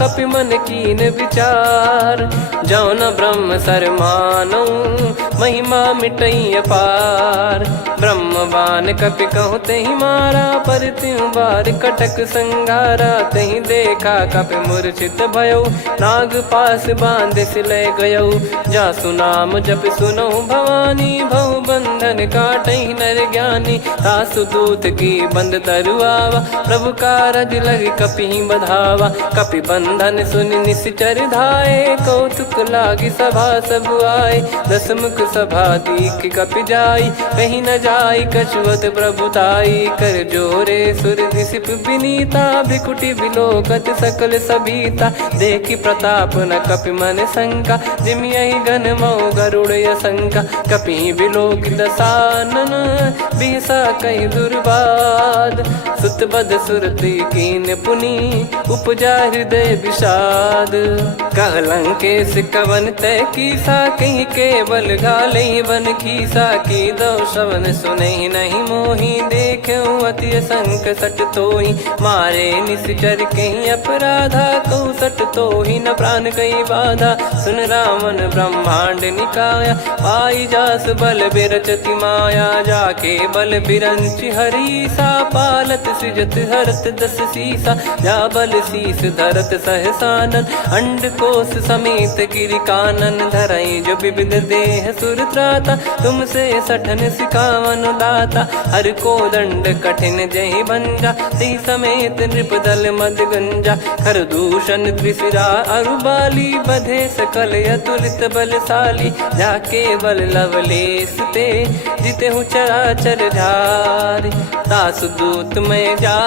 कपि मन कीन विचार। जौ न ब्रह्म सर मानौ, महिमा मिटई अपार। ब्रह्म बान कपि कहु तहि मारा, पर त्यों बार कटक संगारा। तहि देखा कपि मूर्छित भयो, नाग पास बांध सिले गयो। जासु नाम जप सुनहु भवानी, भव बंधन काटहि नर ज्ञानी। तासु दूत की बंद तरुआवा, प्रभु कारज लग कपि बधावा। कपि बंधन सुनि निश्चर धाये, कौतुक लागी सभा सब आए। दसमुख सभा दीख कपि जाई, कहीं न जाई कछुअत प्रभुताई। कर जोरे सुर दिसिप विनीता, भिकुटी बिलोकत सकल सबीता। देखी प्रताप न कपि मन शंका, जिमियहि गन मऊ गरुड़ असंका। कपि बिलोक दसानन, बिहसा कहि दुर्बाद। सुत बद सुरति कीन पुनि, उपजा हृदय विषाद। कह लंकेश कवन तय कीसा, कहीं केवल घाले बन खीसा। की दो श्रवण सुनहि नहीं मोहि, देखऊँ अति संक सट तोहि। मारे निश्चर कहीं अपराधा, कहूँ सट तोहि न प्राण कहीं बाधा। सुन रावण ब्रह्मांड निकाया, पाई जास बल बिरचति माया। जाके बल बिरंचि हरीसा, पालत सृजत हरत दस सीसा। जा बल शीस धरत सहसानन, अंड कोश समेत गिरि कानन। धरई जो विविध देह सुर त्राता, तुमसे सठन सिखावन दाता। हर को दंड कठिन जहि भंजा, ती समेत नृप दल मद गंजा। खर दूषण त्रिशिरा अरु बाली, बधे सकल अतुलित बलशाली। जाके बल लवलेस ते, जिते हूँ चराचर झारी। तासु दूत में जा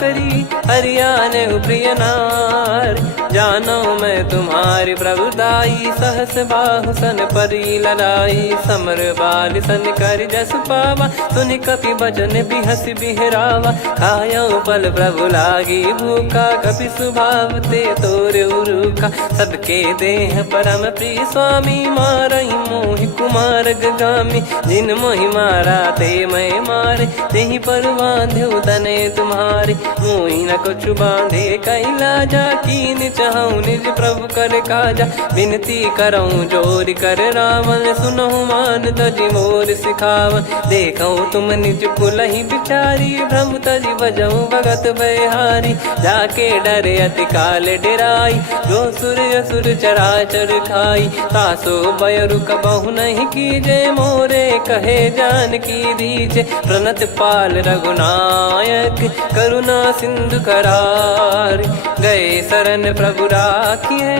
करी, हरियाने प्रिय नार। जानो मैं तुम्हारी प्रभुताई। सहस बाहु सन परी ललाई, समर बाल सन कर जस पावा। सुन कपि बचन बिहस बिहरावा, खायो पल प्रभु लागी भूखा। कपि स्वभाव ते तोरे उरुखा, सबके देह परम प्रिय स्वामी। मारई मोहि कुमार गगामी, जिन मोहि मारा ते मैं मारे। तेहि पर बांध्यो तने तुम्हारे, मोहि न कुछ बांधे कैला जा। कीन चाहूं निज प्रभु कर काजा, विनती करऊं जोर कर रावण। सुनहु मान तजि मोर सिखावन, देखऊं तुम निज कुलहि बिचारी। भ्रम तजि बजऊं भगत बहारी, जाके डरे अति काल डेराई। जो सुर असुर चराचर खाई, तासो बयरु कबहु नहीं कीजे। मोरे कहे जान की दीजे, प्रणत पाल रघुनायक करुणा सिंधु करार। गए शरण प्रभु राखिए,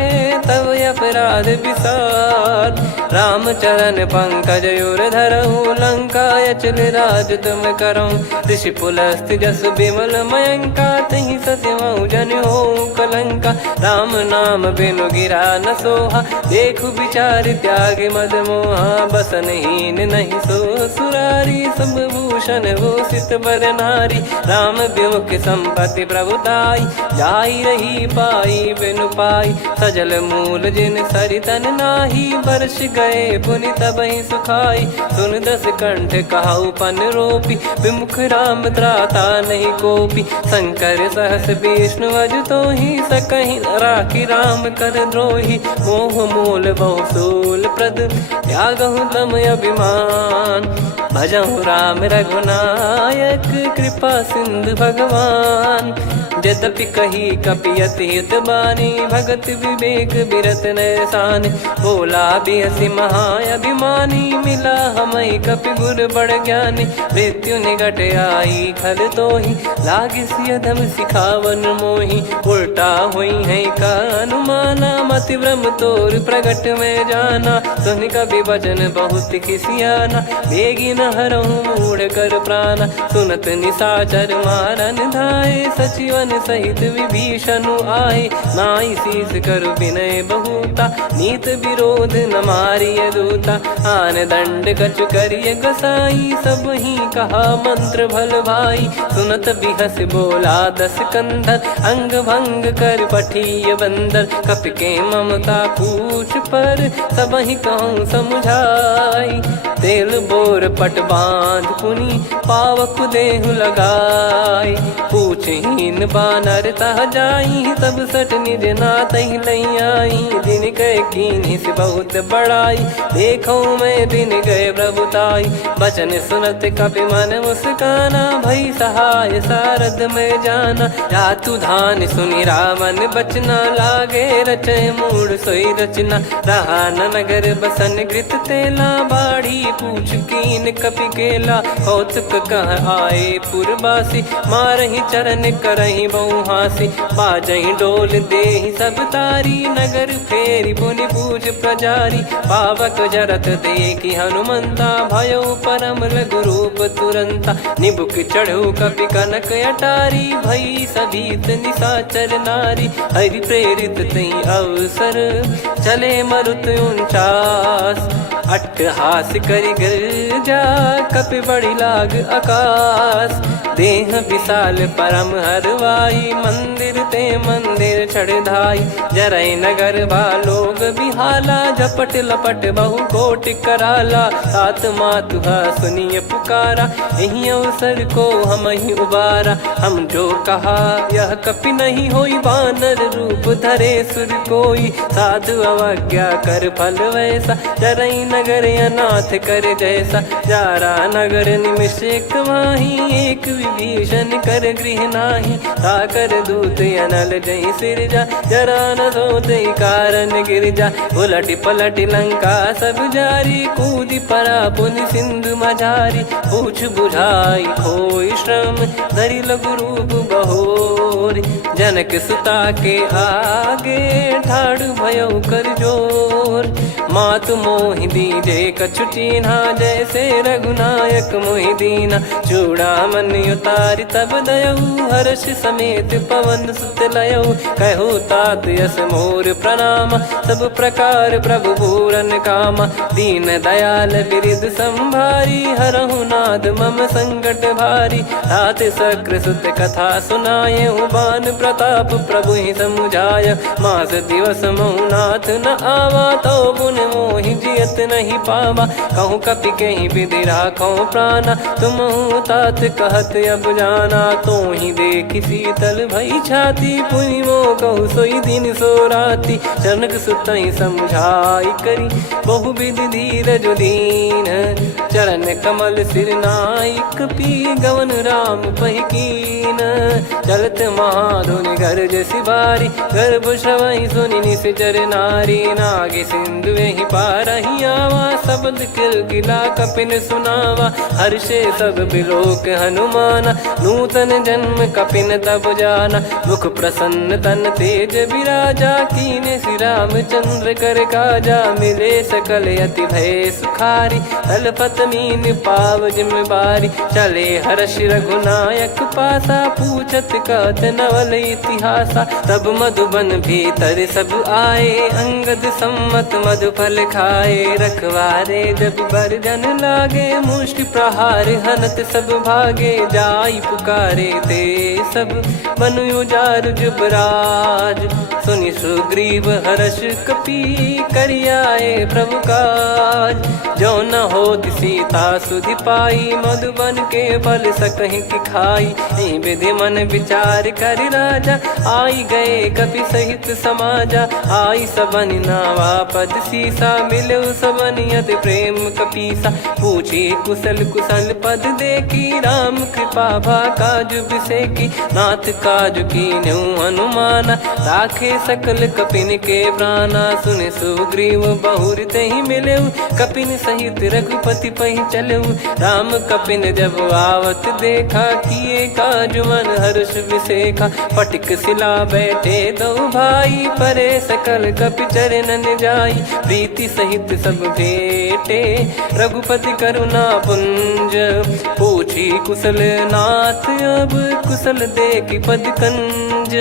तब अपराध विसार। राम चरण पंकज उर धरऊ, लंका अचल राज तुम करऊं। ऋषि पुलस्त्य जस विमल मयंका, तहि सत्यमऊ जन हो कलंका। राम नाम बिनु गिरा न सोहा, देखु विचार त्याग मद मोहा। बसनहीन नहीं सो सुरारी, सब भूषण भूषित बर नारी। राम विमुख संपत्ति प्रभुताई, जाई रही पाई बिनु पाई। सजल मूल जिन सरितन नाही, वर्ष गए पुनि तबहि सुखाई। सुन दस कंठ कहाऊ पन रोपी, विमुख राम त्राता नहीं कोपी। शंकर सहस विष्णु अज तोहि, सकहि न राखी राम कर द्रोही। मोह मोल बहु सूल प्रद, त्यागहु तम अभिमान। भजहु राम रघुनायक, कृपा सिंधु भगवान। यद्यपि कही कपियत हित बानी, भगत विवेक बिरत नैसानी। बोला बिहसी महाअभिमानी, मिला हमई कपि गुर बड़ ज्ञानी। मृत्यु निकट आई खल तोहि, लागे सियधम सिखावन मोहि। उल्टा हुई है का अनुमाना, मति भ्रम तोर प्रगट में जाना। सुन कपि वचन बहुत खिसियाना, बेगी न हरहु मूढ़ कर प्राणा। सुनत निशाचर मारन धाये, सचिवन सहित विभीषणु आए। नाई शीस करु विनय बहुता, नीत विरोध न मारिय दूता। आन दंड कछु करिय गसाई, सब ही कहा मंत्र भल भाई। सुनत बिहस बोला दस कंधर, अंग भंग कर पठिय बंदर। कपि के ममता पूछ पर, सब ही कहूँ समझाई। तेल बोर पट बांध पुनि, पावक देहु लगाई। पूछहीन बानर तह जाई, सब सट निज नातहि लई आई। दिन गए कीन्हि से बहुत बड़ाई, देखो मैं दिन गए प्रभुताई। बचन सुनत कपि मन मुस्काना, भई सहाय सारद में जाना। जातु धान सुनि रावण बचना, लागे रचय मूढ़ सोई रचना। रहा न नगर बसन कृत तेला, बाढ़ी पूछ कीन कपि केला। कौतुक कह आए पुरबासी, मारहि चरण करहि बहु हासी। बाजहि डोल देहि सब तारी, नगर फेरी पुनि पूज प्रजारी। पावक जरत देखि हनुमंता, भयो परम लघु रूप तुरंता। निबुक चढ़ऊ कपि कनक अटारी, भई सभीत निशाचर नारी। हरि प्रेरित तई अवसर, चले मरुत 49। अट्टहास करि गिरजा, कपि बड़ी लाग आकाश। देह विशाल परम हरवाई, मंदिर ते मंदिर चढ़धाई। जरई नगर भालोग बिहाला, झपट लपट बहु कोटि कराला। सात मातुहा सुनिय पुकारा, यही अवसर को हम ही उबारा। हम जो कहा यह कपि नहीं होई, वानर रूप धरे सुर कोई। साधु अवज्ञा कर फल वैसा, जरई नगर अनाथ कर जैसा। जारा नगर निमिष एक माही, एक विभीषण कर गृह नाही। ताकर दूत अनल जई सिरजा, जरा न सोते कारण गिरजा। उलट पलट लंका सब जारी, कूदी परा पुनि सिंधु मझारी। पूछ बुझाई खोई श्रम, धरि लघु रूप बहोरी। जनक सुता के आगे, ठाड़ भयो कर जोर। मातु मोहि दीजे कछु चीन्हा, जैसे रघुनायक मोहि दीना। चूड़ामन उतारि तब दयऊ, हर्ष समेत पवन सुत लयऊ। कहु तात यस मोर प्रणाम, सब प्रकार प्रभु पूरन कामा। दीन दयाल बिरिद संभारी, हरहु नाद मम संकट भारी। तात सक्र सुत कथा सुनाए, बान प्रताप प्रभु ही समुझाय। मास दिवस महु नाथ न आवा, तो पुन मोहि जियत नहीं पावा। कहूँ कपि कहीं विधि राखो प्राणा, तुम तात कहत अब जाना। तो ही देखी शीतल भई छाती, पुनि मो कहु सोई दिन सो राती। जनक सुत ही समझाई करी, बहु विधि धीरज दीन। चरण कमल सिर नाई, कपि गवन राम पहिकीन। चलत महाधुनि गरज सिबारी, गर्भ श्रवहि सुनि निश्चर नारी। नागे सिंधु ही पारहि आवा, शब्द किलकिला कपिन सुनावा। हर्षे सब बिलोक हनुमाना, नूतन जन्म कपिन तब जाना। मुख प्रसन्न तन तेज विराजा, कीने श्री रामचंद्र कर काजा। मिले सकल अति भय सुखारी, तलपत मीन पाव जिम्मेवारी। चले हर्ष रघुनायक पासा, पूछत कहत नवल इतिहासा। तब मधुबन भीतर सब आए, अंगद सम्मत मधुफल खाए। रखवारे जब बरजन लागे, मुष्टि प्रहार हनत सब भागे। जाई पुकारे ते सब बन उजार जुबराज। सुनि सुग्रीव हर्ष कपि, करियाए प्रभु काज। जो न होत सीता सुधि पाई, मधुबन के फल सकहि की खाई। विधि मन विचार कर राजा, आई गए कपि सहित समाजा। आई सबन नावा पद सीसा, मिलो सबन यत प्रेम कपीसा। पूछी कुशल कुशल पद देखी, राम कृपा भा काजु बिसेकी। नाथ काजु कीन्हु हनुमाना, राखे सकल कपिन के प्राणा। सुन सुग्रीव बहुर तहि मिलेऊ, कपिन सहित रघुपति पहि चलेऊ। राम कपिन जब आवत देखा, किए काजु मन हर्ष विसेखा। फटिक सिला बैठे दो भाई, परे सकल कपि चरणन जाई। प्रीति सहित सब भेटे, रघुपति करुणा पुंज। पूछी कुशल नाथ अब, कुशल देखि पद कंज।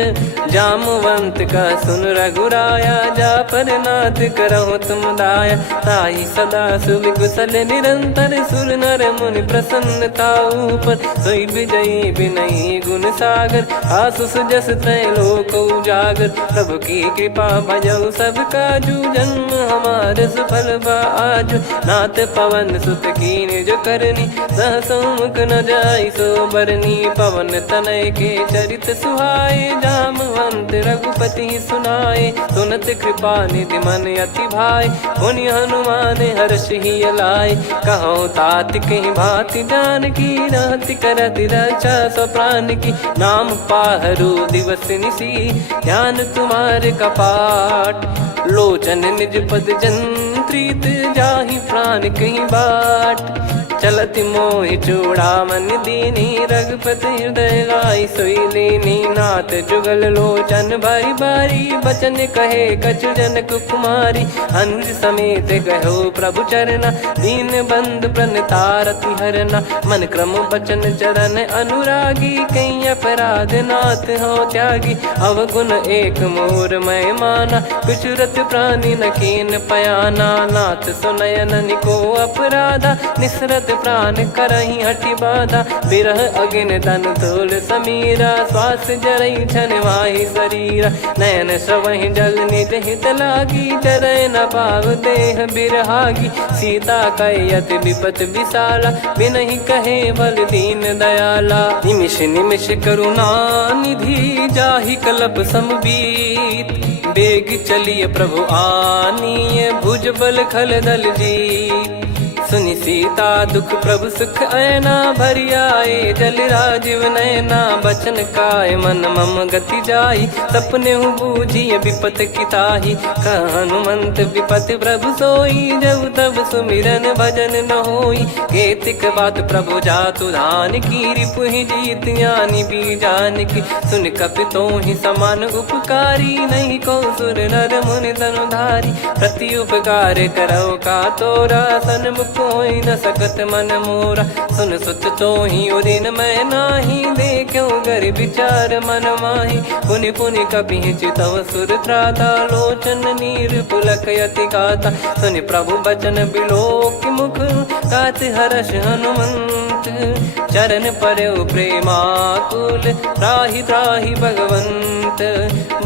जामवंत का सुन रघुराया, जा पर नाथ करहु तुम दाया। ताई सदा सुविकुशल निरंतर, सुर नर मुनि प्रसन्नता ऊपर। सोई विजयी विनयी गुण सागर, आसुस जस तय लोक उजागर। प्रभु की कृपा भजऊ सब काजू, जन्म हमार सफल बा आजु। नाथ पवन सुत कीन जो करनी, सहसो मुख न जाई सो बरनी। पवन तनय के चरित सुहाए, जामवंत रघुपति सुनाए। सुनत कृपा निधि मन अति भाई, पुनि हनुमान हर्ष ही अलाय। कहो तात कहीं भांति जान की, रहति करति रक्षा सो प्राण की। नाम पाहरु दिवस निसी, ध्यान तुम्हारे कपाट। लोचन निज पद जंत्रित, जाहि प्राण कहीं बाट। चलति मोहि चूड़ामन दीनी, रघुपति हृदय लाई सोई लीनी। नाथ जुगल लोचन बारी बारी, बचन कहे कछु जनक कुमारी। अनुज समेत कहो प्रभु चरना, दीन बंद प्रणतारति हरना। मन क्रम बचन चरण अनुरागी, कहीं अपराध नाथ हो त्यागी। अवगुण एक मोर मैं माना, विचुरत प्राणी न कीन पयाना। नाथ सुनयन निको अपराधा, निसरत प्राण करहि हटि बाधा। बिरह अगिन तन तोल समीरा, श्वास जरई छन वाहि शरीरा। नयन श्रवहि जल निज हित लागी, चरय न पाव देह बिरहागी। सीता कयत विपत विशाला, बिनहि कहे बल दीन दयाला। निमिष निमिष करुणा निधि, जाहि कलप समबीत। बेग चलिय प्रभु आनीय, भुज बल खल दल जीत। सुनि सीता दुख प्रभु सुख ऐना, भरि आए जल राजीव नैना। बचन काय मन मम गति जाई, सपने हूँ बूझिय विपत किताही। हनुमंत विपत प्रभु सोई, जब तब सुमिरन भजन न होई। केतिक बात प्रभु जातु धान की, रिपुहि जीत यानी बीजान की। सुन कपि तो ही समान उपकारी, नहीं को सुर नर मुनि तनुधारी। प्रति उपकार करौ का तोरा, सन्मुख होई न सकत मन मोरा। सुन सुत तो ही उदिन मैं नाही, देखो गर विचार मन माही। पुनि पुनि कपि चितव सुर त्राता, लोचन नीर पुलक यति गाता। सुनि प्रभु बचन बिलोक मुख, गात हर्ष हनुमंत। चरण परौ प्रेमाकुल, त्राहि त्राहि भगवंत।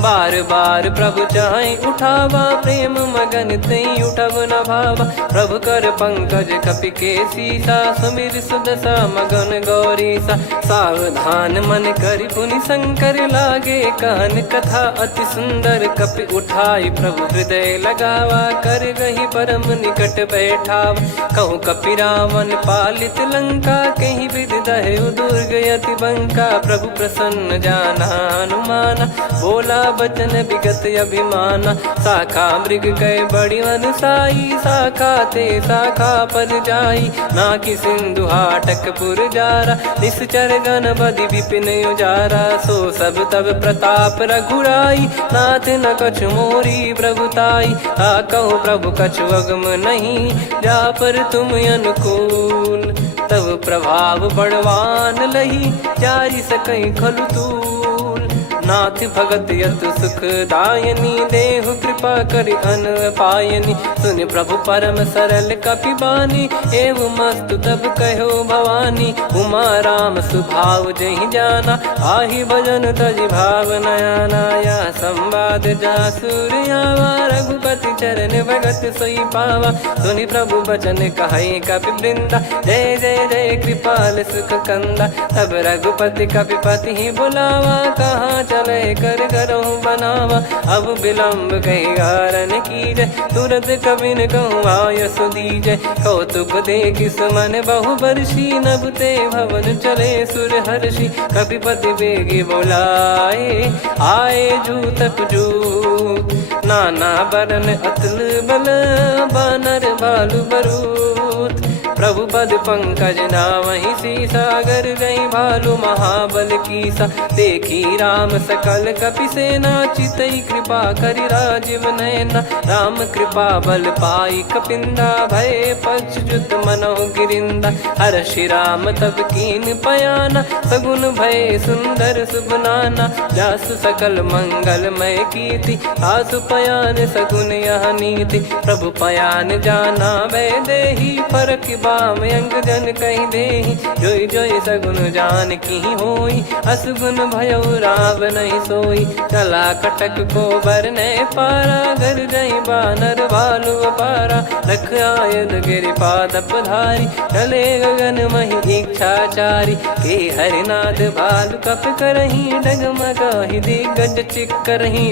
बार बार प्रभु चाहि उठावा, प्रेम मगन तई उठब न भावा। प्रभु कर पंकज कपि के सीसा, सुमिर सुदशा मगन गौरीसा। सावधान मन करि पुनि शंकर लागे, कहन कथा अति सुंदर। कपि उठाई प्रभु हृदय लगावा, कर गही परम निकट बैठावा। कहूँ कपि रावण पालित लंका, कहीं विधि दहु दुर्ग यति बंका। प्रभु प्रसन्न जाना हनुमाना, बोला बचन विगत अभिमाना। शाखा मृग कह बड़ी अनुसाई, शाखा ते शाखा पर जाई। नाकि सिंधु हाटक पुर जारा, निश्चर गण बदि विपिन उजारा। सो सब तब प्रताप रघुराई, नाथ न कछु मोरी प्रभुताई। कहो प्रभु कछु अगम नहीं, जा पर तुम अनुकूल। तब प्रभाव बड़वान लही, जारी सकई खलु तूल। नाथ भगत यत सुख दायनी, देहु कृपा करि अन पायनी। सुनि प्रभु परम सरल कपि बानी, एव मस्तु तब कहो भवानी। उमा राम सुभाव जहि जाना, आहि भजन तजि भाव नयाना। या संवाद जासुर आवा, रघुपति चरण भगत सोई पावा। सुनि प्रभु बचन कहै कपि वृंदा, जय जय जय कृपाल सुख कंदा। तब रघुपति कपि पति ही बुलावा, कहाँ चले कर करहु बनावा। अब विलम्ब कही कारण कीजय, तुरत कबिन कहूँ आयस दीजय। कौतुक देखि सुमन बहु बरसी, नभ ते भवन चले सुर हर्षि। कपिपति बेगी बोलाए, आए जूतक जूत। नाना बरन अतुल बल, बानर बालु बरूत। प्रभु पद पंकज नावहि सीसा, गर गई भालु महाबल कीसा। देखी राम सकल कपि सेना, चितई कृपा करि राजीव नयना। राम कृपा बल पाई कपिंदा, भय पक्षजुत मनोह गिरिंदा। हर्षि राम तब कीन पयाना, सगुन भय सुंदर सुगुनाना। जासु सकल मंगलमय कीर्ति, आसु पयान सगुन यह नीति। प्रभु पयान जाना वै देहि, परख बाम अंग जन कहि देहि। जोई जोई सगुन जान की होई, असगुन भयो राव नहीं सोई। चला कटक को बरने पारा, घर जई बानर भालु अपारा। लख आयल गिरि पाद पधारी, चले गगन महि इच्छाचारी। के हरिनाथ भालु कप करही, डगमगाहि दिग्गज चिक्करही।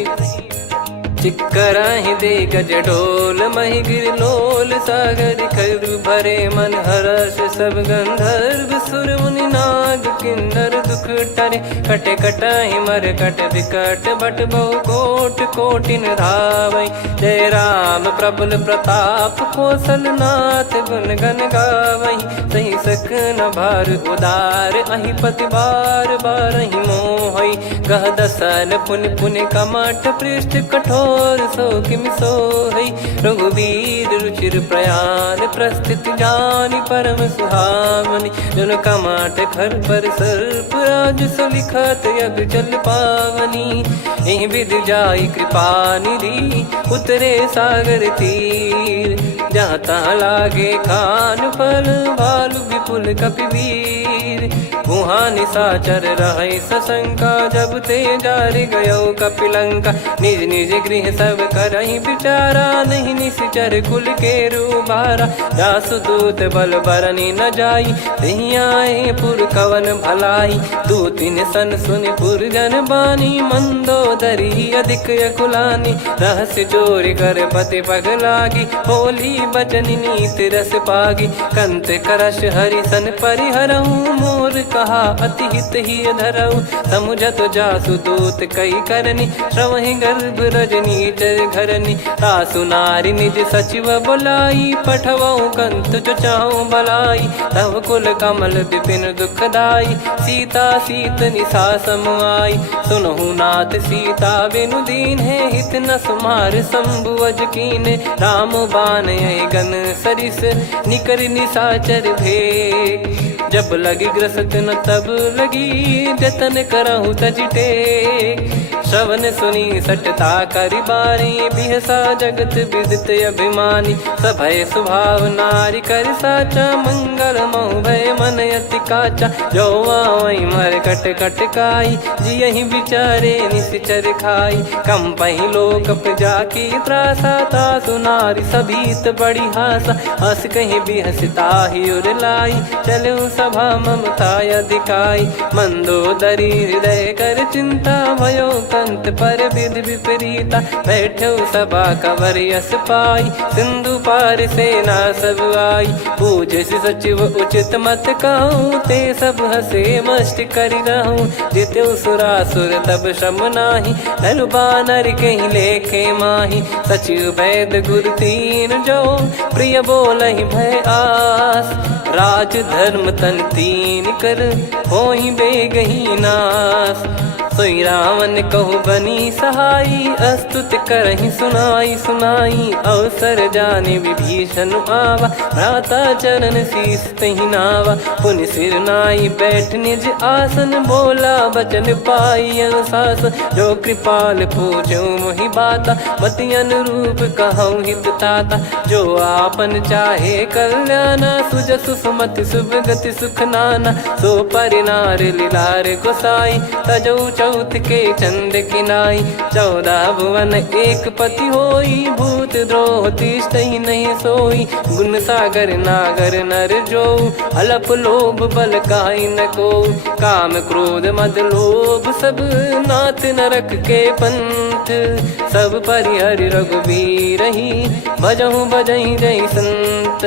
चिक्कराहि दिग्गज डोल, महि गिर लोल। सागर करु भरे मन हर्ष, सब गंधर्व सुर मुनि नाग किन्नर दुख टरे। कटे कटाहि मर कट विकट, बट बहु कोट कोटिन धावै। जय राम प्रबल प्रताप, कौशल नाथ गुण गन गावै। सही सकन भार उदार, अहि पति बार बारहि मोहै। गह दसन पुनि पुनि कमठ, पृष्ठ कठोर सो किम सोहै। रघुवीर रुचिर प्रयाण, प्रस्थित जानि परम सुहावनी। जन कमाट खर पर सर्प, राज सलिखत यग चल पावनी। एहि विधि जाई कृपा निधि, उतरे सागर तीर। जहाँ तहाँ लागे खान फल, भालु विपुल कपि वीर। वहाँ निशाचर रहै सशंका, जब ते जारि गयो कपिलंका। निज निज गृह सब करहि विचारा, नहीं निश्चर कुल के रूबारा। जासु दूत बल बरनि न जाई, तेहि आए पुर कवन भलाई। दूतिन सन सुनि पुर जन बानी, मंदोदरी अधिक अकुलानी। रहस्य चोरी कर पति पग लागी, होली बचन नीत रस पागी। कंत करश हरि सन परिहरऊ मोर कहा अति हित ही धरऊ। समुझत जासु दूत कई करनी श्रवहि गर्भ रजनी चर घरनी। तासु नारी निज सचिव बुलाई पठवऊ कंत जो चाहूं बलाई। तव कुल कमल विपिन दुखदाई सीता सीत निशा समाई। सुनहु नाथ सीता बिनु दीन है हित न सुमार शंभु अज कीने। राम बान गन सरिस निकर निशाचर भेग। जब लगी ग्रसत न तब लगी जतन करहु तज टेक। श्रवण सुनी सटता करि बारी बिहसा जगत विदित अभिमानी। सभय स्वभाव नारी कर साचा मंगल मऊ भय मन अति काचा। जो आवई मर कट कट काई जियहि विचारे निश्चर खाई। कम पही लोक जाकी त्रासा तासु नारी सभीत बड़ी हासा। हस कहीं बिहसता ही उर लाई चलऊ सभा ममता अधिकाई। मंदोदरी हृदय कर चिंता भयो कंत पर विधि विपरीता। बैठो सभा कवर यस पाई सिंधु पार सेना सब आई। पूज सचिव उचित मत कहूँ ते सब हसे मस्त करि रहूं। जित्यु सुरासुर तब श्रम नाही धनु बानर कहीं लेखे माही। सचिव वैद गुरु तीन जो प्रिय बोलहि भय आस। राज धर्म तन तीन कर होई बेगही नास। सोई रावण कहु बनी सहाई अस्तुत करहि सुनाई सुनाई। अवसर जाने विभीषण आवा भ्राता चरण शीस तहि नावा। पुनि सिर नाई बैठ निज आसन बोला बचन पाई अनुशासन। जो कृपाल पूछो मोहि बाता मति अनुरूप कहूँ हित ताता। जो आपन चाहे कल्याणा सुजसु सुमति शुभ गति सुख नाना। सो परिनार लीलार गोसाई तजौ चौथ के चंद किनाई। 14 भुवन एक पति होई भूत द्रोह तिष्ठहि नहीं सोई। गुण सागर नागर नर जो अलप लोभ बल काई न को। काम क्रोध मद लोभ सब नाथ नरक के पंथ। सब परिहरि रघुबीर ही भजहु भजहि जय संत।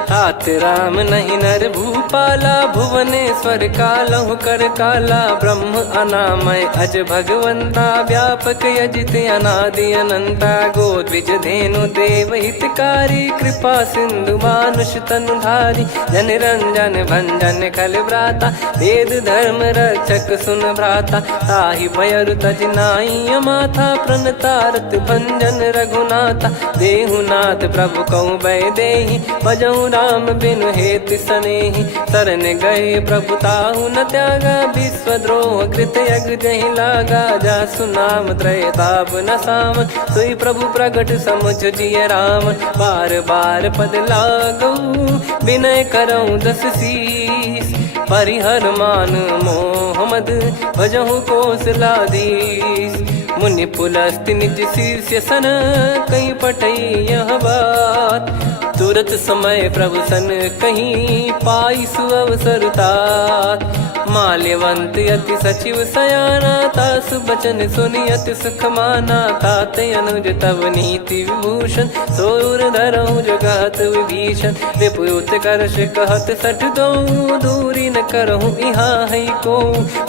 तात राम नहीं नर भूपाला भुवनेश्वर कालहु कर काला। ब्रह्म अनामय अज भगवंता व्यापक यजित अनादि अनंता। गोद्विज धेनु देव हितकारी कृपा सिंधु मानुष तनुधारी। जन रंजन भंजन खल भ्राता वेद धर्म रक्षक सुन भ्राता। ताहि भयरु तज नाई माथा प्रणतारत भंजन रघुनाथा। देहुनाथ प्रभु कहु भय देहि भजहु राम बिनु हेति सनेहि। शरण गए प्रभु ताहु न त्यागा विश्वद्रोह कृत यज्ञ जहि लागा। जासु नाम त्रयताप न सावन सोई प्रभु प्रगट समुझ जिय रामन। बार बार पद लागऊ विनय करऊँ 10 शीस। परिहर मान मोह मद भजहु कौशलाधीश। मुनि पुलस्त्य निज शीर्ष सन कहीं पटई यह बात। तुरत समय प्रभु सन कहीं पाई सुअवसर तात। माल्यवंत अति सचिव सयाना तासु बचन सुनि अति सुख माना। तात अनुज तव नीति विभूषण सोर धरहु जगत विभीषण। विपुत करश कहत सठ दो दूरी न करहु यहाँ है को।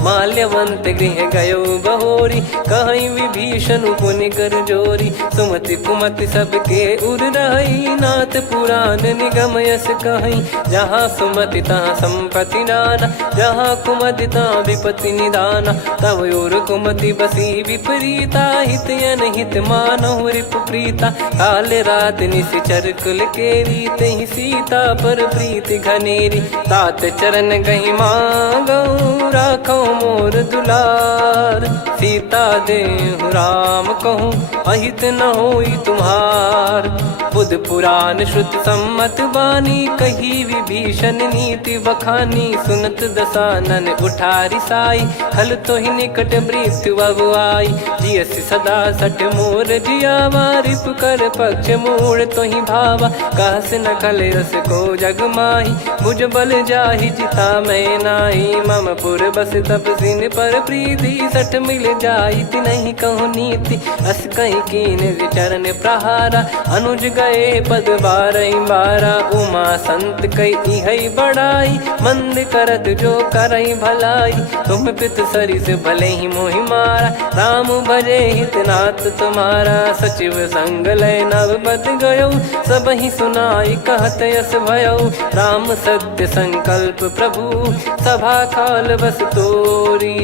माल्यवंत गृह गयो बहोरी कहीं विभीषण पुनि कर जोरी। सुमति कुमति सबके उर रही नाथ पुराण निगम यस कहीं। जहाँ सुमति तहाँ संपत्ति नाना जहाँ कुमति तहाँ विपत्ति निदाना। तव और कुमति बसी विपरीता हित अनहित मानहु रिपु प्रीता। काल रात निशिचर कुल केरी तहि सीता पर प्रीति घनेरी। तात चरण गहि मांगऊ राखो मोर दुलार। सीता देहु राम कहूँ अहित न होई तुम्हार। बुध पुराण श्रुत सम्मत बानी कही विभीषण नीति बखानी। सुनत दसानन उठारी साई खल तो ही निकट मृत्यु अब आई। जियसि सदा सठ मोर जियावा रिप कर पक्ष मूड़ तो ही भावा। कहस न खल रस को जग माही भुज बल जाहि जिता मैं नाई। मम पुर बस तप सिन पर प्रीति सठ मिल जाई ति नहीं कहूँ नीति। अस कहीं कही कीन चरण प्रहारा। अनुज गए पद बारई बारा, उमा संत कई हई बड़ाई। मंद करत जो करई भलाई, तुम पित सरिस भले ही मोहि मारा। राम भजे हितनाथ तुम्हारा, सचिव संग लय नव बद गयो। सब ही सुनाई कहत यस भयो, राम सत्य संकल्प प्रभु। सभा काल बस तोरी,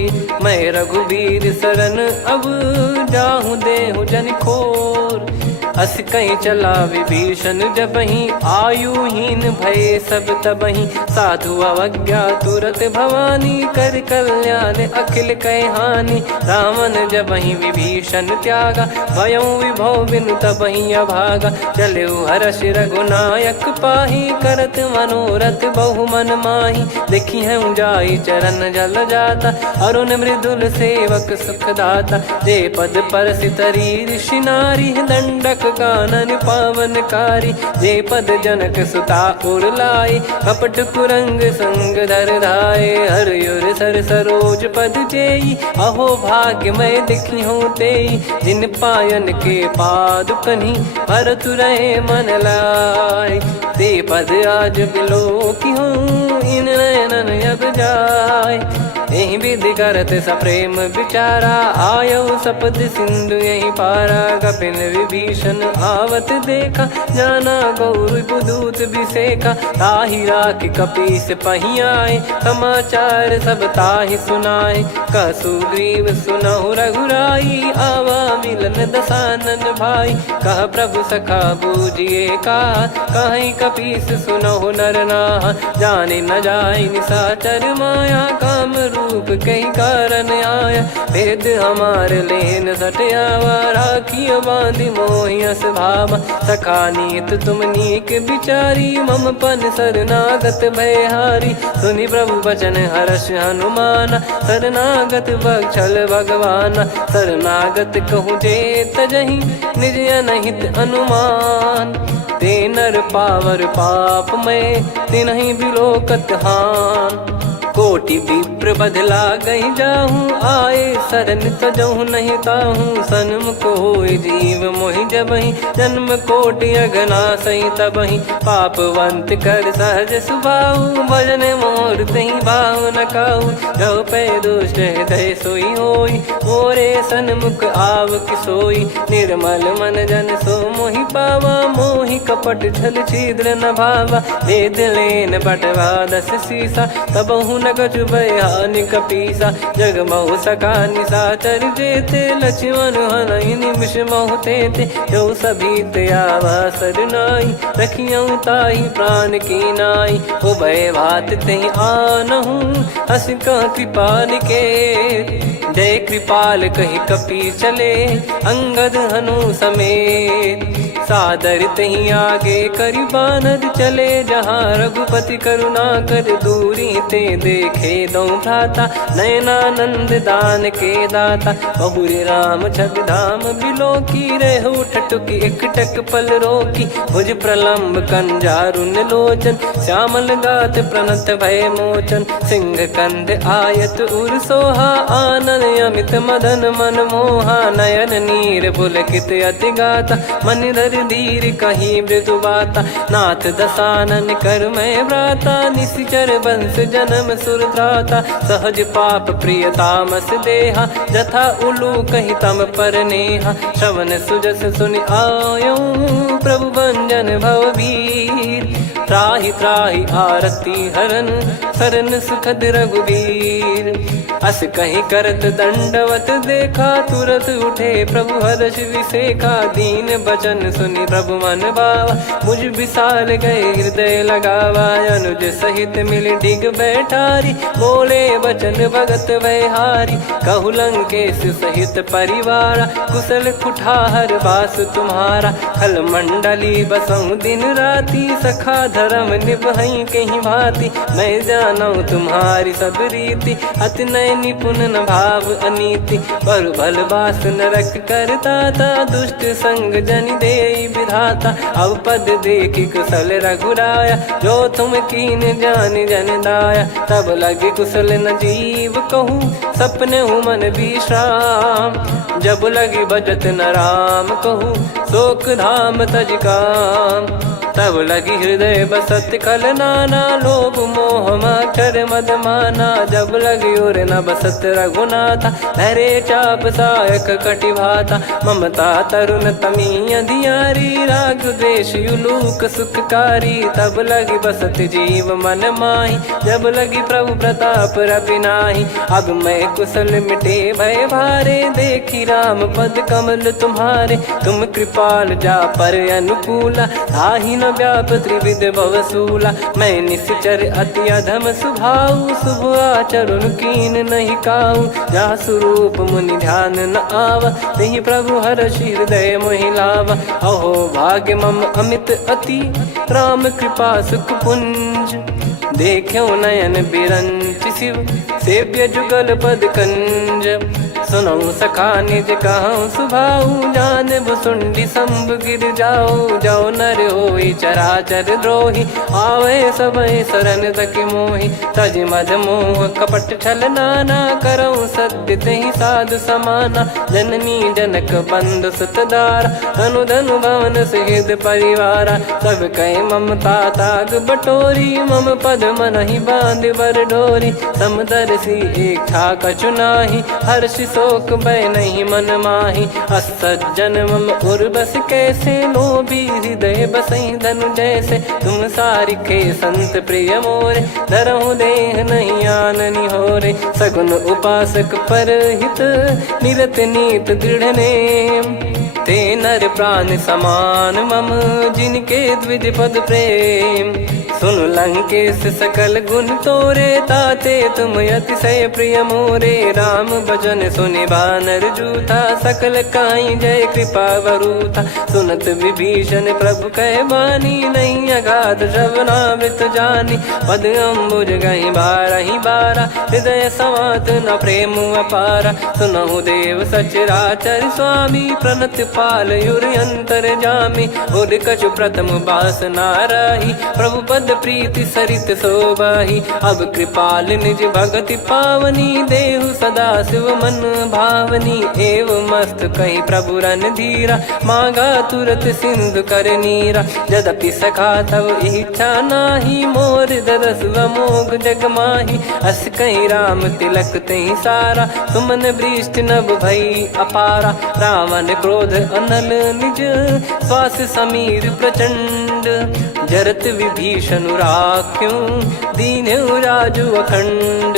मैं रघुबीर शरण अब जाहूँ देहु जन खोर। अस कहीं चला विभीषण जबहि, आयुहीन भय सब तबहि। साधु अवज्ञा तुरत भवानी, कर कल्याण अखिल कह हानि। रावण जबहि विभीषण त्यागा, भयउ विभव बिनु तबहि अभागा। चलऊ हर्ष रघुनायक पाहि, करत मनोरथ बहु मन माहि। देखी हूँ जाई चरण जल जाता, अरुण मृदुल सेवक सुखदाता। जे पद परसि तरी ऋषि नारी, दंडक कानन पावनकारी। जे पद जनक सुता उर लाए, कपट कुरंग संग धर धाये। हरियुर सर सरोज पद जेई, अहो भाग्य मैं दिखी हूँ तेई। जिन पायन के पादुकनि, भरत रहे मन लाय। ते पद आज बिलो की हूँ, इन नयनन अब जाय। यही विधि करत सप्रेम विचारा, आयऊ सपद सिंधु यही पारा। कपिन विभीषण आवत देखा, जाना गौर बुदूत बिसेखा। ताहि राखि कपीस पही आए, समाचार सब ताहि सुनाए। कह सुग्रीव सुनहु रघुराई, आवा मिलन दसानन भाई। कह प्रभु सखा बूझिए का, कहीं कपीस सुनहु नर नाहा। जाने न जाय निशाचर माया, काम रूप कई कारण आया। भेद हमार लेन सटयावा, राखिय बांधि मोहियस भावा। सखा नीत तुम नीक बिचारी, मम पन शरणागत भयहारी। सुनि प्रभु वचन हर्ष हनुमाना, शरणागत बक्षल भगवाना। शरणागत कहूँ जे तजहि, निज अनहित अनुमान। ते नर पावर पाप में, तिन्हि बिलोकत हान। कोटि विप्र बदला गई जाहूँ, आए शरण तजहु नहीं ताहूँ। सन्मुख होय जीव मोहि जबहि, जन्म कोटि अगना सही तबहि। पापवंत कर सहज सुभाऊ, भजन मोर तहि भाव न काऊ। जो पै दुष्ट हृदय सोई होई, मोरे सन्मुख आव किसोई। निर्मल मन जन सो मोहि पावा, मोहि कपट छल छिद्र न भावा। वेद लेन बटवा दस सीसा, तबहु न कछु भयानि कपीसा। जग महु सका निशाचर जेते, लक्ष्मण हनहि निमिष महु तेते। जो सभी ते आवा सरनाई, रखियऊ ताहि प्राण की नाई। उभय भात तेहि आनहु, हस कह कृपाल के। जय कृपाल कहि कपी चले, अंगद हनु समेत। सादर तही आगे करि बानर चले, जहाँ रघुपति करुणा कर दूरी ते देखे दो भ्राता। नयनानंद दान के दाता, बहुरी राम छवि धाम बिलो की। रहु ठटुकी एकटक पल रोकी, भुज प्रलम्ब कंजारुन लोचन। श्यामल गात प्रणत भय मोचन, सिंह कंद आयत उर सोहा। आनन अमित मदन मन मोहा, नयन नीर पुलकित अति गाता। मन धर धीर कहीं मृदु बाता, नाथ दसानन कर मैं व्राता। निश्चर वंश जन्म सुरत्राता, सहज पाप प्रिय तामस देहा। जथा उलू कही तम पर नेहा, श्रवण सुजस सुनि आयो। प्रभु भंजन भववीर, त्राहि त्राहि आरती हरन। शरण सुखद रघुबीर, अस कहीं करत दंडवत देखा। तुरत उठे प्रभु हर्ष विसेखा, दीन बचन सुनि प्रभु मन भावा। मुझ विशाल गए हृदय लगावा, अनुज सहित मिल डिग बैठारी। बोले बचन भगत वैहारी, कहु लंकेश सहित परिवारा। कुशल कुठार बास तुम्हारा, खल मंडली बसऊं दिन राती। सखा धर्म निभई कहीं भांति, मैं जानऊ तुम्हारी सब रीति। अति नय हृदय निपुण न भाव अनीति, पर भल बास नरक करता था, दुष्ट संग जनि देई विधाता। अब पद देखी कुशल रघुराया, जो तुम कीन जान जन दाया। तब लगे कुशल न जीव कहूँ, सपने हूँ मन विश्राम। जब लगी बजत न राम कहूँ, शोक धाम तज काम। तब लगी हृदय बसत खल नाना, लोभ मोह मकर मद माना। जब लगी उर न बसत रघुनाथा, धरे चाप सायक कटि भाता। ममता तरुण तमी अधियारी, राग द्वेष युलूक सुखकारी। तब लगी बसत जीव मन माही, जब लगी प्रभु प्रताप रवि नाही। अब मैं कुशल मिटे भय भारे, देखी राम पद कमल तुम्हारे। तुम कृपाल जा पर अनुकूला, ताहि न व्याप त्रिविध भवसूला। मैं निश्चर अति अधम सुभाऊ, शुभ आचरण कीन नहीं काऊ। जा स्वरूप मुनि ध्यान न आवा, तेहि प्रभु हर्षि हृदय मोहि लावा। अहो भाग्य मम अमित अति, राम कृपा सुख पुंज। देख्यो नयन बिरंच शिव, सेव्य जुगल पद कंज। सुनऊ सखा निज कहूँ सुभाऊ, जान भुसुंडी संभ गिर जाओ। जाओ नर होई चराचर द्रोही, आवे सबय शरण तक मोहि। तज मद मोह कपट छल नाना, करऊँ सत्य तेहि साधु समाना। जननी जनक बंधु सुतदारा, धनु धनु भवन सहित परिवारा। सब कहे ममता ताग बटोरी, मम पद मनहि बांध बर डोरी। समदर्शी इच्छा कछु नाही, हर्षि शोक भय नहीं मन माही। असज्जन मम उर्वश कैसे, लोभी हृदय बसई धनु जैसे। तुम सारिखे संत प्रिय मोरे, धरहु देह नहीं आननि होरे। सगुन उपासक पर हित, निरत नीत दृढ़ नेम। ते नर प्राण समान मम, जिनके द्विज पद प्रेम। सुन लंकेश सकल गुण तोरे, ताते तुम अतिशय प्रिय मोरे। राम भजन सुनि बानर जूथा, सकल काई जय कृपा वरूथा। सुनत विभीषण प्रभु कह बानी, नहीं अगाध श्रवणामृत जानी। पद अम्बुज गहि बारहि बारा, हृदय समात न प्रेम अपारा। सुनहु देव सचराचर स्वामी, प्रणत पाल युर अंतर जामी। उर कछु प्रथम बास नाराही, प्रभु पद प्रीति सरित शोभाही। अब कृपाल निज भगति पावनी, देहु सदा शिव मन भावनी। एव मस्त कही प्रभु रन धीरा, मांगा तुरत सिंधु कर नीरा। यद्यपि सखा तब इच्छा नाही, मोर दरस मोग जग माही। अस कही राम तिलक तहि सारा, सुमन वृष्टि नभ भई अपारा। रावण क्रोध अनल निज, श्वास समीर प्रचंड। जरत विभीषण राख्यों, दीन्हु राजु अखंड।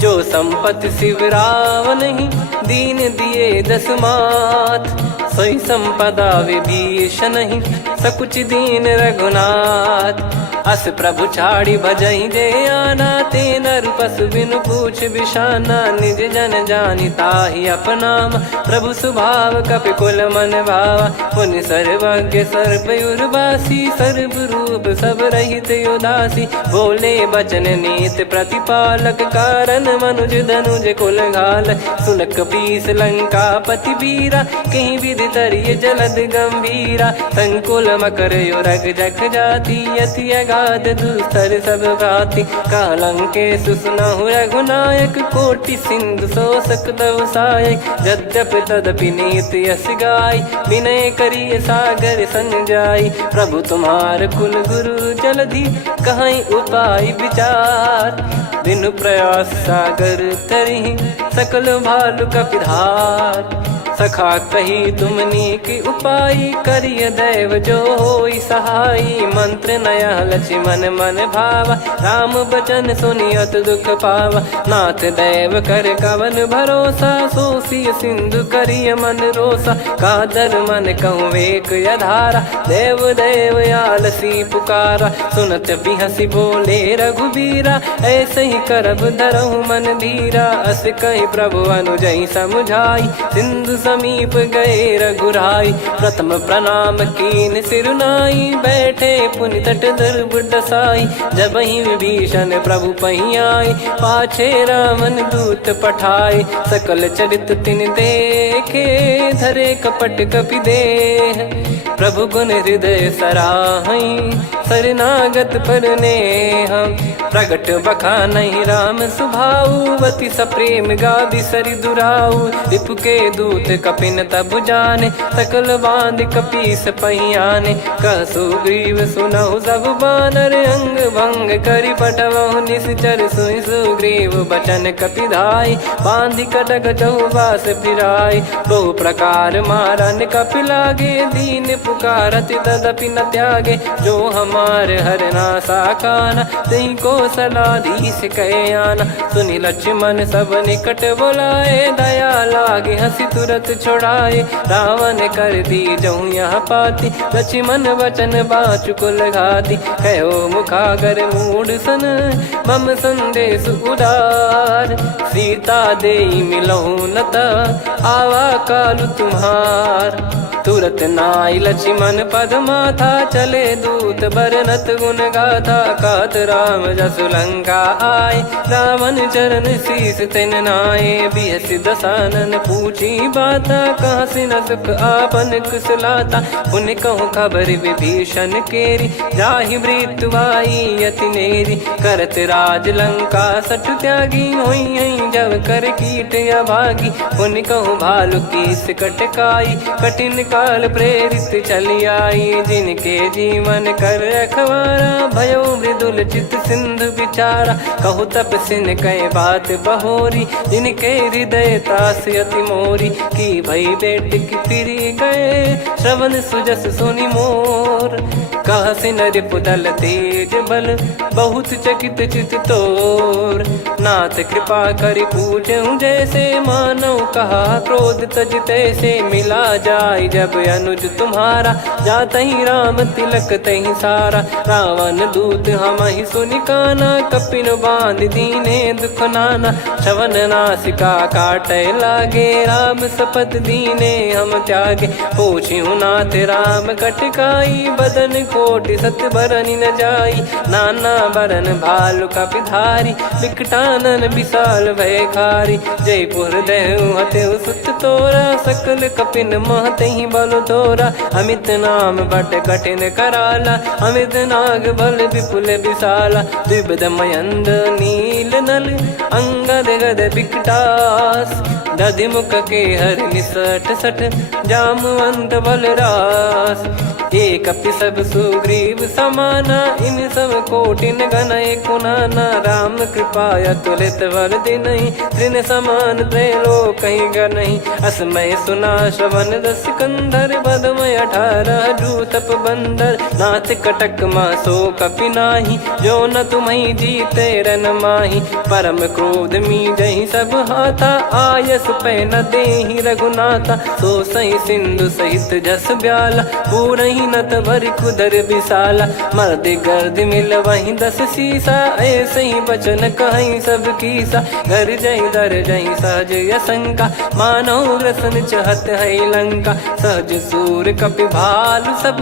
जो संपत्ति शिव रावण ही, दीन दिए दस मात। सोई संपदा विभीषण ही, सकुच दीन रघुनाथ। अस प्रभु छाड़ी भजई जे आना, ते नर पशु बिनु पूछ बिशाना। निज जन जानि ताहि अपनामा, प्रभु स्वभाव कपि कुल मन भावा। पुनि सर्वज्ञ सर्वयुर्वासी, सर्व रूप सब रहित उदासी। बोले बचन नीत प्रतिपालक, कारण मनुज धनुज कुल घाल। सुन कपीस लंका पति वीरा, कहीं विधि तरिय जलद गंभीरा। संकुल मकर युरग जग जाति, यति अगाध दुस्तर सब भाति। कालंकेश सुनहु रघुनायक, कोटि सिंधु शोषक तव सहायक। यद्यपि तदपि नीति यस गाय, विनय करिय सागर संग जाई। प्रभु तुम्हार कुल गुरु जलधि, कहीं उपाय विचार। बिनु प्रयास सागर तरि, सकल भालु कपिधार। सखा कही तुमनी की उपाय, करिय दैव जो होई सहाई। मंत्र नया लक्ष्मण मन भावा, राम बचन सुनियत दुख पावा। नाथ दैव कर कवन भरोसा, सोसिय सिंधु करिय मन रोसा। कादर मन कहूँ एक यधारा, देव देव आलसी पुकारा। सुनत बिहसी बोले रघुबीरा, ऐसे ही करब धरहु मन धीरा। अस कही प्रभु अनुजई समुझाई, सिंधु समीप गए रघुराई। प्रथम प्रणाम कीन सिरुनाई, बैठे पुनि तट दुर्ब डसाई। जब ही विभीषण प्रभु पही आए, पाछे रावण दूत पठाए। सकल चरित तिन देखे, धरे कपट कपि देह। प्रभु गुण हृदय सराहई, शरणागत पर नेह। प्रगट बखानहि राम सुभाऊ, अति सप्रेम गाबि सरि दुराऊ। रिपु के दूत कपिन तब जाने, सकल बांध कपीस पहियाने। कह सुग्रीव सुनहु सब बानर, अंग भंग करि पठवहु निश्चर। सुनि सुग्रीव बचन कपिधाई, बांधि कटक चौबास फिराई। बहु प्रकार मारन कपि लागे, दीन पुकारत तदपि न त्यागे। जो हमार हरना साखाना, तही को सलाधीश कहे आना। सुनि लक्ष्मण सब निकट बोलाए, दया लागे हंसी तुरत छोड़ाए। रावण कर दी जहु यहाँ पाती, लक्ष्मण वचन बाचु कुल घाती। कहो मुखागर मूढ़ सन, मम संदेश उदार। सीता देई मिलहु नत, आवा कालु तुम्हार। तुरत नाई लक्ष्मण पद माथा, चले दूत बरनत गुण गाथा। कहत राम जसु लंका आए, रावण चरण शीस तिन नाये। बिहस दसानन पूछी बाता, कहाँ से न सुख आपन कुशलाता। पुन कहूँ खबर विभीषण केरी, जाहि मृत्यु आई अति नेरी। करत राज लंका सठ त्यागी, होई जब कर कीट अभागी। पुन कहूँ भालु कीस कटकाई, कठिन काल प्रेरित चली आई। जिनके जीवन कर रखवारा, भयो मृदुल चित सिंधु विचारा। कहु तप सिन कह बात बहोरी, जिनके हृदय तास अति मोरी। की भई बेट की फिरी गए, श्रवण सुजस सुनि मोर। कह सिन रिपुदल तेज बल, बहुत चकित चित तोर। नाथ कृपा करि पूजहु जैसे, मानव कहा क्रोध तज तैसे। मिला जाय जब अनुज तुम्हारा, जातहि राम तिलक तहि सारा। रावण दूत हमहि सुनि काना, कपिन बांध दीने दुख नाना। श्रवण नासिका काटै लागे, राम शपथ दीने हम त्यागे। पूछिहु नाथ राम कटकाई, बदन कोटि सत बरनि न जाई। नाना बरन भालु कपिधारी, विकटानन विशाल भयकारी। जयपुर देहु हतेउ सुत तोरा, सकल कपिन महतहि बल तोरा। अमित नाम बट कठिन कराला, अमित नाग बल विपुल विशाला। द्विविध मयंद नील नल, अंगद गद विकटास। दधिमुख के हर निसठ सठ, जामवंत बलरास। एक कपि सब सुग्रीव समाना, इन सब कोटिन गणय कुनाना। राम कृपा अतुलित बल दिनहि, तृण समान त्रैलोकहि गणहि। असमय सुना श्रवण दस कंधर, बदमय 18 जूतप बंदर। नाथ कटक मां सो कपि नाही, जो न तुम्हि जीते रन माही। परम क्रोध मीजहि सब हाथा, आयस पै न देहि रघुनाथा। सो सही सिंधु सहित जस ब्याला, पूरहि नत भरि कुदर विशाला। मर्द गर्द मिल वही 10 सीसा, ऐसे ही बचन कहीं सब कीसा। घर जय दर जय सहज यसंका, मानव ग्रसन चहत है लंका। सहज सूर कपि भालु सब,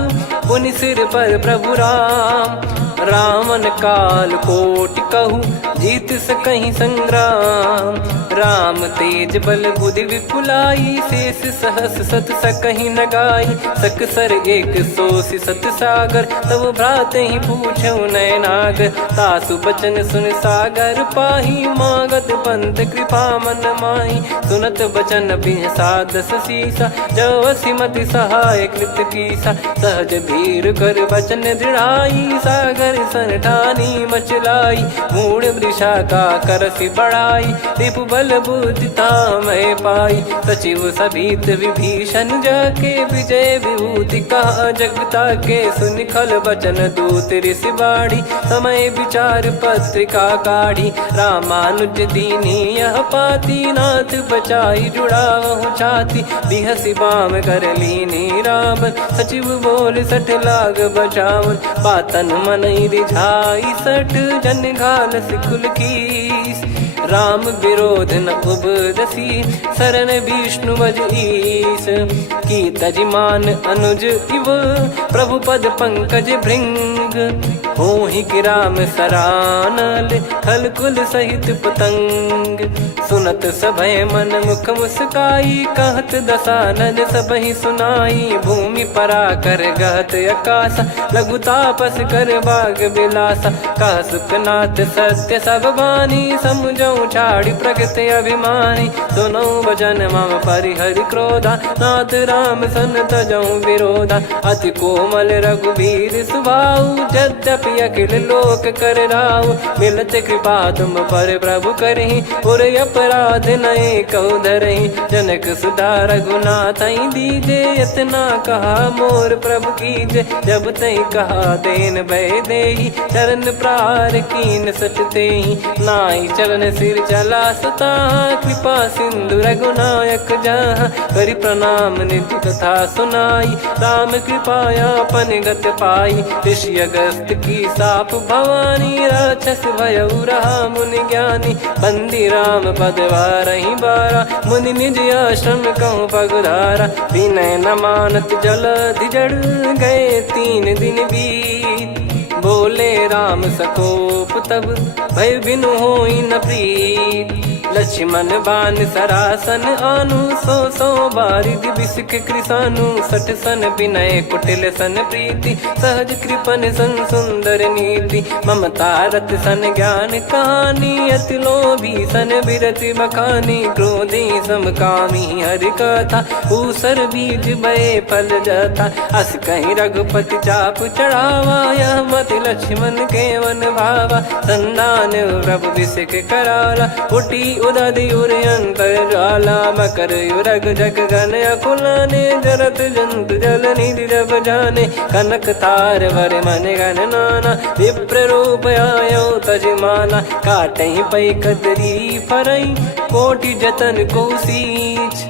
पुनि सिर पर प्रभु राम। रावण काल कोटि कहूँ, जीत सकहि संग्राम। राम तेज बल बुद्धि विपुलाई, शेष सहस सत सकहि न गाई। सकसर एक सोसि सत सागर, तब भ्रात ही पूछऊ नयनागर। तासु बचन सुन सागर पाही, मागत पंथ कृपा मन माही। सुनत बचन बिहसा 10 सीसा, जो सिमति सहाय कृत कीसा। सहज भीर कर बचन दृढ़ाई, सागर सन ठानी मचलाई। मूढ़ वृषा का करसि बढ़ाई, रिपु बल बुद्धि तामय पाई। सचिव सभीत विभीषण जाके, विजय विभूति कहा जगता के। सुनि खल बचन दूत ऋषि बाड़ी, समय विचार पत्रिका काढ़ी। रामानुज दीनी यह पाती, नाथ बचाई जुड़ावहु छाती। बिहसि बाम कर लीनी राम, सचिव बोल सठ लाग बचावन। बातन मनहि रिझाई सठ, जन घाल सिकुल कीस। राम विरोध न उपदसी, शरण विष्णु मज ईस। की तजिमान अनुज इव, प्रभु पद पंकज भृंग। होहि कि राम सरानल, खल कुल सहित पतंग। सुनत सभय मन मुख मुस्काई, कहत दसानन सबहि सुनाई। भूमि पराकर गहत आकाशा, लघु तापस कर बाग बिलासा। कह सुखनाथ सत्य सब बानी, समझऊ छाड़ी प्रकृति अभिमानी। सुनऊ भजन मम परिहरि क्रोधा, नाथ राम सन तजऊ विरोधा। अति कोमल रघुवीर सुभाऊ, यद्यपि अखिल लोक कर राऊ। मिलत कृपा तुम पर प्रभु करहि, पुर अपराध नए कहु धरहि। जनक सुता रघुनाथ दीजे, इतना कहा मोर प्रभु कीजे। जब तई कहा देन भय देहि, चरण प्रार कीन सटतेहि। नाई चरण सिर चला सता, कृपा सिंधु रघुनायक जहाँ। करि प्रणाम निधि कथा सुनाई, राम कृपाया अपन गत पाई। ऋषि अगस्त की साप भवानी, राक्षस भयउ रहा मुनि ज्ञानी। बंदी राम पद वारहि बारा, मुनि निज आश्रम कहूँ पगुधारा। विनय न मानत जलधि जड़, गए 3 दिन बीत। बोले राम सकोप तब, भय बिनु होई न प्रीत। लक्ष्मण बान सरासन आनु, 100 बारिधि बिसक कृसानु। 60 सन विनय कुटिल सन प्रीति, सहज कृपन सन सुंदर नीति। ममता रत सन ज्ञान कहानी, अति लोभी सन बिरति बखानी। क्रोधी समकामी हरि कथा, ऊसर बीज भय फल जथा। अस कहीं रघुपति चाप चढ़ावा, यह मति लक्ष्मण के वन भावा। संदान प्रभु बिसक कराला, उठी उदधि उर अंतर ज्वाला। मकर युरग जग गण अकुलाने, जरत जंतु जल निधि जब जाने। कनक तार वर मन गण नाना, विप्र रूप आयो तजमाना। काटहि पै कदरी फरई, कोटि जतन को सींच।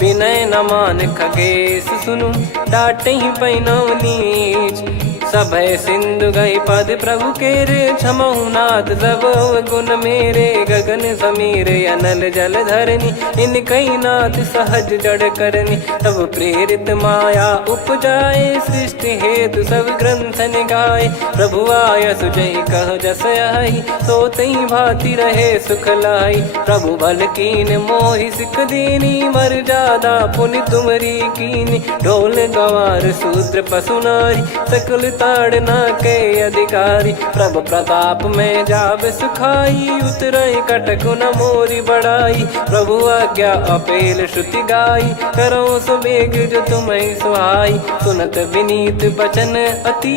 विनय न मान खगेश सुनु, डांटहि पै नव नीच। सभय सिंधु गई पद प्रभु केरे, क्षमहु नाथ सब गुण मेरे। गगन समीर अनल जल धरनी, इनकई नाथ सहज जड़ करनी। तब प्रेरित माया उपजाए, सृष्टि हेतु सब ग्रंथ निगाए। प्रभु आय सुजय कह जस आई, सोतई भांति रहे सुख लाई। प्रभु बल कीन मोहि सिख दीनी, मर्यादा पुनि तुमरी कीनी। ढोल गवार शूद्र पशु नारी, सकल ताड़ना के अधिकारी। प्रभु प्रताप में जाब सुखाई, उतरई कटक न मोरी बढ़ाई। प्रभु आज्ञा अपेल श्रुति गाई, करो सुबेग जो तुम्हें सुहाई। सुनत विनीत बचन अति,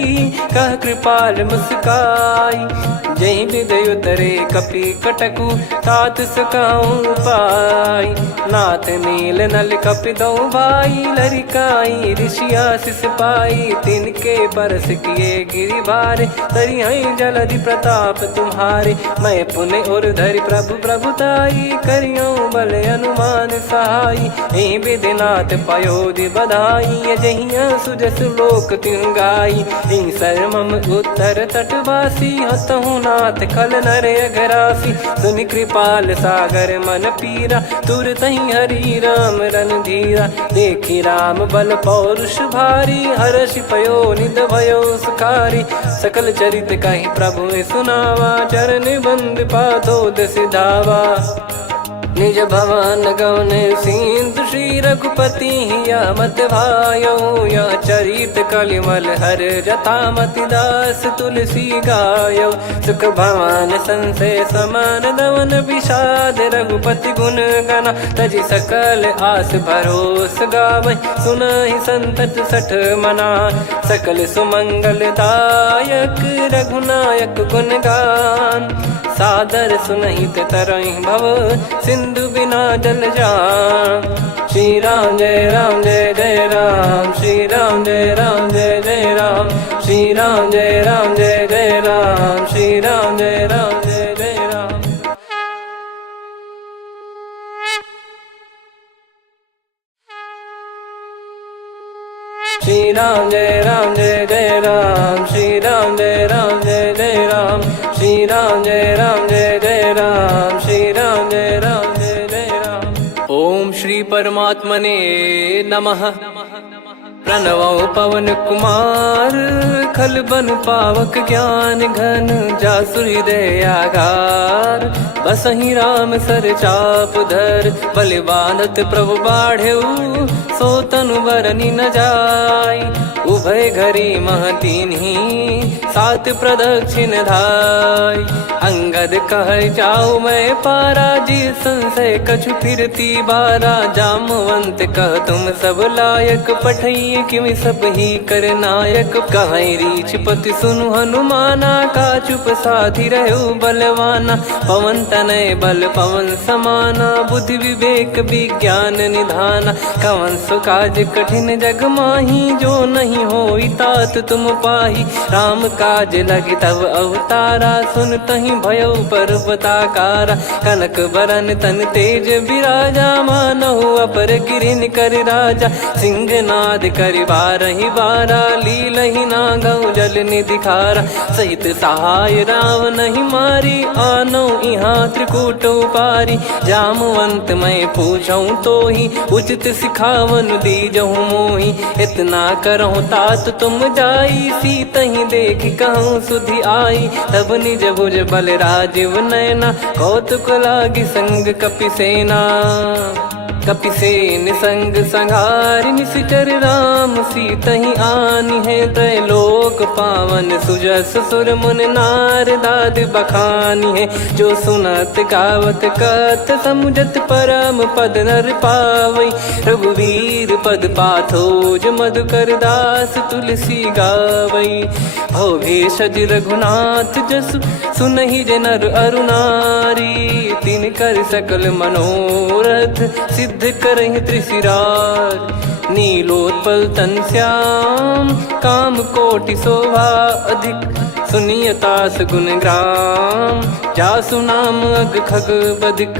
कह कृपाल मुस्काई। जही विद उतरे कपि कटकु, तात सकाऊं पाई। नाथ नील नल कपि दो भाई, लरिकाई ऋषि आशीष पाई। तिनके परस किए गिरि भारे, तरी हई जलधि प्रताप तुम्हारे। मैं पुण्य और धरि प्रभु प्रभुताई, करियो बल अनुमान सहाई। एहि विधिनाथ पयोधि बधाई, जहिया सुजस लोक तिहुँ गाई। एहि सरमम उत्तर तटवासी, हतहु नाथ खल नर अघरासी। सुनि कृपाल सागर मन पीरा, तुरत ही हरि राम रन धीरा। देखी राम बल पौरुष भारी, हर्ष पयो निध भयो सुखारी। सकल चरित कहि प्रभु सुनावा, चरण बंद पाथोद सिधावा। निज भवन गवन सिंधु, श्री रघुपति हिया मत भायो। यह चरित कलिमल हर जथा, मति दास तुलसी गायो। सुख भवन संशय समान दवन, विषाद रघुपति गुण गना। तजि सकल आस भरोस गावै, सुनहि संतत सठ मना। सकल सुमंगल दायक, रघुनायक गुण गान। सादर सुनहित तरहि भव, सिंधु बिना जल जान। श्री राम जय राम जय जय राम, श्री राम जय राम जय जय राम। श्री राम जय राम जय जय राम, श्री राम जय राम जय जय राम। श्री राम जय राम जय जय राम, श्री राम जय राम जय जय राम। श्री राम जय राम जय जय राम, श्री राम परमात्मने नमः। प्रणवो पवन कुमार खल बन पावक ज्ञान घन जासु हृदय आगार। बसहि राम सर चाप धर बलि बांधत प्रभु बाढ़ेऊ सो तनु बरनि न जाय। उभय घरी महतीन्ही सात प्रदक्षिण धाय। अंगद कह जाऊ मैं पारा जी संशय कछु फिरती बारा। जामवंत कह तुम सब लायक पठई किमि सब ही कर नायक। कहीं रीछ पति सुनु हनुमाना का चुप साधि रहु बलवाना। पवन तनय बल पवन समाना बुद्धि विवेक विज्ञान निधाना। कवन सो काज कठिन जग माही जो नहीं होई तात तुम पाही। राम काज लगी तब अवतारा सुन तहीं भयो पर्वताकारा। कनक बरन तन तेज विराजा मानहु अपर गिरिन कर राजा। सिंहनाद करि बारहि बारा लीलहि नागौ जल निधि खारा। सहित सहाय राव नहीं मारी आनो इहाँ त्रिकूट उपारी। जामवंत मैं पूछऊँ तो ही उचित सिखावन दीजहु मोही। इतना करहु तात तुम जाई सीतहि देख कहूँ सुधि आई। तब निज भुज बल राजीव नयना कौतुक लागी संग कपिसेना। कपिसेन संग संघारि निशिचर राम सीतहि आनी है। त्रैलोक पावन सुजस सुर मुन नार दाद बखानी है। जो सुनत गावत कथ समुझत परम पद नर पावई। रघुवीर पद पाथोज मधुकर दास तुलसी गावई। भव भेषज रघुनाथ जसु सुनहि जे नर अरु नारी। तिन कर सकल मनोरथ सिद्ध करहि त्रिशिरार। नीलोत्पल तन श्याम काम कोटि शोभा अधिक। सुनियतास गुण ग्राम जासु नाम अग खग बदिक।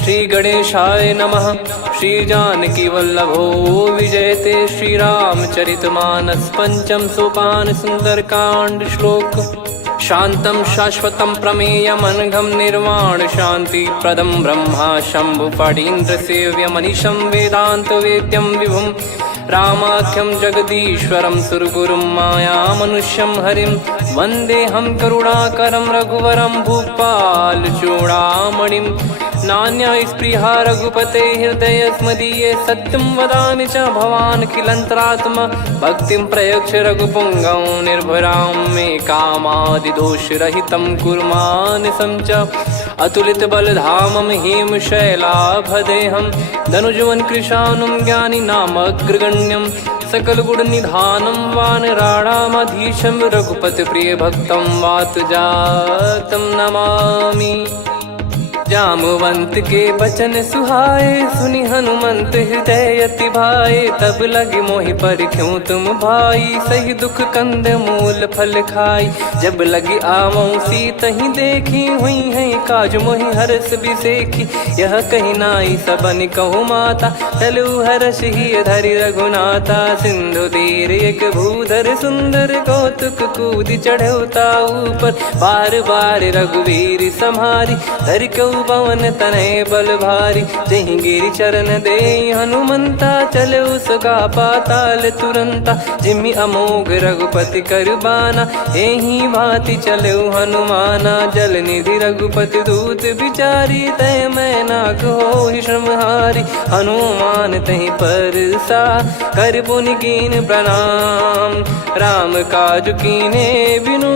श्री गणेशाय नमः। श्री जानकी वल्लभो विजयते। श्री रामचरित मानस पंचम सोपान सुंदरकांड श्लोक। शांतं शाश्वतं प्रमेयमनघं निर्वाण शांति प्रदं ब्रह्मा शंभु फणीन्द्र सेव्यमनिशं वेदांत वेद्यं विभुं। रामाख्यं जगदीश्वरं सुरगुरुं मायामनुष्यं हरिं। वन्देऽहं करुणाकरं रघुवरं भूपाल चूडामणिं। नान्या स्पृहा रघुपते हृदय स्मदीये। सत्यं वदामि च भवान् खिलन्तरात्मा। भक्तिं प्रयच्छ रघुपुङ्गं निर्भरां मे कामादिदोषरहितं कुर्मानिसं च। अतुलित बलधामं हेमशैलाभदेहं धनुजवन कृशानुं ज्ञानी नामग्रगण्यं। सकल गुण निधानं वानराणामधीशं। रघुपति प्रिय भक्तं वात जातं नमामि। जामवंत के बचन सुहाए सुनि हनुमंत हृदय अति भाए। तब लगे मोहि पर क्यों तुम भाई सही दुख कंद मूल फल खाई। जब लगी आवऊं सीतहि देखी हुई है काज मोहि हरस बिसेखी। यह कही नाई सबन कहु माता चलु हरष ही धरि रघुनाथा। सिंधु तीर एक भूधर सुंदर कौतुक कूद चढ़ौता ऊपर। बार बार रघुवीर सम्हारी धरि कऊ पवन तनय बल भारी। जहि गिरि चरण दे हनुमंता चले उसका पाताल तुरंता। जिमि अमोघ रघुपति कर बाना एहि भांति चले हनुमाना। जल निधि रघुपति दूत बिचारी तय मैं नाग होहि श्रमहारी। हनुमान तहि परसा कर पुनि कीन प्रणाम। राम काज कीने बिनु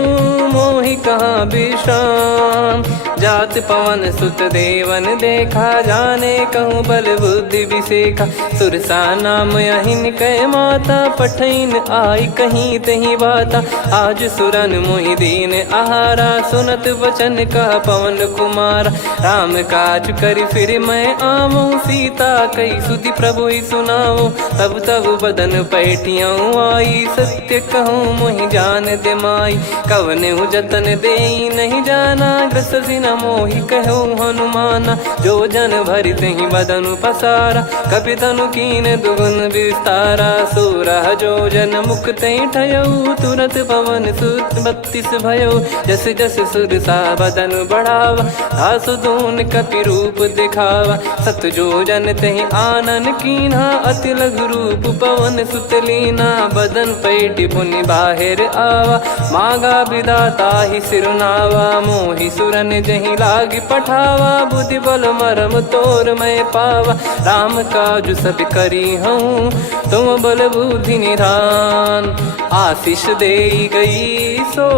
मोहि कहाँ विश्राम। जात पवन सुत देवन देखा जाने कहूँ बल बुद्धि विसेखा। सुरसा नाम अहिन कै माता पठैन आई कहीं तहीं बाता। आज सुरन मोहि दीन आहारा सुनत वचन कह पवन कुमारा। राम काज करि फिर मैं आवऊं सीता कई सुधि प्रभु ही सुनाऊं। तब तब बदन पैठियाँ आई सत्य कहूँ मोहि जान दे माई। कवने जतन दे नहीं जाना ग्रस न मोहि कहो हनुमाना। जो जन भरि तहि बदनु पसारा, कपि तनु कीन दुगुन विस्तारा। 16 जो जन मुख तहि ठयऊ, तुरत पवन सुत 32 भयऊ। जस जस सुरसा बदन बढ़ावा, दासु दून कपि रूप दिखावा। 7 जो जन तहि आनन कीन्हा, अति लघु रूप पवन सुत लीना। बदन पैटि पुनि बाहिर आवा, मांगा विधाता ही सिरनावा। मोहि सुरन जहि लागी पठावा, बुद्धि बल मरम तोर मैं पावा। राम काजु सब करी हूँ, तुम बल बुद्धि निधान। आशीष देई गई सो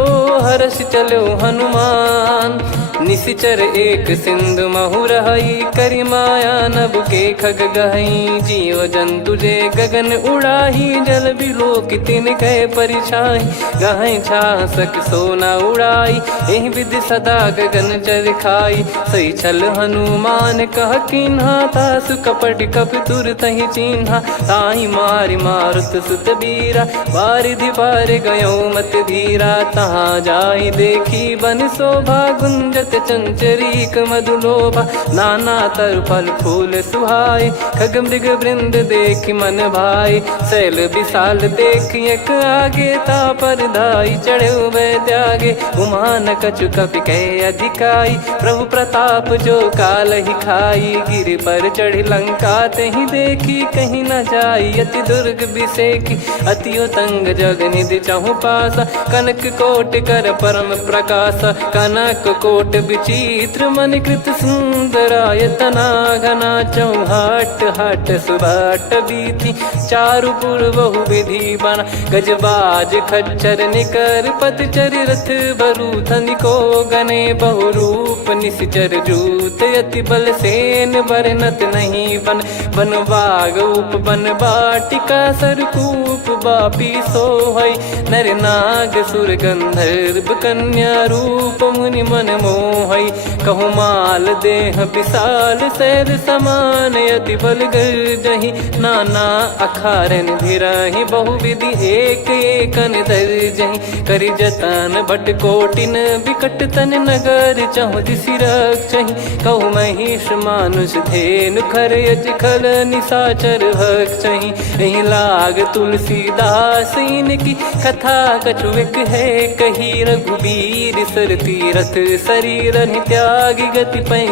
हर्ष चलो हनुमान। निशिचर एक सिंधु महु रहई, करि माया नभ के खग गहई। जीव जंतु जे गगन उड़ाही, जल बिलो कि तिन कह परिछाई। गहई छासक सोना उड़ाई, एहि विधि सदा गगन चर खाई। सही छल हनुमान कह कीन्हा, तासु कपट कप तुर तहि चिन्हा। ताहि मारि मारुत सुत बीरा, बारिधि पार गयो मत धीरा। तहाँ जाई देखी बन शोभा, गुंजत चंचरीक मधुलोभा। नाना तर फल फूल सुहाई, खग मृग वृंद देख मन भाई। शैल विशाल देख एक आगे, तापर धाई चढ़े वै त्यागे। उमान कछु कपि कह अधिकाई, प्रभु प्रताप जो काल ही खाई। गिर पर चढ़ी लंका तहि देखी, कहीं न जाई अति दुर्ग बिसेकी। अति उतंग जग निधि चहु पासा, कनक कोट कर परम प्रकाश। कनक कोट विचित्र मन कृत सुंदरायतना। घना चौहाट हाट सुबाट बीती, चारु पुर बहु विधि बना। गजबाज खच्चर निकर पतचर, रथ बरु धनिको गने। बहु रूप निशिचर जूत, अति बल सेन बरनत नहीं बन। बन बाग उप बन बाटिका, सरकूप बापी सोहई। नर नाग सुर गंधर्व कन्या, रूप मुनि मन मोहई। कहु माल देह विशाल, सैल समान अति बल गर्जहि। नाना अखारन भिरहि, बहु विधि एक एकन दर्जहि। करि जतन भट कोटिन, विकट तन नगर चहु दिसि रक्षहि। कहु महिष मानुष धेनु, खर यज खल निशाचर भक्षहि। एहि लाग तुलसीदास इनकी, कथा कछु एक है कही। रघुबीर सर तीरथ शरीर त्यागी, गति पै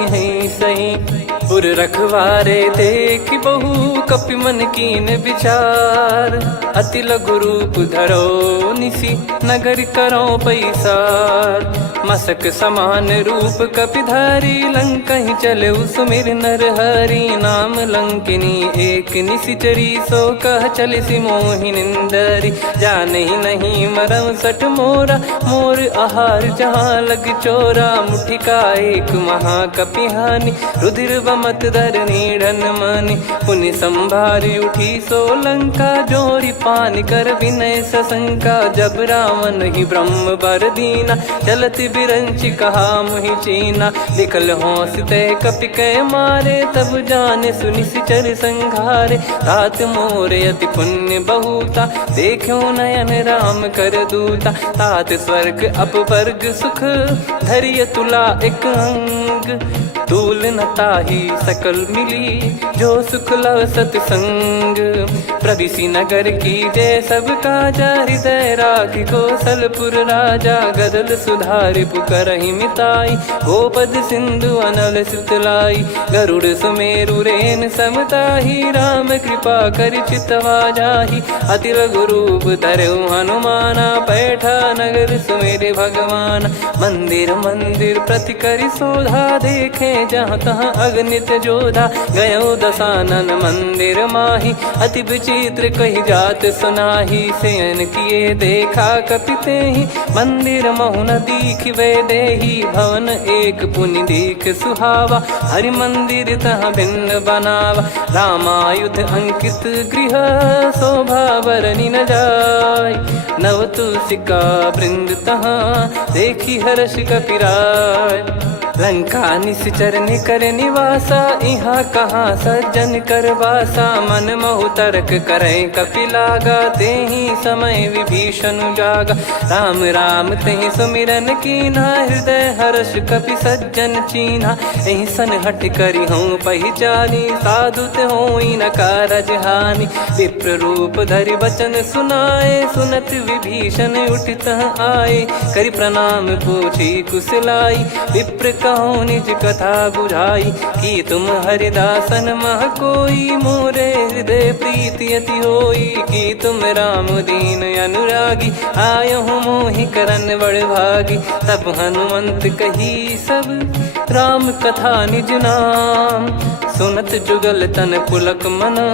सही। पुर रखवारे देख बहु, कपि मन कीन विचार। अति लघु रूप धरो निसी, नगर करो पैसार। मसक समान रूप कपिधारी, लंकहि चले सुमिर नर हरि। नाम लंकिनी एक निशिचरी, सो कह चलिसि मोहि निंदरी। जानहि नहीं मरम सठ मोरा, मोर आहार जहाँ लग चोरा। मुठिका एक महाकपिहानि, रुधिर बमत धरनी ढन मानि। पुनि संभारी उठी सो लंका, जोरी पान कर विनय सशंका। जब रावण ही ब्रह्म बर दीना, चलत बिरंचि कहा मुहि चीना। निकल होंस तय कपि कै मारे, तब जाने सुनिशिचर संघारे। तात मोर अति पुण्य बहुता, देखो नयन राम कर दूता। तात स्वर्ग अपवर्ग सुख, धैर्य तुला एक अंग। तूल न ताहि सकल मिली, जो सुख लव सतसंग। प्रविशि नगर की जय सब काजा, हृदय राखि कौशलपुर राजा। गदल सुधारि पुकारहि मिताई, गोपद सिंधु अनल सितलाई। गरुड़ सुमेरु रेन समताहि, राम कृपा करि चितवा जाहि। अति लघु रूप धरऊ हनुमाना, पैठा नगर सुमेरे भगवान। मंदिर मंदिर प्रति करि शोधा, देखे जहाँ तहाँ अगणित जोधा। गयो दशानन मंदिर माही, अति विचित्र कही जात सुनाही। शयन किए देखा कपि तेहि, मंदिर महु न दीख वे देहि। भवन एक पुनि दीख सुहावा, हरि मंदिर तहाँ भिन्न बनावा। रामायुध अंकित गृह, शोभा बरनि न जाय। नव तुलसिका वृंद तहाँ, देखी हर्ष कपिराय। लंका निश्चर निकर निवासा, यहाँ कहाँ सज्जन कर वासा। मन महु तर्क करें कपिलागा, तेहि समय विभीषण जागा। राम राम तेहि सुमिरन कीन्हा, हृदय हर्ष कपि सज्जन चीन्हा। एहि सन हट करि हूँ पहिचानी, साधु ते होई न कारज हानि। विप्र रूप धरि बचन सुनाए, सुनत विभीषण उठित आए। करि प्रणाम पूछी कुशलाई, विप्र कहो निज कथा बुझाई। कि तुम हरिदासन मह कोई, मोरे हृदय प्रीति अति होई। कि तुम राम दीन अनुरागी, आयहु मोहि करन बड़ भागी। तब हनुमंत कही सब राम कथा निज नाम, सुनत जुगल तन पुलक मना,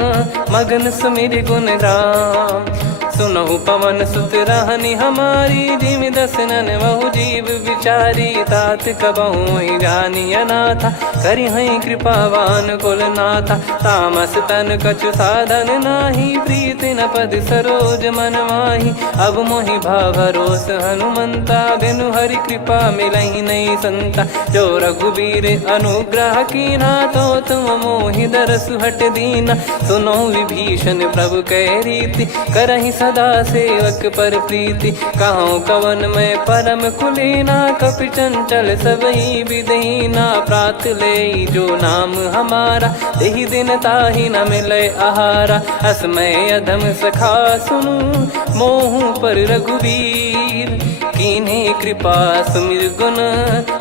मगन सुमिर गुण राम। सुनहु पवन सुत रहनी हमारी, जिमि दसनन बहु जीव विचारी। तात कबहु जानी अनाथा, करि हई कृपावान कुल नाथा। तामस तन कछु साधन नाही, प्रीति न पद सरोज मन माही। अब मोहि भावरोस हनुमंता, बिनु हरि कृपा मिलहि नहीं संता। जो रघुबीर अनुग्रह कीन्हा, तो तुम मोहि दरसु हट दीना। सुनो विभीषण प्रभु कह रीति, करहि सदा सेवक पर प्रीति। कहूँ कवन में परम कुलीना, कपि चंचल सबही विदहीना। प्रात ले जो नाम हमारा, तेहि दिन ताहि न मिले आहारा। असमय अधम सखा सुनु, मोहु पर रघुवीर। कीन्हे कृपा सुमिर गुण,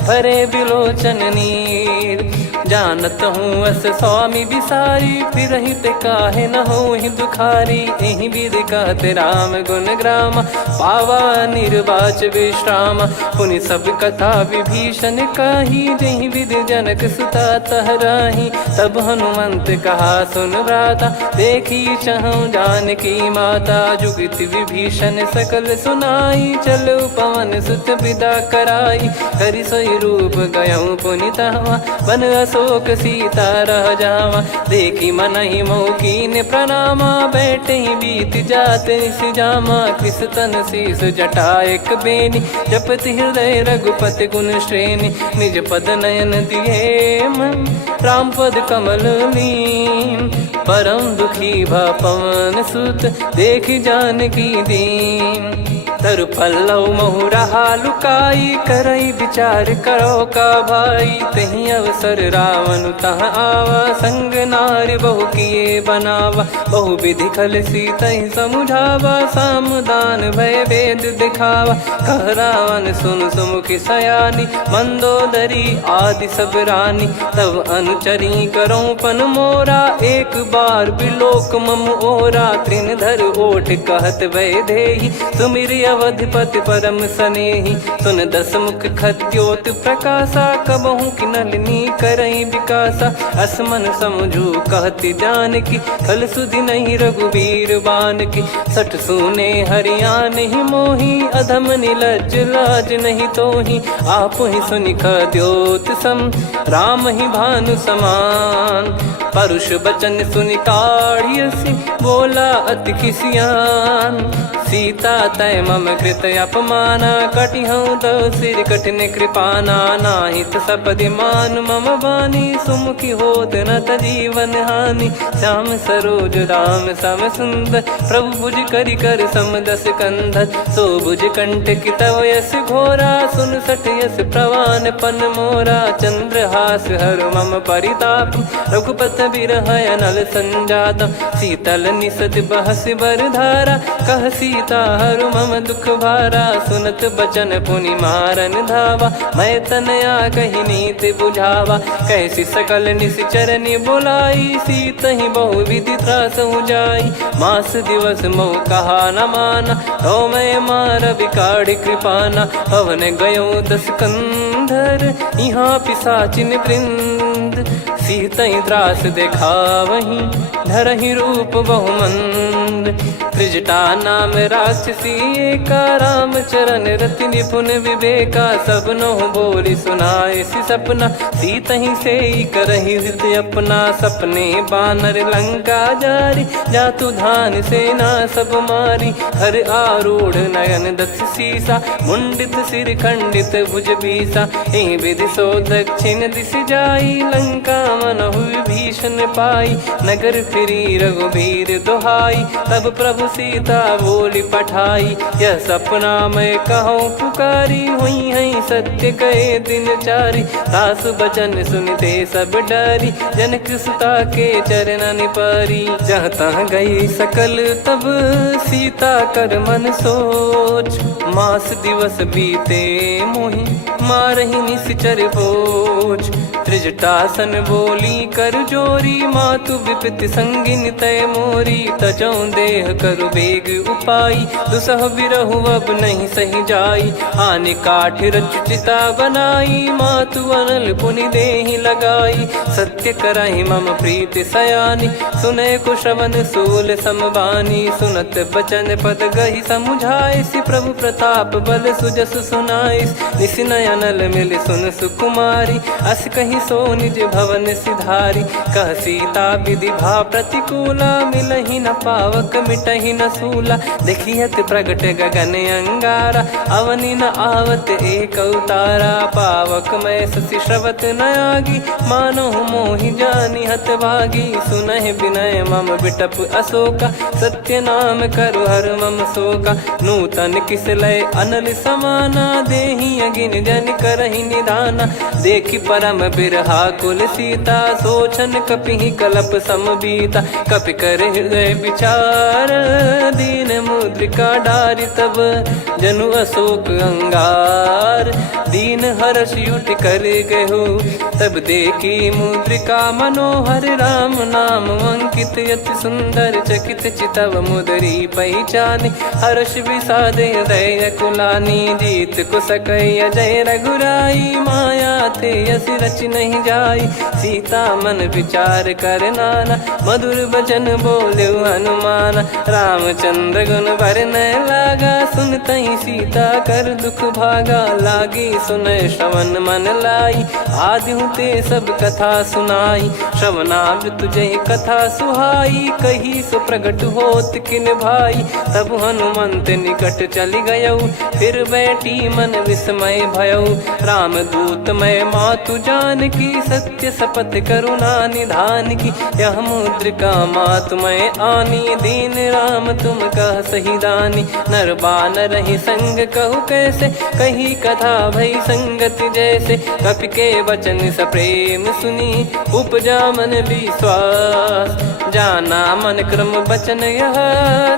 भरे बिलोचन नीर। जानत हूँ अस स्वामी बिसारी, फिरहित काहे न होहि दुखारी। एहि विधि कहत राम गुण ग्राम, पावा निर्वाच विश्राम। पुनि सब कथा विभीषण कही, जहि विधि जनक सुता तहराही। तब हनुमंत कहा सुन भ्राता, देखी चहु जानकी माता। जुगति विभीषण सकल सुनाई, चलो पवन सुत विदा कराई। हरि सोई रूप गयऊँ पुनि तहवा, बन अशोक सीता रह जावा। देखी मनहि मौकीन प्रणामा, बैठे ही बीत जात निस जामा। कृस तन शीस जटा एक बेनी, जपति हृदय रघुपति गुण श्रेणी। निज पद नयन दिए मन, राम पद कमल लीन। परम दुखी भा पवन सुत, देखि जानकी दीन। तरु पल्लव महु रहा लुकाई, करई विचार करो का भाई। तहि अवसर रावण तह आवा, संग नारी बहु किए बनावा। बहु विधि खल सीतहि समुझावा, सामदान भय वेद दिखावा। कह रावण सुन सुमुखि सयानी, मंदोदरी आदि सब रानी। तब अनुचरी करो पन मोरा, एक बार बिलोक मम ओरा। तृण धर ओठ कहत भय देहि, सुमिर अवधिपति परम सनेहि। सुन दस मुख खद्योत प्रकाशा, कबहु कि नलिनी करई विकासा। असमन समझू कहति जानकी, खल सुधि नहीं रघुबीर बान की। सठ सुने हरियाण ही मोही, अधम निलज्ज लाज नहीं तोही। आप ही सुनि खद्योत सम, राम ही भानु समान। परुष बचन सुनि काढ़ियसि, बोला अति किसियान। सीता तय मम कृत अपमाना, कटिहऊँ तो सिर कठिन कृपाना। नाहित सपदि मान मम बानी, सुमुखी होत न जीवन हानि। श्याम सरोज राम सम सुंदर, प्रभु भुज करि कर सम दस कंधर। सो भुज कंठ की तव यस घोरा, सुन सठ यस प्रवान पन मोरा। चंद्रहास हर मम परिताप, रघुपत बिरह अनल संजातम। शीतल निसत बहस बर धारा, कह सीता हर मम दुख भारा। सुनत बचन पुनि मारन धावा, मैं तनया कही नीति बुझावा। कैसी सकल निश्चरनि बुलाई, सीतहि बहु विधि त्रासहु जाई। मास दिवस मोह कहा न माना, तो मैं मार बिकाढ़ कृपाना। पवन गयो दस कंधर, यहाँ पिशाचिन वृंद। सीतहि त्रास देखावहीं, धरहि रूप बहुमंद। त्रिजटा नाम राक्षसी एका, राम चरण रति निपुण विवेका। सबनो बोली सुनाए सी सपना, सीत ही से करही हृदय अपना। सपने बानर लंका जारी, जातु धान सेना सब मारी। हर आरूढ़ नयन दस सीसा, मुंडित सिर खंडित भुज बीसा। एहि विधि सो दक्षिण दिश जाई, लंका मनहु विभीषण पाई। नगर फिरी रघुबीर दुहाई, तब प्रभु सीता बोली पठाई। यह सपना मैं कहूँ पुकारी, हुई है सत्य कहे दिन चारी। सासु बचन सुनते सब डरी, जनक सुता के चरण पारी। जहाँ तहाँ गई सकल तब सीता कर मन सोच। मास दिवस बीते मोहि मारहि निश्चर बोझ। त्रिजटासन बोली कर जोरी, मातु विपित संगिन तय मोरी। तजौ देह करु बेग उपाई, दुसह बिरहु अब नहीं सही जाई। आने काठ रचिता बनाई, मातु अनल पुनि देहि लगाई। सत्य करहि मम प्रीति सयानी, सुनय कुशवन सूल समबानी। सुनत बचन पद गहि समुझाए, सि प्रभु प्रताप बल सुजस सुनाइस। निस नयनल मिल सुन सुकुमारी, अस कहि सो निज भवन सिधारी। कह सीता विधि भा प्रतिकूला, मिलहि न पावक मिटहि न सूला। देखियत प्रगट गगन अंगारा, अवनि न आवत एक अवतारा। पावक मैं शशि श्रवत न आगी, मानो मोहि जानि हत भागी। सुनहि विनय मम बिटप अशोका, सत्य नाम करु हर मम शोका। नूतन किस लय अनल समाना, देहि अगिन जन करहि निदाना। देखि परम बिरहा कुल सीता, सोचन कपिहि कलप समबीता। कपि कर हृदय विचार, दीन मुद्रिका डारि तब जनु अशोक अंगार। दीन हर्ष युट कर गहु, तब देखी मुद्रिका मनोहर। राम नाम अंकित अति सुंदर, चकित चितव मुदरी पहचानी। हर्ष विषाद हृदय कुलानी, जीत को सकय जय रघुराई। माया थे यस रच नहीं जाई, सीता मन विचार कर नाना। मधुर बचन बोले हनुमान, रामचंद्र गुण वरन लागा। सुनतहि सीता कर दुख भागा, लागी सुनय श्रवण मन लाई। आदि ते सब कथा सुनाई, श्रवणामृत जय कथा सुहाई। कही सो प्रगट होत किन भाई, तब हनुमंत निकट चली गयऊ। फिर बैठी मन विस्मय भयऊ, राम दूत मैं मातु जान की। सत्य शपथ करुणा निधान की, यह मुद्रिका मातु मैं आनी। दीन राम तुम कह सही दानी, नर बानर ही संग कहु कैसे। कही कथा भई संगति जैसे, कपि के वचन सप्रेम सुनी। उपजा मन विश्वास, जाना मन क्रम बचन यह।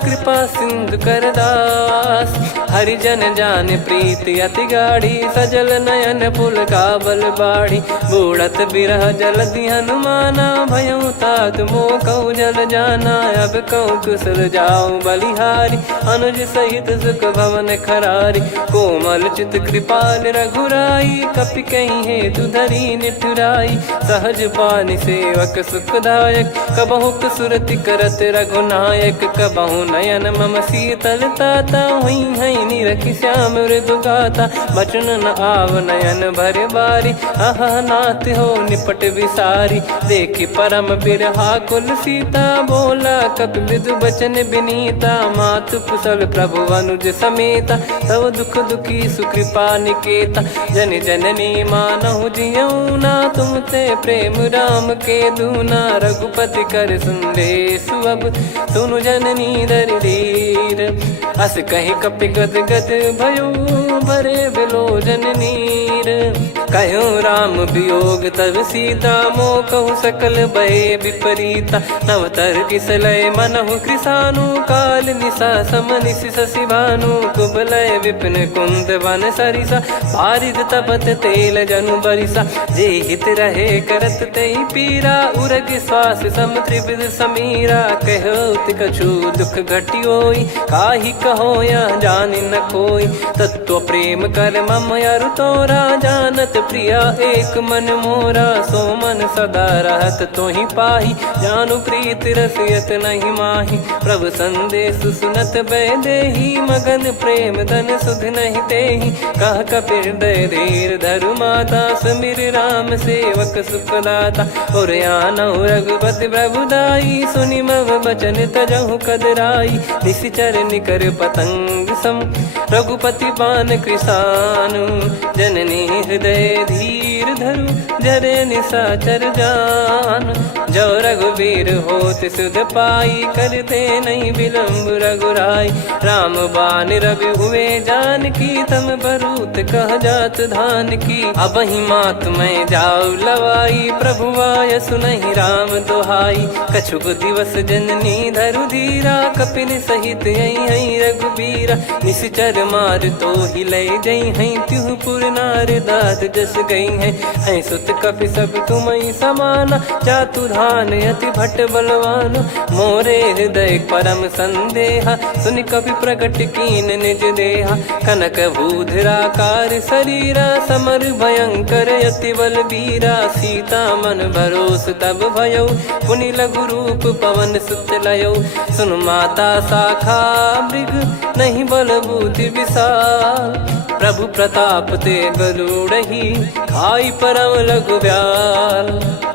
कृपा सिंधु कर दास, हरिजन जान प्रीति अति गाढ़ी। सजल नयन पुल काबल बाढ़ी, बूढ़त बिरह जलधि हनुमाना। भयउ तात मोह कहु जल जाना, अब कहु कुशल जाऊं बलिहारी। अनुज सहित सुख भवन खरारी, कोमल चित कृपाल रघुराई। कपि कहीं हेतु धरी निठुराई, सहज पानि सेवक सुखदायक। कबहु सुरति करत रघुनायक, कबहु नयन मम शीतल ताता। हुई है निरखि श्याम मृदु गाता, बचन न आव नयन भर बारी। अह नाथ हो निपट विसारी, देखि परम बिरहा कुल सीता। बोला कपि मृदु बचन बिनीता, मातु कुशल प्रभु अनुज समेता। तव दुख दुखी सुकृपा निकेता, जन जननी मानहु जियऊ ना। तुम ते प्रेम राम के दूना, रघुपति कर संदेशु अब सुनु जननी दर धीर। अस कहि कपि गद गद भयो, भरे विलोचन नीर। कहो राम वियोग तब सीता, मोह कहु सकल भय विपरीता। नवतर किसलय मनहु कृसानु, काल निशा समनिश शशि भानु। कुबलय विपिन कुंद वन सरिसा, पारिद तपत तेल जनु बरिसा। जे हित रहे करत तेहि पीरा, उरग श्वास सम त्रिविध समीरा। कहो कछु दुख घटियोई, काहि कहो या जानि न कोई। तत्व प्रेम कर मम अरु तोरा, जानत प्रिया एक मन मोरा। सो मन सदा रहत तोहि पाही, जानु प्रीत रसियत नहीं माही। प्रभु संदेश सुनत बैदेही, मगन प्रेम धन सुध नहीं तेहि। कह कपिर हृदय धीर धरु माता, सुमिर राम सेवक सुखदाता। और आनौ रघुपति प्रभुदाई, सुनि मम बचन तजहु कदराई। निशिचर निकर पतंग सम, रघुपति पान कृसानु। जननी हृदय धीर धरु, जरे निशाचर जान। जो रघुवीर होत सुध पाई, करते नहीं विलम्ब रघुराई। राम बान रवि हुए जानकी, तम बरूत कह जात धान की। अब ही मात मैं जाऊ लवाई, प्रभु आय सुनहि राम दोहाई। कछुक दिवस जननी धरु धीरा, कपिन सहित यही रघुबीरा। निशिचर मार तो ही ले जई हैं, त्युह पुर नार दाद जस गई हैं। सुत कपि सब तुमहि समाना, जातु धान अति भट बलवान। मोरे हृदय परम संदेहा, सुनि कपि प्रकट कीन निज देहा। कनक भूधराकार शरीरा, समर भयंकर अति बलबीरा। सीता मन भरोस तब भयौ, पुनि लघु रूप पवन सुत लयौ। सुन माता शाखा मृग, नहीं बल बुद्धि विशाल। प्रभु प्रताप ते गरुड़हि, खाई परम लघु ब्याल।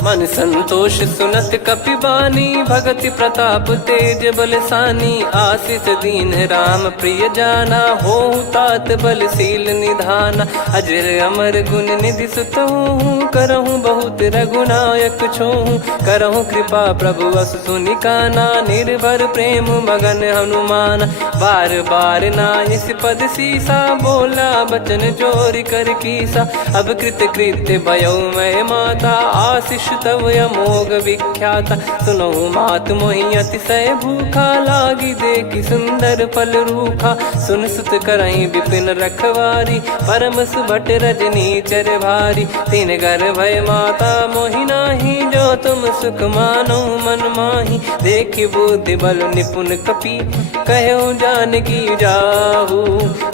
मन संतोष सुनत कपि बानी, भगति प्रताप तेज बलसानी। आशीष दीन राम प्रिय जाना, होहु तात बलशील निधाना। अजर अमर गुण निधि सुतहु, करहु बहुत रघुनायक छोहु। करहु कृपा प्रभु अस सुनि काना, निर्भर प्रेम मगन हनुमान। बार बार नायस पद सीसा, बोला बचन चोरी कर कीसा। अब कृत कृत्य भयो मैं माता, आशीष तव अमोघ विख्याता। सुनो मात मोहि अतिशय भूखा, लागी देखी सुंदर फल रूखा। सुन सुत करई विपिन रखवारी, परम सुभट रजनी चर भारी। तीन घर भय माता मोहि नाही, जो तुम सुख मानो मन माही। देखी बुद्धि बल निपुण कपि, कहु जानकी जाहू।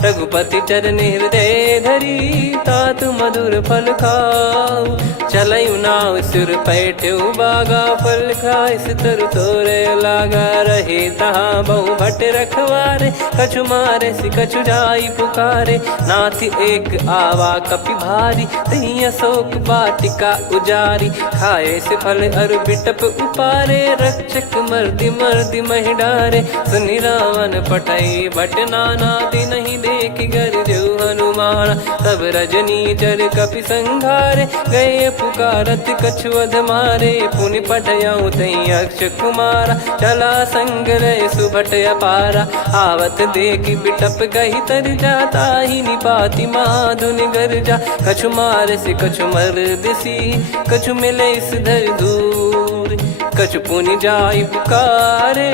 रघुपति चरण हृदय धरी, तात मधुर फल खाऊ। चलयु नाव सिर पैठ्यु बागा, फल खाय तरु तोरे लागा। रहे तहाँ बहु भट रखवारे, कछु मारे सि कछु जाई पुकारे। नाथ एक आवा कपि भारी, तही अशोक वाटिका उजारी। खाए से फल अरु बिटप उपारे, रक्षक मर्दि मर्दि महि डारे। सुनि रावण पठई भट नाना, तिनहि देखि गर देउ हनुमान। तब रजनी चर कपि संघारे, गए पुकारत कछु अध मारे। पुनि पठयउ तई अक्ष कुमारा, चला संग रहे सुभट अपारा। आवत देखि बिटप गही तर जाता, ही निपाति माधुनि गर्जा। कछु मार से कछु मर्दिसी, कछु मिले इस धर दूर। कछु पुनि जाई पुकारे,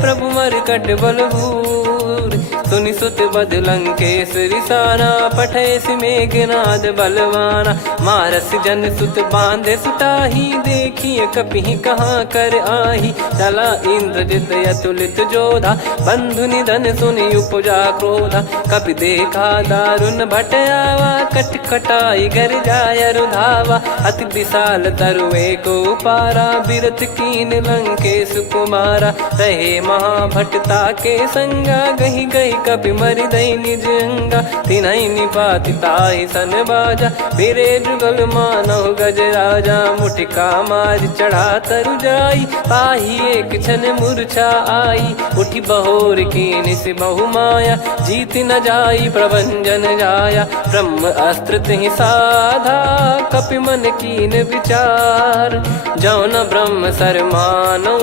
प्रभु मरकट बलभूर। सुनि सुत बद लंकेश रिसाना, पठयसि मेघनाद बलवाना। मारस जन सुत बांधे सुताही, देखिए कपिहि कहाँ कर आही। चला इंद्रजित अतुलित जोधा, बंधु निधन सुनि उपजा क्रोधा। कपि देखा दारुण भट आवा, कट कटाई घर जाय रुधावा। अति विशाल तरुए को पारा, बिरत कीन लंकेश कुमारा। रहे महाभटता के संगा, गही गही कपि मरि दई निज अंगा। तिनहि निपाति ताहि सन बाजा, फिरे जुगल मानव गज राजा। मुटिका मार चढ़ा तरु जाई, पाही एक क्षण मूर्छा आई। उठी बहोर कीन से बहु माया, जीत न जाई प्रभंजन जाया। ब्रह्म अस्त्र तिहि साधा, कपि मन कीन विचार। जौ न ब्रह्म सर मानौ,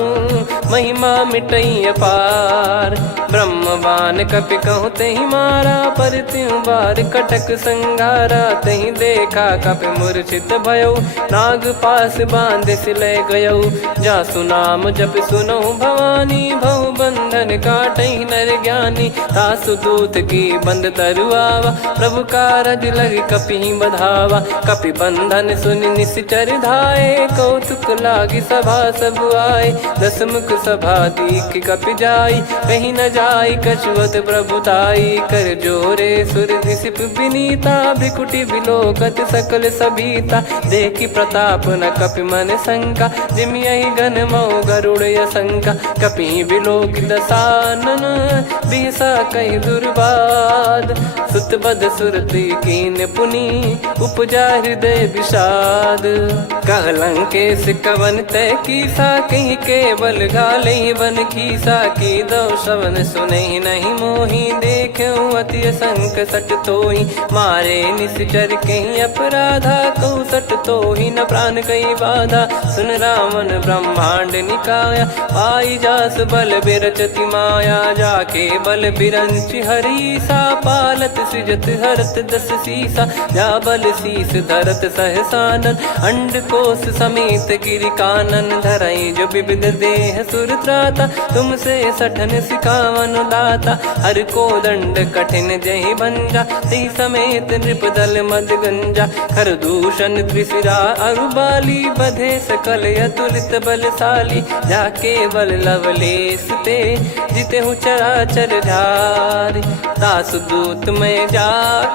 महिमा मिटई अपार। ब्रह्म बान कपि कहु तहि मारा, पर त्यों बार कटक संगारा। तहि देखा कपि मूर्छित भयो, नाग पास बांध सिले गयो। जासु नाम जप सुनहु भवानी, भव बंधन काटहि नर ज्ञानी। तासु दूत की बंद तरुआवा, प्रभु कारज लग कपि बधावा। कपि बंधन सुनि निश्चर धाये, कौतुक लागी सभा सब आए। दसमुख सभा दीख कपि जाई, कहीं न जाई कछुअत प्रभुताई कर जोरे सुर दिसिप विनीता भ्रिकुटी विलोकत सकल सबीता देखी प्रताप न कपि मन शंका जिमि यही गण मऊ गरुड़ असंका कपि विलोकित सानन बिहसा कही दुर्बाद सुत बद सुरति कीन पुनि उपजा हृदय विषाद कहलंकेश कवन तय कीसा कहीं केवल घाले बन खीसा की दो शवन सुने नहीं मोही देख अति संक सट तोही मारे निश्चर कहीं अपराधा कहू सट तोही न प्राण कहीं बाधा सुन रावण ब्रह्मांड निकाया पाई जास बल बिरचति माया जाके बल बिरंच हरीसा पालत सृजत हरत दस सीसा जा बल शीस धरत सहसानन अंड कोश समेत गिरि कानन धरई जो विविध देह सुर त्राता तुमसे सठन सिखावन दाता हर को दंड कठिन जहि भंजा ती समेत नृपदल मद गंजा खर दूषण त्रिशिरा अरुबाली बधे सकल अतुलित बलशाली जाके बल लवलेस ते जिते हूँ चराचर झारी दास दूत में जा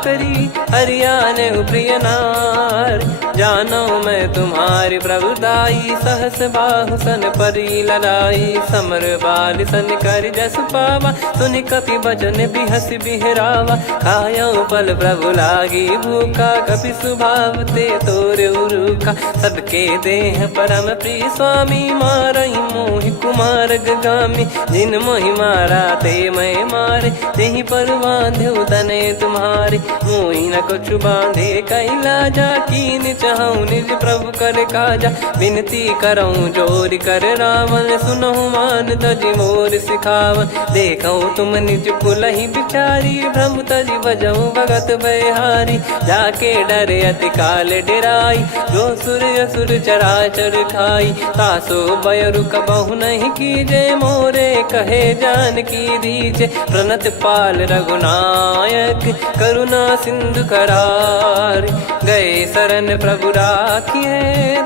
करी हरियाने प्रिय नार जानो मैं तुम्हारी प्रभुताई सहस बाहु सन परी ललाई समर बाल सन कर जस पावा सुन कपि भजन बिहस बिहरावा खायो पल प्रभु लागी भूखा कपि स्वभाव ते तोर उरुखा सबके देह परम प्रिय स्वामी मारई मोहि कुमार गगामी जिन मोहि मारा ते मैं मारे तेहि पर बांधे तने तुम्हारे मोहि न कुछ बांधे कैला जा कीन चाहूं निज प्रभु कर काजा विनती करऊं जोर कर रावण सुनहु मान तज मोर सिखावन देखऊं तुम निज कुलहि बिचारी भ्रम तज बजऊं भगत बहारी जाके डरे अति काल डेराई जो सुर असुर चराचर खाई तासो बयरु कबहु नहीं कीजे मोरे कहे जान की दीजे प्रणत पाल रघुनायक करुणा सिंधु करार गए शरण प्रभु राखिए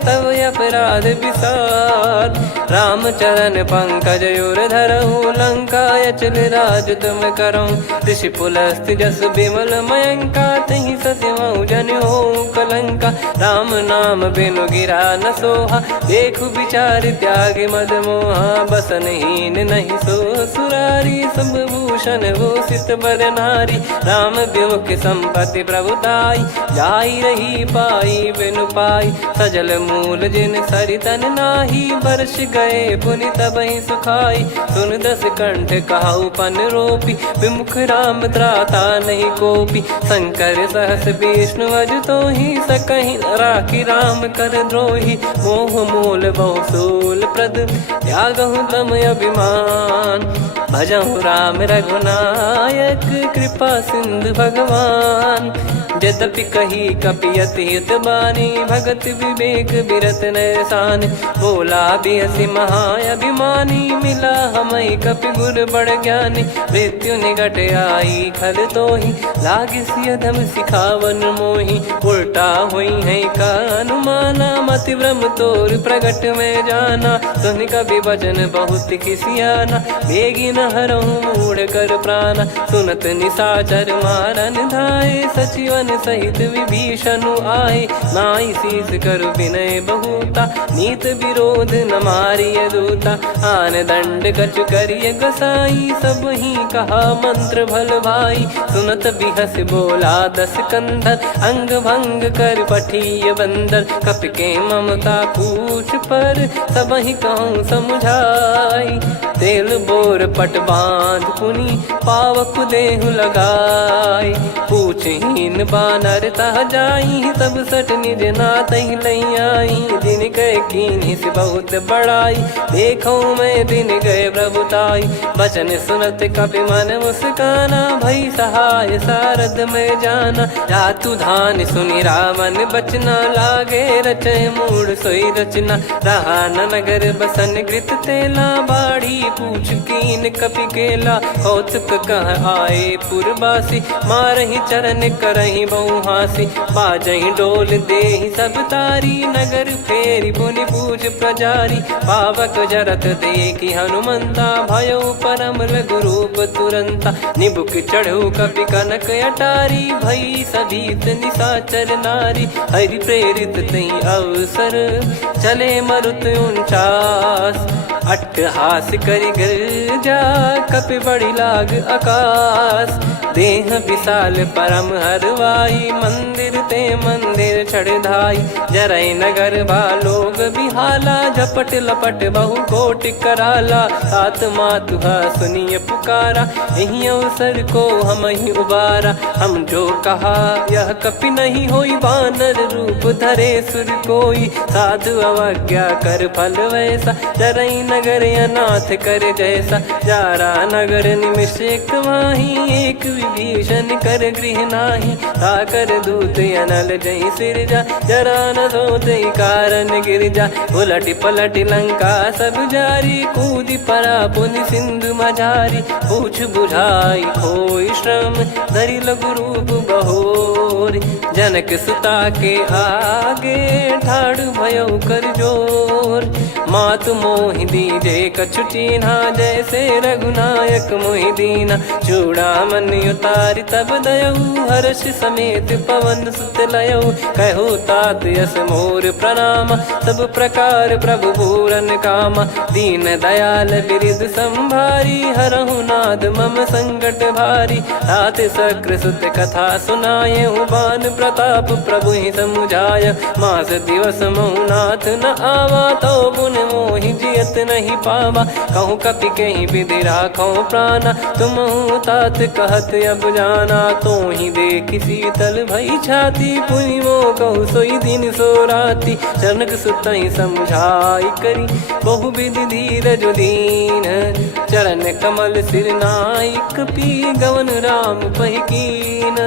तब अपराध विसार राम चरण पंकज उर धरहु लंका अचल राज तुम करऊं ऋषि पुलस्त्य जस विमल मयंका तहि ससिमऊ जन हो कलंका राम नाम बिनु गिरा न सोहा देखु विचार त्याग मद मोहा बसनहीन नहीं सो सुरारी सब भूषण भूषित बर नारी राम विमुख संपत्ति प्रभुताई जाई रही पाई बिनु पाई सजल मूल जिन सरितन नाही बरस गए पुनि तबहि सुखाई सुन दस कंठ कहाऊ पन रोपी विमुख राम त्राता नहीं कोपी शंकर सहस विष्णु अज तो ही सकहि राखी राम कर द्रोही मोह मूल बहु सूल प्रद त्यागहु तम अभिमान भजहु राम रघुनायक कृपा सिंधु भगवान यद्यपि कही कपियत हित बानी भगत विवेक बिरत नैसान बोला बिहसी महाअभिमानी मिला हमई कपि गुर बड़ ज्ञानी मृत्यु निकट आई खल तो ही लागे सियधम सिखावन मोही उल्टा हुई है का अनुमाना मति ब्रह्म तोर प्रगट में जाना सुन कभी भजन बहुत किसियाना बेगी न हरहु मूढ़ कर प्राणा सुनत निशाचर मारन धाये सचिवन सहित विभीषणु आए नाई शीस कर विनय बहुता नीत विरोध न मारिय दूता आन दंड कछ करिय गसाई सब ही कहा मंत्र भल भाई सुनत बिहस बोला दस कंधर अंग भंग कर पठिय बंदर कप के ममता पूछ पर सब ही कहूँ समझाई तेल बोर पट बांध पुनि पावक देहु लगाई पूछहीन बानर तह जाई सब सट निज नाथ लई आई दिन गए कीनी से बहुत बड़ाई देखो मैं दिन गए प्रभुताई बचन सुनत कपि मन मुस्काना भई सहाय सारद में जाना जातु धान सुनि रावण बचना लागे रचय मूड सोई रचना रहा न नगर बसन कृत तेला बाड़ी पूछ कीन कपि केला कौतुक कह आए पुरबासी मारहि चरण कर सुनहि बहु हासी बाजहि डोल देहि सब तारी नगर फेरी पुनि पूज प्रजारी पावक जरत देखी हनुमंता भयो परम रघुरूप तुरंता निबुक चढ़ऊ कपि कनक अटारी भई सभीत निशाचर नारी हरि प्रेरित तई अवसर चले मरुत 49 अट्टहास करि गिरजा कपि बड़ी लाग आकाश देह विशाल परम हरवाई मंदिर ते मंदिर चढ़धाई जरई नगर बालोग बिहाला झपट लपट बहु कोटि कराला सात मातुहा सुनिय पुकारा यही अवसर को हम ही उबारा हम जो कहा यह कपि नहीं होई वानर रूप धरे सुर कोई साधु अवज्ञा कर फल वैसा जरई नगर अनाथ कर जैसा जारा नगर निमिष एक माही एक विभीषण कर गृह नाही ताकर दूत अनल जय सिर जा जरा न सोते कारण गिर जा उलट पलट लंका सब जारी कूदी परा पुनि सिंधु मझारी पूछ बुझाई खोई श्रम धरि लघु रूप बहोरी जनक सुता के आगे ठाड़ भयो कर जोर मातु मोहि दीजे कछु चीन्हा जैसे रघुनायक मोहि दीना चूड़ामन उतारि तब दयऊ हर्ष समेत पवन सुत लयऊ कहो तात यस मोर प्रणाम सब प्रकार प्रभु पूरन कामा दीन दयाल बिरिद संभारी हरहु नाद मम संकट भारी तात सक्र सुत कथा सुनाये बान प्रताप प्रभु ही समुझाय मास दिवस महुनाथ न आवा तो गुण मोहि जियत नहीं पावा कहूँ कपि कहीं विधि राखो प्राणा तुम तात कहत अब जाना तो ही देख शीतल भई छाती पुनि मो कहु सोई दिन सो राती जनक सुतई समझाई करी बहु विधि धीरज दीन चरण कमल सिर नायक पी गवन राम पहिकीन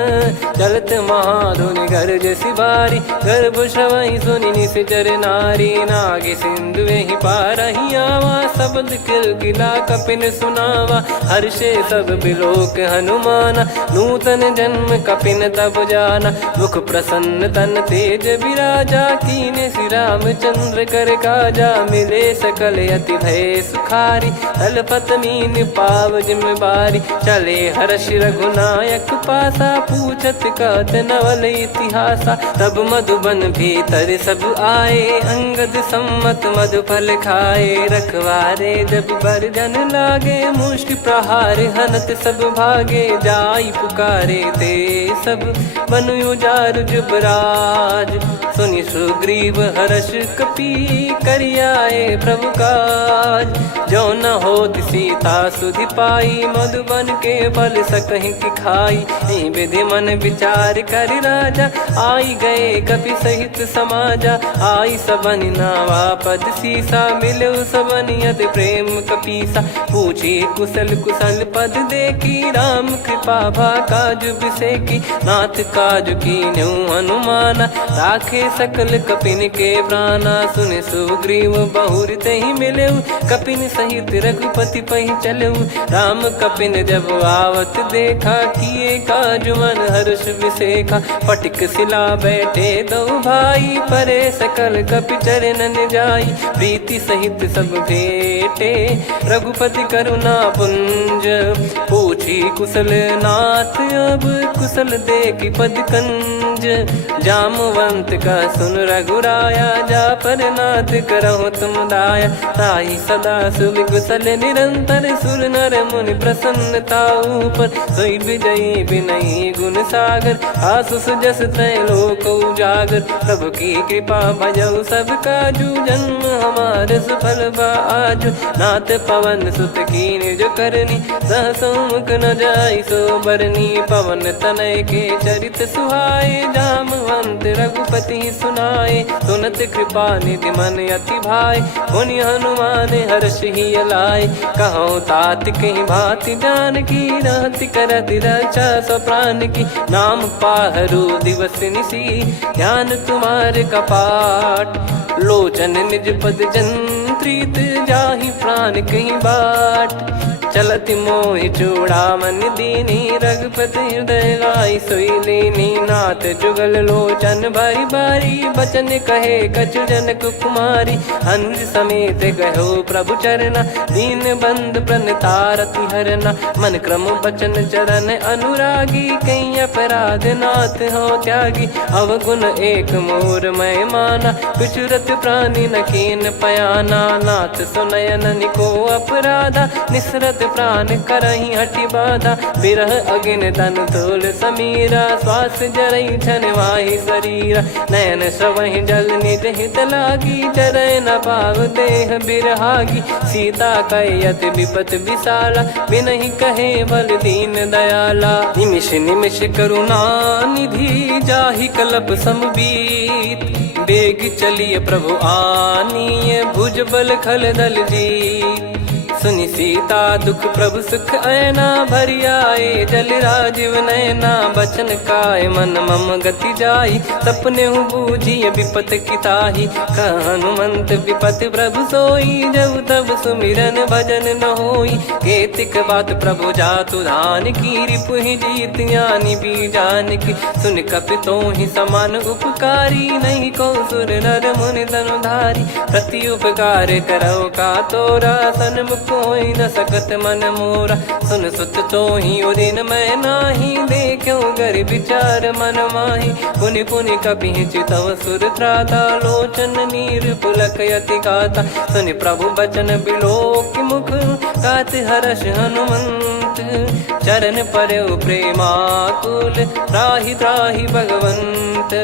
चलत महाधुनि गर्ज सिबारी गर्भ श्रवई सुनि निश्चर नारी नागे सिंधु ही पारही आवा शब्द किलकिला कपिन सुनावा हर्षे सब बिलोक हनुमाना नूतन जन्म कपिन तब जाना मुख प्रसन्न तन तेज विराजा कीने श्री रामचंद्र कर काजा मिले सकल अति भय सुखारी तलपत मीन पाव जिम्मेवारी चले हर्ष रघुनायक पासा पूछत कहत नवल इतिहासा तब मधुबन भीतर सब आए अंगद सम्मत मधुफल खाए रखवारे जब बरजन लागे मुष्टि प्रहार हनत सब भागे जाई पुकारे ते सब बनु उजार जुबराज सुनि सुग्रीव हर्ष कपि करियाए प्रभु काज जो न होत सीता सुधि पाई मधुबन के फल सकहि की खाई विधि मन विचार कर राजा आई गए कपि सहित समाजा आई सबन नावा पद सीसा मिलो सबनियत प्रेम कपीसा पूछी कुशल कुशल पद देखी राम कृपा भा काज बिसेकी नाथ काज की न्यू हनुमाना राखे सकल कपिन के प्राणा सुन सुग्रीव बहुर ही मिले कपिन सहित रघुपति पही चले राम कपिन जब आवत देखा किए काज मन हर्ष विसेखा फटिक सिला बैठे दो भाई परे सकल कपि चरणन जाई प्रीति सहित सब भेटे रघुपति करुणा पुंज पूछी कुशल नाथ अब कुशल देखी पद कंज जामवंत का सुन रघुराया जा पर नाथ करहु तुम दाया ताई सदा सुभि कुशल निरंतर सुर नर मुनि प्रसन्नता ऊपर सोई विजयी विनयी गुण सागर आसुस जस तय लोक उजागर प्रभु की कृपा भजऊ सब काजू जन्म हमार सफल आज नाथ पवन सुत की निज करनी सहसमुख न जाय सो बरनी पवन तनय के चरित सुहाए जामवंत रघुपति सुनाए सुनत कृपा निधि मन अति भाई पुनि हनुमान हर्ष ही अलाय कहो तात कहीं भांति जान की रहति करति रक्षा सो प्राण की नाम पाहरू दिवस निसी ध्यान तुम्हारे कपाट लोचन निज पद जंत्रित जाहि प्राण कहीं बाट चलति मोहि चूड़ामणि दीनी रघुपति हृदय लाई सोई लीनी नाथ जुगल लोचन बारी बारी बचन कहे कछु जनक कुमारी अनुज समेत गहो प्रभु चरना दीन बंद प्रणतारति हरना मन क्रम बचन चरण अनुरागी कई अपराध नाथ हो त्यागी अवगुण एक मोर मैं माना विचुरत प्राणी न कीन पयाना नाथ सुनयन निको अपराधा निसरत प्राण करही हटि बाधा बिरह अगिन तन तोल समीरा श्वास जरई छन वाहि शरीरा नयन सवहि जल निज हित लागी जरय न पाव देह बिरहागी सीता कयत विपत विशाला बिनहि कहे बल दीन दयाला निमिष निमिष करुणा निधि जाहि कलप समबीत बेग चलिए प्रभु आनीय भुज बल खल दल जीत सुनि सीता दुख प्रभु सुख ऐना भरि आए जल राजीव नैना बचन काय मन मम गति जाई सपने हूँ बूझिय विपत किताही हनुमंत विपत प्रभु सोई जब तब सुमिरन भजन न होई केतिक बात प्रभु जातु धान की रिपु ही जीत यानी भी जान की सुन कपितो ही समान उपकारी नहीं को सुर नर मुनि तनुधारी प्रति उपकार करो का तोरा सन्मुख कोई न सकत मन मोरा सुन सुत तो ही उदिन मैं नाही देखो गर विचार मन माही पुनि पुनि कपि चितव सुर त्राता लोचन नीर पुलक यति गाता सुनि प्रभु बचन बिलोक मुख गात हर्ष हनुमंत चरण परयो प्रेमाकुल त्राहि त्राहि भगवंत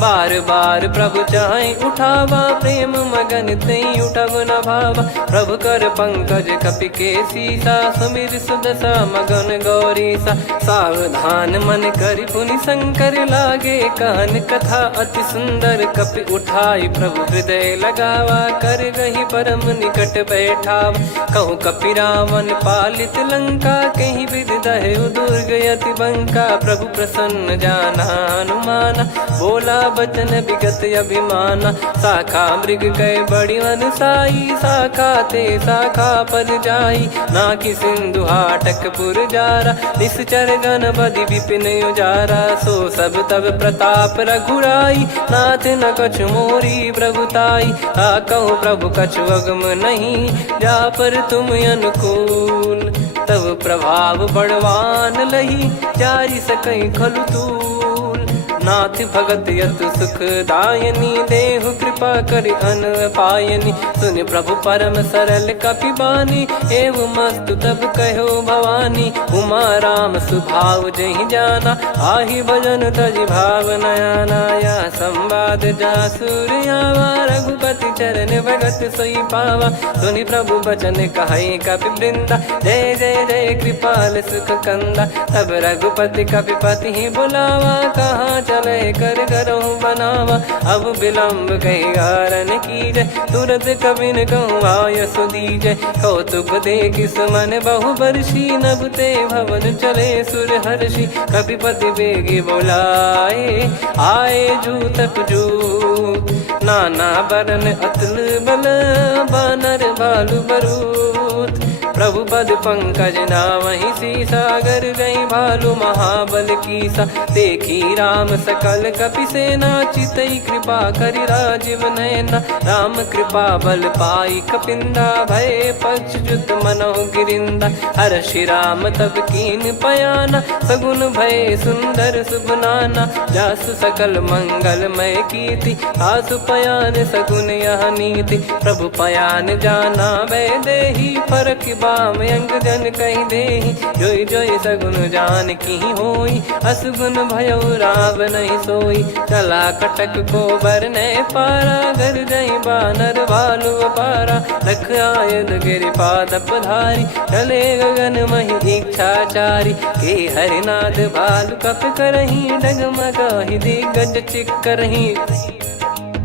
बार बार प्रभु चाहे उठावा प्रेम मगन तई उठब न भावा प्रभु कर पंकज कपि के सीसा सुमिर सुदशा मगन गौरीसा सावधान मन करि पुनि शंकर लागे कान कथा अति सुंदर कपि उठाई प्रभु हृदय लगावा कर गही परम निकट बैठाव कहूँ कपि रावण पालित लंका कहीं विधि दहु दुर्ग यति बंका प्रभु प्रसन्न जाना हनुमाना बोला बचन विगत अभिमाना शाखा मृग गए बड़ी अनुसाई शाखा ते शाखा पर जाई नाकि सिंधु हाटक पुर जारा निश्चर गण बदि विपिन उजारा सो सब तब प्रताप रघुराई नाथ न कछु मोरी प्रभुताई कहो प्रभु कछु अगम नहीं जा पर तुम अनुकूल तब प्रभाव बड़वान लही जारी सकई खलु तूल नाथ भगत यत सुख दायनी देहु कृपा करि अन पायनी सुन प्रभु परम सरल कपि बानी एव मस्तु तब कहो भवानी उमा राम सुभाव जहि जाना आहि भजन तजि भाव नयाना या संवाद जासुर आवा रघुपति चरण भगत सोई पावा सुनि प्रभु बचन कहै कपि वृंदा जय जय जय कृपाल सुख कंदा तब रघुपति कपि पति ही बुलावा कहाँ चले कर करहूँ बनावा अब विलम्ब कही कारण कीजय तुरंत कबिन कहूँ आयस दीजय कौतुक देखि सुमन बहु बरसी नभ ते भवन चले सुर हर्षि कपिपति बेगी बोलाए आए जूतक जूत नाना बरन अतुल बल बानर भालु बरूत प्रभु पद पंकज नावहि सीसागर गई भालु महाबल कीसा देखी राम सकल कपि सेना चितई कृपा करि राजीव नयना राम कृपा बल पाई कपिंदा भय पक्ष जुत मनोह गिरिंदा हर्षि राम तब कीन पयाना सगुन भय सुंदर सुगुनाना जासु सकल मंगलमय कीर्ति आसु पयान सगुन यह नीति प्रभु पयान जाना वै देही फरक बाम अंग जन कही देही जोई जोई सगुन जान की होई असगुन भयो राव नहीं सोई चला कटक को बरने पारा घर जई बानर भालु पारा लख आयद गिरि पाद पधारी चले गगन मही इच्छाचारी के हरिनाथ भालु कप करही डगमगाही दिग्गज चिक करही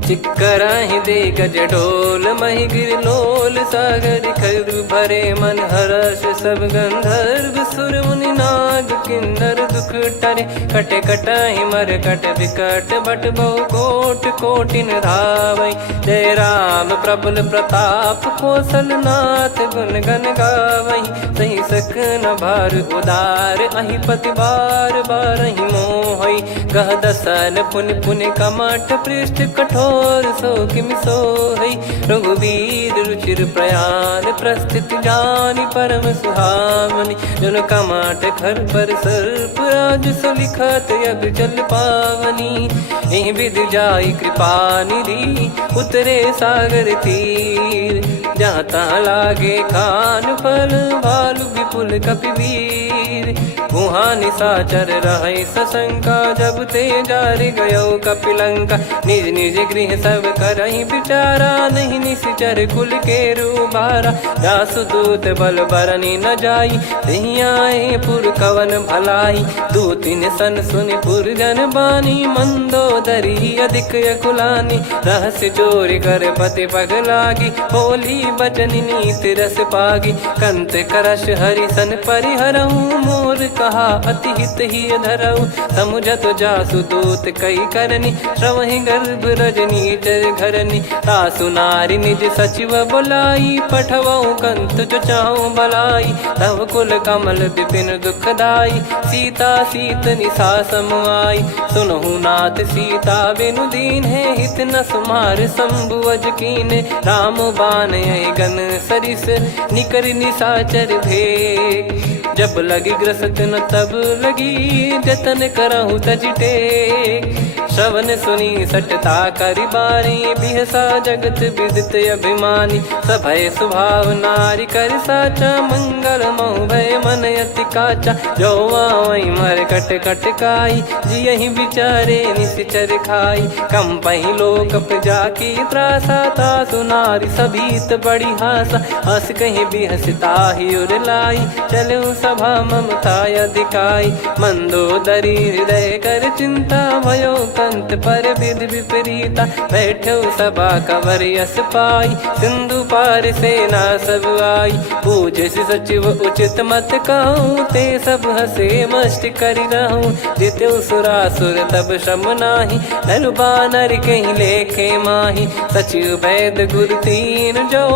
चिक्कराहि दे गज ढोल मही गिर लोल सागर खर भरे मन हर्ष सब गंधर्व सुर मुनि नाग किन्नर दुख टरे कटे कटाहि मर कट विकट बट बहु कोट कोटिन धावै जय राम प्रबल प्रताप कौशल नाथ गुण गन गावै सही सकन भार उदार अहि पति बार बारहि मोहै गह दसन पुन पुन कमठ पृष्ठ कठोर सो किम सोहै रघुवीर रुचिर प्रयाण प्रस्थित जानि परम सुहावनि जन कमठ खर पर सर्प राज सलिखत अब जल पावनी एहि विधि जाई कृपा निधि उतरे सागर तीर जहाँ तहाँ लागे खान फल भालु विपुल कपिवीर वहाँ निशाचर रहे सशंका जब ते जारि गयो कपिलंका निज निज गृह सब करहि बिचारा नहीं निश्चर कुल के रूबारा जासु दूत बल बरनी न जाई तहि आए पुर कवन भलाई दूतिन सन सुनि पुर जन बानी मंदोदरी अधिक अकुलानी रहस्य चोरी कर पति पग लागी होली बचन नीति रस पागी कंत करश हरि सन परिहरहु मोर कहा अति हित ही धरऊ समुझत जासु दूत कई करनी श्रवहि गर्भ रजनी चर घरनी तासु नारी निज सचिव बुलाई पठवऊ कंत जो चाहूं बलाई तव कुल कमल विपिन दुखदाई सीता सीत निशा समुआई सुनहु नाथ सीता बिनु दीन है हित न सुमार शंभु अज कीने राम बान गन सरिस निकर निशाचर भेग जब लगी ग्रसत न तब लगी जतन करहु तज टेक श्रवण सुनी सटता करि बारी बिहसा जगत विदित अभिमानी सभय स्वभाव नारी कर साचा मंगल मऊ भय मन अति काचा जो आवई मर कट कट काई जियहि बिचारे निश्चर खाई कम पही लोक जाकी त्रासा तासु नारी सभीत बड़ी हासा हस कहीं बिहसता ही उर लाई चलऊ सभा ममता अधिकाई मंदोदरी हृदय कर चिंता भयो कंत पर विध विपरीता बैठो सभा कवर यस पाई सिंधु पार सेना सब आई पूज सचिव उचित मत कहूँ ते सब हसे मस्त करि रहूं जित्यो सुरासुर तब श्रम नाही नर बानर कहीं लेखे माही सचिव वैद गुरु तीन जो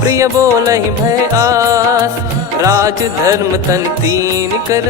प्रिय बोलहि भय आस राज धर्म तन तीन कर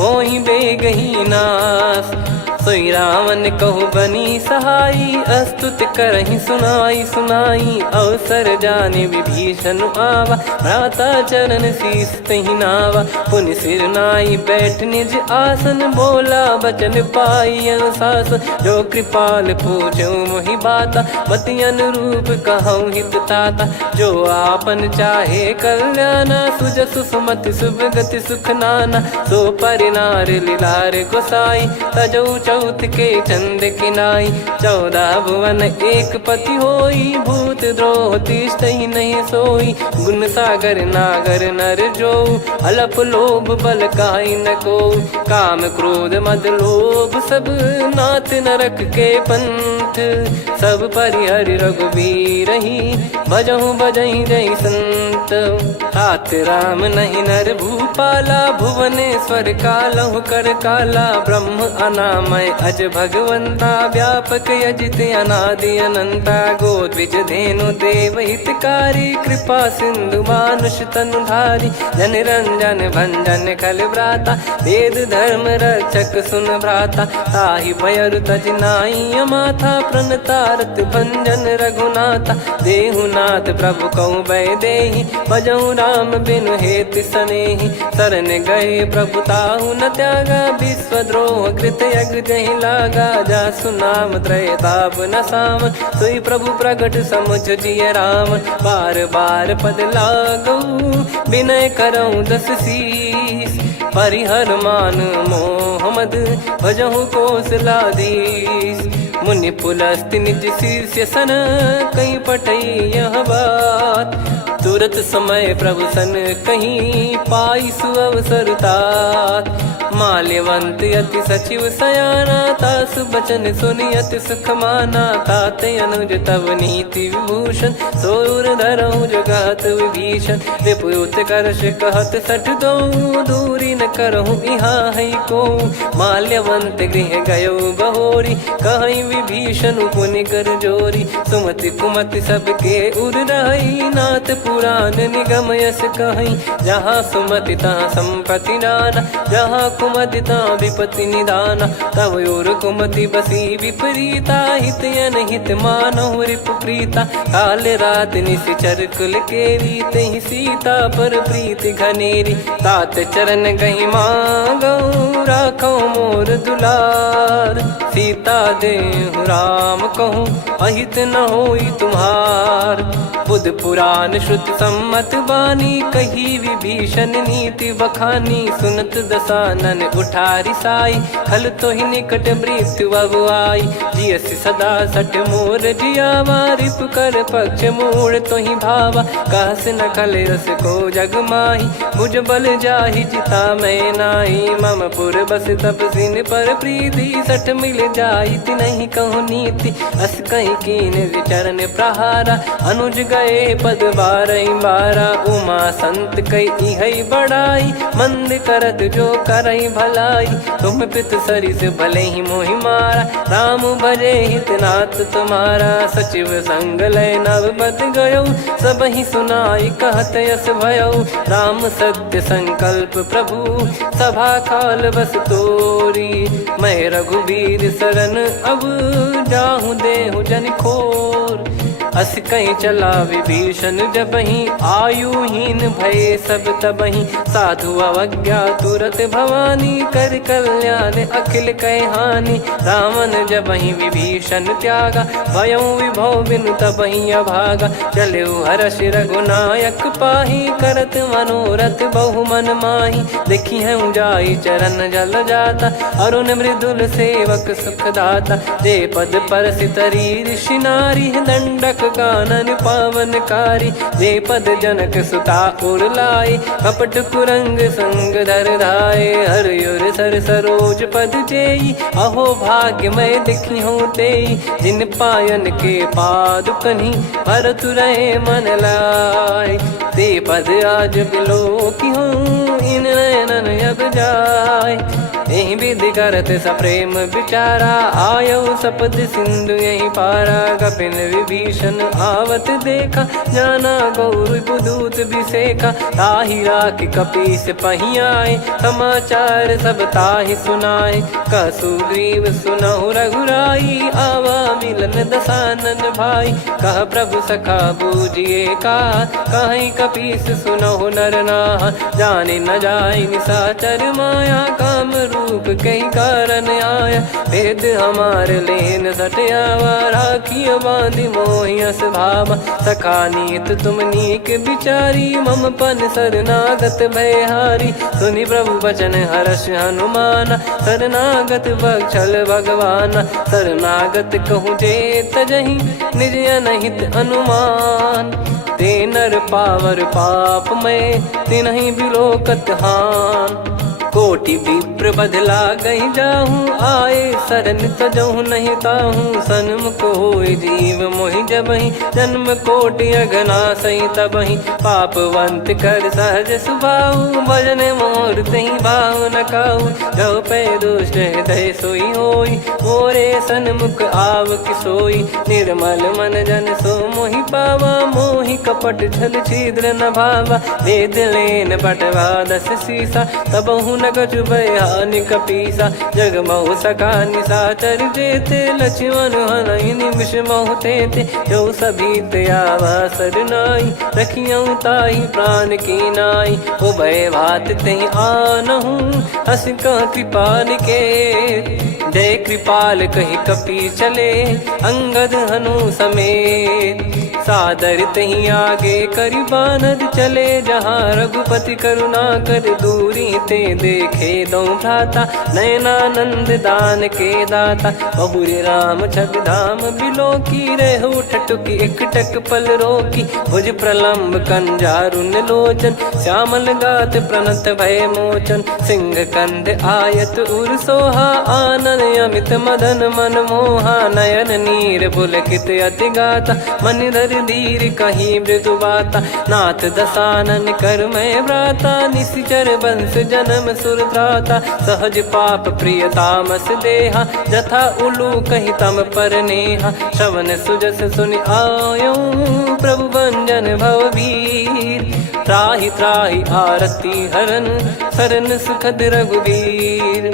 होई बेगही नास सोई रावण कहु बनी सहाई अस्तुत करहि सुनाई सुनाई अवसर जाने विभीषण आवा भ्राता चरण शीस तहि नावा पुनि सिर नाई बैठ निज आसन बोला बचन पाई अनुशास जो कृपाल पूछो मोहि बाता मति अनुरूप कहूँ हित ताता जो आपन चाहे कल्याणा सुजसु सुमति शुभ गति सुख नाना सो परिनार लीलार गोसाई तजौ चौथ के चंद किनाई 14 भुवन एक पति होई भूत द्रोह तिष्ठहि नहीं सोई गुण सागर नागर नर जो अलप लोभ बल काई न को काम क्रोध मद लोभ सब नाथ नरक के पंथ सब परिहरि रघुबीर ही भजहु बजहि जय संत तात राम नहीं नर भूपाला भुवनेश्वर कालहु कर काला ब्रह्म अनामय अज भगवंता व्यापक यजित अनादि अनंता गोद्विज धेनु देव हितकारी कृपा सिंधु मानुष तनुधारी जन रंजन भंजन खल भ्राता वेद धर्म रक्षक सुन भ्राता ताहि भयर तज नाई माथा प्रणतारत भंजन रघुनाथा देहुनाथ प्रभु कहु भय देहि भजहु राम बिनु हेति सनेहि शरण गए प्रभु ताहु न त्यागा विश्वद्रोह कृत यज्ञ जहि लागा जासु नाम त्रय ताप न सावन सोई प्रभु प्रगट समुझ जिय राम बार बार पद लागऊ विनय करऊँ 10 शीस परिहर मान मोहम्मद भजहु कौशलाधीश मुनि पुलस्ति निज शीर्ष सन कहीं पटई यह बात तुरत समय प्रभु सन कहीं पाई सुअवसर तात माल्यवंत अति सचिव सयाना तासु बचन सुनियत सुख माना। ताते अनुज तव नीति विभूषण सोर धरहु जगत विभीषण। रिपुत करश कहत सठ दो दूरी न करहु यहाँ है को। माल्यवंत गृह गयो बहोरी कहीं विभीषण पुनि कर जोरी। सुमति कुमति सबके उर रही नाथ पुराण निगम यस कहीं। जहाँ सुमति तहाँ संपत्ति नाना जहाँ कुमति तहाँ विपत्ति निदाना। तव और कुमति बसी विपरीता हित अनहित मानहु रिपु प्रीता। काल रात निशिचर कुल केरी तहि सीता पर प्रीति घनेरी। तात चरण गही मांगऊ राखो मोर दुलार। सीता देहु राम कहूँ अहित न होई तुम्हार। बुध पुराण श्रुति सम्मत बानी कही विभीषण नीति बखानी। सुनत दसानन उठारी साई खल तो ही निकट मृत्यु अब आई। जियसि सदा सठ मोर जियावा रिप कर पक्ष मूड़ तो ही भावा। कहस न कलेस को जग माही भुज बल जाहि जिता मैं नाई। मम पुर बस तब सिन पर प्रीति सठ मिल जाई नहीं कहूँ नीति। अस कहीं कीन विचरण प्रहारा अनुज गए पद बारही बारा। उमा संत कई है बड़ाई मंद करत जो करई भलाई। तुम पित सरिस भले ही मोहि मारा राम भजे हितनाथ तुम्हारा। सचिव संग लय नव बद गयो सब ही सुनाई कहत यस भयो। राम सत्य संकल्प प्रभु सभा काल बस तोरी। मैं रघुबीर शरण अब जाहूँ देहु जन खोर। अस कहीं चला विभीषण जबहि आयुहीन भय सब तबहि। साधु अवज्ञा तुरत भवानी कर कल्याण अखिल कह हानि। रावण जबहि विभीषण त्यागा भयउ विभव बिनु तबहि अभागा। चलऊ हर्ष रघुनायक पाही करत मनोरथ बहु मन माही। देखी हूँ जाई चरण जल जाता अरुण मृदुल सेवक सुखदाता। जे पद पर सितरी ऋषि नारी दंडक कानन पावनकारी। जे पद जनक सुता उर लाए कपट कुरंग संग धर धाये। हरियुर सर सरोज पद जेई अहो भाग्य मैं दिखी हूँ तेई। जिन पायन के पादुकनी भरत रहे मन लाए। ते पद आज बिलो की हूँ इन नयनन अब जाय। यही विधि करत सप्रेम विचारा आयो सपद सिंधु यही पारा। कपिन विभीषण आवत देखा जाना गौर बुदूत बिसेखा। ताहि राख कपीस पही आए समाचार सब ताहि सुनाए। कह सुग्रीव सुनहु रघुराई आवा मिलन दसानन भाई। कह प्रभु सखा बूझिए का कहीं कपीस सुनहु नर नाहा। जाने न जाय निशाचर माया काम रूप कई कारण आया। भेद हमार लेन सटयावा राखिय बांधि मोहियस भावा। सखा नीत तुम नीक बिचारी मम पन शरणागत भयहारी। सुनि प्रभु वचन हर्ष हनुमाना शरणागत बक्षल भगवाना। शरणागत कहूँ जे तजहि निज अनहित अनुमान। ते नर पावर पाप में तिन्हि बिलोकत हान। कोटि विप्र बदला गई जाहूँ आए शरण तजहूँ नहीं ताहूँ। सन्मुख होय जीव मोहि जबहि जन्म कोटि अघना सही तबहि। पापवंत कर सहज सुभाऊ भजन मोर तहि भाव न काऊ। जो पै दुष्ट हृदय सोई होई मोरे सन्मुख आव किसोई। निर्मल मन जन सो मोहि पावा मोहि कपट छल छिद्र न भावा। वेद लेन बटवा दस सीसा तबहु न कछु भयानि कपीसा। जग महु सखा निशाचर जेते लक्ष्मण हनहि निमिष महु तेते। जो सभी त्यावा सरनाई रखियऊ ताहि प्राण की नाई। उभय भात तहि आनहु हस कह कृपाल के। जय कृपाल कहि कपी चले अंगद हनु समेत। सादर तही आगे करी बानर चले जहाँ रघुपति करुणा कर दूरी ते देखे दो भ्राता नयनानंद दान के दाता बहुरे राम छग धाम बिलो की रेहु ठटुकी एकटक पल रोकी भुज प्रलंब कंजारुन लोचन श्यामल गात प्रणत भय मोचन सिंह कंध आयत उर सोहा आनन अमित मदन मन मोहा नयन नीर पुलकित अति गाता मन धर धीर कहीं मृदु बाता नाथ दसानन कर मैं व्राता निशिचर बंस जन्म सुर त्राता सहज पाप प्रिय तामस देहा जथा उलू कही तम पर नेहा श्रवण सुजस सुनि आयो प्रभु भंजन भववीर त्राहि त्राहि आरती हरन सरन सुखद रघुवीर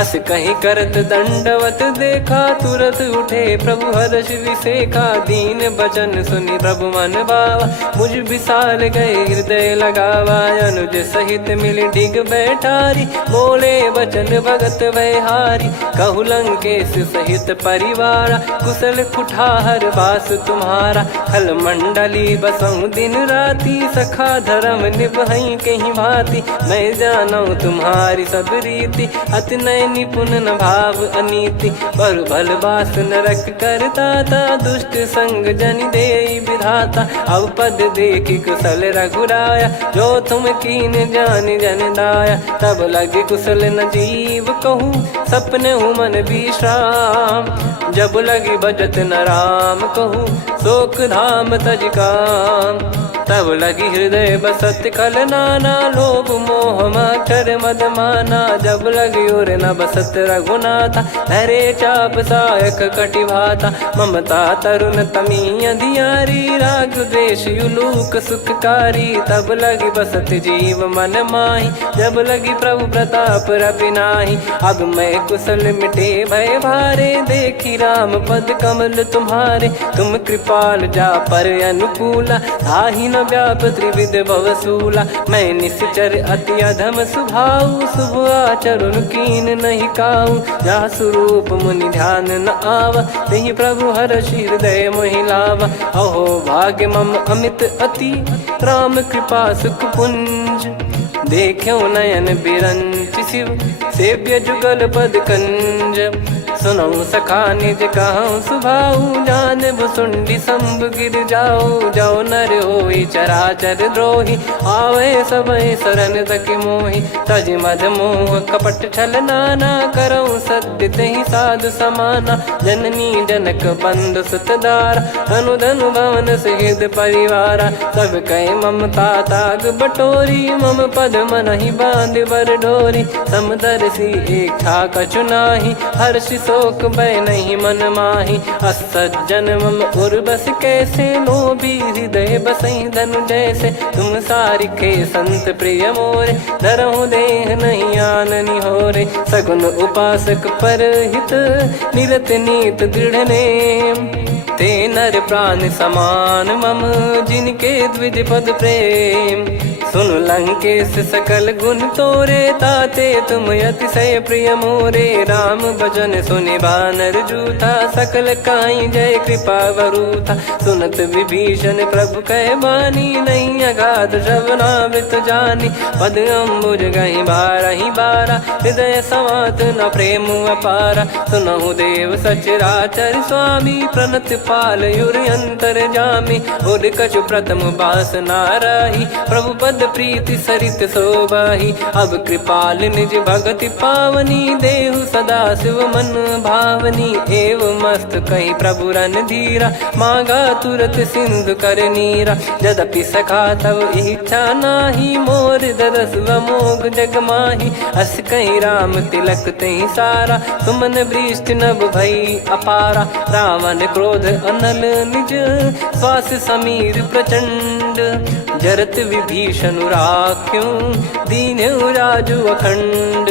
अस कहीं करत दंडवत देखा तुरत उठे प्रभु हर्ष विसेखा दीन बचन सुनि प्रभु मन भावा मुझ विशाल गए हृदय लगावा अनुज सहित मिल डिग बैठारी बोले बचन भगत वैहारी कहु लंकेश सहित परिवारा कुशल कुठार बास तुम्हारा खल मंडली बसऊं दिन राती सखा धर्म निभई कहीं भांति मैं जानू तुम्हारी सब रीति अति नय निपुण न भाव अनीति पर भल बास नरक करता था दुष्ट संग जन दे विधाता अब पद देखी कुशल रघुराया जो तुम कीन जान जन दाया तब लगे कुशल न जीव कहूँ सपने मन विश्राम जब लगी बजत न राम कहूँ शोक धाम तज काम तब लगी हृदय बसत खल नाना लोभ मोह मच्छर मद माना जब लगी और न बसत रघुनाथा धरे चाप सायक कटि भाता ममता तरुण तमी अधियारी राग द्वेष युलूक सुखकारी तब लगी बसत जीव मन माही जब लगी प्रभु प्रताप रविनाही अब मैं कुशल मिटे भय भारे देखी राम पद कमल तुम्हारे तुम कृपाल जा पर अनुकूला ताहि न व्याप त्रिविध भवसूला मैं निश्चर अति अधम सुभाऊ शुभ आचरण कीन नहीं काऊ जा स्वरूप मुनि ध्यान न आवा नहीं प्रभु हर्ष हृदय मोहि लावा अहो भाग्य मम अमित अति राम कृपा सुख पुंज देखो नयन बिरंच शिव सेव्य जुगल पद कंज सुनऊ सखा निज कहूँ सुभाऊ जान भुसुंडी संभ गिर जाओ जाओ नर होई चराचर द्रोही आवे सबय शरण तक मोहि तज मद मोह कपट छल नाना करऊँ सत्य तहि साधु समाना जननी जनक बंधु सुतदारा धनु धनु भवन सहित परिवारा सब कहे ममता ताग बटोरी मम पद मनहि बांध बर डोरी समदर्शी इच्छा कछु नाही हर्षि शोक भय नहीं मन माही असज्जन मम उर बस कैसे लोभी हृदय बसई धनु जैसे तुम सारिखे संत प्रिय मोरे धरहु देह नहीं आननि होरे सगुन उपासक पर हित निरत नीत दृढ़ नेम ते नर प्राण समान मम जिनके द्विज पद प्रेम सुन लंकेश सकल गुण तोरे ताते तुम अतिशय प्रिय मोरे राम भजन सुनि बानर जूथा सकल काई जय कृपा वरूथा सुनत विभीषण प्रभु कह बानी नहीं अगाध श्रवणामृत जानी पद अम्बुज गहि बारहि बारा हृदय समात न प्रेम अपारा सुनहु देव सचराचर स्वामी प्रणत पाल युर अंतर जामी उर कछु प्रथम बास नाराही प्रभु पद प्रीति सरित शोभाही अब कृपाल निज भगति पावनी देहु सदा शिव मन भावनी एव मस्त कही प्रभु रन धीरा मांगा तुरत सिंधु कर नीरा यद्यपि सखा तब इच्छा नाही मोर दरस मोग जग माही अस कहीं राम तिलक तही सारा सुमन वृष्ट नभ भई अपारा रावण क्रोध अनल निज श्वास समीर प्रचंड जरत विभीषण राख्यों दीन राजु अखंड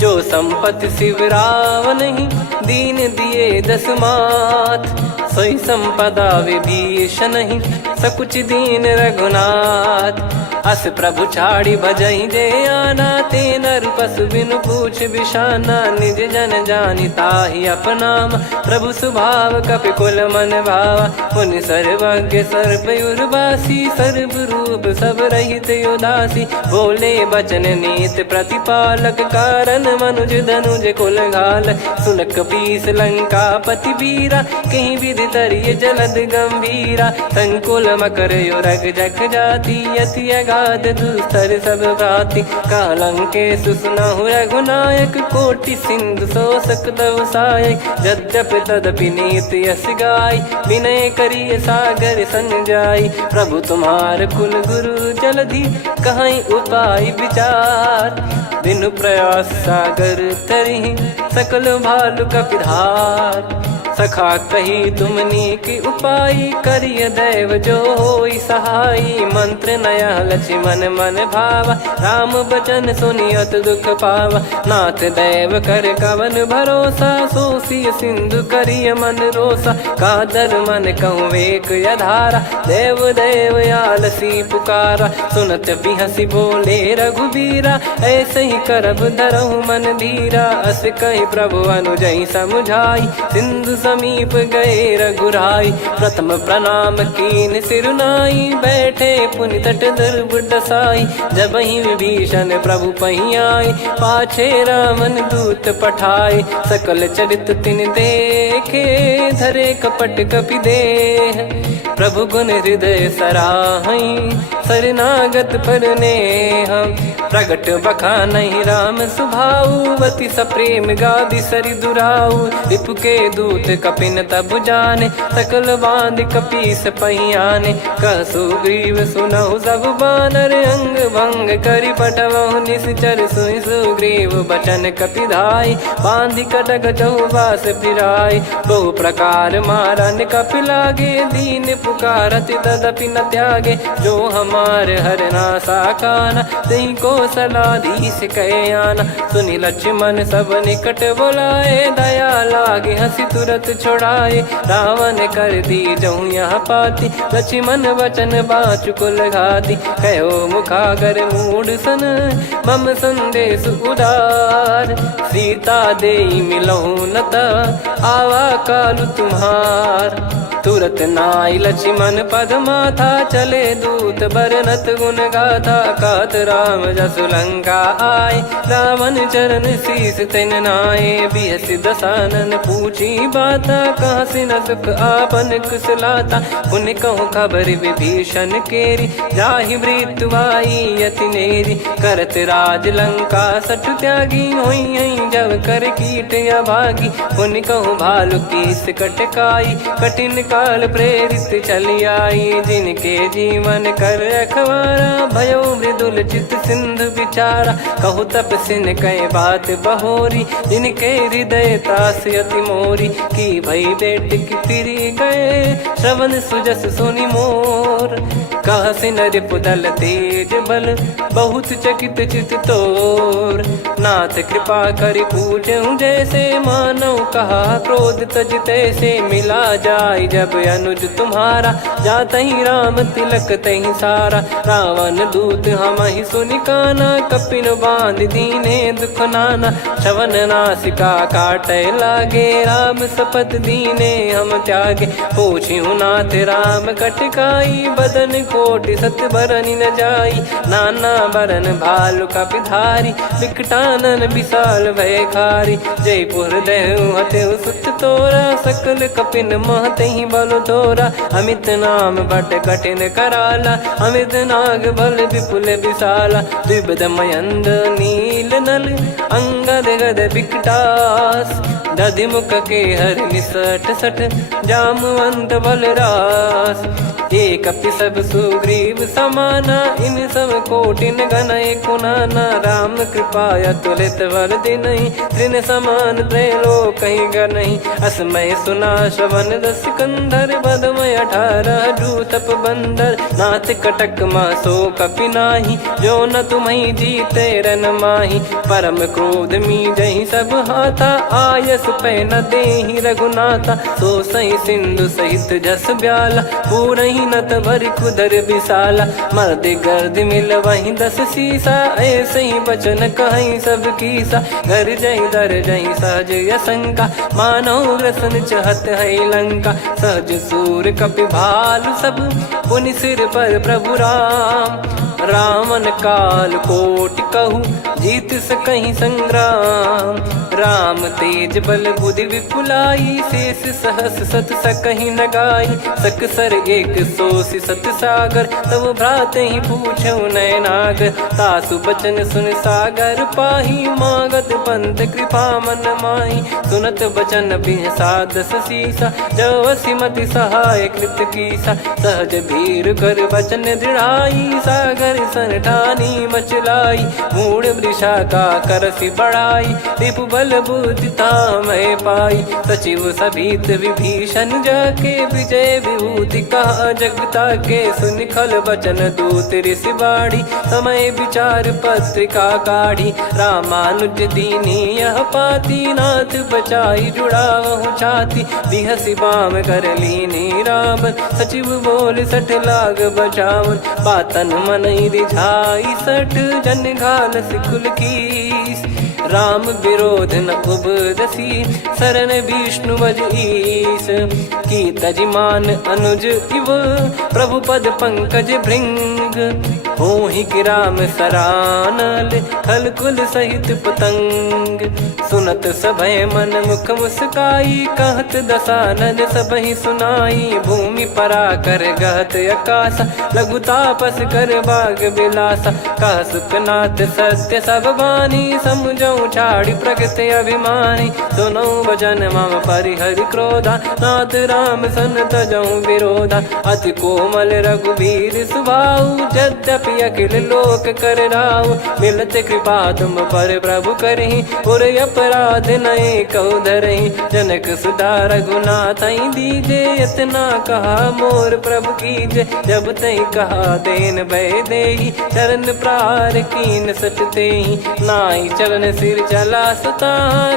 जो संपत्ति शिव रावण ही दीन दिए दस मात सोई संपदा विभीषण ही सकुच दीन रघुनाथ अस प्रभु छाड़ी भजई जे आना, ते नर पशु बिनु पूछ बिशाना, निज जन जानि ताहि अपनाम, प्रभु स्वभाव कपि कुल मन भावा, मुनि सर्वज्ञ सर्प उर्वासी, सर्व रूप सब रहित उदासी, बोले बचन नीत प्रतिपालक, कारण मनुज धनुज कुल घाल, सुन कपीस लंका पति वीरा, कहीं विधि तरिय जलद गंभीरा, संकुल मकर युरग जख जाति, यति अगाध दुस्तर सब भ्राति, कालंके सुसुनहु रघुनायक, कोटि सिंधु शोषक तव सहायक, यद्यपि तदपि नीति यस गाय, विनय करिय सागर संजाई, प्रभु तुम्हार कुल गुरु जलधि, कहीं उपाय विचार, बिनु प्रयास सागर तरिहि, सकल भालु कपिधार, सखा कही तुमनी की उपाय, करिय दैव जो होई सहाई, मंत्र नया लक्ष्मण मन भावा, राम बचन सुनियत दुख पावा, नाथ दैव कर कवन भरोसा, सोसी सिंधु करिय मन रोसा, कादर मन कहूँ वेक यधारा, देव देव आलसी पुकारा, सुनत बिहसी बोले रघुबीरा, ऐसे ही करब धरहु मन धीरा, अस कही प्रभु अनुजई समुझाई, सिंधु समीप गए रघुराई, प्रथम प्रणाम कीन सिरुनाई, बैठे पुनि तट दर्भ डसाई, जब ही विभीषण प्रभु पहियाई, पाछे रामन दूत पठाए, सकल चरित तिन देखे, धरे कपट कपि देह, प्रभु गुण हृदय सराहई, शरणागत पर नेह, प्रगट बखानहि राम सुभाऊ, अति सप्रेम गादि सरि दुराऊ, रिपु के दूत कपिन तब जाने, सकल बांध कपीस पहियाने, कह सुग्रीव सुनहु सब बानर, अंग भंग करि पठवहु निश्चर, सुनि सुग्रीव बचन कपिधाई, बांधि कटक चौबास फिराई, बहु प्रकार मारन कपि लागे, दीन पुकारत तदपि न त्यागे, जो हमार हरना साकाना, तही को सलाधीश कहे आना, सुनि लक्ष्मण सब निकट बोलाए, दया लागे हंसी तुरत छोड़ाए, रावण कर दी जऊँ यहाँ पाती, लक्ष्मण वचन बाचु कुल घाती, कहो मुखागर मूढ़ सन, मम संदेश उदार, सीता देई मिलहु नता, आवा कालु तुम्हार, तुरत नाई लक्ष्मण पद माथा, चले दूत बरनत गुण गाथा, कात राम जसु लंका आए, रावण चरण शीस तिन नाये, बिहस दसानन पूछी बाता, कहाँ से न सुख आपन कुशलाता, पुन कहूँ खबर विभीषण केरी, जाहि मृत्यु आई यति नेरी, करत राज लंका सठ त्यागी, होई जब कर कीट अभागी, पुन कहूँ भालु कीस कटकाई, कठिन काल प्रेरित चली आई, जिनके जीवन कर रखवारा, भयो मृदुल चित सिंधु विचारा, कहु तपसिन कई बात बहोरी, जिनके हृदय तास यति मोरी, की भई बेट की फिरी गए, श्रवण सुजस सुनि मोर, कह सिन रिपुदल तेज बल, बहुत चकित चित तोर, नाथ कृपा करि पूजहु जैसे, मानव कहा क्रोध तज तैसे, मिला जाय जब अनुज तुम्हारा, जातहि राम तिलक तहि सारा, रावण दूत हमहि सुनि काना, कपिन बांध दीने दुख नाना, श्रवण नासिका काटे लागे, राम शपथ दीने हम त्यागे, पूछिहु नाथ राम कटकाई, बदन कोटि सत बरनि न जाई, नाना बरन भालु कपिधारी, विकटानन विशाल भयखारी, जयपुर देहु हतेहु सुत तोरा, सकल कपिन महतहि बल तोरा, अमित नाम बट कठिन कराला, अमित नाग बल विपुल विशाला, द्विविध मयंद नील नल, अंगद गद विकटास, दधिमुख के हर निसठ सठ, जामवंत बलरास, एक कपि सब सुग्रीव समाना, इन सब कोटिन गणय कुनाना, राम कृपा अतुलित वर दिनहि, तृण समान त्रैलोक कहीं गनहि, असमय सुना श्रवण दस कंधर, बदमय 18 जूतप बंदर, नाथ कटक मासो कपि नाही, जो न तुम्हि जीते रन माही, परम क्रोध मी जहि सब हाथा, आयस पे न देहि रघुनाथा, सो सही सिंधु सहित जस ब्याला, पूरही नत भरि कुदर विशाला, मर्द गर्द मिल वही 10 सीसा, ऐसे ही बचन कहीं सब कीसा, घर जय दर जय सहज यसंका, मानव रसन चहत है लंका, सहज सूर कपि भालु सब, पुनि सिर पर प्रभु राम, रावण काल कोटि कहूँ जीत सकहीं संग्राम, राम तेज बल बुद्धि विपुलाई, शेष सहस सत सकहीं न गाई, सकसर एक सोसी सत सागर, तब भ्रात ही पूछो नयनागर, तासु बचन सुन सागर पाही, मागत पंथ कृपा मन माही, सुनत बचन बिहसा 10 सीसा, जो सिमति सहाय कृत कीसा, सहज भीर कर बचन दृढ़ाई, सागर सन ठानी मचलाई, मूड वृषा का करसी बढ़ाई, रिपु बल बुद्धि मैं पाई, सचिव सभीत विभीषण जाके, विजय विभूति कहा जगता के, सुन खल बचन दूत ऋषि बाड़ी, समय विचार पत्रिका काढ़ी, रामानुज दीनी यह पाती, नाथ बचाई जुड़ावहु छाती, बिहसी बाम कर लीनी राम, सचिव बोल 60 लाग बचावन, बातन मन रिझाई 60 जन घाल सिकुल कीस, राम विरोध न उपदसी, शरण विष्णु बज ईस, की तजिमान अनुज इव, प्रभु पद पंकज भृंग, होहि कि राम सरानल, खल कुल सहित पतंग, सुनत सभय मन मुख मुस्काई, कहत दसानन सबहि सुनाई, भूमि परा कर गहत आकाशा, लघु तापस कर बाग बिलासा, कह सुखनाथ सत्य सब बानी, समझौ छाड़ी प्रगति अभिमानी, सुनो भजन मम परिहरि क्रोधा, नाथ राम सन तजौ विरोधा, अति कोमल रघुवीर सुभाऊ, यद्यपि अखिल लोक कर राऊ, मिलत कृपा तुम पर प्रभु करहि, पुर अपराध नए कौ धरहि, जनक सुता रघुनाथ दीजे, इतना कहा मोर प्रभु कीजे, जब तई कहा देन भय देहि, चरण प्रार कीन सटते, नाई चरण सिर चला सता,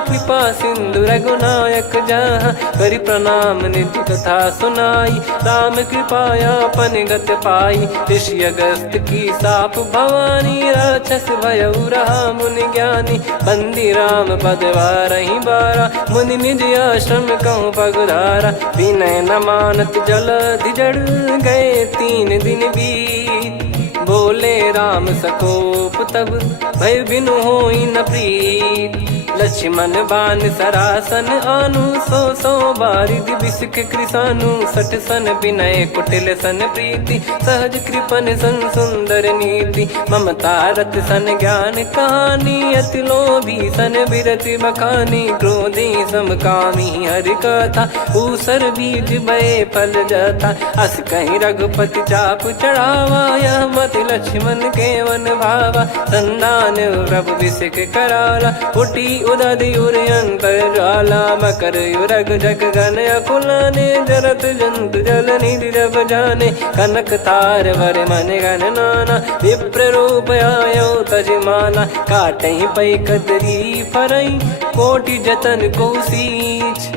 कृपा सिंधु रघुनायक जहाँ, करि प्रणाम नित्य कथा सुनाई, राम कृपाया अपन गत पाई, ऋषि अगस्त की साप भवानी, राक्षस भयउ रहा मुनि ज्ञानी, बंदी राम पदवारहि बारा, मुनि निज आश्रम कहूँ पगुधारा, विनय न मानत जलधि जड़ गए 3 दिन बीत, बोले राम सकोप तब भय बिनु होई न प्रीत, लक्ष्मण बान सरासन आनु, 100 बारिद बिसक कृसानु, 60 सन विनय कुटिल सन प्रीति, सहज कृपन सन सुंदर नीति, ममता रत सन ज्ञान कहानी, अति लोभी सन बिरति बखानी, क्रोधी समकामी हरि कथा, ऊसर बीज बये फल जथा, अस कहीं रघुपति चाप चढ़ावा, यह मत लक्ष्मण के वन भावा, संदान प्रभु बिसक कराला, उठी उदधि उर अंतर ज्वाला, मकर युरग जग गन अकुलाने, जरत जंतु जल निधि जब जाने, कनक तार वर मन गण नाना, विप्र रूप आयो तजमाना, काटहि पै कदरी फरई, कोटि जतन को सींच,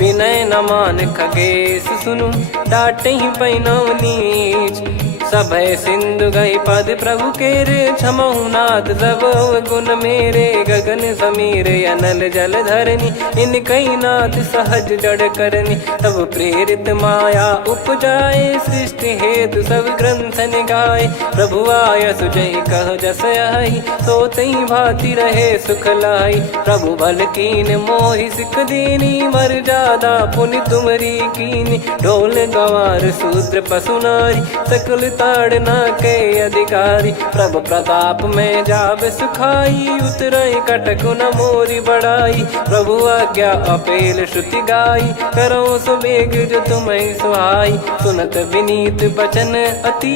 विनय न मान खगेश सुनु, डांटहि पै नव नीच, सभय सिंधु गई पद प्रभु केरे, क्षमहु नाथ सब गुण मेरे, गगन समीर अनल जल धरनी, इन कई नाथ सहज जड़ करनी, तब प्रेरित माया उपजाए, सृष्टि हेतु सब ग्रंथ निगाए, प्रभु आय सुजय कह जस आई, सोतई भांति रहे सुख लाई, प्रभु बल कीन मोहि सिख दीनी, मर जादा पुनि तुमरी कीनी, ढोल गवार शूद्र पशु नारी, सकल ताड़ना के अधिकारी, प्रभु प्रताप में जाब सुखाई, उतरई कटक न मोरी बढ़ाई, प्रभु आज्ञा अपेल श्रुति गाई, करो सुबेग जो तुम्हें सुहाई, सुनत विनीत बचन अति,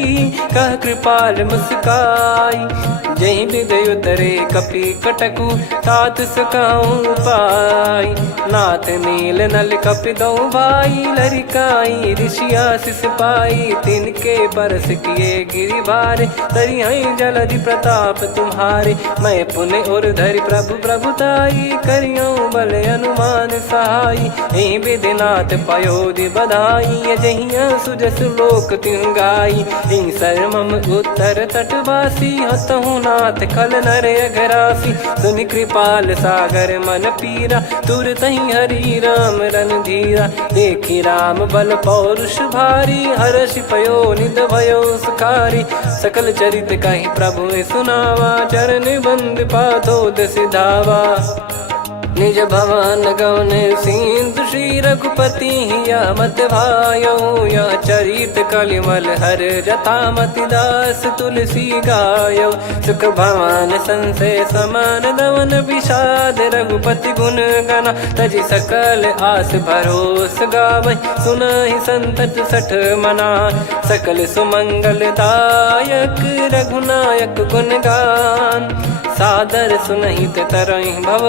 कह कृपाल मुस्काई, जही विदय उतरे कपि कटकु, तात सकाऊं पाई, नाथ नील नल कपि दो भाई, लरिकाई ऋषि आशीष पाई, तिनके पर किए गिरिबारे, तरियाई जलधि प्रताप तुम्हारे। मैं पुण्य और धरि प्रभु प्रभुताई, करियो बल अनुमान सहाई। यही विधिनाथ पयोधि बधाई, जहिया सुजस लोक तिहुँ गाई। यही सरमम उत्तर तटवासी, हतहु नाथ खल नर अघरासी। सुनि कृपाल सागर मन पीरा, तुरतहि हरि राम रणधीरा। देखि राम बल पौरुष भारी, हर्षि पयो निध भयो सुखारी। सकल चरित कहि प्रभु सुनावा, चरण बंद पाथोद सिधावा। निज भवन गवन सिंधु श्री रघुपति, यह मत भायो यह चरित कलिमल हर जथा मति दास तुलसी गायो। सुख भवन संशय समान दवन, विषाद रघुपति गुण गना। तजि सकल आस भरोस गावै, सुनहि संतत सठ मना। सकल सुमंगल दायक रघुनायक गुण गान, सादर सुनहित तरहि भव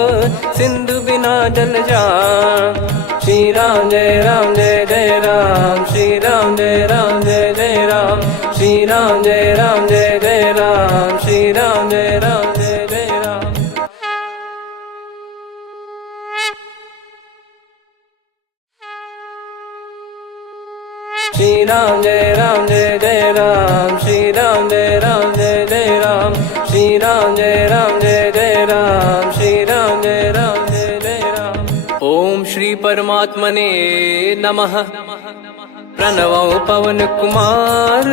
सिंधु बिना जल जान। श्री राम जय राम जय जय राम, श्री राम जय राम जय जय राम, श्री राम जय राम जय जय राम, श्री राम जय राम जय जय राम। श्री राम जय राम जय जय राम, श्री राम जय राम जय जय राम, श्री राम जय राम जय जय राम, श्री राम जय राम जय जय राम। ओम श्री परमात्मने नमः। प्रणवो पवन कुमार,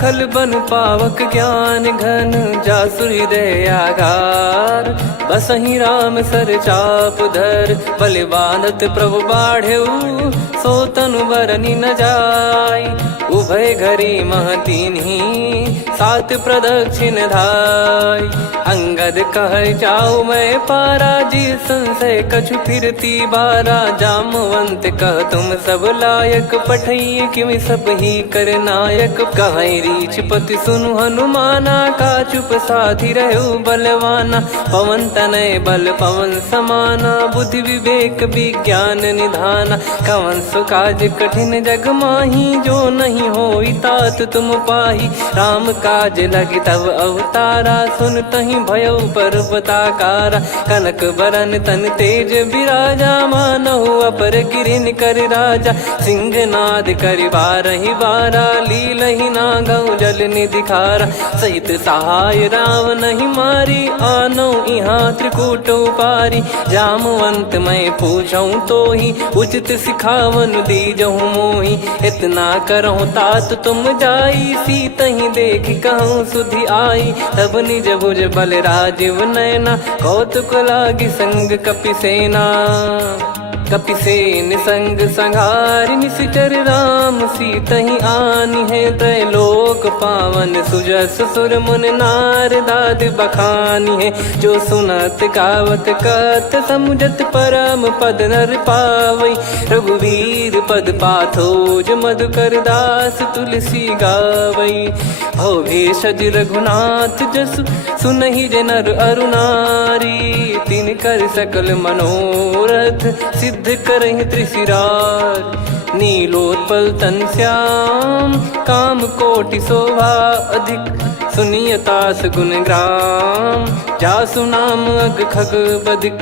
खल बन पावक ज्ञान घन। जासु हृदय आगार, बसहि राम सर चाप धर। बलि बांधत प्रभु बाढ़ऊ, सो तनु बरनि न जाय। उभय घरी महतीन्ही, सात प्रदक्षिण धाय। अंगद कह जाऊ मैं पारा, जी संशय कछु फिरती बारा। जामवंत कह तुम सब लायक, पठई किमि सब ही कर नायक। कहीं रीछ पति सुनु हनुमाना, का चुप साधि रहु बलवाना। पवन तनय बल पवन समाना, बुद्धि विवेक विज्ञान निधाना। कवन सो काज कठिन जग माही, जो नहीं होई तात तुम पाही। राम काज लगी तब अवतारा, सुन तहि भयो पर्वताकारा। कनक बरन तन तेज विराजा, मानहु अपर गिरिन कर राजा। सिंहनाद करि बारहि बारा, लीलहि नागौ जल निधि खारा। सहित सहाय राम नहीं मारी, आनो इहाँ त्रिकूट उपारी। जामवंत मैं पूछऊँ तोहि, उचित सिखावन दीजहु मोहि। इतना करहु तात तुम जाई, सीतहि देखि कहूँ सुधि आई। तब निज भुज बल राजीव नयना, कौतुक लागी संग कपिसेना। कपिसेन संग संघारि, निशिचर राम सीतहि आनि है। त्रैलोक पावन सुजस सुर मुन नार, दाद बखानी है। जो सुनत गावत कथ, समुझत परम पद नर पावै। रघुवीर पद पाथोज, मधुकर दास तुलसी गावै। भव भेषज रघुनाथ जसु, सुनहि जे नर अरु नारी। तिन कर सकल मनोरथ, सिद्ध करहि त्रिशिरार। नीलोत्पल तन श्याम, काम कोटि शोभा अधिक। सुनियतास गुण ग्राम, जासु नाम अग खग बदिक।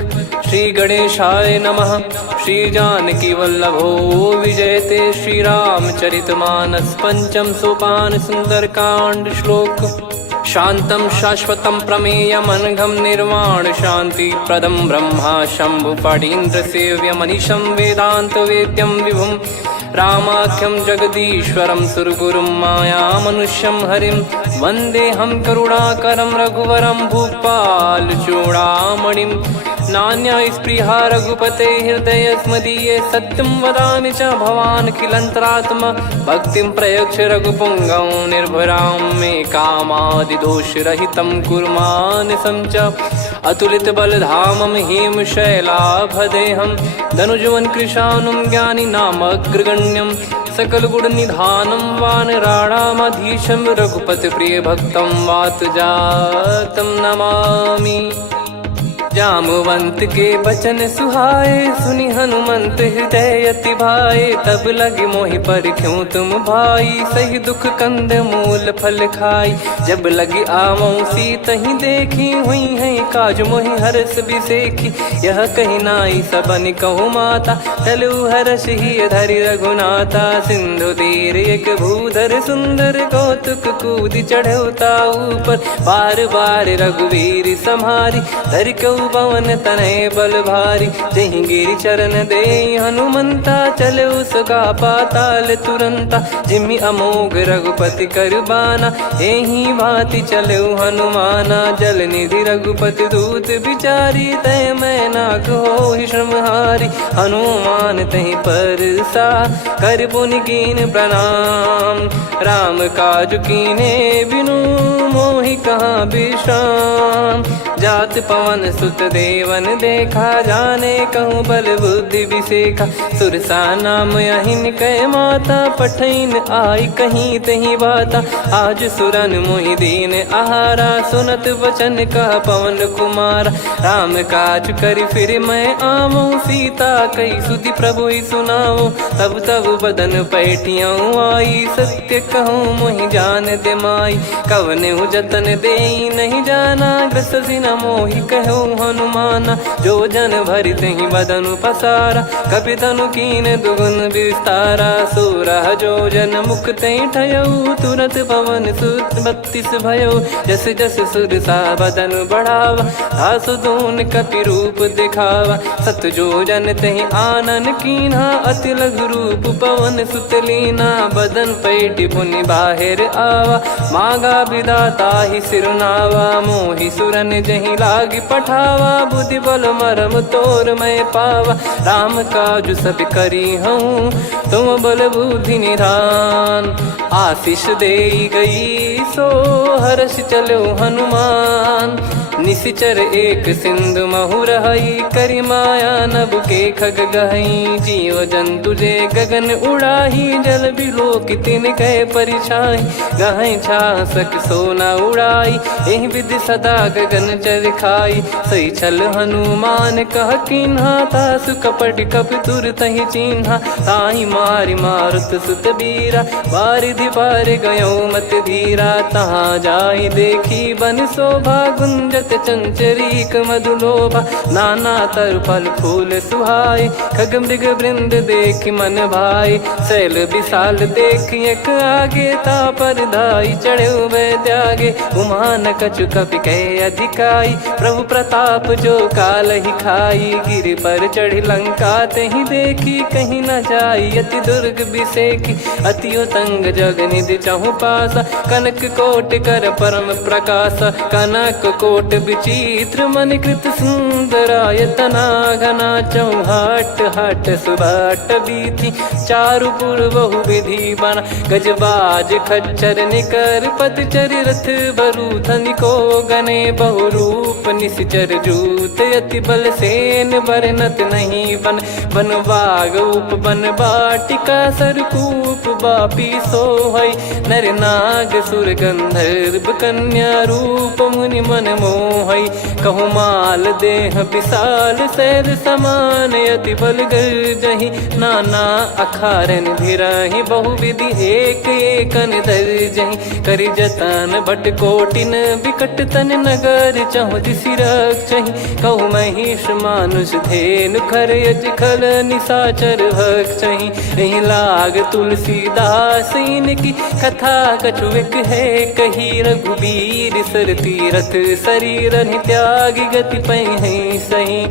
श्री गणेशाय नमः। श्री जानकी वल्लभो विजयते, श्री रामचरितमानस। पंचम सोपान सुंदरकांड श्लोक। शांतं शाश्वतं प्रमेयमनघं निर्वाण शांति प्रदं ब्रह्मा शंभु फणीन्द्र सेव्यमनिशं वेदांत वेद्यं विभुं। रामाख्यं जगदीश्वरं सुरगुरुं मायामनुष्यं हरिं। वन्देऽहं करुणाकरं रघुवरं भूपाल चूडामणिं। नान्या स्पृहा रघुपते हृदय स्मदीये, सत्यं वदामि च भवान् खिलन्तरात्मा। भक्तिं प्रयच्छ रघुपुङ्गं निर्भरां मे कामादिदोषरहितं कुर्मानसं च। अतुलित बलधामं हेमशैलाभदेहं, धनुजवन कृशानुं ज्ञानी नामग्रगण्यं। सकल गुण निधानं वानराणामधीशं, रघुपति प्रिय भक्तं वात जातं नमामि। जामवंत के बचन सुहाए, सुनि हनुमंत हृदय अति भाए। तब लगे मोहि पर क्यों तुम भाई, सही दुख कंद मूल फल खाई। जब लगी आवऊं सीतहि देखी, हुई है काज मोहि हरस बिसेखी। यह कही नाई सबन कहु माता, चलु हरष ही धरि रघुनाथा। सिंधु तीर एक भूधर सुंदर, कौतुक कूद चढ़ौता ऊपर। बार बार रघुवीर सम्हारी, धरि कऊ पवन तनय बल भारी। जहि गिरि चरण दे हनुमंता, चले उसका पाताल तुरंता। जिमि अमोघ रघुपति कर बाना, एहि भांति चले हनुमाना। जल निधि रघुपति दूत बिचारी, तय मैं नाक होहि श्रमहारी। हनुमान तहि परसा, कर पुनि कीन प्रणाम। राम काज कीने बिनु, मोहि कहाँ विश्राम। जात पवन सुत देवन देखा, जाने कहूँ बल बुद्धि विसेखा। सुरसा नाम अहिन कै माता, पठैन आई कहीं तहीं बाता। आज सुरन मोहि दीन आहारा, सुनत वचन कह पवन कुमारा। राम काज करि फिर मैं आवऊं, सीता कई सुधि प्रभु ही सुनाओ। तब तब बदन पैठियाँ आई, सत्य कहूँ मोहि जान दे माई। कवने जतन दे नहीं जाना, ग्रसि न मोहि कहूँ हनुमाना। जो जन भरि तहि बदन पसारा, कपि तनु कीन दुगुन विस्तारा। 16 जो जन मुख तहि ठयऊ, तुरत पवन सुत 32 भयऊ। जस जस सुरसा बदन बढ़ावा, आसु दून कपि रूप दिखावा। 7 जो जन तहि आनन कीन्हा, अति लघु रूप पवन सुत लीना। बदन पैठि पुनि बाहिर आवा, मांगा विधाता ही सिरुनावा। मोहि सुरन जहि लागी पठावा, बुद्धि बल मरम तोर मैं पावा। राम काज सब करी हूँ, तुम बल बुद्धि निधान। आशीष दे गई सो, हर्ष चलो हनुमान। निशिचर एक सिंधु महु रहई, करि माया नभ के खग गहई। जीव जंतु जे गगन उड़ाही, जल बिलो की तिन कह परिछाई। गहई छासक सोना उड़ाई, एहि विधि सदा गगन चर खाई। सही छल हनुमान कह कीन्हा, तासु कपट कप तुर तहि चिन्हा। ताहि मारि मारुत सुत बीरा, बारिधि पार गयो मत धीरा। तहाँ जाई देखी बन शोभा, गुंजत चंचरीक मधुलोभा। नाना तरु फल फूल सुहाई, खग मृग वृंद देख मन भाई। शैल विशाल देख एक आगे, तापर धाई चढ़े वै त्यागे। उमान कछु कपि कह अधिकाई, प्रभु प्रताप जो काल ही खाई। गिरि पर चढ़ी लंका तहि देखी, कहीं न जाई अति दुर्ग बिसेखी। अति उतंग जग निधि चहु पासा, कनक कोट कर परम प्रकाश। कनक कोट विचित्र मन कृत सुंदरायतना। घना चौहाट हाट सुबाट बीथी, चारु पुर बहु विधि बना। गजबाज खच्चर निकर पतचर, रथ बरु धनिको गने। बहु रूप निश्चर जूत, अति बल सेन बरनत नहीं बन। बन बाग उप बन बाटिका, सरकूप बापी सोहई। नर नाग सुर गंधर्व कन्या, रूप मुनि मन मोहई। कहु माल देह विशाल, शैल समान अति बल गर्जहि। नाना अखारन भिरहि, बहु विधि एक एकन दर्जहि। करि जतन भट कोटिन, विकट तन नगर चहु दिसि रक्षहि। कहु महिष मानुष धेनु, खर यज खल निशाचर भक्षहि। एहि लाग तुलसीदास इनकी, कथा कछु एक है कही। रघुबीर सर तीरथ शरीर त्यागी, गति पै सही।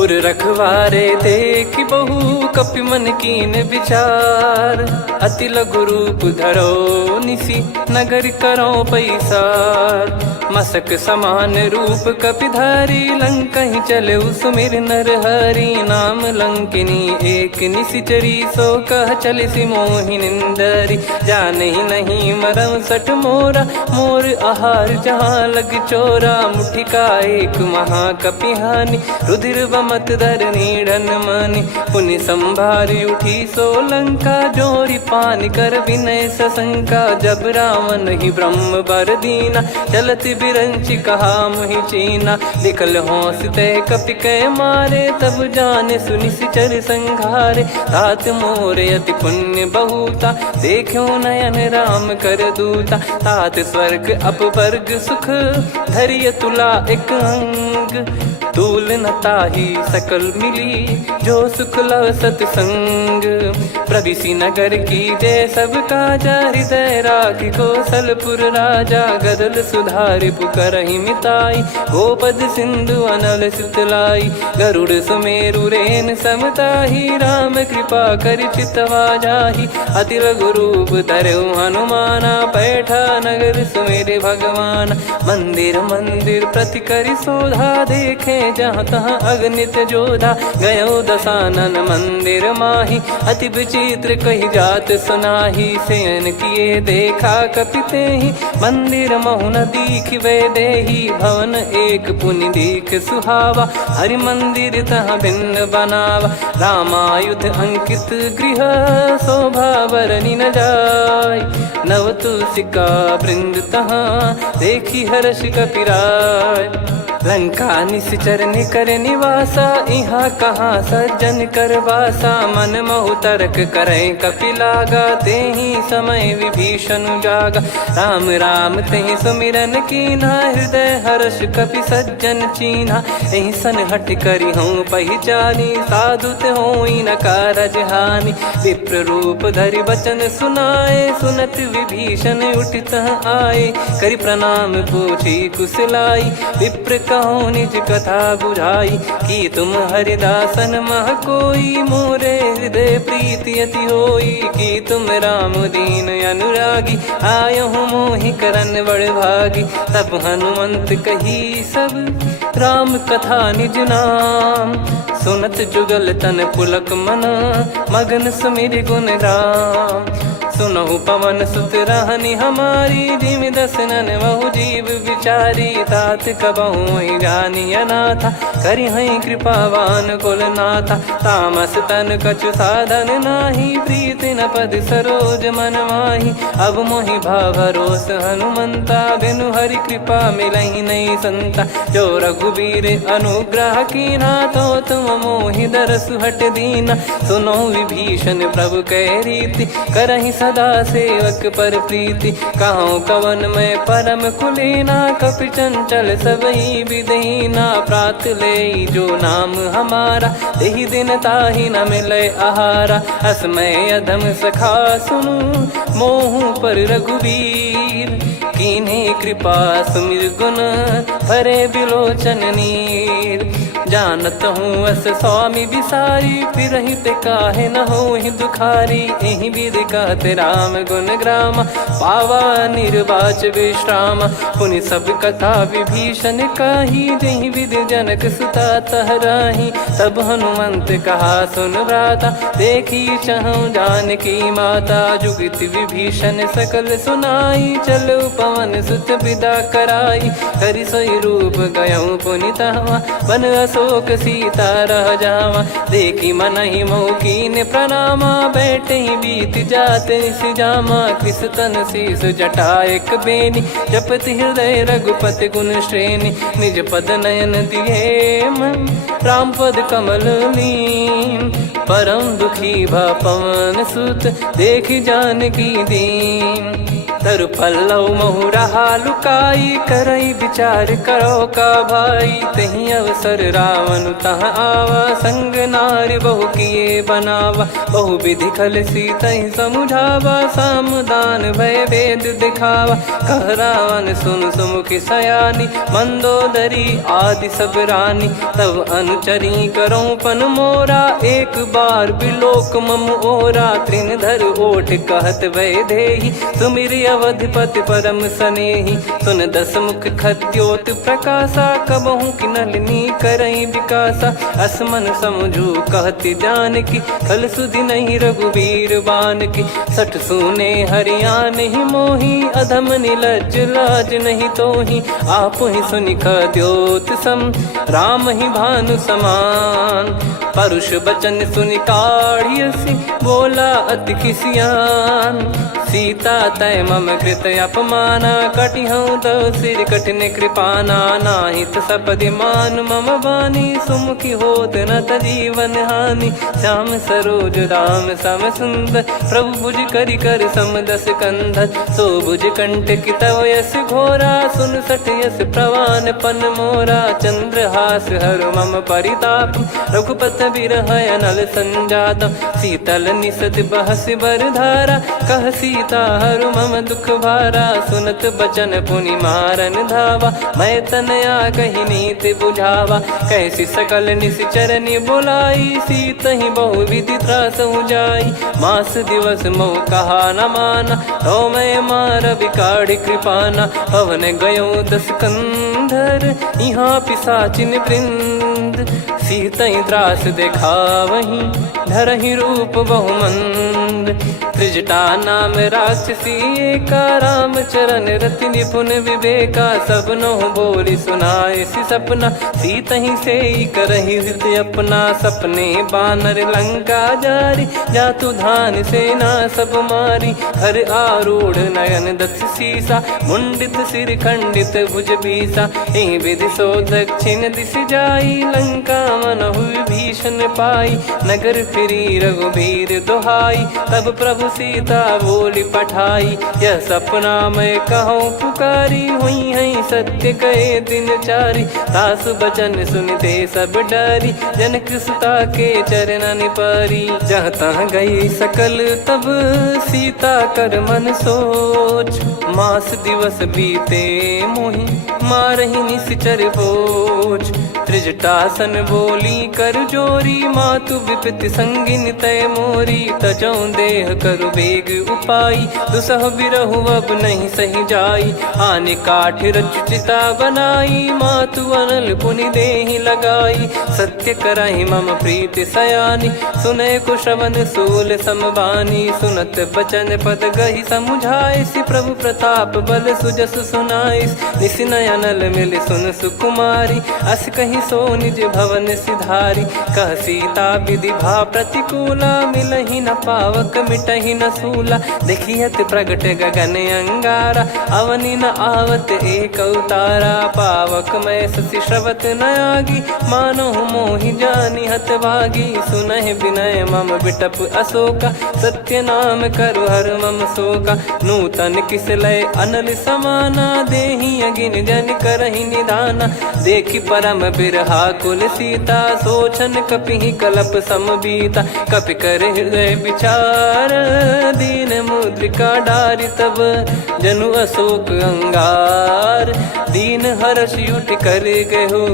उर रखवारे देखि बहु, कपि मन कीन विचार। अति लघु रूप धरो निसी, नगर करो पैसार। मसक समान रूप कपिधारी, लंकहि चले सुमिर नर हरि। नाम लंकिनी एक निशिचरी, सो कह चलिसि मोहि निंदरी। जानहि नहीं मरम सठ मोरा, मोर आहार जहाँ लग चोरा। मुठिका एक महाकपिहानि, रुधिर कमत धरनी ढन मानी। पुनि संभारी उठी सोलंका, जोरी पान कर विनय सशंका। जब रावण ही ब्रह्म बर दीना, चलत बिरंच कहा मुहि चीना। निकल होंस तय कपि कै मारे, तब जाने सुनि सिचर संघारे। तात मोर अति पुण्य बहुता, देखो नयन राम कर दूता। तात स्वर्ग अपवर्ग सुख, धैर्य तुला एक अंग। तूल न ताहि सकल मिली, जो सुख लव सतसंग। प्रविशि नगर की जय सब काजा, हृदय राखि कौशलपुर राजा। गदल सुधारि पुकारहि मिताई, गोपद सिंधु अनल सितलाई। गरुड़ सुमेरु रेन समताहि, राम कृपा करि चितवा जाहि। अति लघु रूप धरऊ हनुमाना, बैठा नगर सुमेरे भगवान। मंदिर मंदिर प्रति करि शोधा, देखे जहाँ तहाँ अगणित जोधा। गयो दशानन मंदिर माही, अति विचित्र कही जात सुनाही। शयन किए देखा कपिते ही, मंदिर महु न दीख वे देही। भवन एक पुनि दीख सुहावा, हरि मंदिर तहाँ भिन्न बनावा। रामायुध अंकित गृह, शोभा बरनी न जाय। नव तुलसिका वृंद तहाँ, देखी हर्ष कपिराय। लंका निश्चर निकर निवासा, यहाँ कहाँ सज्जन कर वासा। मन महु तर्क करें कपिलागा, तेहि समय विभीषण जागा। राम राम तेहि सुमिरन कीन्हा, हृदय हर्ष कपि सज्जन चीन्हा। एहि सन हट करि हूँ पहिचानी, साधु होई न कारज हानि। विप्र रूप धरि वचन सुनाए, सुनत विभीषण उठित आए। करि प्रणाम पूछी कुशलाई, विप्र कहो निज कथा बुझाई। कि तुम हरिदासन मह कोई, मोरे हृदय प्रीति अति होई। कि तुम राम दीन अनुरागी, आयो हूँ मोहि करन बड़ भागी। तब हनुमंत कही सब, राम कथा निज नाम। सुनत जुगल तन पुलक मन, मगन सुमिर गुण राम। सुनहु पवन सुत रहनी हमारी, जिमि दसनन महु जीव विचारी। तात कबहु जानी अनाथा, करि हई कृपावान कुल नाथा। तामस तन कछु साधन नाही, प्रीति न पद सरोज मन माही। अब मोहि भावरोस हनुमंता, बिनु हरि कृपा मिलहि नहीं संता। जो रघुबीर अनुग्रह कीन्हा, तो तुम मोहि दरसु हट दीना। सुनो विभीषण प्रभु कह रीति, करहि सदा सेवक पर प्रीति। कहूँ कवन में परम कुलीना, कपि चंचल सबई विदहीना। प्रात ले जो नाम हमारा, तेहि दिन ताहि न मिले आहारा। असमय अधम सखा सुनु, मोहु पर रघुवीर। कीन्हे कृपा सुमिर गुण, भरे बिलोचन नीर। जानत हूँ अस स्वामी बिसारी, फिरहि ते काहे न होहि दुखारी। एहि विधि कहते राम गुण ग्राम, पावा निर्वाच विश्राम। पुनि सब कथा विभीषण कही, जेहि विधि जनक सुता तहराही। तब हनुमंत कहा सुन भ्राता, देखी चहु जानकी माता। जुगति विभीषण सकल सुनाई, चलो पवन सुत विदा कराई। हरि सोई रूप गयऊँ पुनि तहवा, बन अशोक सीता रह जावा। देखी मनहि मोह कीन्ह प्रणामा, बैठे ही बीत जात निस जामा। कृस तन शीस जटा एक बेनी, जपति हृदय रघुपति गुण श्रेणी। निज पद नयन दिए मन, राम पद कमल लीन। परम दुखी भा पवन सुत, देखि जानकी दीन। तरु पल्लव महु रहा लुकाई, करई विचार करो का भाई। तही अवसर रावण तह आवा, संग नारी बहु किए बनावा। बहु विधि खल सीतहि समुझावा, सामदान भय वेद दिखावा। कह रावण सुन सुमुखि सयानी, मंदोदरी आदि सब रानी। तब अनुचरी करो पन मोरा, एक बार बिलोक मम ओरा। तृण धर ओठ कहत भय देहि, सुमिर अवधिपति परम स्नेही। सुन दस मुख खद्योत प्रकाशा, कबहू की नलिनी करई विकासा। असमन समझू कहती जान की, खल सुधि नहीं रघुवीर बान की। सठ सुने हरियाण ही मोही, अधम निलज लाज नहीं तोही। आप ही सुनि खद्योत सम, राम ही भानु समान। परुष बचन सुनि काढ़ियसि, बोला अति किसियान। सीता तय मम कृत अपमाना, कटिहऊँ तो सिर कठिन कृपाना। नाहित सपदि मान मम बानी, सुमुखी होत न त जीवन हानि। श्याम सरोज राम सम सुंदर, प्रभु भुज करि कर सम दस कंधर। सो भुज कंठ की तव यस घोरा, सुन सठ यस प्रवान पन मोरा। चंद्रहास हर मम परिताप, रघुपत बिरह अनल संजात। शीतल निसत बहस बर धारा, कह सीता हर मम दुख भारा। सुनत बचन पुनि मारन धावा, मैं तनया कही नीति बुझावा। कैसी सकल निश्चर बुलाई, सीत ही बहु विधि त्रास जाई। मास दिवस मोह कहा न माना, तो मैं मार बिकाढ़ कृपाना। पवन गयो दस कंधर, यहाँ पिशाचिन वृंद। सीतई त्रास देखा वहीं, धरहि रूप बहुमंद। त्रिजटा नाम राक्षसी एका, राम चरण रति निपुण विवेका। सबनो बोली सुनाए सि सपना, सीतहि से करहि हृदय अपना। सपने बानर लंका जारी, जातु धान सेना सब मारी। हर आरूढ़ नयन दस सीसा, मुंडित सिर खंडित भुज बीसा। एहि विधि सो दक्षिण दिश जाई, लंका मनहु भीषण पाई। नगर फिरी रघुबीर दुहाई, तब प्रभु सीता बोली पठाई। यह सपना मैं कहूँ पुकारी, हुई है सत्य कहे दिन चारी। सासु बचन सुनते सब डरी, जनक सुता के चरण पारी। जहाँ तहाँ गई सकल तब, सीता कर मन सोच। मास दिवस बीते मोहि, मारहि निश्चर बोझ। त्रिजटासन बोली कर जोरी, मातु विपति संगिन तय मोरी। तजौ देह करु बेग उपाई, दुसह बिरहु अब नहीं सही जाई। आने काठ रचिता बनाई, मातु अनल पुनि देहि लगाई। सत्य करहि मम प्रीति सयानी, सुनय को श्रवण सूल समबानी। सुनत बचन पद गहि समुझाइसि, प्रभु प्रताप बल सुजस सुनाइस। निसिनय अनल मिल सुन सुकुमारी, अस कहि सो निज भवन सिधारी। कह सीता विधि भा प्रतिकूला, मिलहि न पावक मिटहि न सूला। देखियत प्रगट गगन अंगारा, अवनि न आवत एक अवतारा। पावक मैं शशि श्रवत न आगी, मानो मोहि जानि हत भागी। सुनहि विनय मम बिटप अशोका, सत्य नाम करु हर मम शोका। नूतन किस लय अनल समाना, देहि अगिन जन करहि निदाना। देखि परम बिरहा कुल सीता, सोचन कपिहि कलप समबीता। कपि कर हृदय विचार, दीन मुद्रिका डारि तब। जनु अशोक अंगार, दीन हर्ष युट कर गहु।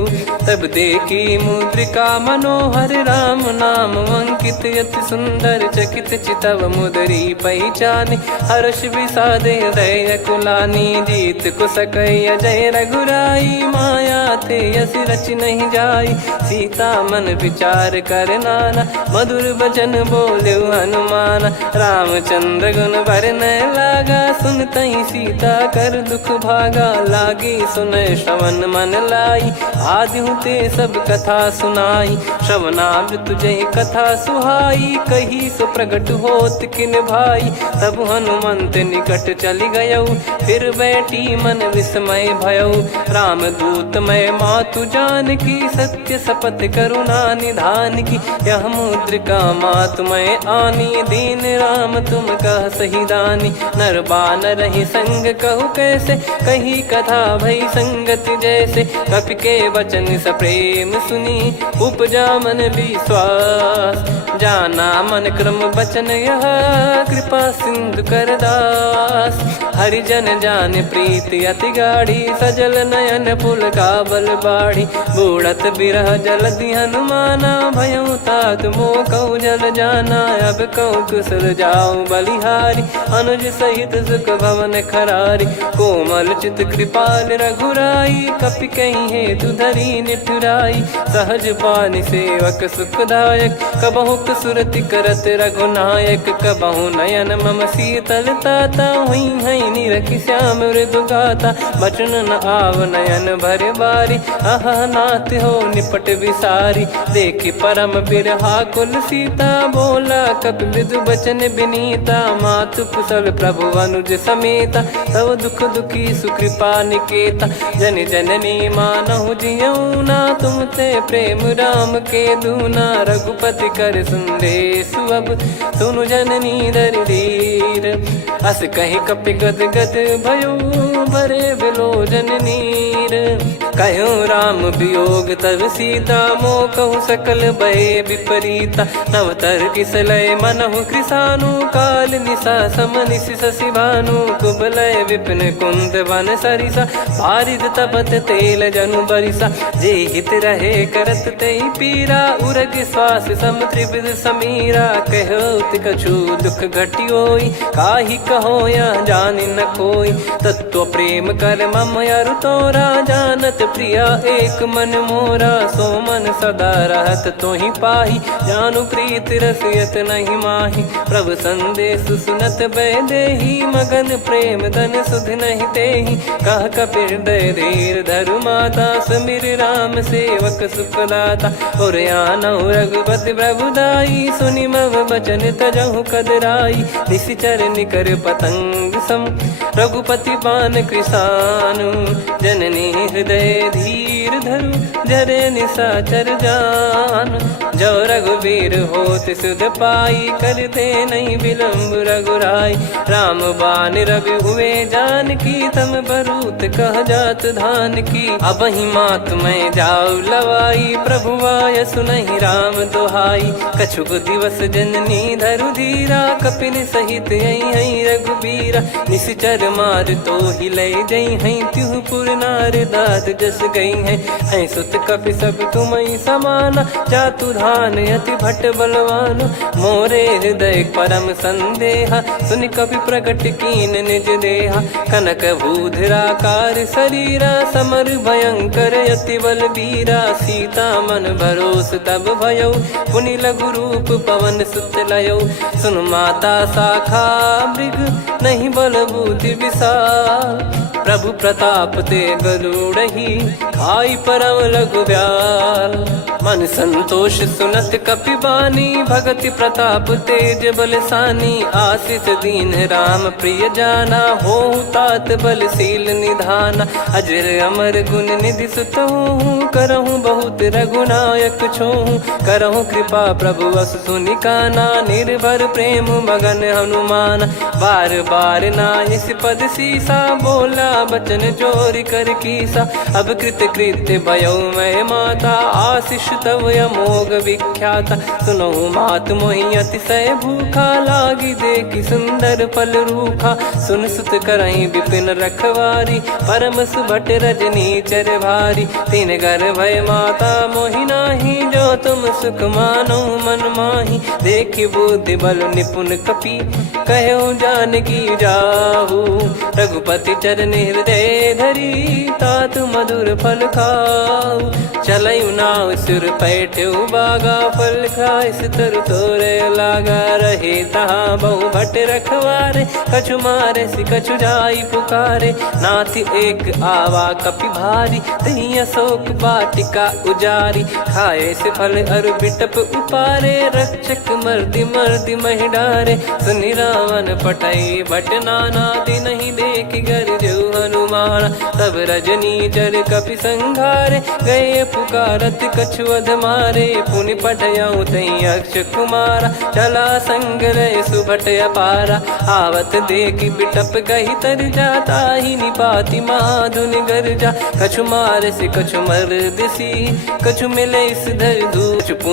तब देखी मुद्रिका मनोहर, राम नाम अंकित अति सुंदर। चकित चितव मुदरी पहचाने, हर्ष विषाद हृदय कुलानी। जीत को सकय जय रघुराई, माया थे यस रच नहीं जाई। सीता मन विचार कर नाना, मधुर बचन बोले हनुमान। रामचंद्र गुण भरने लागा, सुनतहि सीता कर दुख भागा। लागी सुनय श्रवण मन लाई, आदि ते सब कथा सुनाई। श्रवणामृत तुझे कथा सुहाई, कही सो प्रगट होत किन भाई। तब हनुमंत निकट चली गयौ, फिर बैठी मन विस्मय भयौ। राम दूत मैं मातु जान की, सत्य शपथ करुणा निधान की। यह मुद्रिका मातु मैं आनी, दीन राम तुम कह सही दानी। नर बानर ही संग कहु कैसे, कही कथा भई संगति जैसे। कपि के वचन सप्रेम सुनी, उपजा मन विश्वास। जाना मन क्रम बचन यह, कृपा सिंधु कर दास। हरिजन जान प्रीति अति गाढ़ी, सजल नयन पुल काबल बाढ़ी। उड़त बिरह जलधि हनुमाना, भयउ तात मोह कहु जल जाना। अब कहु कुशल जाऊं बलिहारी, अनुज सहित सुख भवन खरारी। कोमल चित कृपाल रघुराई, कपि कहीं हेतु धरी निठुराई। सहज पानि सेवक सुखदायक, कबहु सुरति करत रघुनायक। कबहु नयन मम शीतल ताता, हुई हई निरखि श्याम मृदु गाता। बचन न आव नयन भर बारी, आह नाथ हो निपट विसारी। देखि परम बिरहा कुल सीता, बोला कपि मृदु बचन बिनीता। मातु कुशल प्रभु अनुज समेता, तव दुख दुखी सुकृपा निकेता। जन जननी मानहु जियऊ ना, तुम ते प्रेम राम के दूना। रघुपति कर संदेशु अब, सुनु जननी दर धीर। अस कहीं कपि गद गद भयो, भरे विलोचन नीर। कहूँ राम वियोग तब सीता, मोह कहूँ सकल भय विपरीता। नवतर किसलय मनहु कृसानु, काल निशा समनिशि शशि भानु। कुबलय विपिन कुंद वन सरिसा, पारिद तपत तेल जनु बरिसा। जे हित रहे करत तेहि पीरा, उरग श्वास सम त्रिविध समीरा। कहो कछु दुख घटियोई, काहि कहो या जानि न कोई। तत्व प्रेम कर मम अरु तोरा, जानत प्रिया एक मन मोरा। सो मन सदा रहत तोहि पाही, जानु प्रीत रसियत नहीं माही। प्रभु संदेश सुनत बैदेही, मगन प्रेम धन सुध नहीं तेहि। कह कपि हृदय धीर धरु माता, सुमिर राम सेवक सुखदाता। और आनहु रघुपति प्रभुदाई, सुनि मम बचन तजहु कदराई। निशिचर निकर पतंग सम, रघुपति पान कृसानु। जननी हृदय धीर धरु, जरे निशाचर जान। जो रघुबीर होत सुध पाई, कर दे नहीं विलम्ब रघुराई। राम बान रवि हुए जानकी, तम बरूत कह जात धान की। अब ही मात मैं जाऊ लवाई, प्रभु आय सुनहि राम दोहाई। कछुक दिवस जननी धरु धीरा, कपिन सहित यही रघुबीरा। निशिचर मार तो ही ले जई हैं, त्युह पुर नार दाद जस गई हैं। सुत कपि सब तुमहि समाना, जातु धान अति भट बलवान। मोरे हृदय परम संदेहा, सुनि कपि प्रकट कीन निज देहा। कनक भूधराकार शरीरा, समर भयंकर अति बलबीरा। सीता मन भरोस तब भयउ, पुनि लघु रूप पवन सुत लयउ। सुन माता शाखा मृग, नहीं बल बुद्धि विशाल। प्रभु प्रताप ते गरुड़हि, खाई परम लघु ब्याल। मन संतोष सुनत कपि बानी, भगति प्रताप तेज बलसानी। आशीष दीन राम प्रिय जाना, होहु तात बलशील निधाना। अजर अमर गुण निधि सुतहु, करहु बहुत रघुनायक छोहु। करहु कृपा प्रभु अस सुनि काना, निर्भर प्रेम मगन हनुमान। बार बार नायस पद सीसा, बोला बचन चोरी कर कीसा। अब कृत कृत्य भयो मैं माता, आशीष तव अमोघ विख्याता। सुनो मात मोहि अतिशय भूखा, लागी देखि सुंदर फल रूखा। सुन सुत करहि विपिन रखवारी, परम सुभट रजनी चर भारी। तीन घर भय माता मोहि नाही, जो तुम सुख मानो मन माही। देखि बुद्धि बल निपुण कपि, कहु जानकी जाहु। रघुपति चरण हृदय धरी, तात मधुर फल खाऊ। चलयु नाव सुर पैठ्यु बागा, फल खाइस तरु तोरे लागा। रहे तहाँ बहु भट रखवारे, कछु मारे सि कछु जाई पुकारे। नाथ एक आवा कपि भारी, तही अशोक वाटिका उजारी। खाए से फल अरु बिटप उपारे, रक्षक मर्दि मर्दि महि डारे। सुनि रावण पटई भट नाना, तिनहि देखि गरजउ हनुमान। तब रजनी चर कपि संघारे, गए पुकारत कछु अध मारे। पुनि पठयउ तई अक्ष कुमारा, चला संग रहे सुभट अपारा। आवत देखि बिटप गहि तर जाता, ही निपाति माधुनि गर्जा। कछु मार से कछु मर दिसी, कछु मिले इस धर धूच।